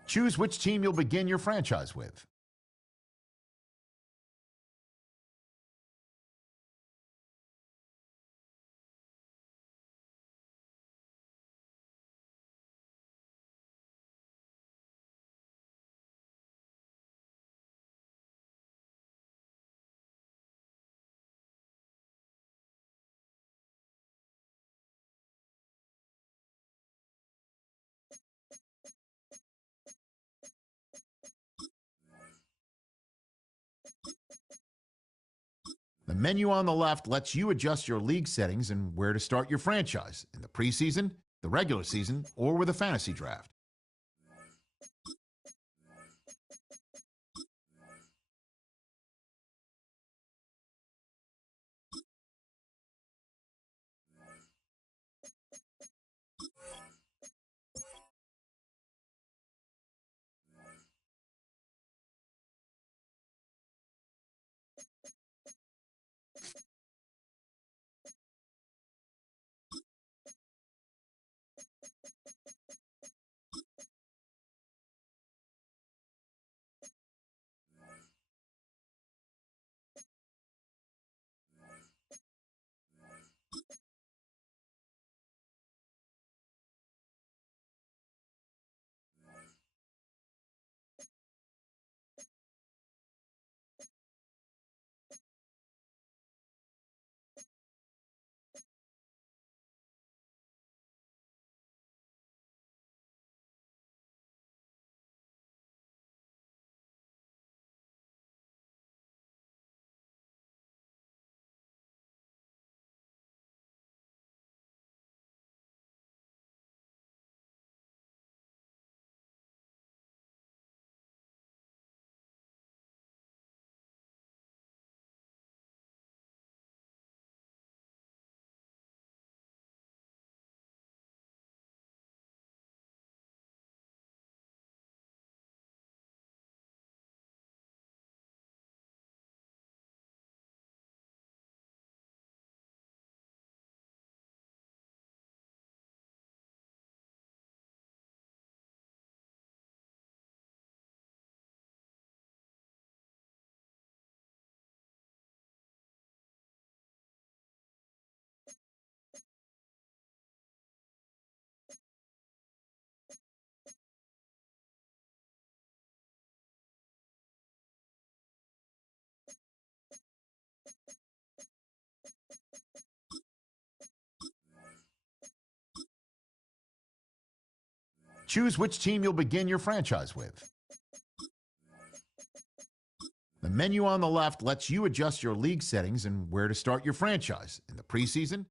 Choose which team you'll begin your franchise with. menu on the left lets you adjust your league settings and where to start your franchise in the preseason, the regular season, or with a fantasy draft. Choose which team you'll begin your franchise with. The menu on the left lets you adjust your league settings and where to start your franchise in the preseason,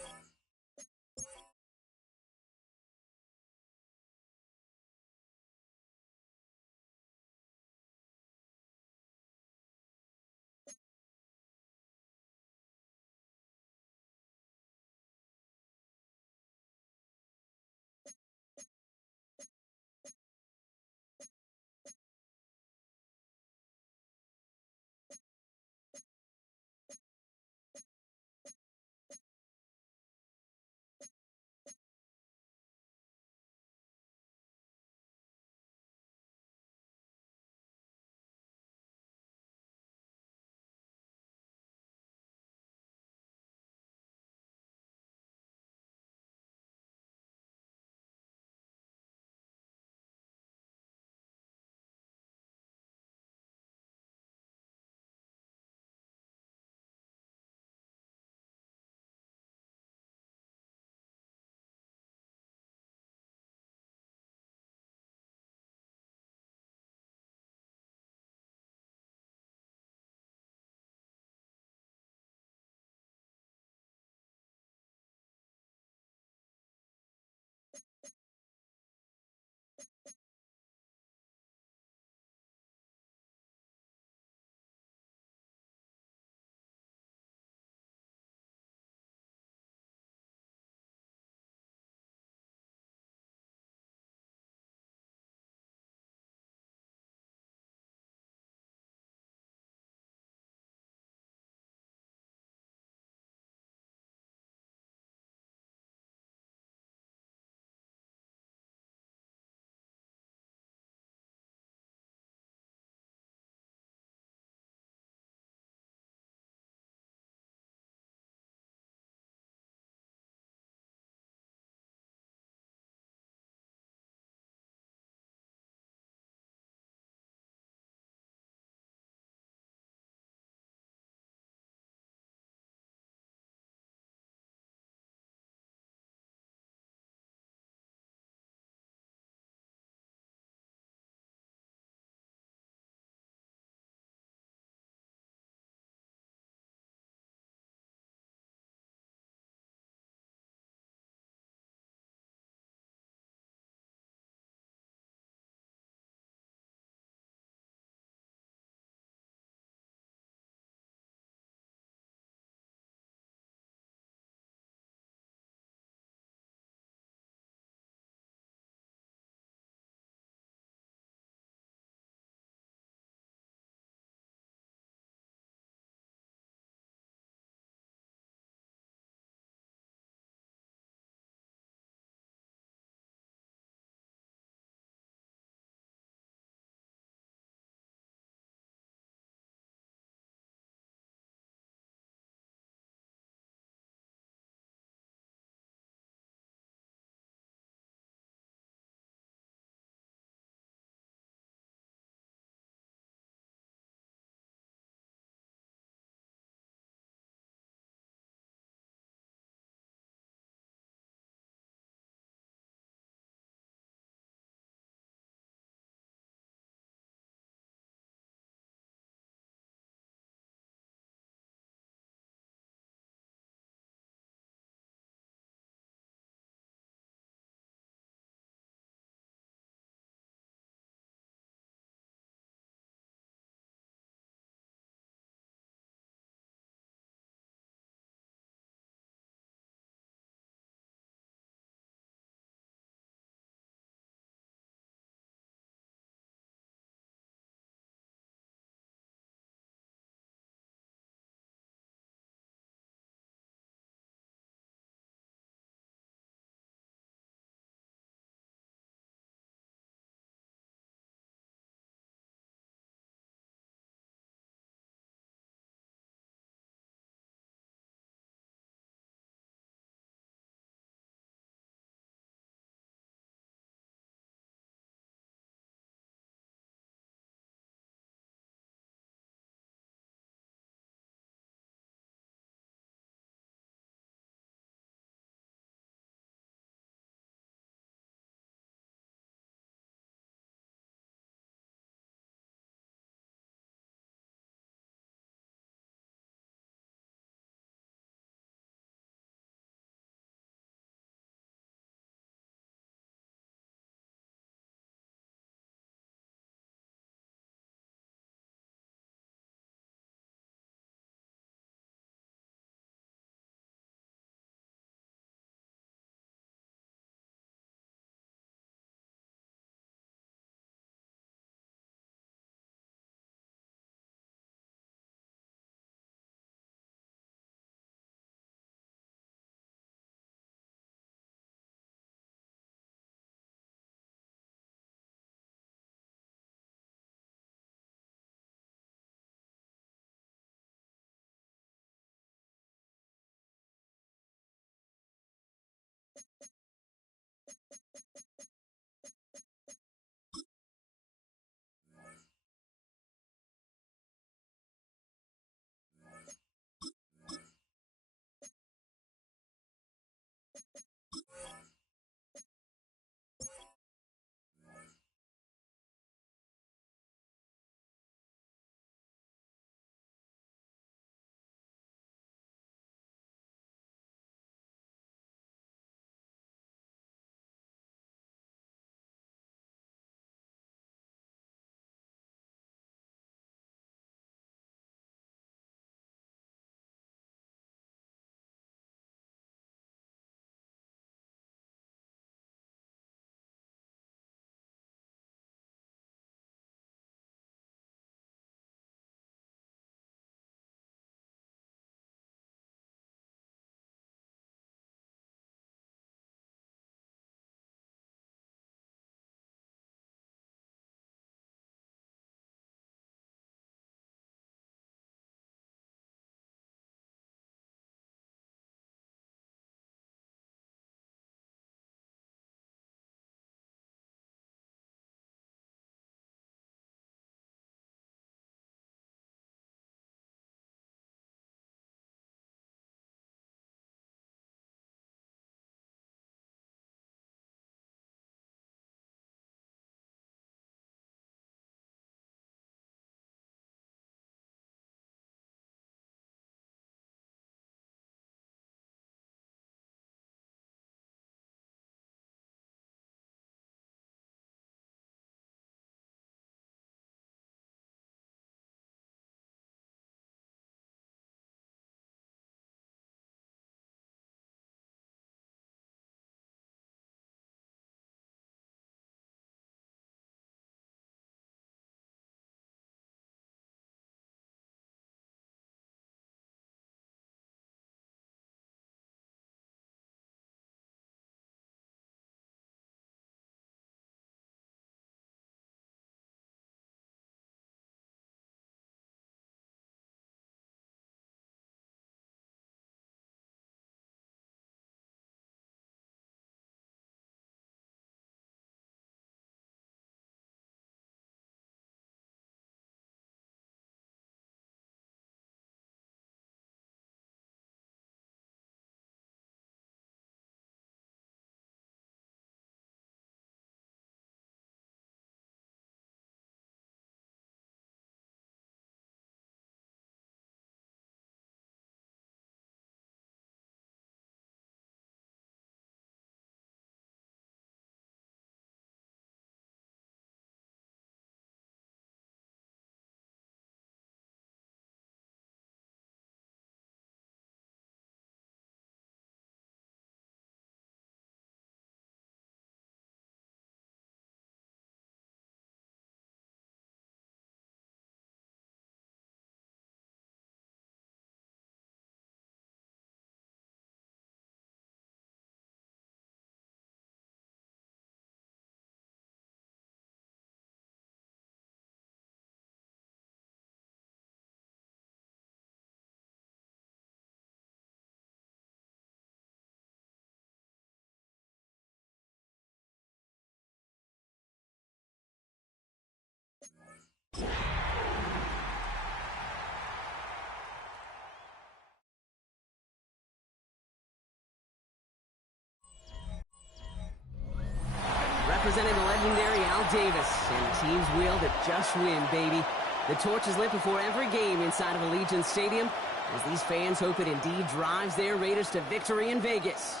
representing the legendary Al Davis. And the team's will to just win, baby. The torch is lit before every game inside of Allegiant Stadium, as these fans hope it indeed drives their Raiders to victory in Vegas.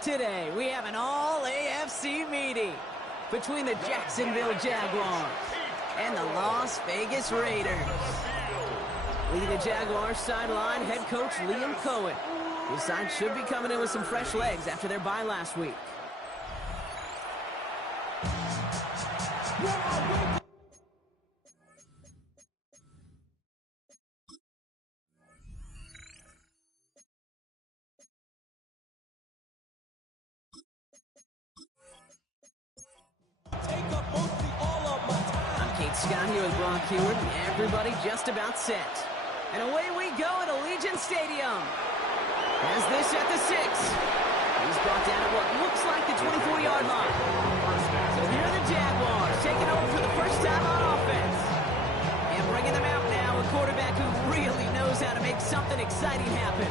Today, we have an all-AFC meeting between the Jacksonville Jaguars and the Las Vegas Raiders. Leading the Jaguars sideline, head coach Liam Cohen. His side should be coming in with some fresh legs after their bye last week. Scott here with Brock Hewitt, and everybody just about set. And away we go at Allegiant Stadium. Has this at the 6. He's brought down at what looks like the 24-yard line. So here are the Jaguars taking over for the first time on offense. And bringing them out now, a quarterback who really knows how to make something exciting happen.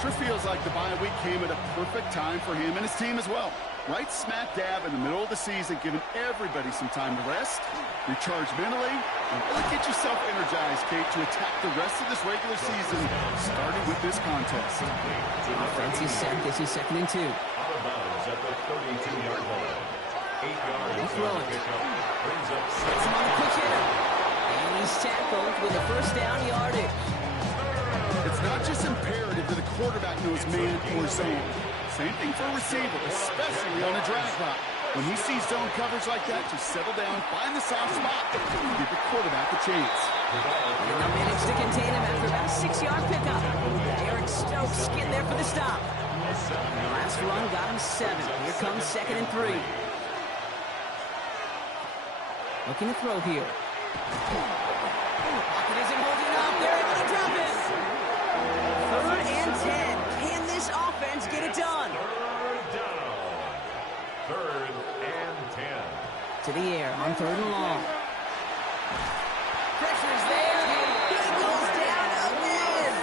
Sure feels like the bye week came at a perfect time for him and his team as well. Right smack dab in the middle of the season, giving everybody some time to rest, recharge mentally, and really get yourself energized, Kate, to attack the rest of this regular season, starting with this contest. Offense is set. This is 2nd and 2. Out of bounds at the 32-yard line. 8 yards. Brings up Gets him on the pitch hitter. And he's tackled with a first down yardage. It's not just imperative that a quarterback knows man or zone. Same thing for a receiver, especially on a drag route. When he sees zone coverage like that, just settle down, find the soft spot, and give the quarterback a chance. And they'll manage to contain him after about a 6-yard pickup. Eric Stokes getting there for the stop. Last run got him 7. Here comes 2nd and 3. Looking to throw here. Pocket isn't holding up. They're able to drop it. 3rd and 10. Can this offense get it done? 3rd and 10. To the air on 3rd and long. Pressure's there. He goes down again.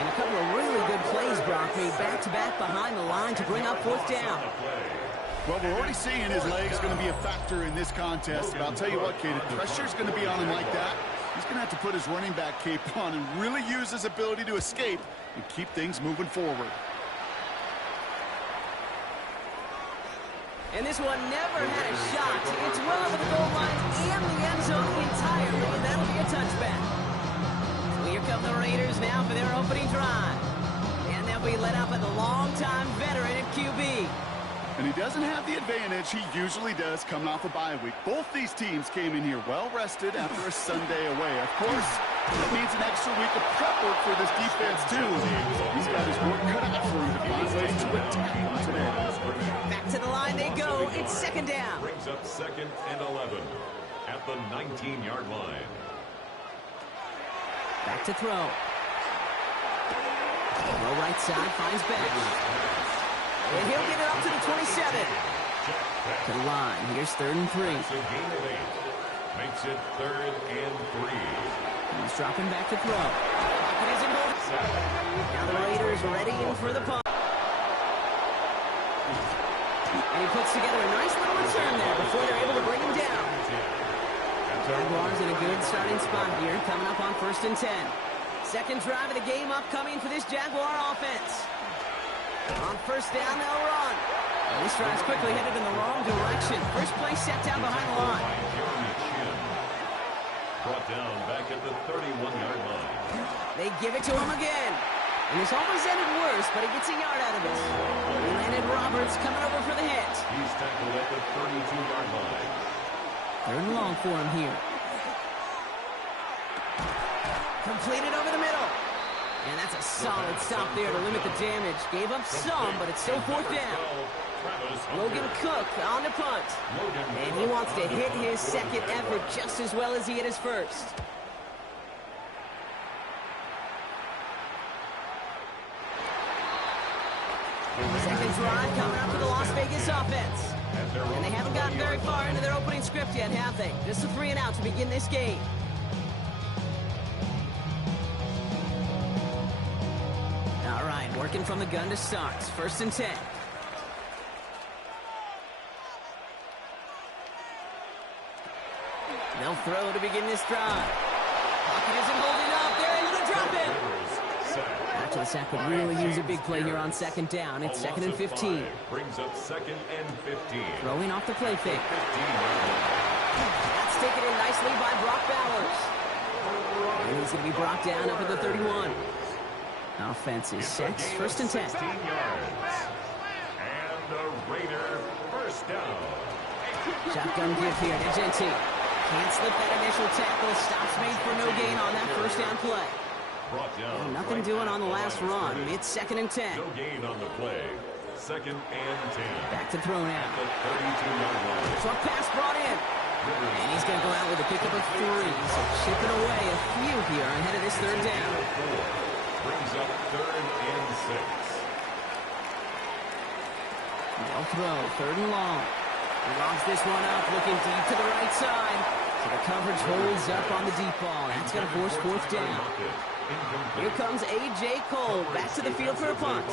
And a couple of really good plays, Brock, made back-to-back behind the line to bring up 4th down. Well, we're already seeing his legs going to be a factor in this contest. But I'll tell you what, Kate, if pressure's going to be on him like that, he's going to have to put his running back cape on and really use his ability to escape and keep things moving forward. And this one never had a shot. It's well over the goal line and the end zone entirely, and that'll be a touchback. So here come the Raiders now for their opening drive. And they'll be led up by the longtime veteran at QB. And he doesn't have the advantage he usually does coming off a bye week. Both these teams came in here well-rested after a Sunday away. Of course, that means an extra week of prep work for this defense, too. He's got his work cut out for him to find ways to attack him today. Back to the line they go. It's 2nd down. Brings up 2nd and 11 at the 19-yard line. Back to throw. Low right side finds Beck. And he'll get it up to the 27. To the line. Here's 3rd and 3. It's a gain of 8. Makes it 3rd and 3. He's dropping back to throw. Pocket isn't holding. Now the Raiders ready in for the punt. And he puts together a nice little return there before they're able to bring him down. Jaguars in a good starting spot here, coming up on 1st and 10. Second drive of the game upcoming for this Jaguar offense. On 1st down, they'll run. And this drive's quickly headed in the wrong direction. First play set down behind the line. Brought down back at the 31-yard line. They give it to him again. And this almost ended worse, but he gets a yard out of it. Landon Roberts coming over for the hit. He's tackled at the 32-yard line. 3rd and long for him here. Completed over the middle. And that's a solid stop there to limit the damage. Gave up some, but it's still 4th down. Logan Cook on the punt. And he wants to hit his second effort just as well as he hit his first. Second drive coming up for the Las Vegas offense. And they haven't gotten very far into their opening script yet, have they? Just a 3-and-out to begin this game. All right, working from the gun to start. 1st and 10. They'll throw to begin this drive. Pocket isn't holding up. They're able to drop it. After the sack would really use a big play here on second down. It's 2nd and 15. Brings up 2nd and 15. Throwing off the play fake. That's taken in nicely by Brock Bowers. And he's going to be brought down up at the 31. Offense is set. 1st and 10. 16 yards. And the Raider first down. Shotgun give here to Genty. Can't slip that initial tackle. Stops made for no gain on that first down play. And nothing doing on the last run. It's 2nd and 10. No gain on the play. 2nd and 10. Back to throw now. The 32-yard line. Short pass brought in. And he's going to go out with a pickup of 3. So chipping away a few here ahead of this 3rd down. Brings up 3rd and 6. They'll throw. 3rd and long. He logs this one up, looking deep to the right side. So the coverage holds up on the deep ball. That's going to force 4th down. Here comes A.J. Cole back to the field for a punt.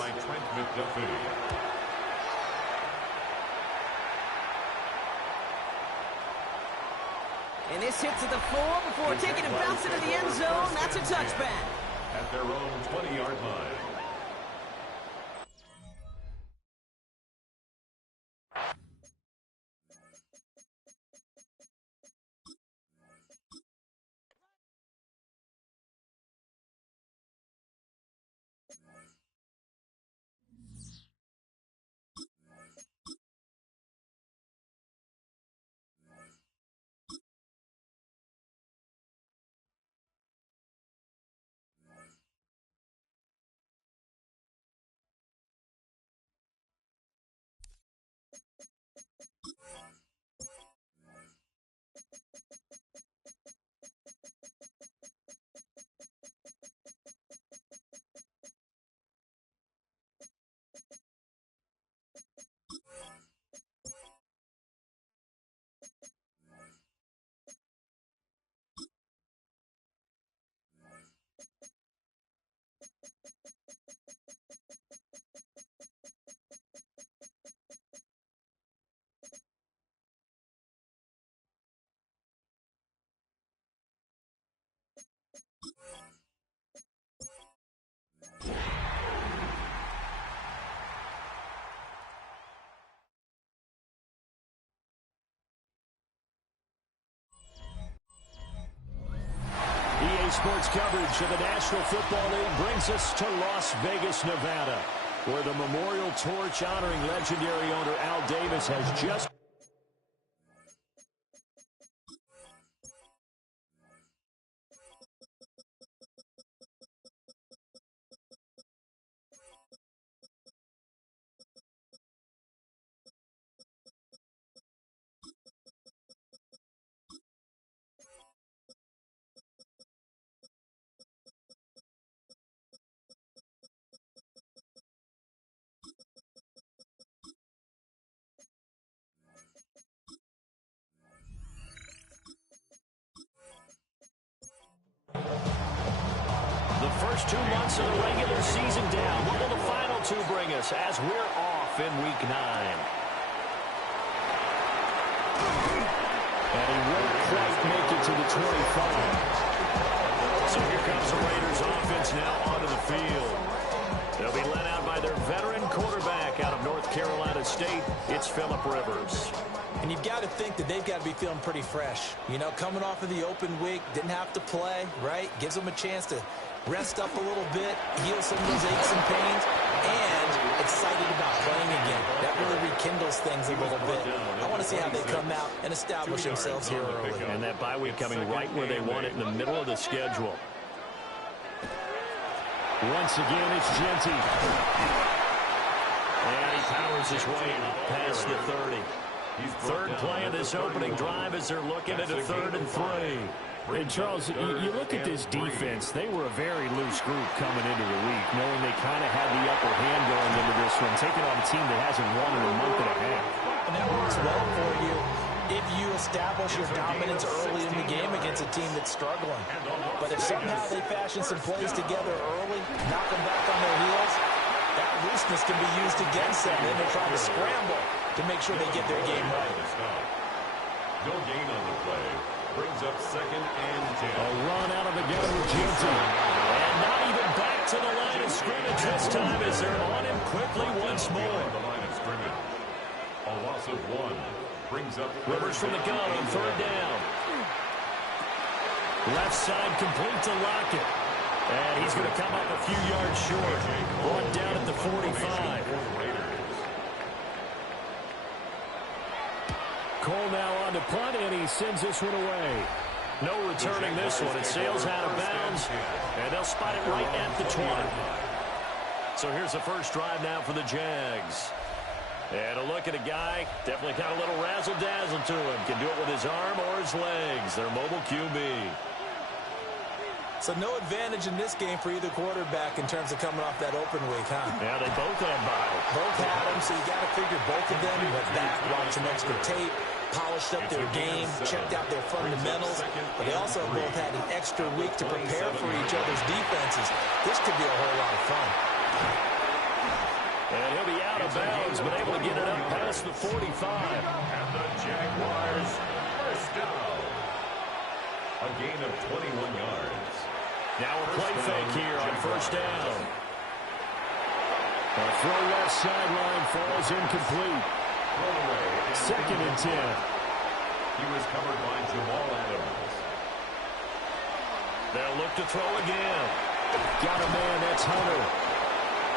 And this hits at the 4 before taking it bounce into the end zone. That's a touchback. At their own 20-yard line. Sports coverage of the National Football League brings us to Las Vegas, Nevada, where the memorial torch honoring legendary owner Al Davis has just first 2 months of the regular season down. What will the final 2 bring us as we're off in Week 9? And he won't quite make it to the 25. So here comes the Raiders offense now onto the field. They'll be led out by their veteran quarterback out of North Carolina State. It's Phillip Rivers. And you've got to think that they've got to be feeling pretty fresh. You know, coming off of the open week, didn't have to play, right? Gives them a chance to rest up a little bit, heal some of those aches and pains, and excited about playing again. That really rekindles things a little bit. I want to see how they come out and establish themselves here early. And that bye week coming right where they want it, in the middle of the schedule. Once again, it's Genty. And he powers his way past the 30. Third play of this opening drive as they're looking at a 3rd and 3. And Charles, you look at this defense, they were a very loose group coming into the week, knowing they kind of had the upper hand going into this one, taking on a team that hasn't won in a month and a half. And that works well for you if you establish your dominance early in the game against a team that's struggling. But if somehow they fashion some plays together early, knock them back on their heels, that looseness can be used against them. Then they're trying to scramble to make sure they get their game right. No gain on the play. brings up 2nd and 10. A run out of the gun with Jinty. And not even back to the line of scrimmage this time as they're on him quickly once more. The line of scrimmage. A loss of 1 brings up Rivers from the gun on 3rd down. Left side complete to Lockett. And he's going to come up a few yards short. Brought down at the 45. Cole now on to punt, and he sends this one away. No returning this one. It sails out of bounds, and they'll spot it right at the 20. So here's the first drive now for the Jags. And a look at a guy, definitely got a little razzle-dazzle to him. Can do it with his arm or his legs. Their mobile QB. So no advantage in this game for either quarterback in terms of coming off that open week, huh? Yeah, they both had bye. Both had them, so you got to figure both of them went back, watched some extra tape, polished up their game, checked out their fundamentals, but they also both had an extra week to prepare for each other's defenses. This could be a whole lot of fun. And he'll be out of bounds, but able to get it up past the 45. And the Jaguars first down. A gain of 21 yards. Now a play fake here on 1st down. A throw left sideline falls incomplete. 2nd and 10. He was covered by Jamal Adams. They'll look to throw again. Got a man, that's Hunter.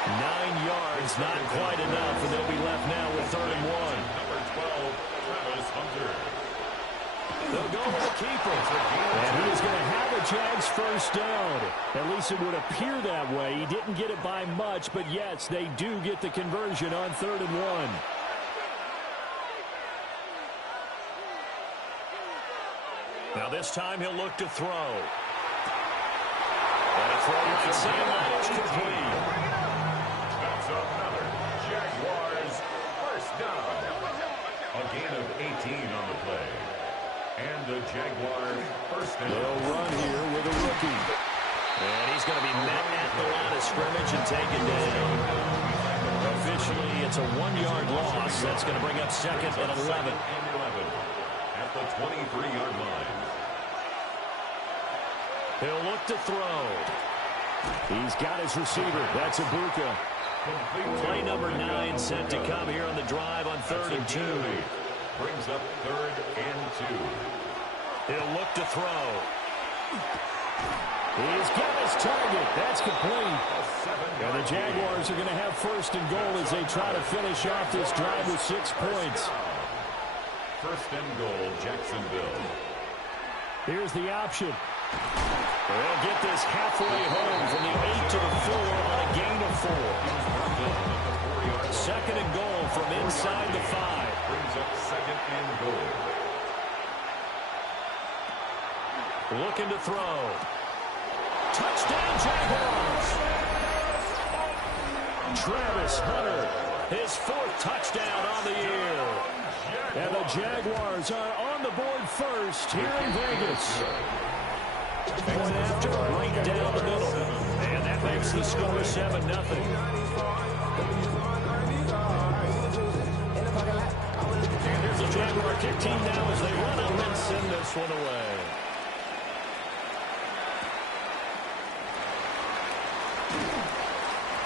9 yards, not quite enough, and they'll be left now with 3rd and 1. Number 12, Travis Hunter. They'll go with the keeper. And he is going to have a Jags first down. At least it would appear that way. He didn't get it by much, but yes, they do get the conversion on 3rd and 1. Now this time he'll look to throw. And a throw right sideline is complete. That's another Jaguars first down. A gain of 18 on the play. And the Jaguars first down. They'll run here with a rookie. And he's going to be met at the line of scrimmage and taken down. Officially, it's a 1-yard loss. That's going to bring up 2nd and 11. At the 23-yard line. He'll look to throw. He's got his receiver. That's Ibuka. Play number 9 set to come here on the drive on 3rd and 2. Brings up 3rd and 2. He'll look to throw. He's got his target. That's complete. And the Jaguars are going to have 1st and goal as they try to finish off this drive with 6 points. 1st and goal, Jacksonville. Here's the option. They'll get this halfway home from the 8 to the 4 on a gain of 4. 2nd and goal from inside the 5. Brings up 2nd and goal. Looking to throw. Touchdown, Jaguars! Travis Hunter, his 4th touchdown on the year. And the Jaguars are on the board first here in Vegas. Point after, right down the middle. And that makes the score 7-0. And here's the Jaguar kick team now as they run up and send this one away.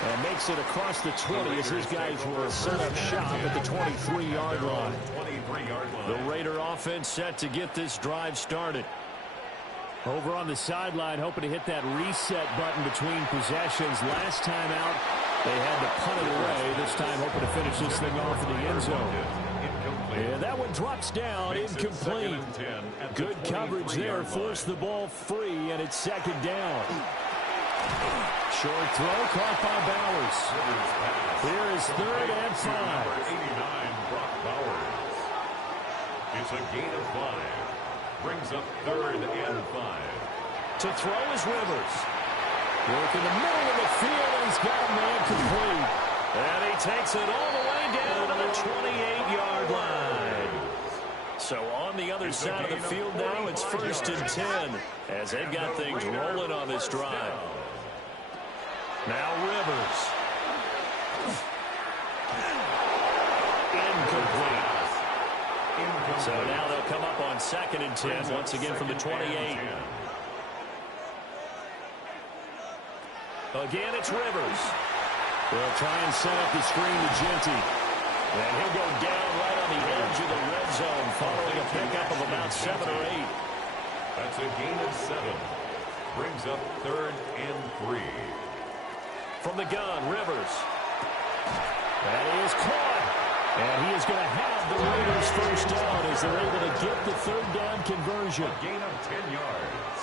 And makes it across the 20 as his guys will set up shop at the 23-yard line. The Raider offense set to get this drive started. Over on the sideline, hoping to hit that reset button between possessions. Last time out, they had to punt it away. This time, hoping to finish this thing off in the end zone. And that one drops down, incomplete. Good coverage there, forced the ball free, and it's 2nd down. Short throw, caught by Bowers. Here is 3rd and 5. 89, Brock Bowers. It's a gain of 5. Brings up 3rd and 5. To throw is Rivers. Work in the middle of the field, and he's got a man complete. And he takes it all the way down to the 28-yard line. So on the other side of the field now, it's 1st and 10 as they've got things rolling on this drive. Now Rivers. Incomplete. incomplete. So now they'll come up on 2nd and 10, once again from the 28. Again, it's Rivers. They'll try and set up the screen to Genty. And he'll go down right on the edge of the red zone following a pickup of about 7 or 8. That's a gain of 7. Brings up 3rd and 3. From the gun, Rivers. That is caught. And he is going to have the Raiders first down as they're able to get the 3rd down conversion. A gain of 10 yards.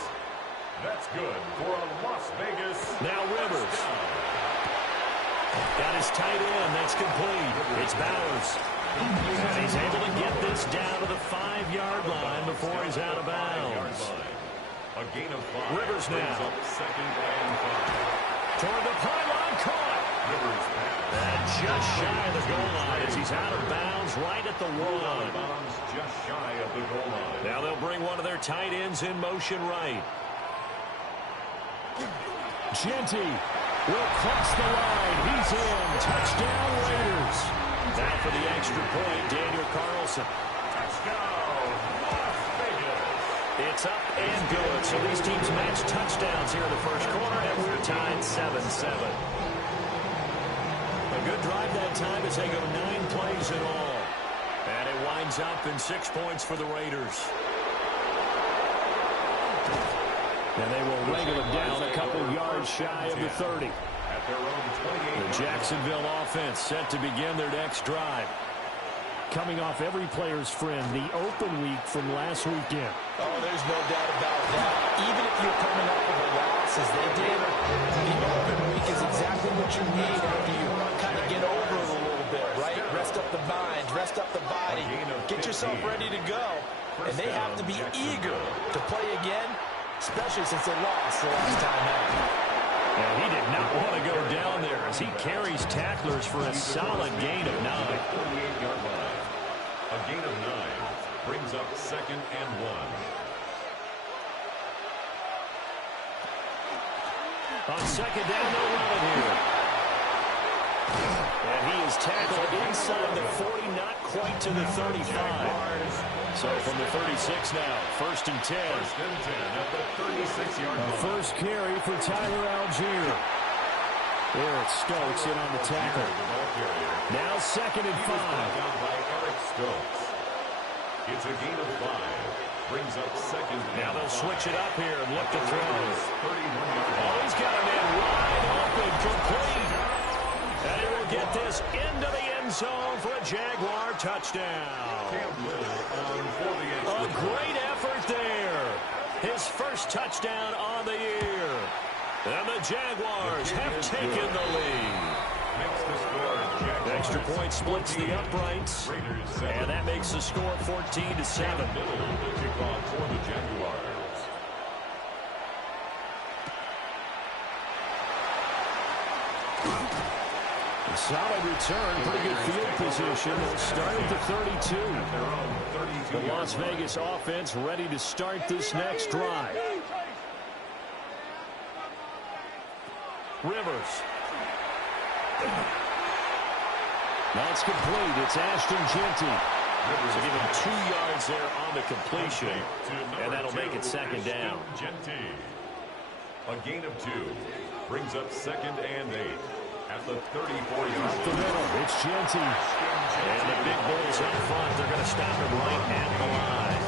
That's good for a Las Vegas. Now Rivers. Got his tight end. That's complete. It's Bowers. And he's able to get this down to the 5-yard line before he's out of bounds. A gain of 5. Rivers now. Up 2nd and 5. Toward the pylon, caught. Rivers pass. And just shy of the goal line as he's out of bounds right at the 1. Out of bounds just shy of the goal line. Now they'll bring one of their tight ends in motion right. Genty will cross the line. He's in. Touchdown, Raiders. Now for the extra point, Daniel Carlson. Touchdown, Las Vegas. It's up and good. So these teams match touchdowns here in the first quarter, and we're tied 7-7. A good drive that time as they go 9 plays in all. And it winds up in 6 points for the Raiders. And they will wrangle him down a couple yards shy of the 30. At their own 28. The Jacksonville offense set to begin their next drive. Coming off every player's friend, the open week from last weekend. Oh, there's no doubt about that. Even if you're coming up with a loss as they did, the open week is exactly what you need after you kind of get over it a little bit, right? Rest up the mind, rest up the body, get yourself ready to go. And they have to be eager to play again, especially since they lost the last time out. And he did not want to go down there as he carries tacklers for a solid gain of 9. 48-yard line. A gain of 9 brings up 2nd and 1. On 2nd down, no run here. And he is tackled inside the 40, not quite to the 35. So from the 36 now, 1st and 10. 1st and 10 at the 36-yard line. First carry for Tyler Algier. There it's Stokes in on the tackle. Now 2nd and 5. Down by Eric Stokes. It's a gain of 5. Brings up 2nd. Now they'll switch it up here and look to throw. 31-yard line. Oh, he's got a man wide open, complete. And he will get this into the end zone for a Jaguar touchdown. A great effort there. His first touchdown on the year. And the Jaguars have taken the lead. Extra point splits the uprights. And that makes the score 14-7. Kickoff for the Jaguars. A solid return, pretty good field position. They'll start at the 32. The Las Vegas offense ready to start this next drive. Rivers. That's complete. It's Ashton Genty. So give him 2 yards there on the completion, and that'll make it 2nd down. Genty. A gain of 2 brings up 2nd and 8. At the 34-yard The middle, it's Genty. And the big bulls up front, they're going to stop him right at the line.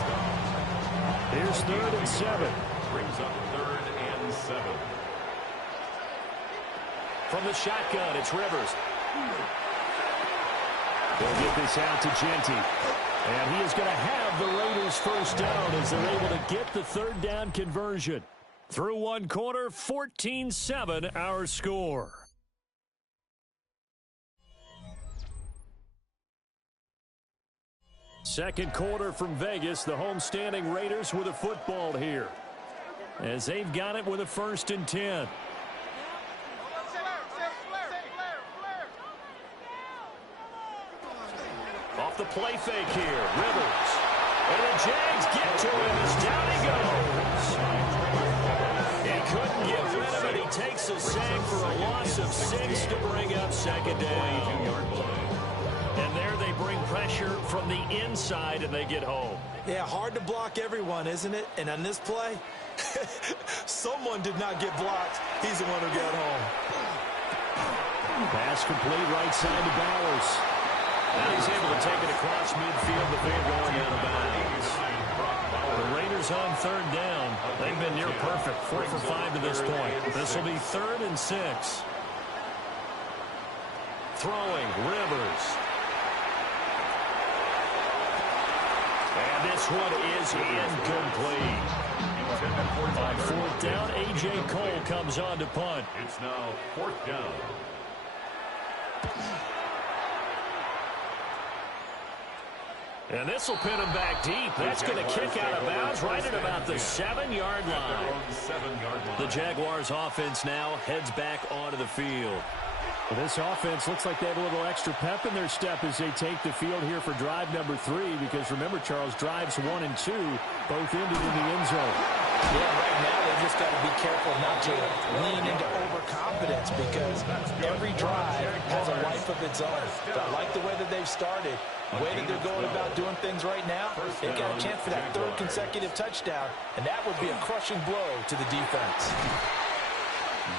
Here's 3rd and 7. Brings up 3rd and 7. From the shotgun, it's Rivers. They'll get this out to Genty. And he is going to have the Raiders first down as they're able to get the 3rd down conversion. Through 1 quarter, 14-7 our score. Second quarter from Vegas, the homestanding Raiders with a football here, as they've got it with a 1st and 10. Off the play fake here, Rivers. And the Jags get to him as down he goes. He couldn't get rid of it. He takes a sack for a loss of 6 to bring up 2nd down. And there they bring pressure from the inside, and they get home. Yeah, hard to block everyone, isn't it? And on this play, someone did not get blocked. He's the one who got home. Pass complete right side to Bowers. And he's able to take it across midfield, but they're going out of bounds. The Raiders on third down. They've been near perfect, 4 for 5 to this point. This will be 3rd and 6. Throwing, Rivers. And this one is incomplete. On 4th down, A.J. Cole comes on to punt. It's now 4th down. And this will pin him back deep. That's going to kick out of bounds right at about the 7-yard line. The Jaguars offense now heads back onto the field. Well, this offense looks like they have a little extra pep in their step as they take the field here for drive number 3, because remember, Charles, drives 1 and 2 both ended in the end zone. Yeah, right now they've just got to be careful not to lean into overconfidence, because every drive has a life of its own. But I like the way that they've started, the way that they're going about doing things right now. They've got a chance for that 3rd consecutive touchdown, and that would be a crushing blow to the defense.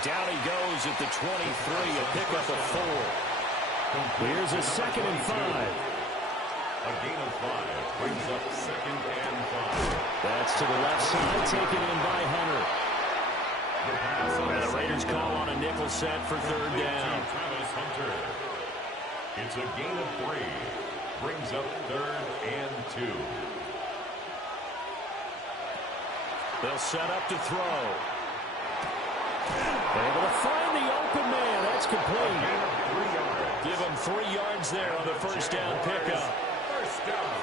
Down he goes at the 23, a pickup of 4. Here's a 2nd and 5. A gain of 5 brings up 2nd and 5. That's to the left side, taken in by Hunter. And the Raiders call on a nickel set for 3rd down. Travis Hunter. It's a gain of 3. Brings up 3rd and 2. They'll set up to throw. Able to find the open man. That's complete. Give him 3 yards there on the 1st down pickup. 1st down.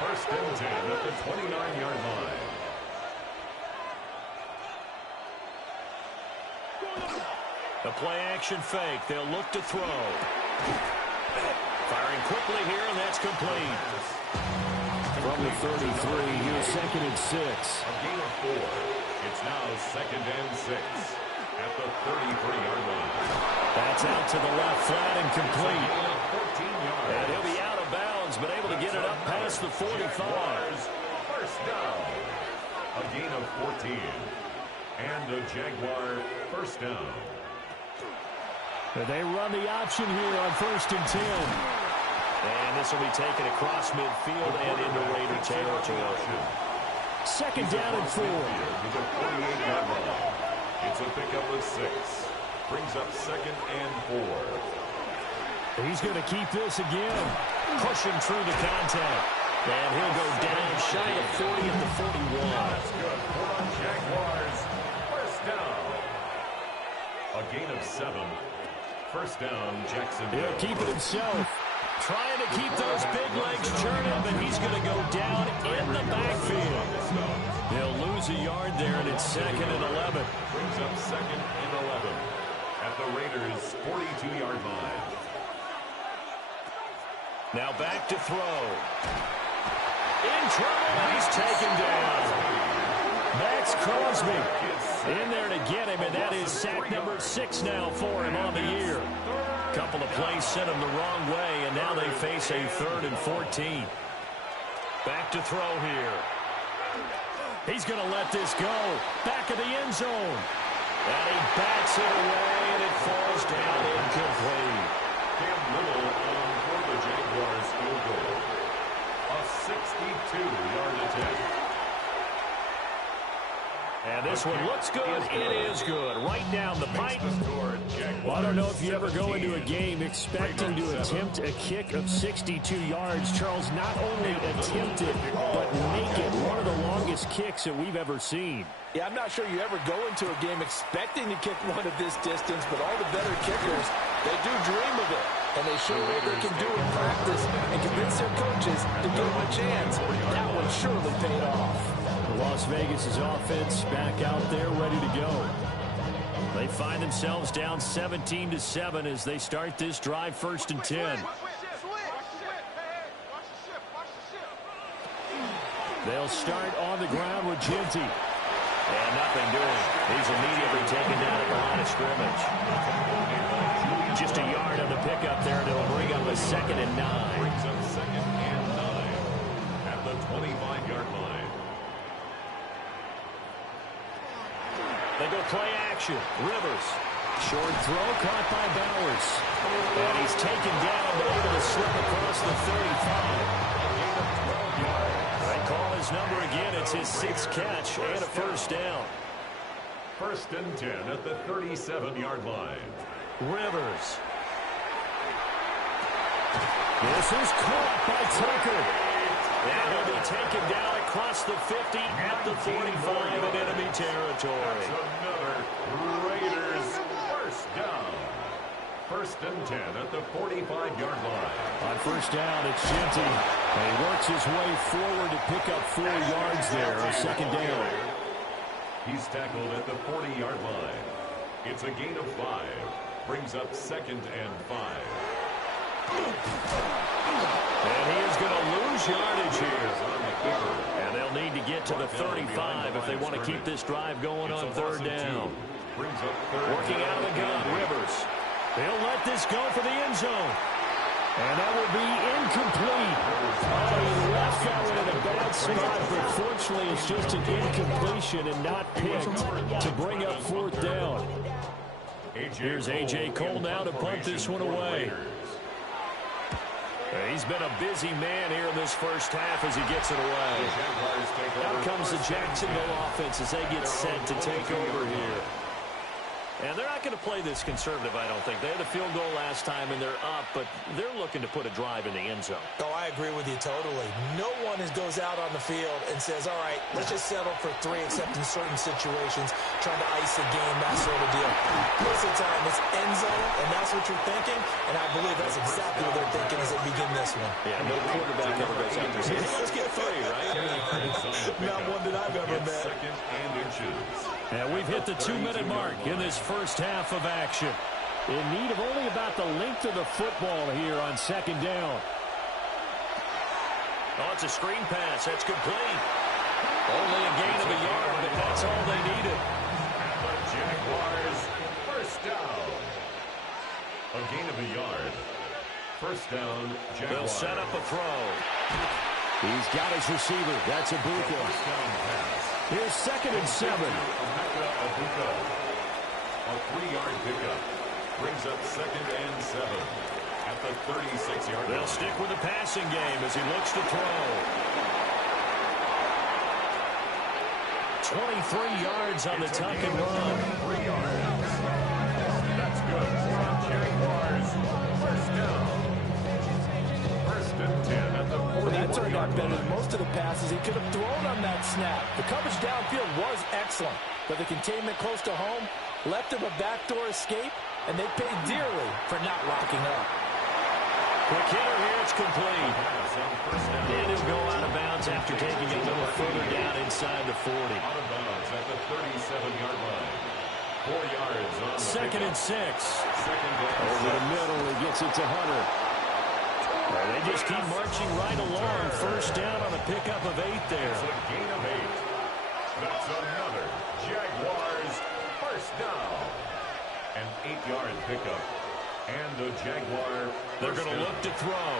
1st and 10 at the 29-yard line. The play-action fake. They'll look to throw. Firing quickly here, and that's complete. From the 33, here's 2nd and 6. A gain of 4. It's now 2nd and 6 at the 33-yard line. That's out to the left flat and complete. 14 yards. And he'll be out of bounds, but able to get it up past the 45. 1st down. A gain of 14. And a Jaguar 1st down. They run the option here on 1st and 10. And this will be taken across midfield and into Raider territory. 2nd down and 4. To the 48-yard line. It's a pickup of 6. Brings up 2nd and 4. He's going to keep this again. Pushing through the contact. And he'll go down shy of 40 at the 41. That's good. Hold on, Jaguars. 1st down. A gain of 7. 1st down, Jacksonville. He'll keep it himself. Trying to keep those big legs churning, but he's going to go down in the backfield. He'll lose a yard there, and it's 2nd and 11. Brings up 2nd and 11 at the Raiders' 42-yard line. Now back to throw. In trouble, and he's taken down. Max Crosby in there to get him, and that is sack number 6 now for him on the year. Couple of plays sent him the wrong way, and now they face a 3rd and 14. Back to throw here. He's going to let this go. Back of the end zone. And he bats it away, and it falls down incomplete. Cam Little on for the Jaguars field goal. A 62-yard attempt. And this one looks good. It is good. Right down the pipe. Well, I don't know if you ever go into a game expecting to attempt a kick of 62 yards. Charles, not only attempt it, but make it one of the longest kicks that we've ever seen. Yeah, I'm not sure you ever go into a game expecting to kick one of this distance, but all the better kickers, they do dream of it. And they show what they can do in practice and convince their coaches to give them a chance. That one surely paid off. Las Vegas' offense back out there ready to go. They find themselves down 17-7 as they start this drive 1st and 10. They'll start on the ground with Ginty. And nothing doing. He's immediately taken down at the line of scrimmage. Just a yard on the pickup there, and it'll bring up a 2nd and 9. Brings up 2nd and 9 at the 25-yard line. They go play action. Rivers. Short throw caught by Bowers. And he's taken down, but able to slip across the 35. They call his number again. It's his 6th catch and a first down. 1st and 10 at the 37-yard line. Rivers. This is caught by Tucker. And he'll be taken down across the 50 at the 45 in enemy territory. That's another Raiders first down. 1st and 10 at the 45-yard line. On first down, it's Genty. And he works his way forward to pick up 4 yards there on 2nd down. He's tackled at the 40-yard line. It's a gain of 5. Brings up 2nd and 5. And he is going to lose yardage here. And they'll need to get to the 35 if they want to keep this drive going on 3rd down. Working out of the gun, Rivers. They'll let this go for the end zone. And that will be incomplete. He left that one in a bad spot, but fortunately it's just an incompletion and not picked to bring up 4th down. Here's A.J. Cole now to punt this one away. He's been a busy man here in this first half as he gets it away. Out comes the Jacksonville offense as they get set to take over here. And they're not going to play this conservative, I don't think. They had a field goal last time, and they're up, but they're looking to put a drive in the end zone. Oh, I agree with you totally. No one goes out on the field and says, all right, let's just settle for 3, except in certain situations, trying to ice the game, that sort of deal. Most of the time, it's end zone, and that's what you're thinking, and I believe that's exactly what they're thinking as they begin this one. Yeah, no quarterback ever goes out there. Let's get 3, right? Not one that I've ever met. 2nd and inches. And we've hit the 2-minute mark in this first half of action. In need of only about the length of the football here on 2nd down. Oh, it's a screen pass. That's complete. Only a gain of a yard, but that's all they needed. And the Jaguars first down. A gain of a yard. First down, Jaguars. They'll set up a throw. He's got his receiver. That's Abuka. First down pass. Here's 2nd and 7. Abuka. A 3-yard pickup. Brings up 2nd and 7 at the 36-yard line. They'll stick with the passing game as he looks to throw. 23 yards on the tuck and run. 3 yards. That's good. Jaguars first down. 1st and 10 at the 40. Well, that turned out better than most of the passes he could have thrown on that snap. The coverage downfield was excellent, but the containment close to home left him a backdoor escape, and they paid dearly for not locking up. Quick hitter here, it's complete. And he'll go out of bounds after taking it a little further down inside the 40. Out of bounds at the 37-yard line. 4 yards on the 2nd and 6. Second down. Over the middle, he gets it to Hunter. And they just keep marching right along. First down on a pickup of 8 there. It's a gain of 8. That's another Jaguars first down. An 8-yard pickup. And the Jaguar They're going to look to throw.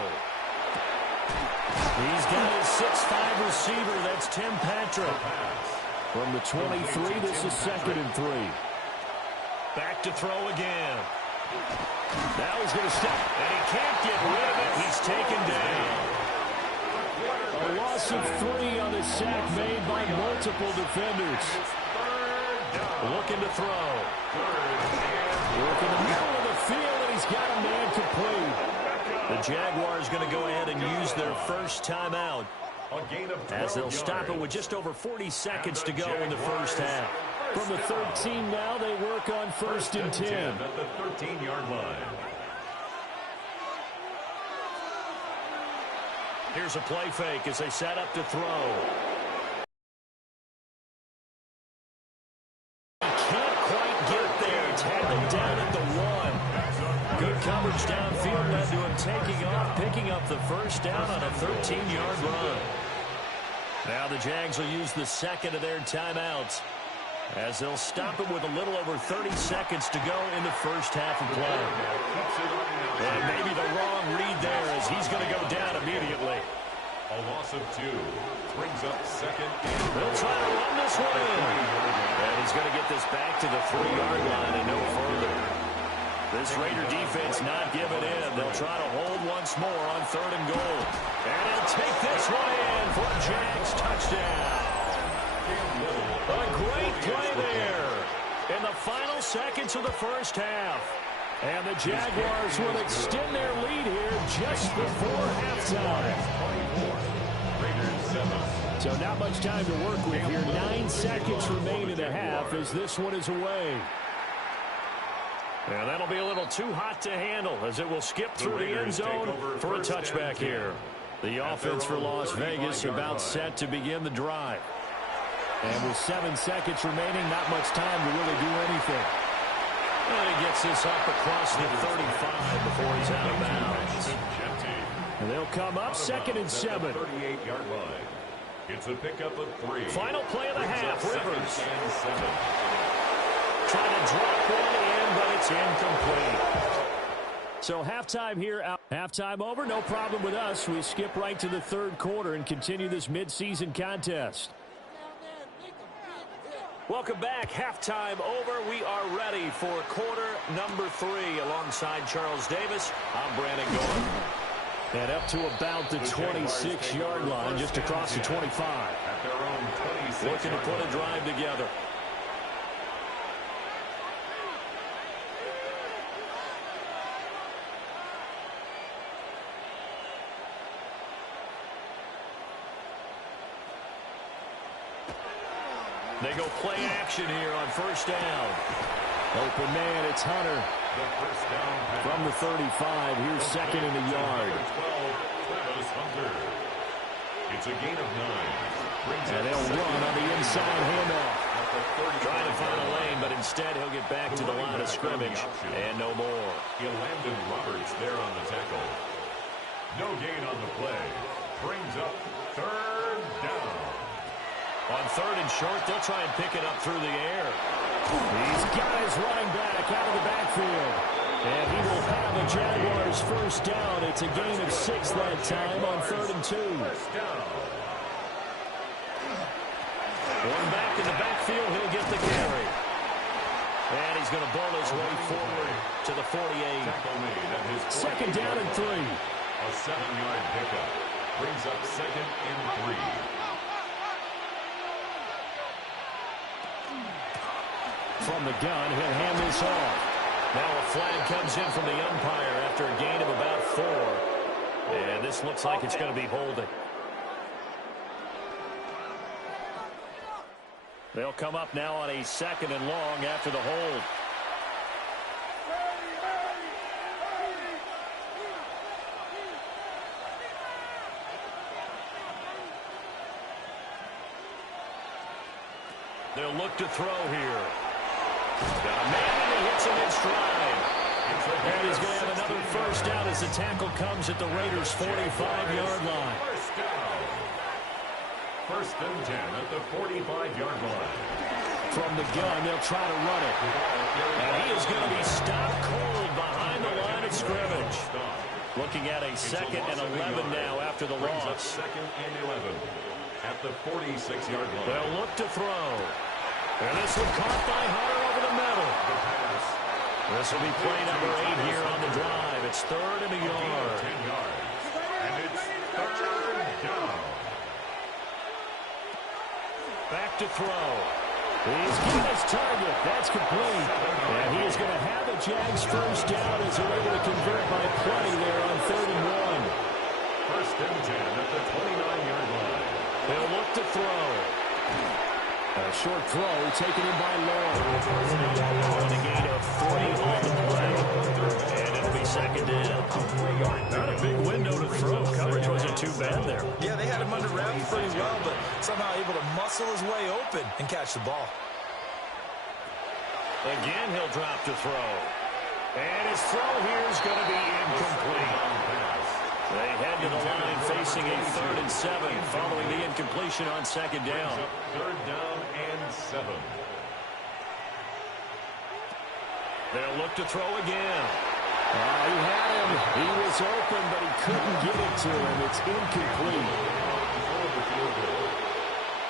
He's got his 6'5 receiver. That's Tim Patrick. From the 23, this is 2nd and 3. Back to throw again. Now he's going to step, and he can't get rid of it. He's taken down. A loss of 3 on the sack made by multiple defenders. Looking to throw. Working the middle of the field, and he's got a man complete. The Jaguars going to go ahead and use their first timeout as they'll stop it with just over 40 seconds to go in the first half. From the 13 now, they work on 1st and 10. At the 13-yard line. Here's a play fake as they set up to throw. Can't quite get there. Tackled down at the 1. Good coverage downfield led to him taking off, picking up the first down on a 13-yard run. Now the Jags will use the 2nd of their timeouts. as they'll stop him with a little over 30 seconds to go in the first half of play. And maybe the wrong read there as he's going to go down immediately. A loss of 2 brings up second. They'll try to run this one in. And he's going to get this back to the 3-yard line and no further. This Raider defense not giving in. They'll try to hold once more on 3rd and goal. And he'll take this one in for a Jags touchdown. A great play there in the final seconds of the first half. And the Jaguars will extend their lead here just before halftime. So not much time to work with here. 9 seconds remain in the half as this one is away. And that'll be a little too hot to handle as it will skip through the end zone for a touchback here. The offense for Las Vegas about set to begin the drive. And with 7 seconds remaining, not much time to really do anything. And he gets this up across the 35 before he's out of bounds. And they'll come up 2nd and 7. 38-yard line. It's a pickup of 3. Final play of the half, Rivers. Trying to drop one in, but it's incomplete. So halftime here. Halftime over, no problem with us. We skip right to the 3rd quarter and continue this midseason contest. Welcome back. Halftime over. We are ready for quarter number 3 alongside Charles Davis. I'm Brandon Gordon. And up to about the 26-yard line, just across the 25. At their own 26. Looking to put a drive together. They go play action here on 1st down. Open man, it's Hunter. From the 35, here's 2nd and a yard. It's a gain of 9. And they'll run on the inside handoff. Trying to find a lane, but instead he'll get back to the line of scrimmage. And no more. Landon Roberts there on the tackle. No gain on the play. Brings up 3rd down. On 3rd and short, they'll try and pick it up through the air. These guys running back out of the backfield. And he will have a Jaguars 1st down. It's a gain of 6 that time on 3rd and 2. One back in the backfield, he'll get the carry. And he's going to bowl his way forward to the 48. 2nd down and 3. A 7-yard pickup. Brings up 2nd and 3. From the gun, he'll hand this off. Now a flag comes in from the umpire after a gain of about 4. And this looks like it's going to be holding. They'll come up now on a 2nd and long after the hold. They'll look to throw here. Got a man and he hits him in stride. And he's going to have another 1st down as the tackle comes at the Raiders' 45-yard line. 1st and 10 at the 45-yard line. From the gun, they'll try to run it. And he is going to be stopped cold behind the line of scrimmage. Looking at a 2nd and 11 now after the loss. 2nd and 11 at the 46-yard line. They'll look to throw. And this one caught by Hunter over the middle. This will be play number 8 here on the drive. It's 3rd and a yard. 10 yards. And it's 3rd down. Back to throw. He's got his target. That's complete. And he is going to have a Jags 1st down as they're able to convert by play there on 3rd and 1. 1st and 10 at the 29-yard line. They'll look to throw. A short throw taken in by Long. On a gain of 3 on the play. And it'll be 2nd down. Not a big window to throw. Coverage wasn't too bad there. Yeah, they had him under wraps pretty well, but somehow able to muscle his way open and catch the ball. Again, he'll drop to throw. And his throw here is going to be incomplete. They head to the line facing a 3rd and 7 following the incompletion on 2nd down. 3rd down and 7. They'll look to throw again. He had him. He was open, but he couldn't get it to him. It's incomplete.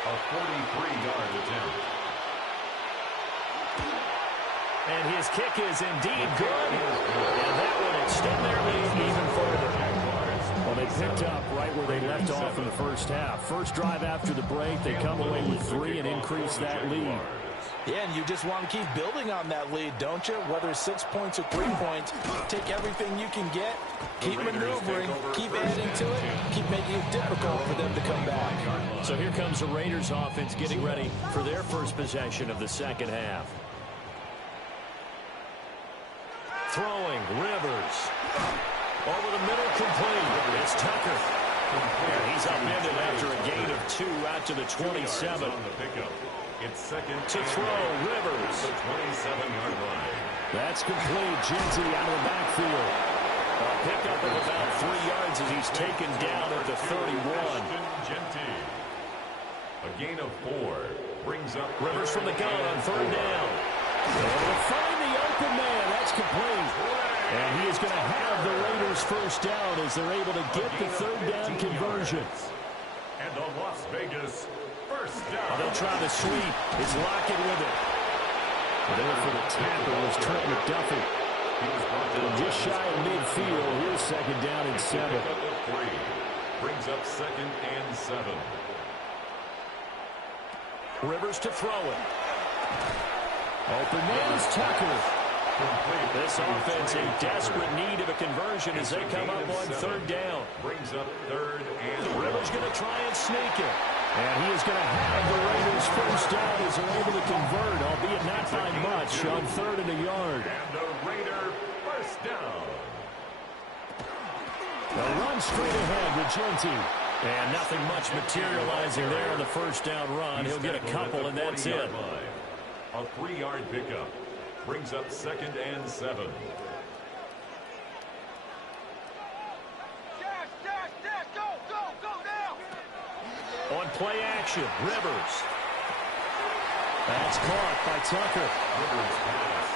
A 43-yard attempt. And his kick is indeed good. And that will extend their lead even further. Well, they picked up right where they left off in the first half. First drive after the break, they come away with 3 and increase that lead. Yeah, and you just want to keep building on that lead, don't you? Whether it's 6 points or 3 points, take everything you can get, keep maneuvering, keep adding to it, keep making it difficult for them to come back. So here comes the Raiders offense getting ready for their first possession of the second half. Throwing, Rivers. Over the middle, complete. It's Tucker. And he's upended after a gain of 2 out to the 27. On the pickup. It's second to throw, Rivers. The 27-yard line. That's complete. Genty out of the backfield. A pickup of about 3 yards as he's taken down at the 31. Genty. A gain of 4. Brings up Rivers from the gun on third down. Able to find the open man. That's complete. And he is going to have the Raiders first down as they're able to get the third down conversion. And the Las Vegas first down. Well, they'll try the sweep. It's Lockett with it. There for the tackle was Trent McDuffie. Just shy of midfield. Here's second down and 7. Brings up second and 7. Rivers to throw it. Open man is Tucker. This offense in desperate need of a conversion as they come up on third down. Brings up third and Rivers going to try and sneak it. And he is going to have the Raiders first down as they're able to convert, albeit not by much, on third and a yard. And the Raider first down. They'll run straight ahead with Genty. And nothing much materializing there on the first down run. He'll get a couple, and that's it. A 3-yard pickup. Brings up second and 7. On play action, Rivers. That's caught by Tucker. Rivers pass.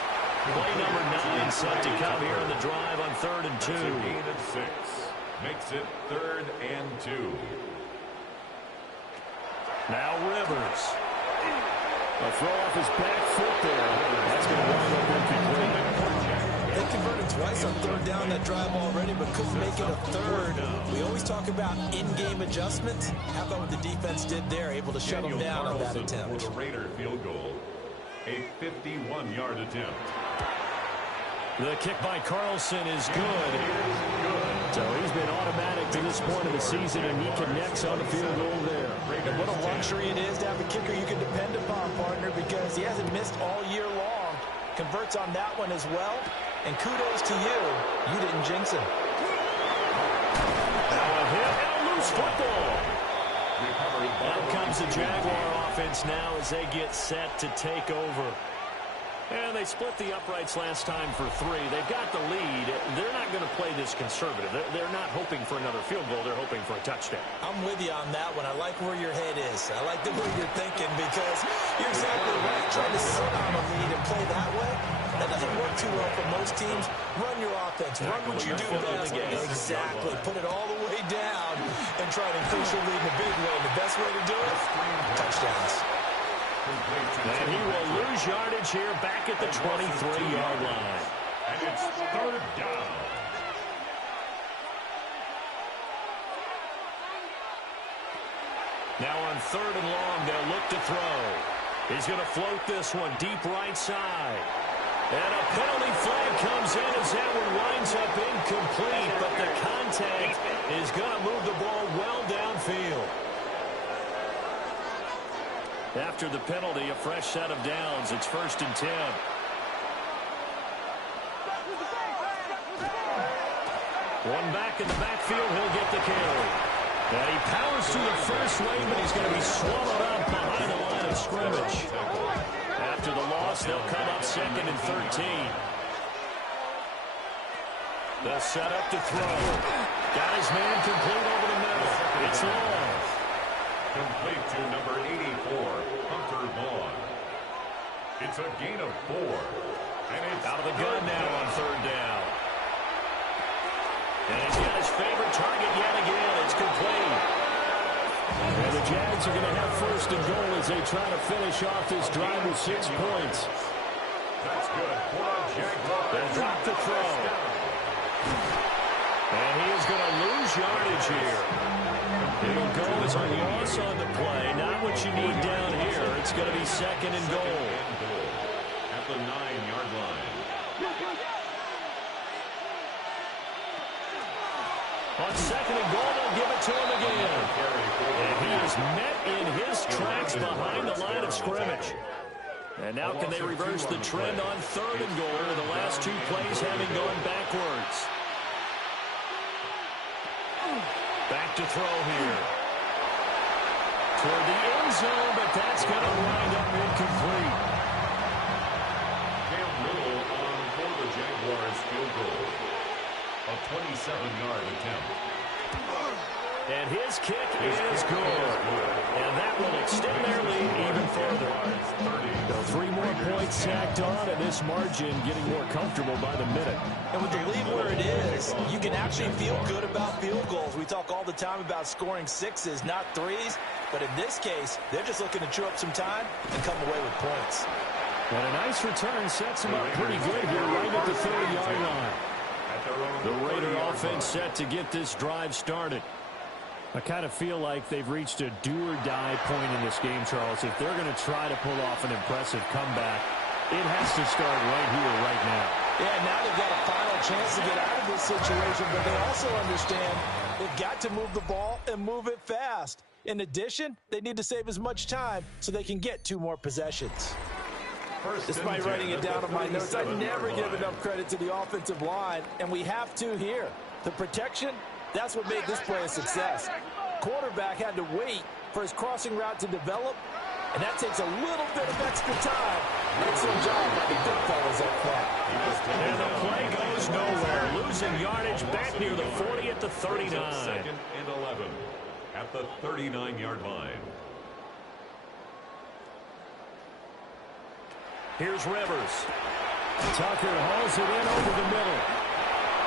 Play number 9 set to come here in the drive on third and 2. That's a gain of 6. Makes it third and 2. Now Rivers. A throw off his back foot there. That's going to wind up incomplete. They converted twice on third down that drive already, but couldn't make it a third. We always talk about in-game adjustments. How about what the defense did there, able to shut them down on that attempt? For the Raider field goal. A 51-yard attempt. The kick by Carlson is good. So he's been automatic to this point of the season, and he connects on the field goal there. And what a luxury it is to have a kicker you can depend upon, partner, because he hasn't missed all year long. Converts on that one as well. And kudos to you. You didn't jinx him. Now a hit and a loose football. Out comes the Jaguar offense now as they get set to take over. And they split the uprights last time for 3. They've got the lead. They're not going to play this conservative. They're not hoping for another field goal. They're hoping for a touchdown. I'm with you on that one. I like where your head is. I like the way you're thinking because you're exactly right. Trying to sit on a lead and play that way, that doesn't work too well for most teams. Run your offense. Run what you do best. Exactly. Put it all the way down and try to increase your lead in a big way. And the best way to do it, touchdowns. And he will lose yardage here back at the 23-yard line. And it's third down. Now on third and long, they'll look to throw. He's going to float this one deep right side. And a penalty flag comes in as that one winds up incomplete, but the contact is going to move the ball well downfield. After the penalty, a fresh set of downs. It's first and 10. One back in the backfield, he'll get the carry. And he powers through the first lane, but he's going to be swallowed up behind the line of scrimmage. After the loss, they'll come up second and 13. The setup to throw. Got his man complete over the middle. It's long. Complete to number 84, Hunter Vaughn. It's a gain of 4. Out of the gun now on third down. And he's got his favorite target yet again. It's complete. And the Jags are going to have first and goal as they try to finish off this drive with 6 points. That's good for a Jaguar. They'll drop the throw. And he is going to lose yardage here. It'll go as a loss on the play. Not what you need down here. It's going to be second and goal. At the 9-yard line. On second and goal, they'll give it to him again. And he is met in his tracks behind the line of scrimmage. And now can they reverse the trend on third and goal with the last 2 plays having gone backwards? Back to throw here. Toward the end zone, but that's going to wind up incomplete. Cam Little on for the Jaguars field goal. A 27-yard attempt. And his kick is good. And that will extend their lead even further. So 3 more points tacked on, and this margin getting more comfortable by the minute. And with the lead where it is, you can actually feel good about field goals. We talk all the time about scoring 6s, not 3s. But in this case, they're just looking to chew up some time and come away with points. And a nice return sets them up pretty good here right at the 30-yard line. The Raider offense set to get this drive started. I kind of feel like they've reached a do-or-die point in this game, Charles. If they're going to try to pull off an impressive comeback, it has to start right here, right now. Yeah, now they've got a final chance to get out of this situation, but they also understand they've got to move the ball and move it fast. In addition, they need to save as much time so they can get 2 more possessions. Despite writing it down on my notes, I never give enough credit to the offensive line, and we have to here. The protection, that's what made this play a success. Quarterback had to wait for his crossing route to develop, and that takes a little bit of extra time. Excellent job by the big fellas up front. And the play goes nowhere. Losing yardage back near the 40 at the 39. Second and 11 at the 39-yard line. Here's Rivers. Tucker hauls it in over the middle.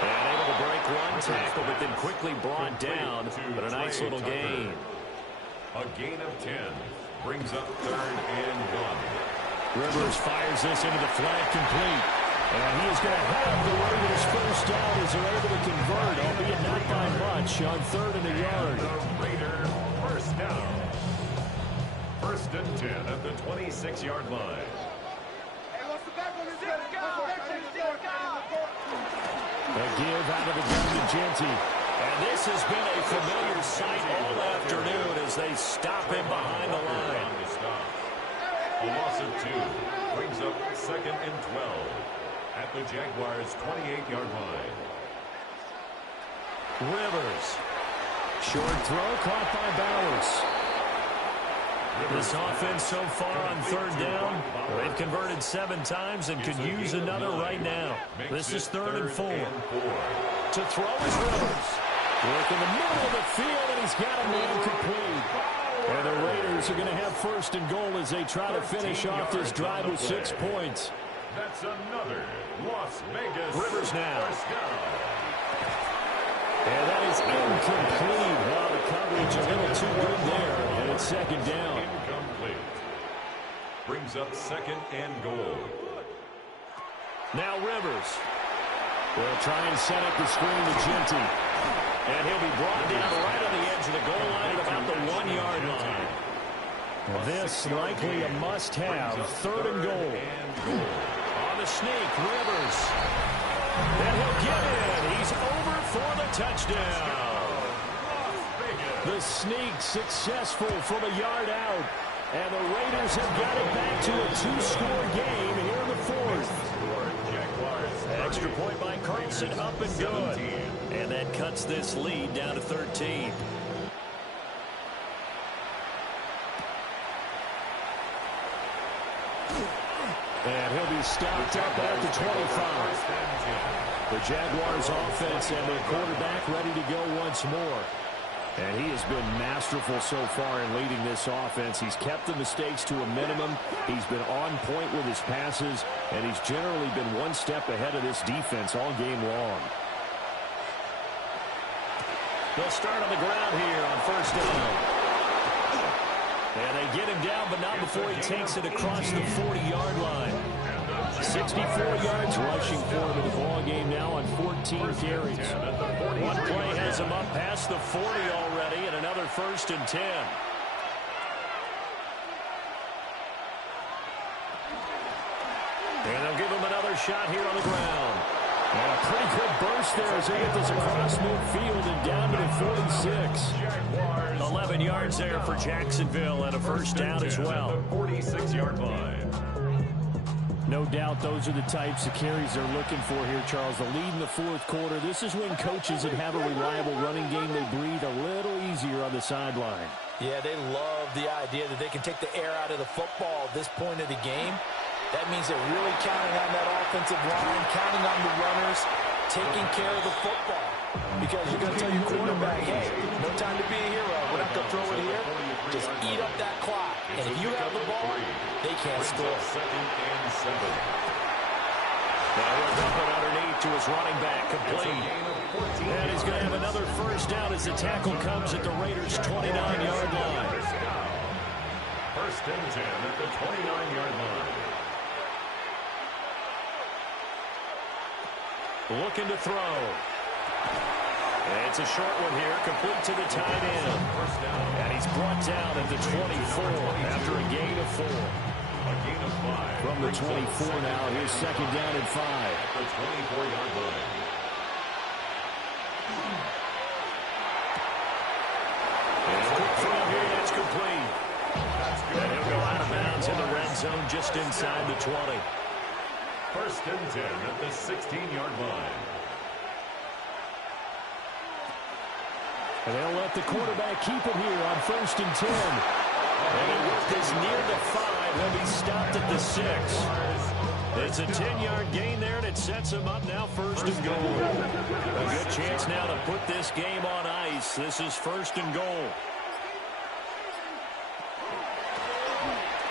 And able to break 1 tackle, but then quickly brought down. But a nice little gain. A gain of 10 brings up third and 1. Rivers fires this into the flat complete. And he is going to have the Raiders first down as they're able to convert, albeit not by much, on third and a yard. The Raider first down. First and 10 at the 26-yard line. A give out of the gun to Genty. And this has been a familiar sight all afternoon as they stop him behind the line. A loss of 2 brings up second and 12 at the Jaguars' 28-yard line. Rivers. Short throw caught by Bowers. This offense so far on third down, they've converted 7 times and could use another right now. This is third and 4. To throw is Rivers. Work in the middle of the field, and he's got a man complete. And the Raiders are going to have first and goal as they try to finish off this drive with 6 points. That's another Las Vegas Rivers now. And that is incomplete. Well, the coverage a little too good there, and it's second down. Incomplete. Brings up second and goal. Now Rivers. They'll try and set up the screen to Genty. And he'll be brought down right on the edge of the goal line at about the 1-yard line. This likely a must-have, third and goal. On the sneak, Rivers. And he'll get it. He's over for the touchdown. The sneak successful from a yard out. And the Raiders have got it back to a 2-score game here in the 4th. Extra point by Carlson, up and good. And that cuts this lead down to 13. And he'll be stopped up at the 25. The Jaguars offense and their quarterback ready to go once more. And he has been masterful so far in leading this offense. He's kept the mistakes to a minimum. He's been on point with his passes, and he's generally been one step ahead of this defense all game long. They'll start on the ground here on first down. And they get him down, but not before he takes it across the 40-yard line. 64 yards rushing for him in the ball game now on 14 carries. One play has him up past the 40 already, and another 1st and 10. And they'll give him another shot here on the ground. And a pretty good burst there as they get this across midfield and down to the 46. 11 yards there for Jacksonville and a 1st down as well. 46-yard line. No doubt those are the types of carries they're looking for here, Charles. The lead in the 4th quarter. This is when coaches that have a reliable running game, they breathe a little easier on the sideline. Yeah, they love the idea that they can take the air out of the football at this point of the game. That means they're really counting on that offensive line, counting on the runners, taking care of the football. Because you're going to tell your quarterback, hey, no time to be a hero. We're not going to throw it here. Just eat up that clock. And if you have the ball, they can't score. Now he'll dump it underneath to his running back, complete. And he's going to have another 1st down as the tackle comes at the Raiders' 29-yard line. 1st and 10 at the 29-yard line. Looking to throw. And it's a short one here, complete to the tight end. And he's brought down at the 24 after a gain of 4. A gain of 5. From the 24 now, here's 2nd down and 5. The 24-yard line. And a quick throw here, that's complete. And he'll go out of bounds in the red zone just inside the 20. 1st and 10 at the 16-yard line. And they'll let the quarterback keep it here on 1st and 10. And he worked this near the 5. He'll be stopped at the 6. It's a 10-yard gain there, and it sets him up now 1st and goal. A good chance now to put this game on ice. This is 1st and goal.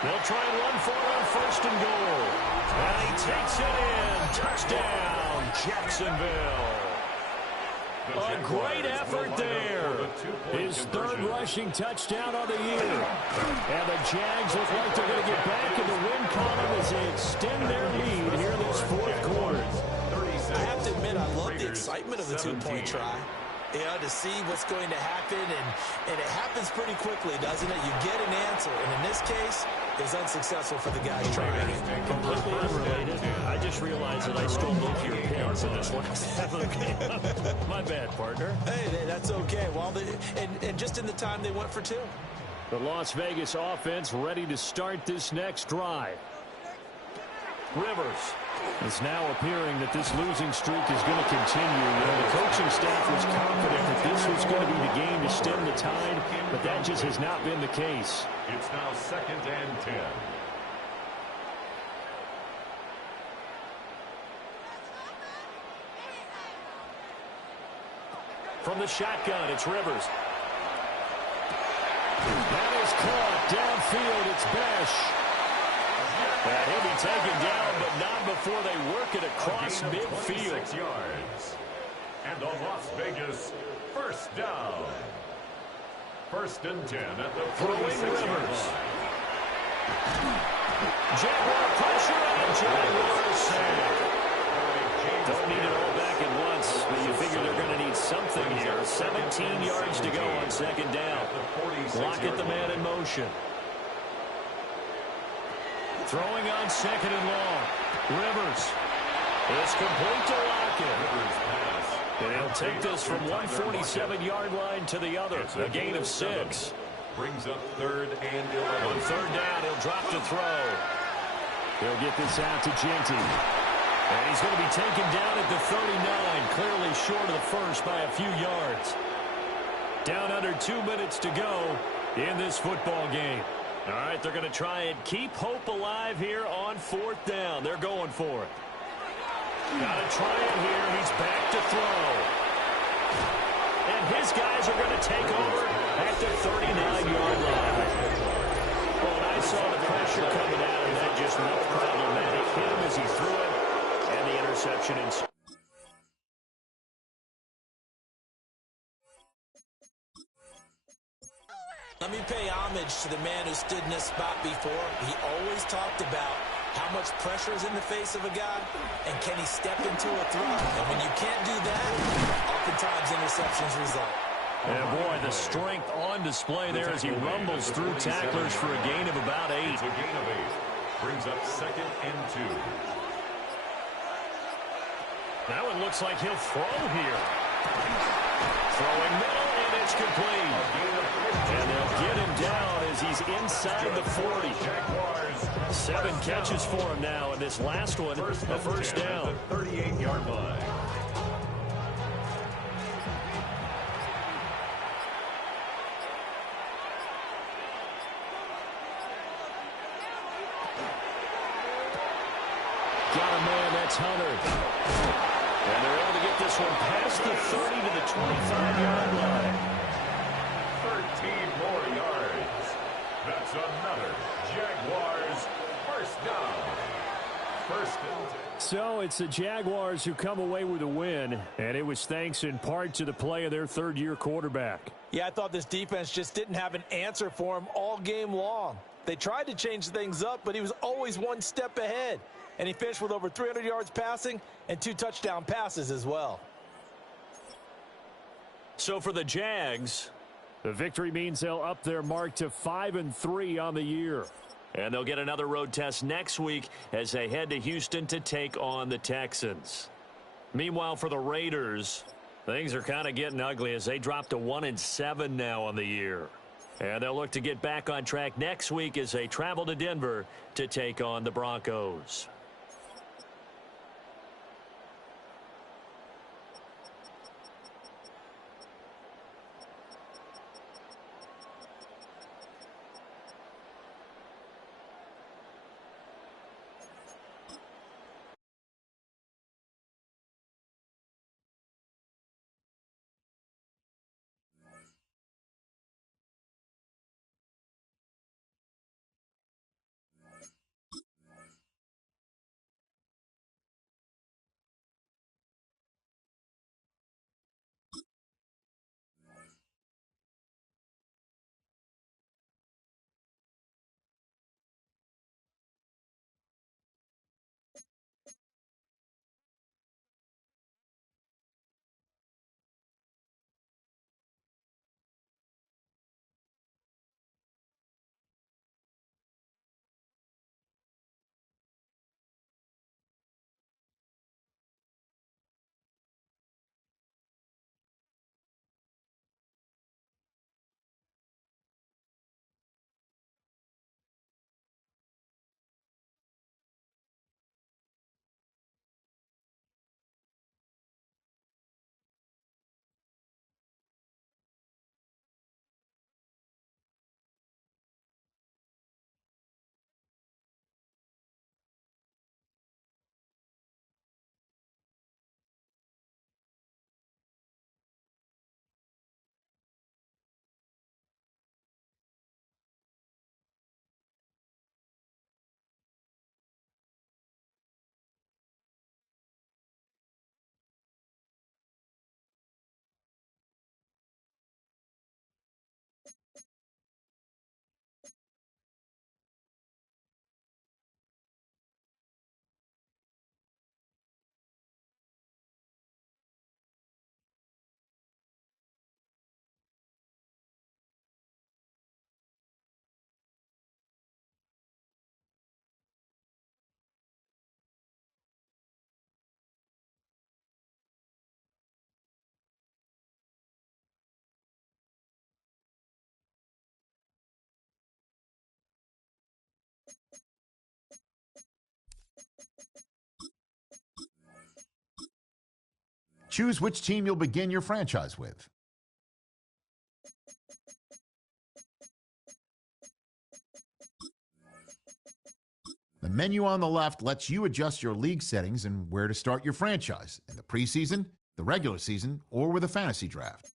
They'll try and run for it on 1st and goal. And he takes it in. Touchdown, Jacksonville. A great effort there. His 3rd rushing touchdown on the year. And the Jags look like they're going to get back in the win column as they extend their lead here this 4th quarter. I have to admit, I love the excitement of the 2-point try. You know, to see what's going to happen, and it happens pretty quickly, doesn't it? You get an answer, and in this case, it's unsuccessful for the guys trying it. Completely unrelated. I just realized that I stole both your pins in this one. My bad, partner. Hey, that's okay. Well, and just in the time they went for 2. The Las Vegas offense ready to start this next drive. Rivers. It's now appearing that this losing streak is going to continue. The coaching staff was confident that this was going to be the game to stem the tide, but that just has not been the case. It's now 2nd and 10. From the shotgun, it's Rivers. That is caught downfield. It's Besh. And he'll be taken down, but not before they work it across midfield. 6 yards. And the Las Vegas 1st down. 1st and 10 at the 46-yard line. Jaguar pressure and Jaguar save. Don't need it all back at once, but you figure they're going to need something here. 17 yards to go on 2nd down. Lockett the man in motion. Throwing on 2nd and long. Rivers. It's complete to Lockett. And he'll take this from 147-yard line to the other. A gain of 6. Brings up 3rd and 11. On 3rd down, he'll drop to throw. He'll get this out to Genty. And he's going to be taken down at the 39. Clearly short of the 1st by a few yards. Down under 2 minutes to go in this football game. All right, they're going to try and keep hope alive here on 4th down. They're going for it. Got to try it here. He's back to throw. And his guys are going to take over at the 39-yard line. Well, when I saw the pressure coming at him, that just looked problematic. Hit him as he threw it, and the interception ensued. Let me pay homage to the man who stood in this spot before. He always talked about how much pressure is in the face of a guy, and can he step into a throw? And when you can't do that, oftentimes interceptions result. And boy, the strength on display there as he rumbles through tacklers for a gain of about 8. It's a gain of 8. Brings up 2nd and 2. Now it looks like he'll throw here. Throwing middle, and it's complete. And they'll get him down as he's inside the 40. 7 catches for him now, and this last one, a first down. 38-yard line. Got a man, that's Hunter. And they're able to get this one past the 30 to the 25-yard line. 13 more yards. That's another Jaguars first down. First and 10. So it's the Jaguars who come away with a win, and it was thanks in part to the play of their third-year quarterback. Yeah, I thought this defense just didn't have an answer for him all game long. They tried to change things up, but he was always one step ahead. And he finished with over 300 yards passing and 2 touchdown passes as well. So for the Jags, the victory means they'll up their mark to 5-3 on the year. And they'll get another road test next week as they head to Houston to take on the Texans. Meanwhile, for the Raiders, things are kind of getting ugly as they drop to 1-7 now on the year. And they'll look to get back on track next week as they travel to Denver to take on the Broncos. Choose which team you'll begin your franchise with. The menu on the left lets you adjust your league settings and where to start your franchise in the preseason, the regular season, or with a fantasy draft.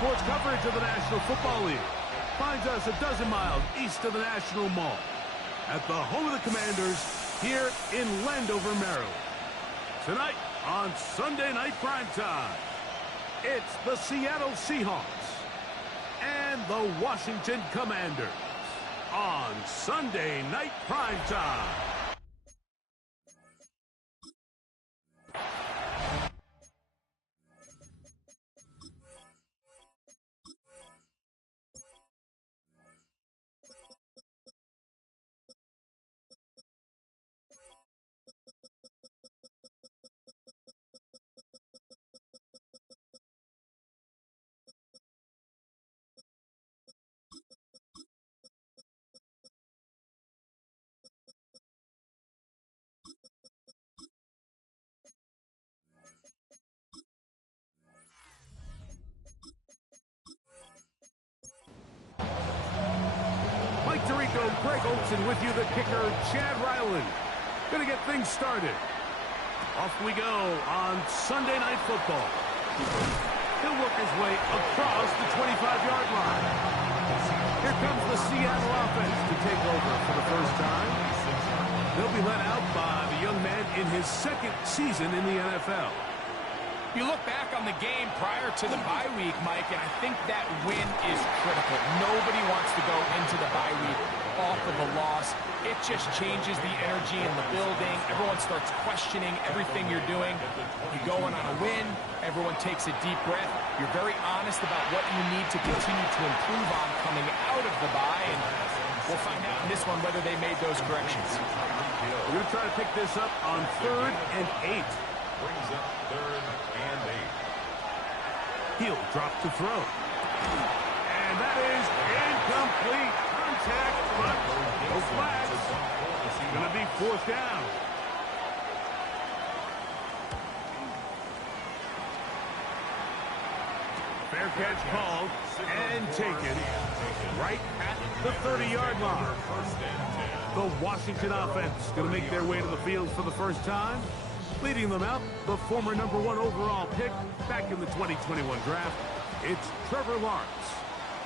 sports coverage of the National Football League finds us a dozen miles east of the National Mall at the home of the Commanders here in Landover, Maryland. Tonight on Sunday Night Primetime, it's the Seattle Seahawks and the Washington Commanders on Sunday Night Primetime. Mike Tirico, Greg Olsen with you, the kicker, Chad Ryland. Gonna get things started. Off we go on Sunday Night Football. He'll work his way across the 25-yard line. Here comes the Seattle offense to take over for the first time. They'll be led out by the young man in his second season in the NFL. You look back on the game prior to the bye week, Mike, and I think that win is critical. Nobody wants to go into the bye week off of a loss. It just changes the energy in the building. Everyone starts questioning everything you're doing. You go in on a win. Everyone takes a deep breath. You're very honest about what you need to continue to improve on coming out of the bye, and we'll find out in this one whether they made those corrections. We're going to try to pick this up on 3rd and 8. Brings up 3rd and 8. He'll drop to throw. And that is incomplete. Contact, but no flags. It's going to be 4th down. Fair catch called and taken right at the 30-yard line. The Washington offense going to make their way to the field for the first time. Leading them out, the former #1 overall pick back in the 2021 draft, it's Trevor Lawrence.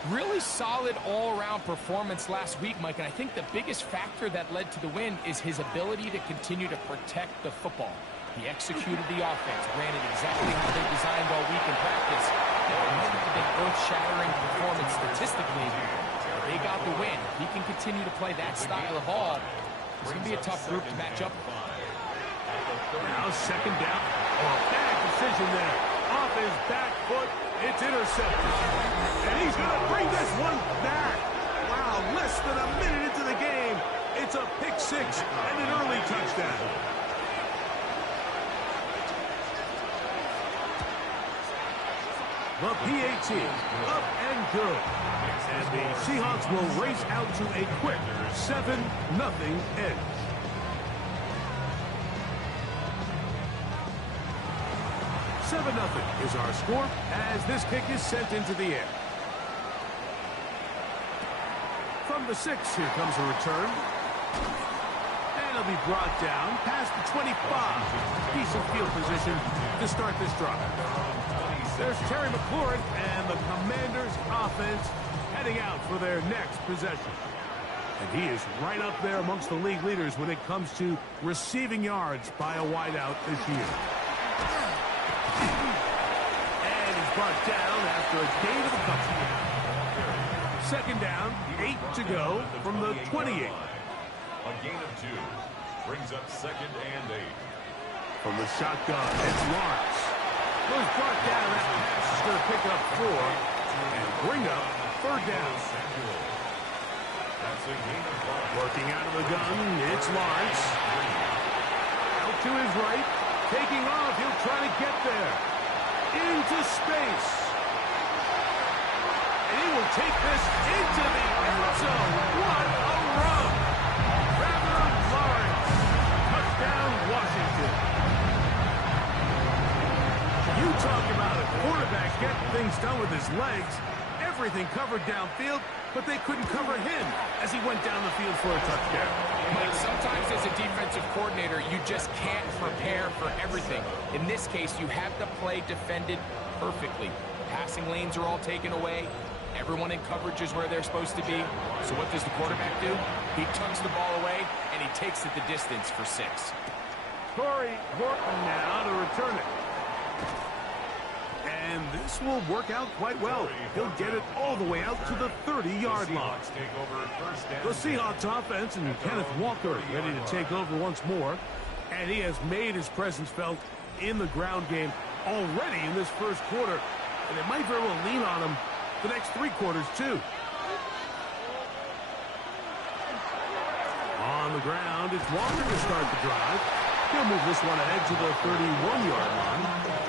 Really solid all-around performance last week, Mike, and I think the biggest factor that led to the win is his ability to continue to protect the football. He executed the offense, ran it exactly how they designed all week in practice. It wasn't a big earth-shattering performance statistically, but they got the win. If he can continue to play that style of ball, it's going to be a tough group to match up with. Now 2nd down. Oh, bad decision there. Off his back foot. It's intercepted. And he's going to bring this one back. Wow, less than a minute into the game. It's a pick 6 and an early touchdown. The PAT up and good. And the Seahawks will race out to a quick 7-0 edge. $7-0 is our score as this kick is sent into the air. From the 6, here comes a return. And it'll be brought down past the 25. Decent field position to start this drive. There's Terry McLaurin and the Commanders offense heading out for their next possession. And he is right up there amongst the league leaders when it comes to receiving yards by a wideout this year. And he's brought down after a gain of a couple. 2nd down, 8 to go from the 28. A gain of 2 brings up 2nd and 8. From the shotgun, it's Lawrence. Was brought down. That pass is going to pick up 4 and bring up 3rd down. That's a gain of 5. Working out of the gun, it's Lawrence. Out to his right. Taking off, he'll try to get there. Into space. And he will take this into the end zone. What a run. Trevor Lawrence. Touchdown, Washington. You talk about a quarterback getting things done with his legs. Everything covered downfield, but they couldn't cover him as he went down the field for a touchdown. Mike, sometimes as a defensive coordinator, you just can't prepare for everything. In this case, you have the play defended perfectly. passing lanes are all taken away. Everyone in coverage is where they're supposed to be. So what does the quarterback do? He tucks the ball away, and he takes it the distance for 6. Corey Horton now to return it. And this will work out quite well. He'll get it all the way out to the 30-yard line. The Seahawks offense and Kenneth Walker ready to take over once more. And he has made his presence felt in the ground game already in this first quarter. And it might very well lean on him the next 3 quarters, too. On the ground, it's Walker to start the drive. He'll move this one ahead to the 31-yard line.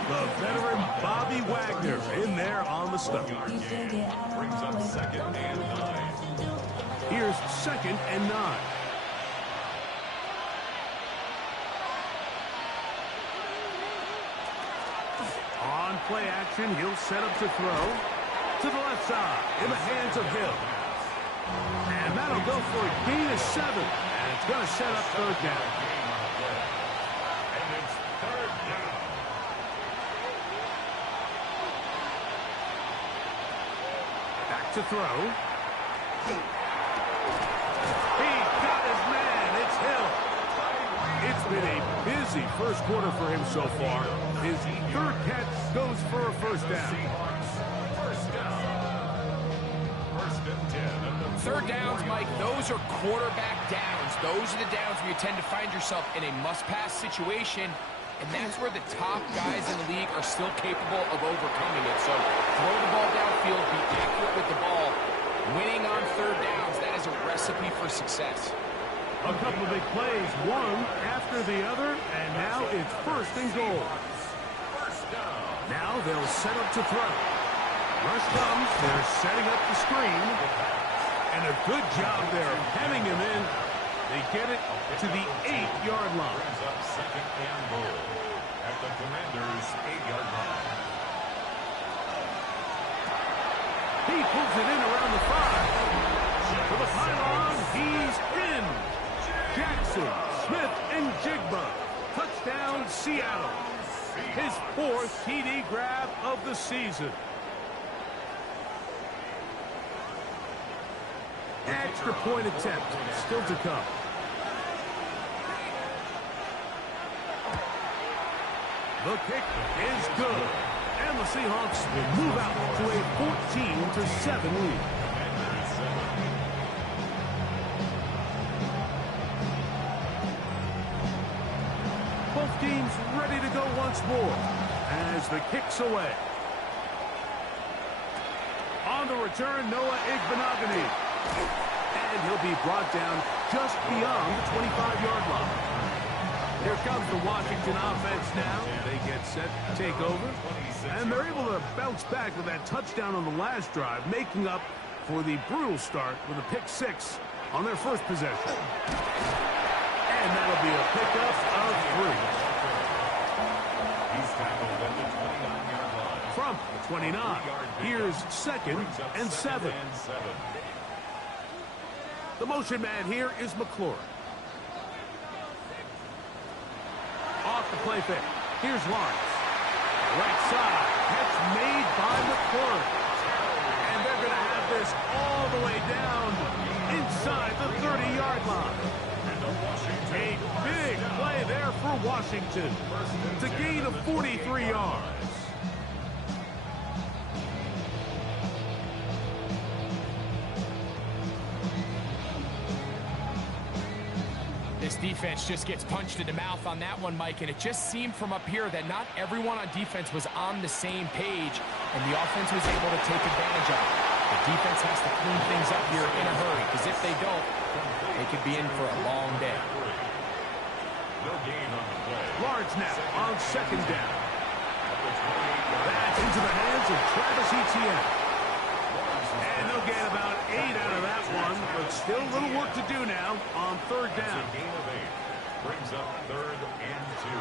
The veteran Bobby Wagner in there on the stop. Brings up 2nd and 9. Here's 2nd and 9. On play action, he'll set up to throw. To the left side, in the hands of Hill. And that'll go for a gain of 7. And it's going to set up 3rd down. And it's 3rd down. Back to throw. He got his man. It's Hill. It's been a busy first quarter for him so far. His 3rd catch goes for a 1st down. 3rd downs, Mike, those are quarterback downs. Those are the downs where you tend to find yourself in a must-pass situation, and that's where the top guys in the league are still capable of overcoming it. So throw the ball downfield, be accurate with the ball. Winning on 3rd downs, that is a recipe for success. A couple of big plays, one after the other, and now it's 1st and goal. Now they'll set up to throw. Rush comes, they're setting up the screen. And a good job there of hemming him in. They get it to the 8-yard line. Brings up 2nd and goal at the Commanders' 8-yard line. He pulls it in around the 5. For the pylon, he's in. Jackson, Smith, and Jigba. Touchdown, Seattle. His 4th TD grab of the season. Extra point attempt still to come. The kick is good. And the Seahawks will move out to a 14-7 lead. Both teams ready to go once more as the kick's away. On the return, Noah Igbenogany. And he'll be brought down just beyond the 25-yard line. Here comes the Washington offense now. They get set to take over. And they're able to bounce back with that touchdown on the last drive, making up for the brutal start with a pick 6 on their first possession. And that'll be a pickup of 3. He's tackled at the 29-yard line. From the 29, here's 2nd and 7. The motion man here is McLaurin. Off the play fake. Here's Lawrence. Right side. Catch made by McLaurin. And they're going to have this all the way down inside the 30-yard line. A big play there for Washington. It's a gain of 43 yards. This defense just gets punched in the mouth on that one, Mike, and it just seemed from up here that not everyone on defense was on the same page, and the offense was able to take advantage of it. The defense has to clean things up here in a hurry, because if they don't, they could be in for a long day. Lawrence now on 2nd down. That's into the hands of Travis Etienne. And they'll get about 8 out of that one, but still a little work to do now on 3rd down. That's a gain of 8. Brings up 3rd and 2.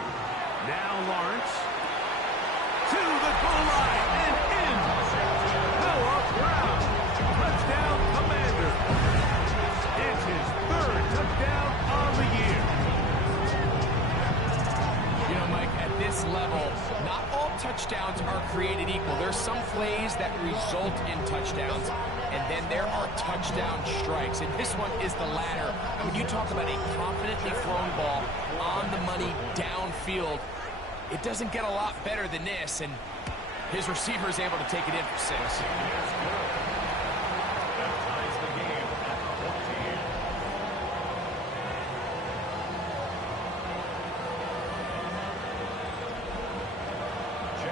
Now Lawrence to the goal line and in. Noah Brown. Touchdown, Commander. It's his 3rd touchdown on the year. You know, Mike, at this this level, not all touchdowns are created equal. There's some plays that result in touchdowns, and then there are touchdown strikes. And this one is the latter. And when you talk about a confidently thrown ball on the money downfield, it doesn't get a lot better than this, and his receiver is able to take it in for 6.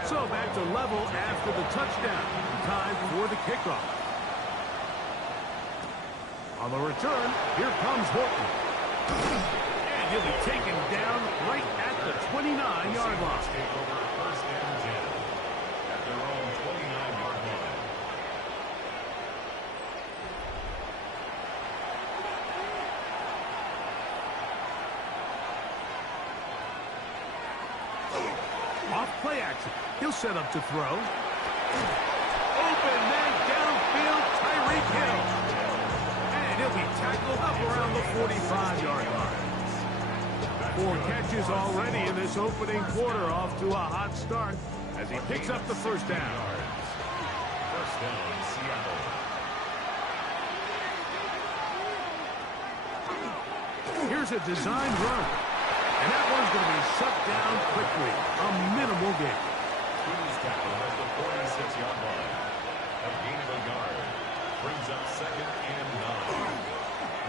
So back to level after the touchdown. Time for the kickoff. On the return, here comes Horton. And he'll be taken down right at the 29-yard line. First and 10 at their own 29-yard line. Off play action. He'll set up to throw. Open man downfield, Tyreek Hill. And he'll be tackled up around the 45-yard line. 4 catches already in this opening quarter, off to a hot start as he picks up the first down. First down, Seattle. Here's a designed run. And that one's going to be shut down quickly. A minimal gain. He's tackled at the 46-yard line. A gain of a yard. Brings up second and 9.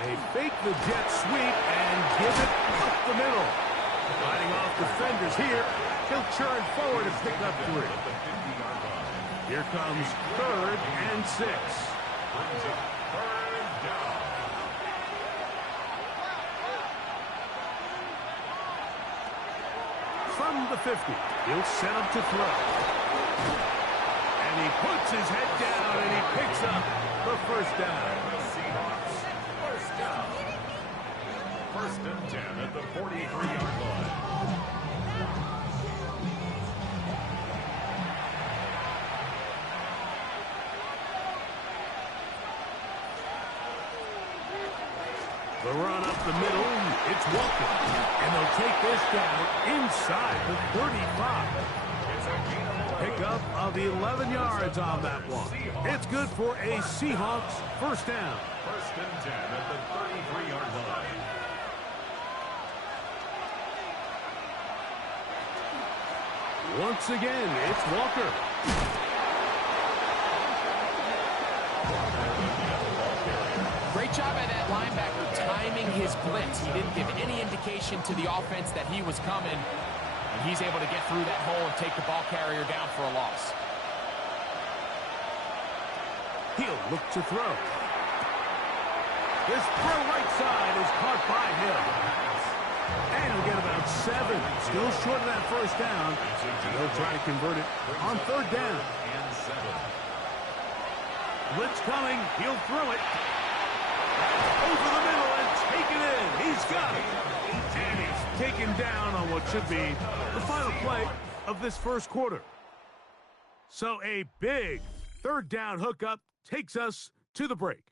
They fake the jet sweep and give it up the middle. Fighting off defenders here. He'll churn forward and pick up 3. Here comes 3rd and 6. Brings up 3rd down. From the 50, he'll set up to throw. And he puts his head down and he picks up the first down. The Seahawks, first down. First and 10 at the 43-yard line. The run up the middle, it's Walker. And they'll take this down inside the 35. Pickup of 11 yards on that one. It's good for a Seahawks first down. First and 10 at the 33-yard line. Once again, it's Walker. Great job by that linebacker timing his blitz. He didn't give any indication to the offense that he was coming. And he's able to get through that hole and take the ball carrier down for a loss. He'll look to throw. His throw right side is caught by Hill. And he'll get about 7. Still short of that first down. They'll try to convert it on 3rd down. Blitz coming. He'll throw it. Over the middle and take it in. He's got it. And he's taken down on what should be the final play of this first quarter. So a big 3rd down hookup takes us to the break.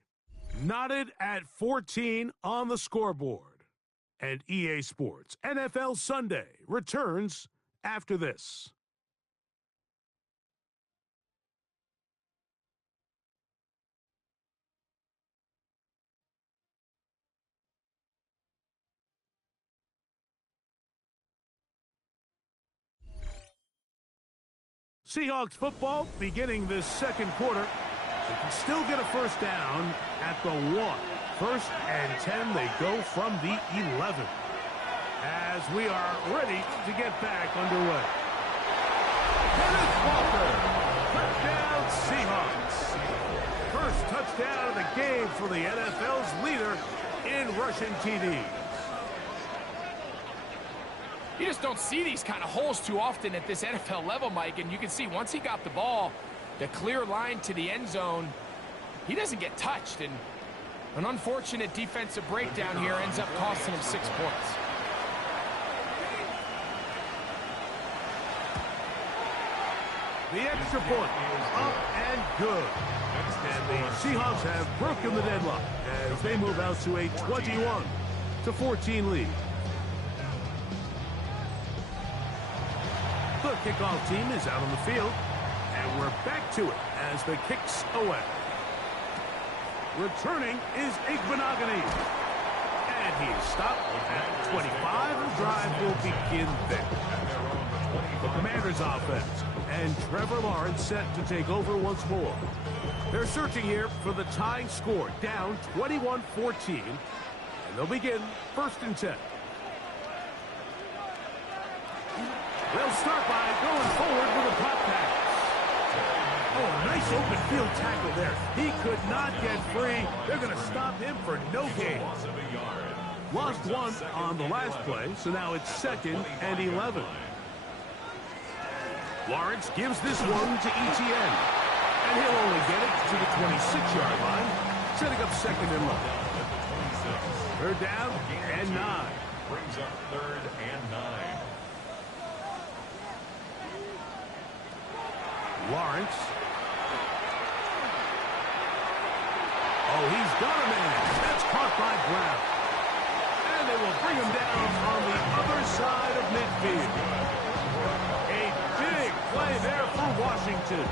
Knotted at 14 on the scoreboard. And EA Sports NFL Sunday returns after this. Seahawks football beginning this second quarter. They can still get a first down at the 1. First and 10, they go from the 11. As we are ready to get back underway. Kenneth Walker, touchdown Seahawks. First touchdown of the game for the NFL's leader in rushing TDs. You just don't see these kind of holes too often at this NFL level, Mike, and you can see once he got the ball, the clear line to the end zone, he doesn't get touched, and an unfortunate defensive breakdown here ends up costing him 6 points. The extra point is up and good. And the Seahawks have broken the deadlock as they move out to a 21-14 lead. The kickoff team is out on the field, and we're back to it as the kick's away. Returning is Igbenogany. And he's stopped at 25. The drive will begin there. The Commanders' offense, and Trevor Lawrence set to take over once more. They're searching here for the tying score, down 21-14, and they'll begin 1st and 10. They'll start by going forward with a pop pass. Oh, nice open field tackle there. He could not get free. They're going to stop him for no gain. Lost one on the last play, so now it's 2nd and 11. Lawrence gives this one to ETN, and he'll only get it to the 26-yard line, setting up 2nd and 11. 3rd down and 9. Brings up 3rd and 9. Lawrence. Oh, he's got a man. That's caught by Brown. And they will bring him down on the other side of midfield. A big play there for Washington.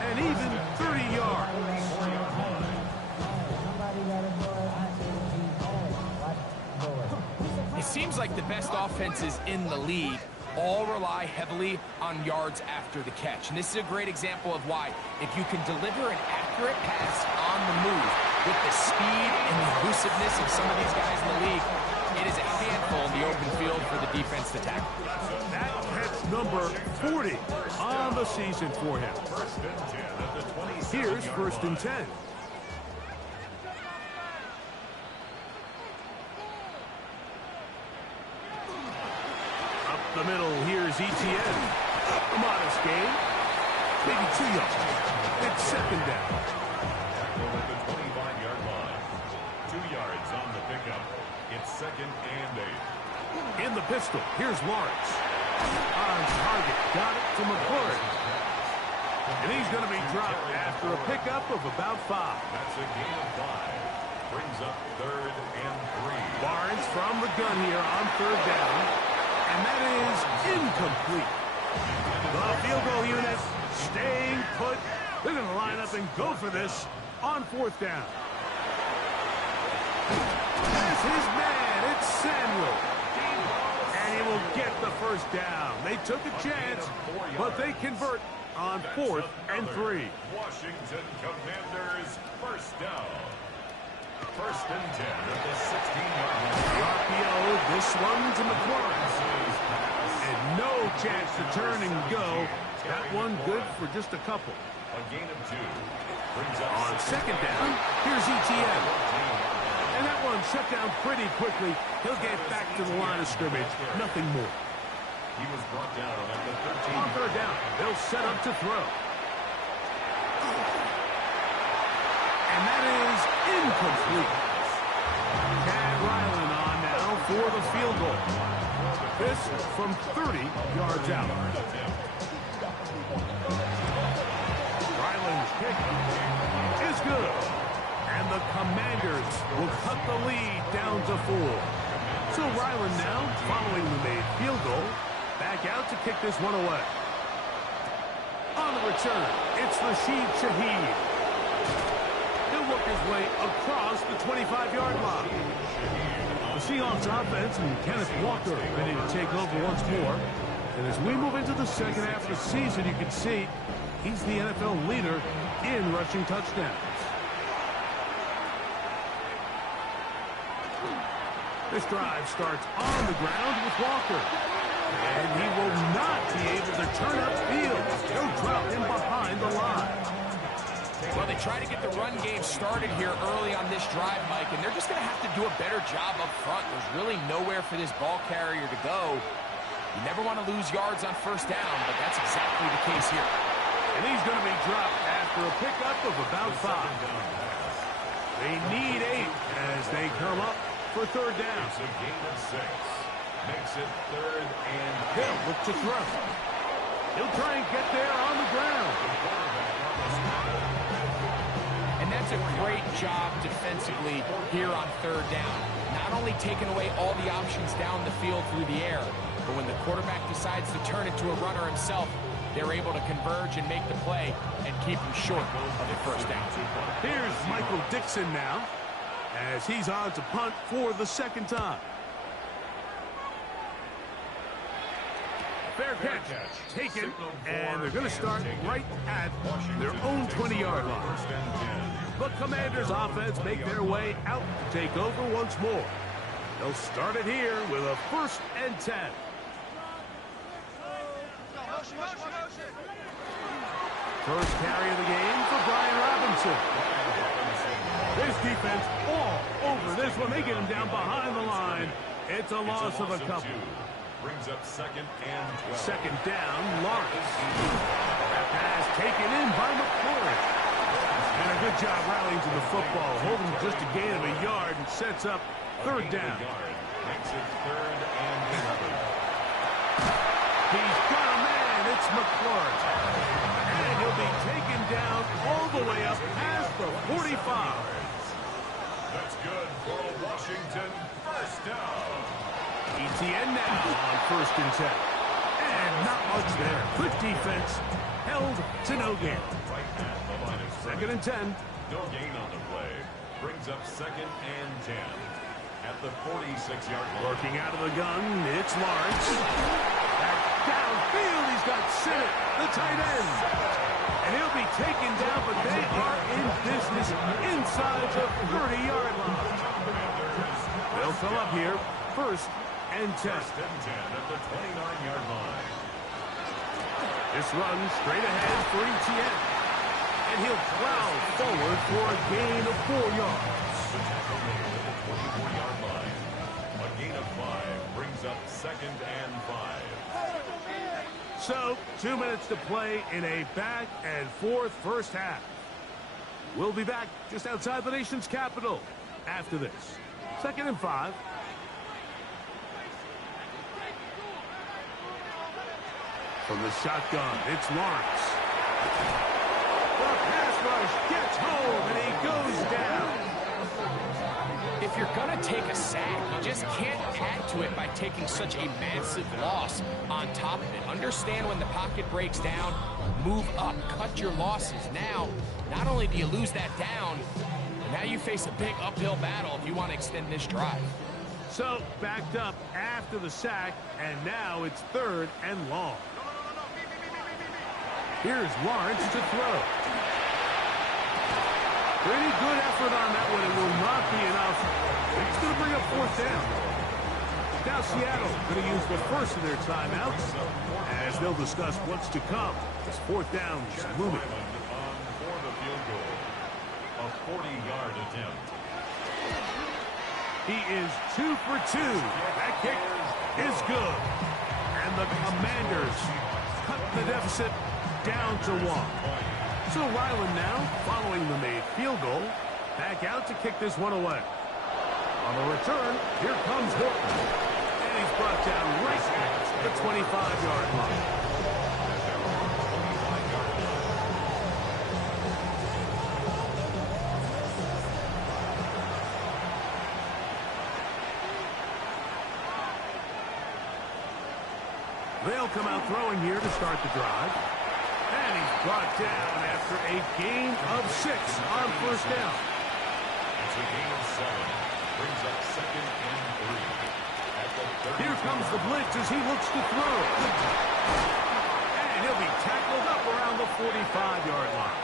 And even 30 yards. It seems like the best offenses in the league all rely heavily on yards after the catch. And this is a great example of why, if you can deliver an accurate pass on the move with the speed and the elusiveness of some of these guys in the league, it is a handful in the open field for the defense to tackle. That catch number 40 on the season for him. Here's 1st and 10. The middle, here's ETN. A modest gain. Maybe 2 yards. It's 2nd down. Tackle at the 25-yard line. 2 yards on the pickup. It's 2nd and 8. In the pistol, here's Lawrence. On target, got it to McClure. And he's going to be dropped after a pickup of about 5. That's a gain of 5. Brings up 3rd and 3. Lawrence from the gun here on 3rd down. And that is incomplete. The field goal unit staying put. They're going to line up and go for this on 4th down. There's his man. It's Samuel. And he will get the 1st down. They took a chance, but they convert on 4th and 3. Washington Commanders 1st down. 1st and 10 at the 16-yard line. The RPO, this one to McLaurin. And no chance to turn and go. That one good for just a couple. A gain of 2. Brings up on 2nd down, here's ETN. And that one shut down pretty quickly. He'll get back to the line of scrimmage. Nothing more. He was brought down at the 13. On 3rd down, they'll set up to throw. And that is incomplete. Chad Ryland on now for the field goal. This from 30 yards out. Ryland's kick is good. And the Commanders will cut the lead down to 4. So Ryland now, following the made field goal, back out to kick this one away. On the return, it's Rashid Shaheed. He'll work his way across the 25-yard line. The Seahawks offense and Kenneth Walker ready to take over once more. And as we move into the 2nd half of the season, you can see he's the NFL leader in rushing touchdowns. This drive starts on the ground with Walker. And he will not be able to turn upfield. He'll drop him behind the line. Well, they try to get the run game started here early on this drive, Mike, and they're just going to have to do a better job up front. There's really nowhere for this ball carrier to go. You never want to lose yards on 1st down, but that's exactly the case here. And he's going to be dropped after a pickup of about 5. They need 8 as they come up for 3rd down. It's a gain of 6. Makes it 3rd and He'll look to throw. He'll try and get there on the ground. And that's a great job defensively here on 3rd down. Not only taking away all the options down the field through the air, But when the quarterback decides to turn it to a runner himself, they're able to converge and make the play and keep him short of the first down. Here's Michael Dixon now, as he's on to punt for the second time. Fair catch, taken, and they're going to start right at their own 20-yard line. The Commanders' offense make their way out to take over once more. They'll start it here with a 1st and 10. First carry of the game for Brian Robinson. This defense all over this one. They get him down behind the line. It's a loss of a couple. Brings up 2nd and 12. Second down, Lawrence. That pass taken in by McClure. And a good job rallying to the football, holding just a gain of a yard and sets up 3rd down. Makes it 3rd and 11. He's got a man. It's McClure. And he'll be taken down all the way up past the 45. That's good for a Washington 1st down. ETN now on 1st and 10. And not much there. Good defense. Held to no gain. Right at the line of 2nd and 10. No gain on the play. Brings up 2nd and 10. At the 46-yard line. Working out of the gun, it's Lawrence. Back downfield, he's got Sinnott, the tight end. And he'll be taken down, but they are in business inside the 30-yard line. They'll fill up here. 1st and 10. 1st and 10 at the 29-yard line. This runs straight ahead for ETN. And he'll plow forward for a gain of 4 yards. The tackle made at the 24-yard line. A gain of 5 brings up 2nd and 5. So, 2 minutes to play in a back and forth first half. We'll be back just outside the nation's capital after this. 2nd and 5. From the shotgun, it's Lawrence. The pass rush gets home, and he goes down. If you're going to take a sack, you just can't add to it by taking such a massive loss on top of it. Understand when the pocket breaks down, move up, cut your losses. Now, not only do you lose that down, but now you face a big uphill battle if you want to extend this drive. So, backed up after the sack, and now it's 3rd and long. Here's Lawrence to throw. Pretty good effort on that one. It will not be enough. It's going to bring up 4th down. Now Seattle going to use the first of their timeouts as they'll discuss what's to come. This 4th down is looming. For the field goal. A 40-yard attempt. He is 2 for 2. That kick is good. And the Commanders cut the deficit down to 1. So Ryland now, following the made field goal, back out to kick this one away. On the return, here comes Hilton. And he's brought down right at the 25-yard line. They'll come out throwing here to start the drive. And he's brought down after a gain of 6 on 1st down. It's a gain of 7. Brings up 2nd and 3. At the Here comes the blitz as he looks to throw. And he'll be tackled up around the 45-yard line.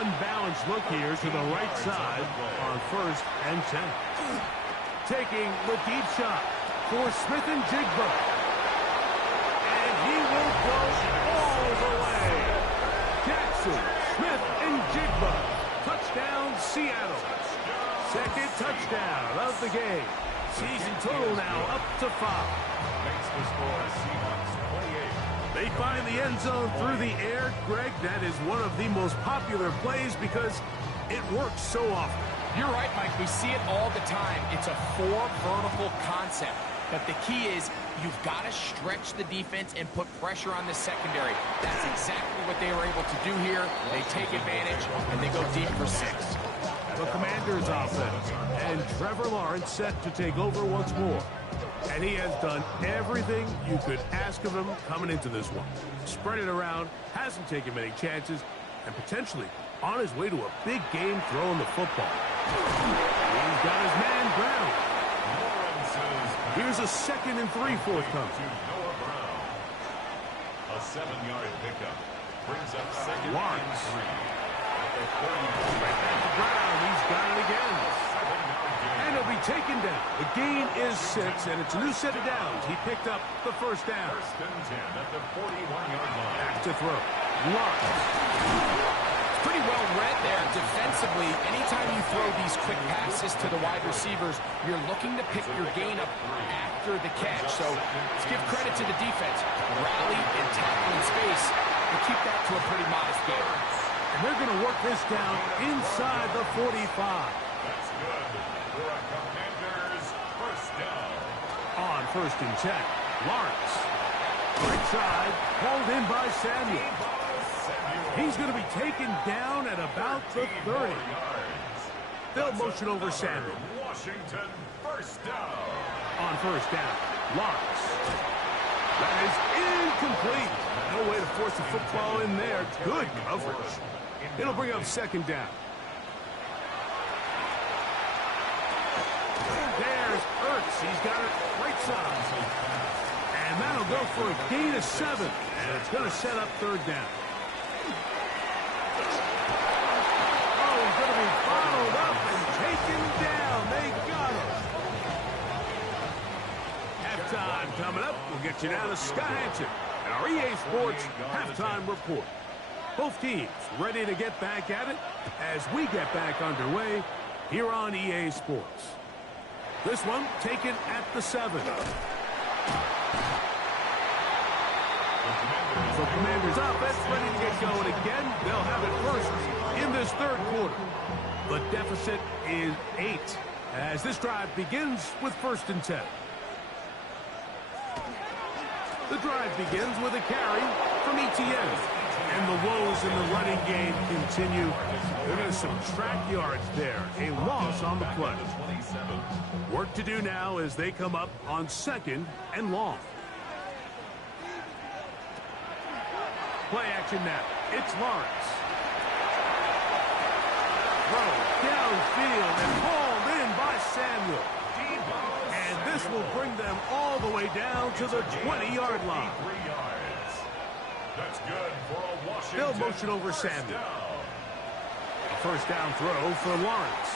Unbalanced look here to the right side on 1st and 10. Taking the deep shot for Smith and Jigba. And he will go all the way. Jackson, Smith, and Jigba. Touchdown, Seattle. 2nd touchdown of the game. Season total now up to 5. Makes the score Seahawks 28. They find the end zone through the air. Greg, that is one of the most popular plays because it works so often. You're right, Mike. We see it all the time. It's a 4 vertical concept. But the key is you've got to stretch the defense and put pressure on the secondary. That's exactly what they were able to do here. They take advantage, and they go deep for 6. The Commanders offense, and Trevor Lawrence set to take over once more. And he has done everything you could ask of him coming into this one. Spread it around, hasn't taken many chances, and potentially on his way to a big game throwing the football. He's got his man Brown. Here's a 2nd and 3 forthcoming. A 7-yard pickup brings up 2nd Lawrence. and 3. Right back to Brown. He's got it again. And he'll be taken down. The gain is 6, and it's a new set of downs. He picked up the first down. 1st and 10 at the 41-yard line. Back to throw. Lawrence. Pretty well read there defensively. Anytime you throw these quick passes to the wide receivers, you're looking to pick your gain up after the catch. So let's give credit to the defense. Rally and tackle in space and keep that to a pretty modest gain. And they're going to work this down inside the 45. That's good for a Commanders first down. On 1st and 10, Lawrence. Right side, hauled in by Samuel. He's going to be taken down at about the 30. They'll motion over Samuel. Washington first down. On 1st down, Lawrence. That is incomplete. No way to force the football in there. Good coverage. It'll bring up 2nd down. There's Ertz. He's got it right side. And that'll go for a gain of 7. And it's going to set up 3rd down. Oh, he's going to be followed up and taken down. They got him. Halftime coming up. We'll get you down to Scott Hansen and our EA Sports Halftime Report. Both teams ready to get back at it as we get back underway here on EA Sports. This one taken at the 7. So Commanders offense ready to get going again. They'll have it first in this 3rd quarter. The deficit is 8 as this drive begins with 1st and 10. The drive begins with a carry from Etienne. And the woes in the running game continue. They're going to subtract yards there. A loss on the play. Work to do now as they come up on 2nd and long. Play action now. It's Lawrence. Throw downfield and hauled in by Samuel. And this will bring them all the way down to the 20-yard line. That's good for a Washington. They'll motion over Samuel. A 1st down throw for Lawrence.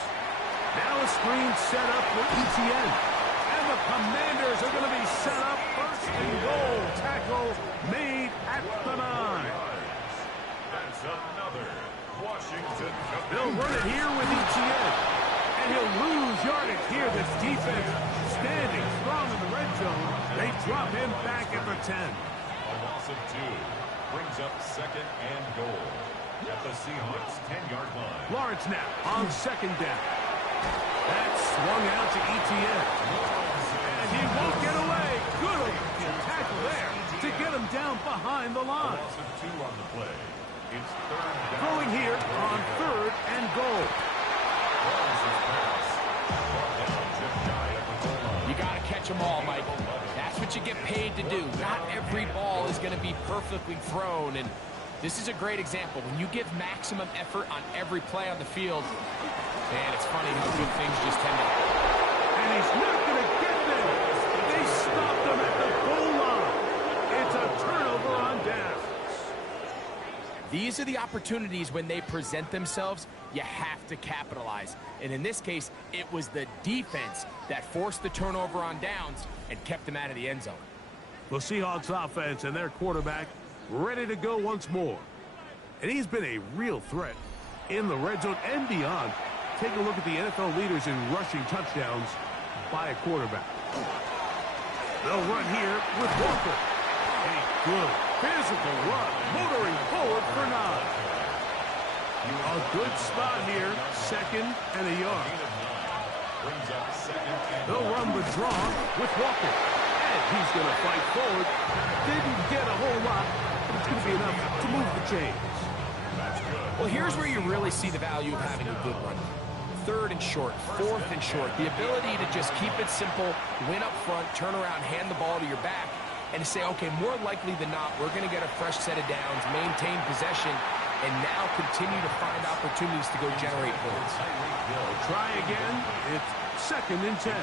Now a screen set up for Etienne. And the Commanders are going to be set up 1st and goal. Tackle made at the 9. That's another Washington. They'll run it here with Etienne. And he'll lose yardage here. This defense standing strong in the red zone. They drop him back at the 10. A loss of 2 brings up 2nd and goal at the Seahawks 10-yard line. Lawrence now on 2nd down. That's swung out to Etienne. And he won't get away. Good tackle there to get him down behind the line. A loss of 2 on the play. It's 3rd down. Throwing here on 3rd and goal. You got to catch them all, Michael. That's what you get paid to do. Not every ball is going to be perfectly thrown, and this is a great example. When you give maximum effort on every play on the field, man, it's funny how good things just tend to happen. And he's not going to get there. They stopped him at the goal line. It's a turnover on downs. These are the opportunities when they present themselves, you have to capitalize. And in this case, it was the defense that forced the turnover on downs and kept them out of the end zone. The Seahawks offense and their quarterback ready to go once more. And he's been a real threat in the red zone and beyond. Take a look at the NFL leaders in rushing touchdowns by a quarterback. They'll run here with Walker. A good physical run, motoring forward for 9. A good spot here, 2nd and a yard. They'll run the draw with Walker. And he's going to fight forward. Didn't get a whole lot, but it's going to be enough to move the chains. Well, here's where you really see the value of having a good run. 3rd and short, 4th and short, the ability to just keep it simple, win up front, turn around, hand the ball to your back, and to say, okay, more likely than not, we're going to get a fresh set of downs, maintain possession, and now continue to find opportunities to go generate points. Try again. It's 2nd and 10.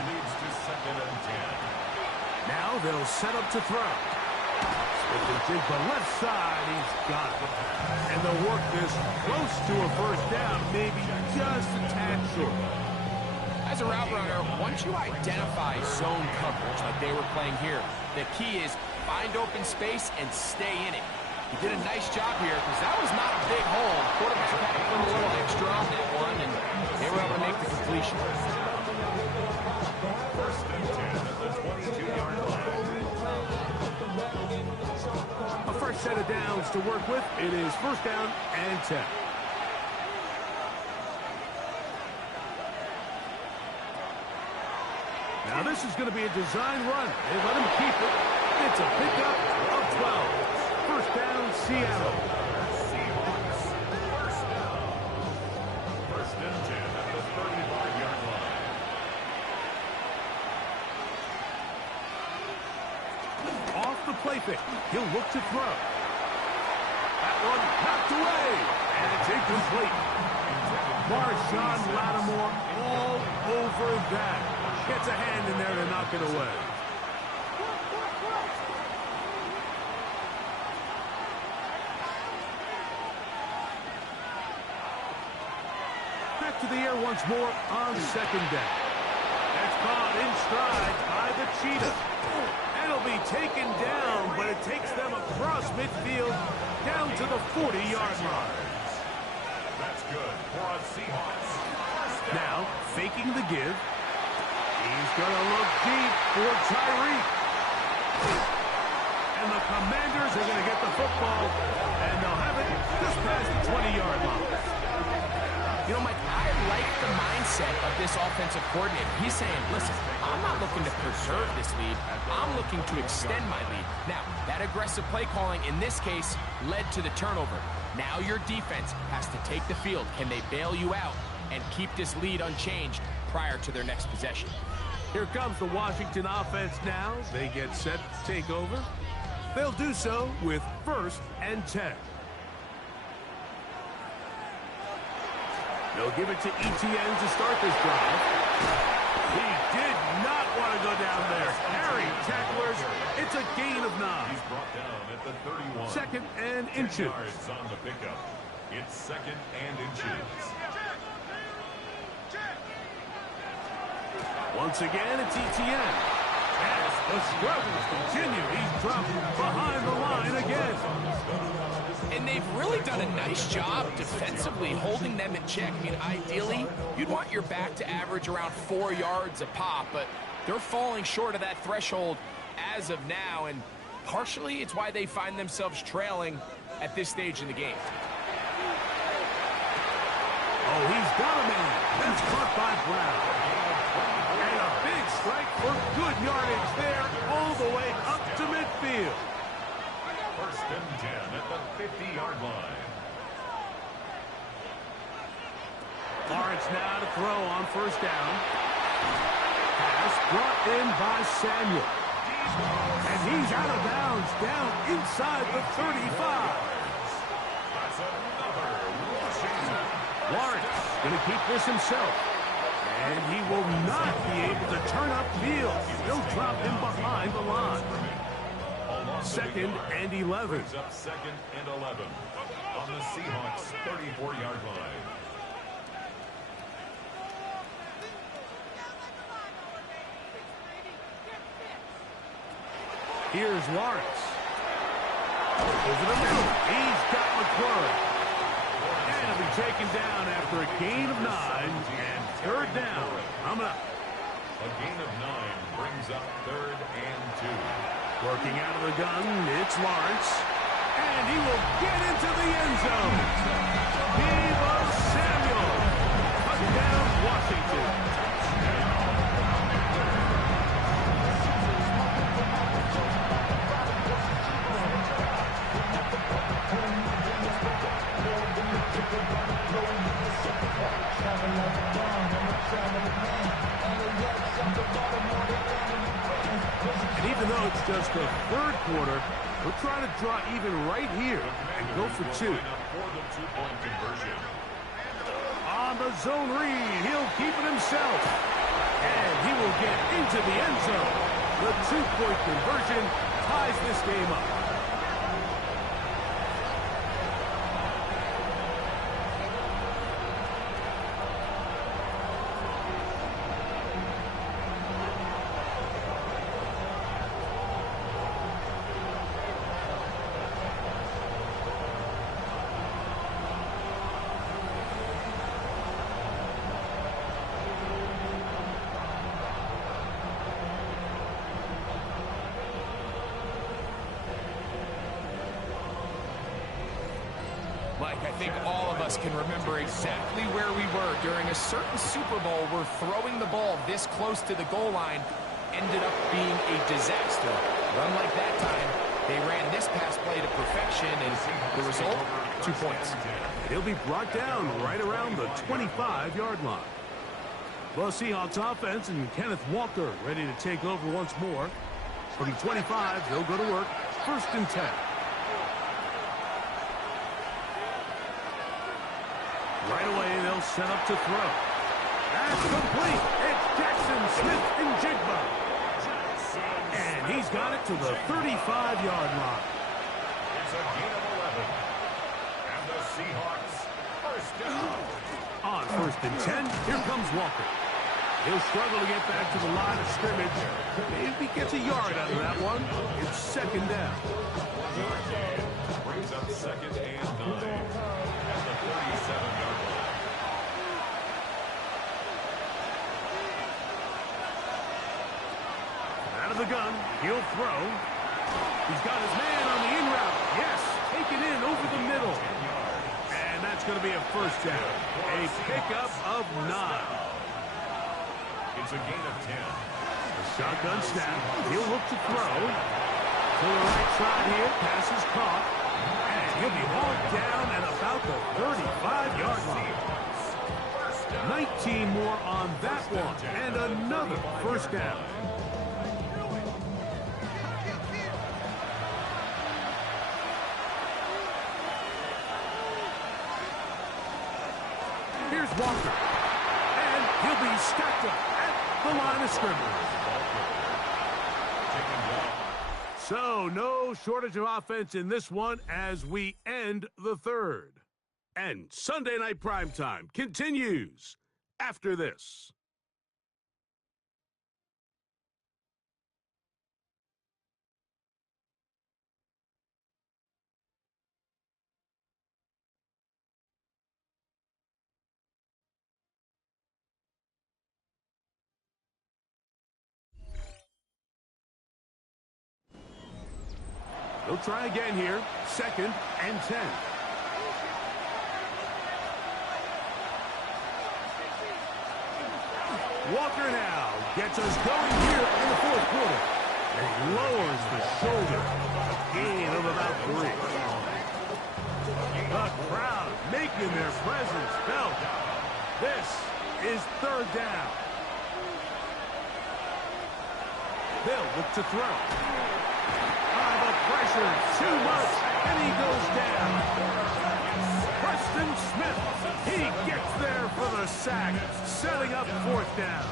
Now they'll set up to throw. Switching to the left side, he's got it. And they'll work this close to a first down, maybe just a tad short. As a route runner, once you identify zone coverage like they were playing here, the key is find open space and stay in it. He did a nice job here because that was not a big hole. Quarterback had to put a little extra on that one, and they were able to make the completion. First and 10 at the 22-yard line. A fresh set of downs to work with. It is 1st down and 10. Now this is going to be a design run. They let him keep it. It's a pickup of 12. 1st down, Seattle. First down. 1st and 10 at the 35-yard line. Off the play fake. He'll look to throw. That one knocked away. And it's incomplete. Marshawn Lattimore all over that. Gets a hand in there to knock it away. Back to the air once more on 2nd down. That's caught in stride by the Cheetah. And it'll be taken down, but it takes them across midfield down to the 40-yard line. That's good for a Seahawks. Now, faking the give. He's going to look deep for Tyreek. And the Commanders are going to get the football, and they'll have it just past the 20-yard line. You know, Mike, I like the mindset of this offensive coordinator. He's saying, listen, I'm not looking to preserve this lead. I'm looking to extend my lead. Now, that aggressive play calling in this case led to the turnover. Now your defense has to take the field. Can they bail you out and keep this lead unchanged prior to their next possession? Here comes the Washington offense now. They get set to take over. They'll do so with 1st and 10. They'll give it to Etienne to start this drive. He did not want to go down there. Harry tacklers. It's a gain of 9. He's brought down at the 31. 2nd and 10 inches. yards on the pickup. It's 2nd and inches. Once again, it's Etienne. As the struggles continue, he's dropped behind the line again. And they've really done a nice job defensively holding them in check. I mean, ideally, you'd want your back to average around 4 yards a pop, but they're falling short of that threshold as of now, and partially it's why they find themselves trailing at this stage in the game. Oh, he's got a man. That's caught by Brown. And a big strike for good yardage there all the way up to midfield. 1st and 10 at the 50-yard line. Lawrence now to throw on 1st down. Pass brought in by Samuel. And he's out of bounds down inside the 35. That's another Washington. Lawrence going to keep this himself. And he will not be able to turn up field. They'll drop him behind the line. 2nd and 11. Brings up 2nd and 11 on the Seahawks' 34-yard line. Here's Lawrence. Over the middle. He's got McClure. And he'll be taken down after a gain of 9 and 3rd down. Coming up. A gain of 9 brings up 3rd and 2. Working out of the gun, it's Lawrence. And he will get into the end zone. Deebo Samuel. Touchdown, Washington. is the third quarter. We'll try to draw even right here and go for two. On the zone read, he'll keep it himself. And he will get into the end zone. The two-point conversion ties this game up. Mike, I think all of us can remember exactly where we were during a certain Super Bowl where throwing the ball this close to the goal line ended up being a disaster. But unlike that time, they ran this pass play to perfection, and the result, 2 points. He'll be brought down right around the 25-yard line. Well, Seahawks offense and Kenneth Walker ready to take over once more. From the 25, they'll go to work. 1st and 10. Right away, they'll set up to throw. That's complete. It's Jackson Smith-Njigba. And he's got it to the 35-yard line. It's a gain of 11. And the Seahawks first down. On 1st and 10, here comes Walker. He'll struggle to get back to the line of scrimmage. Maybe gets a yard out of that one. It's 2nd down. Brings up 2nd and 9 at the 37-yard line. Out of the gun, he'll throw. He's got his man on the in route. Yes, taken in over the middle. And that's going to be a 1st down. A pickup of 9. It's a gain of 10. A shotgun snap. He'll look to throw. To the right side here. Pass is caught. And he'll be hauled down at about the 35-yard line. 19 more on that one. And another 1st down. Here's Walker. And he'll be stacked up at the line of scrimmage. So, no shortage of offense in this one as we end the 3rd. And Sunday Night Primetime continues after this. They'll try again here. 2nd and 10. Walker now gets us going here in the 4th quarter. And he lowers the shoulder. A gain of about 3. The crowd making their presence felt. This is 3rd down. They'll look to throw. The pressure, too much, and he goes down. Preston Smith, he gets there for the sack, setting up 4th down.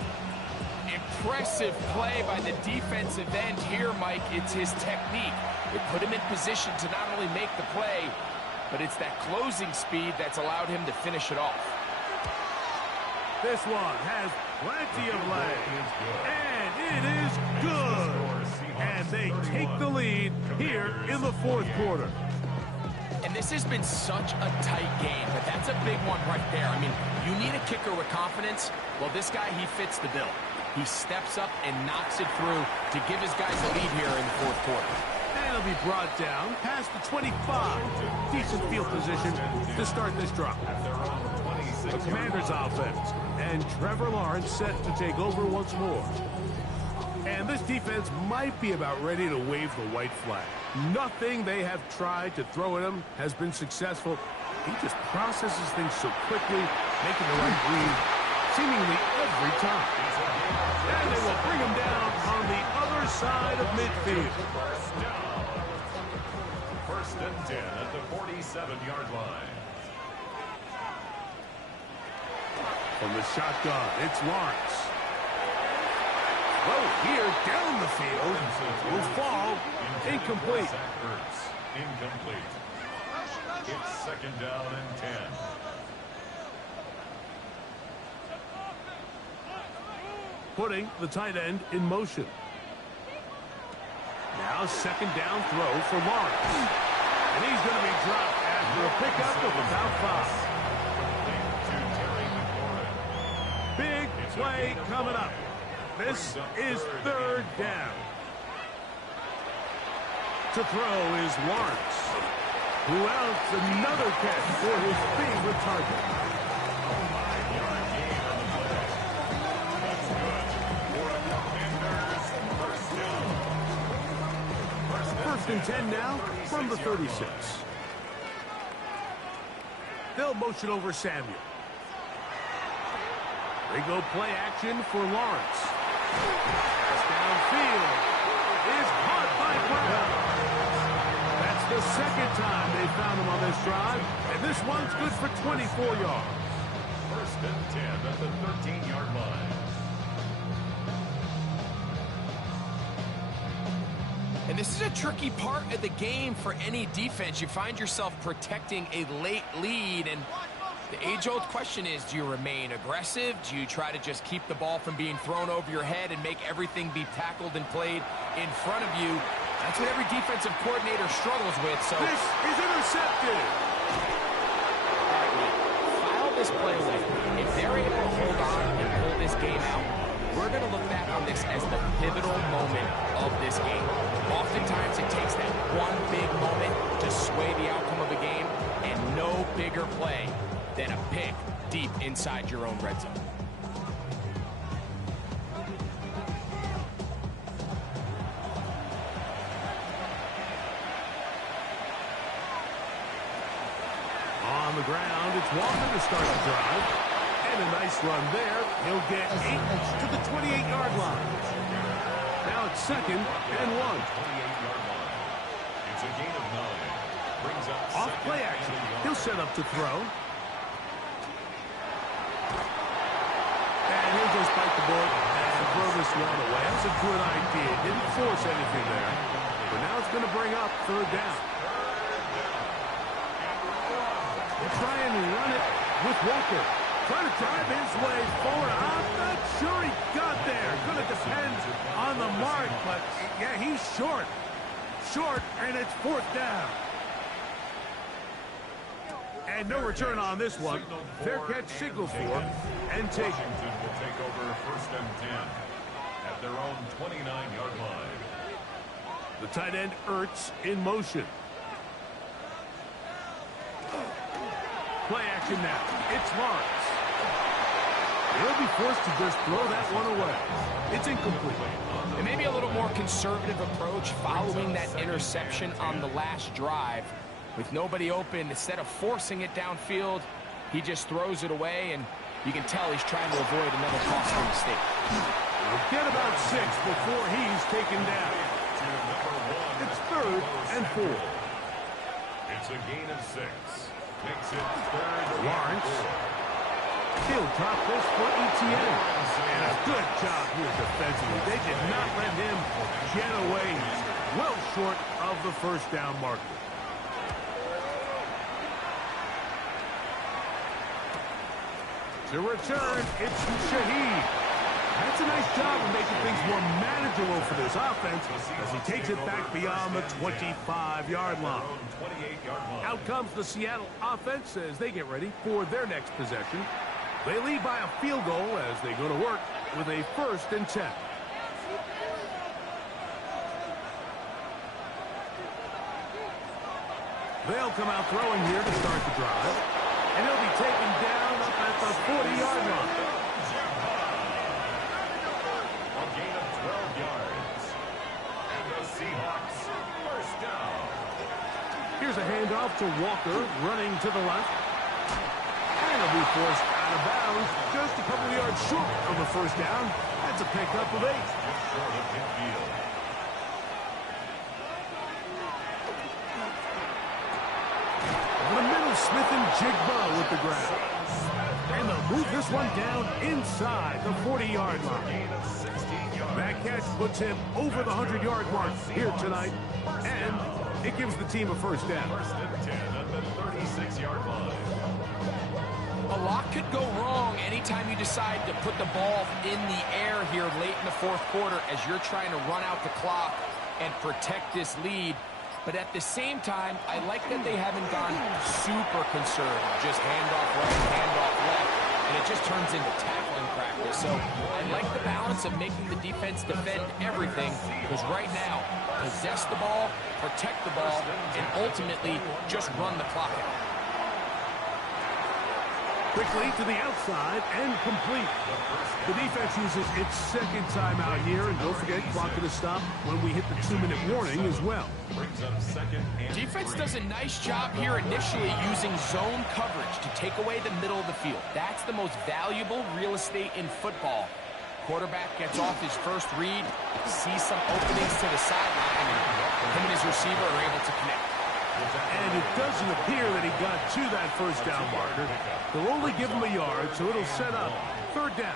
Impressive play by the defensive end here, Mike. It's his technique. It put him in position to not only make the play, but it's that closing speed that's allowed him to finish it off. This one has plenty of leg, and it is good. And they take the lead here in the 4th quarter. And this has been such a tight game, but that's a big one right there. I mean, you need a kicker with confidence. Well, this guy, he fits the bill. He steps up and knocks it through to give his guys a lead here in the 4th quarter. And he'll be brought down past the 25. Decent field position to start this drive. The Commanders' offense, and Trevor Lawrence set to take over once more. And this defense might be about ready to wave the white flag. Nothing they have tried to throw at him has been successful. He just processes things so quickly, making the right read seemingly every time. And they will bring him down on the other near side of midfield. First and 10 at the 47-yard line. From the shotgun, it's Lawrence. Oh, here, down the field. Will fall. Incomplete. Incomplete. It's second down and 10. Putting the tight end in motion. Now second down throw for Lawrence. And he's going to be dropped after a pickup of about 5. Big play coming up. This is third down. To throw is Lawrence. Who else? Another catch for his favorite target. First and 10 now from the 36. They'll motion over Samuel. They go play action for Lawrence. Pass downfield is caught by Brown. That's the second time they found him on this drive, and this one's good for 24 yards. First and 10 at the 13-yard line. And this is a tricky part of the game for any defense. You find yourself protecting a late lead, and the age-old question is, do you remain aggressive? Do you try to just keep the ball from being thrown over your head and make everything be tackled and played in front of you? That's what every defensive coordinator struggles with. So this is intercepted. All right, file this play away. If they're able to hold on and pull this game out, we're going to look back on this as the pivotal moment of this game. Oftentimes, it takes that one big moment to sway the outcome of a game, and no bigger play than a pick deep inside your own red zone. On the ground, it's Walker to start the drive. And a nice run there. He'll get 8 to the 28-yard line. Now it's second and 1. 28-yard line. It's a gain of 9. Brings up Off play action. He'll set up to throw. And he'll just bite the bullet and throw this one away. That's a good idea. Didn't force anything there. But now it's going to bring up third down. He'll try and run it with Walker. Trying to drive his way forward. I'm not sure he got there. Going to depend on the mark, but yeah, he's short. Short, and it's fourth down. And no return on this one. Fair catch signal for and taken. Washington will take over first and 10 at their own 29-yard line. The tight end Ertz in motion. Play action now. It's Lawrence. He'll be forced to just throw that one away. It's incomplete. And maybe a little more conservative approach following that interception on the last drive. With nobody open, instead of forcing it downfield, he just throws it away, and you can tell he's trying to avoid another costly mistake. We'll get about 6 before he's taken down. It's third and 4. It's a gain of 6. Makes it third. Lawrence. He'll drop this for ETN. And a good job here defensively. They did not let him get away. Well short of the first down marker. To return, it's Shaheed. That's a nice job of making things more manageable for this offense as he takes it back beyond the 25-yard line. Out comes the Seattle offense as they get ready for their next possession. They lead by a field goal as they go to work with a first and 10. They'll come out throwing here to start the drive. And he'll be taken down up at the 40-yard line. A gain of 12 yards. And the Seahawks first down. Here's a handoff to Walker running to the left. And he'll be forced out of bounds just a couple of yards short of the first down at That's a pickup of 8. Over the middle, Smith and Jigba with the grab. And they'll move this one down inside the 40-yard line. That catch puts him over the 100-yard mark here tonight. And it gives the team a first down. First and 10 at the 36-yard line. A lot could go wrong anytime you decide to put the ball in the air here late in the fourth quarter as you're trying to run out the clock and protect this lead. But at the same time, I like that they haven't gone super conservative. Just handoff right, handoff left, and it just turns into tackling practice. So I like the balance of making the defense defend everything, because right now, possess the ball, protect the ball, and ultimately just run the clock out. Quickly to the outside and complete. The defense uses its second timeout here, and don't forget, clock to stop when we hit the 2-minute warning as well. Defense does a nice job here initially using zone coverage to take away the middle of the field. That's the most valuable real estate in football. Quarterback gets off his first read, sees some openings to the sideline, and him and his receiver are able to connect. And it doesn't appear that he got to that first down marker. They'll only give him a yard, so it'll set up third down.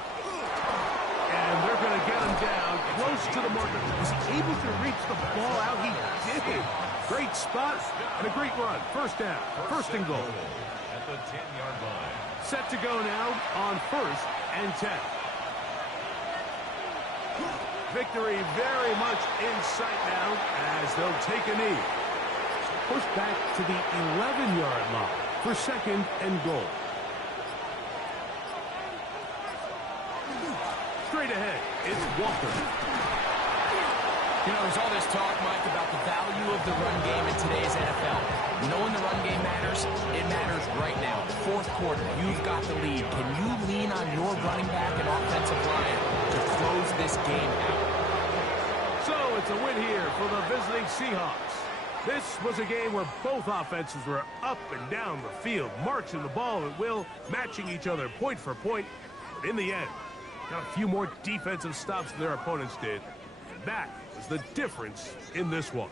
And they're going to get him down close to the marker. Was he able to reach the ball out? He did. Great spot and a great run. First down, first and goal. At the 10-yard line. Set to go now on first and 10. Victory very much in sight now as they'll take a knee. Push back to the 11-yard line for second and goal. Straight ahead, it's Walker. You know, there's all this talk, Mike, about the value of the run game in today's NFL. Knowing the run game matters, it matters right now. Fourth quarter, you've got the lead. Can you lean on your running back and offensive line to close this game out? So it's a win here for the visiting Seahawks. This was a game where both offenses were up and down the field, marching the ball at will, matching each other point for point. But in the end, got a few more defensive stops than their opponents did. And that was the difference in this one.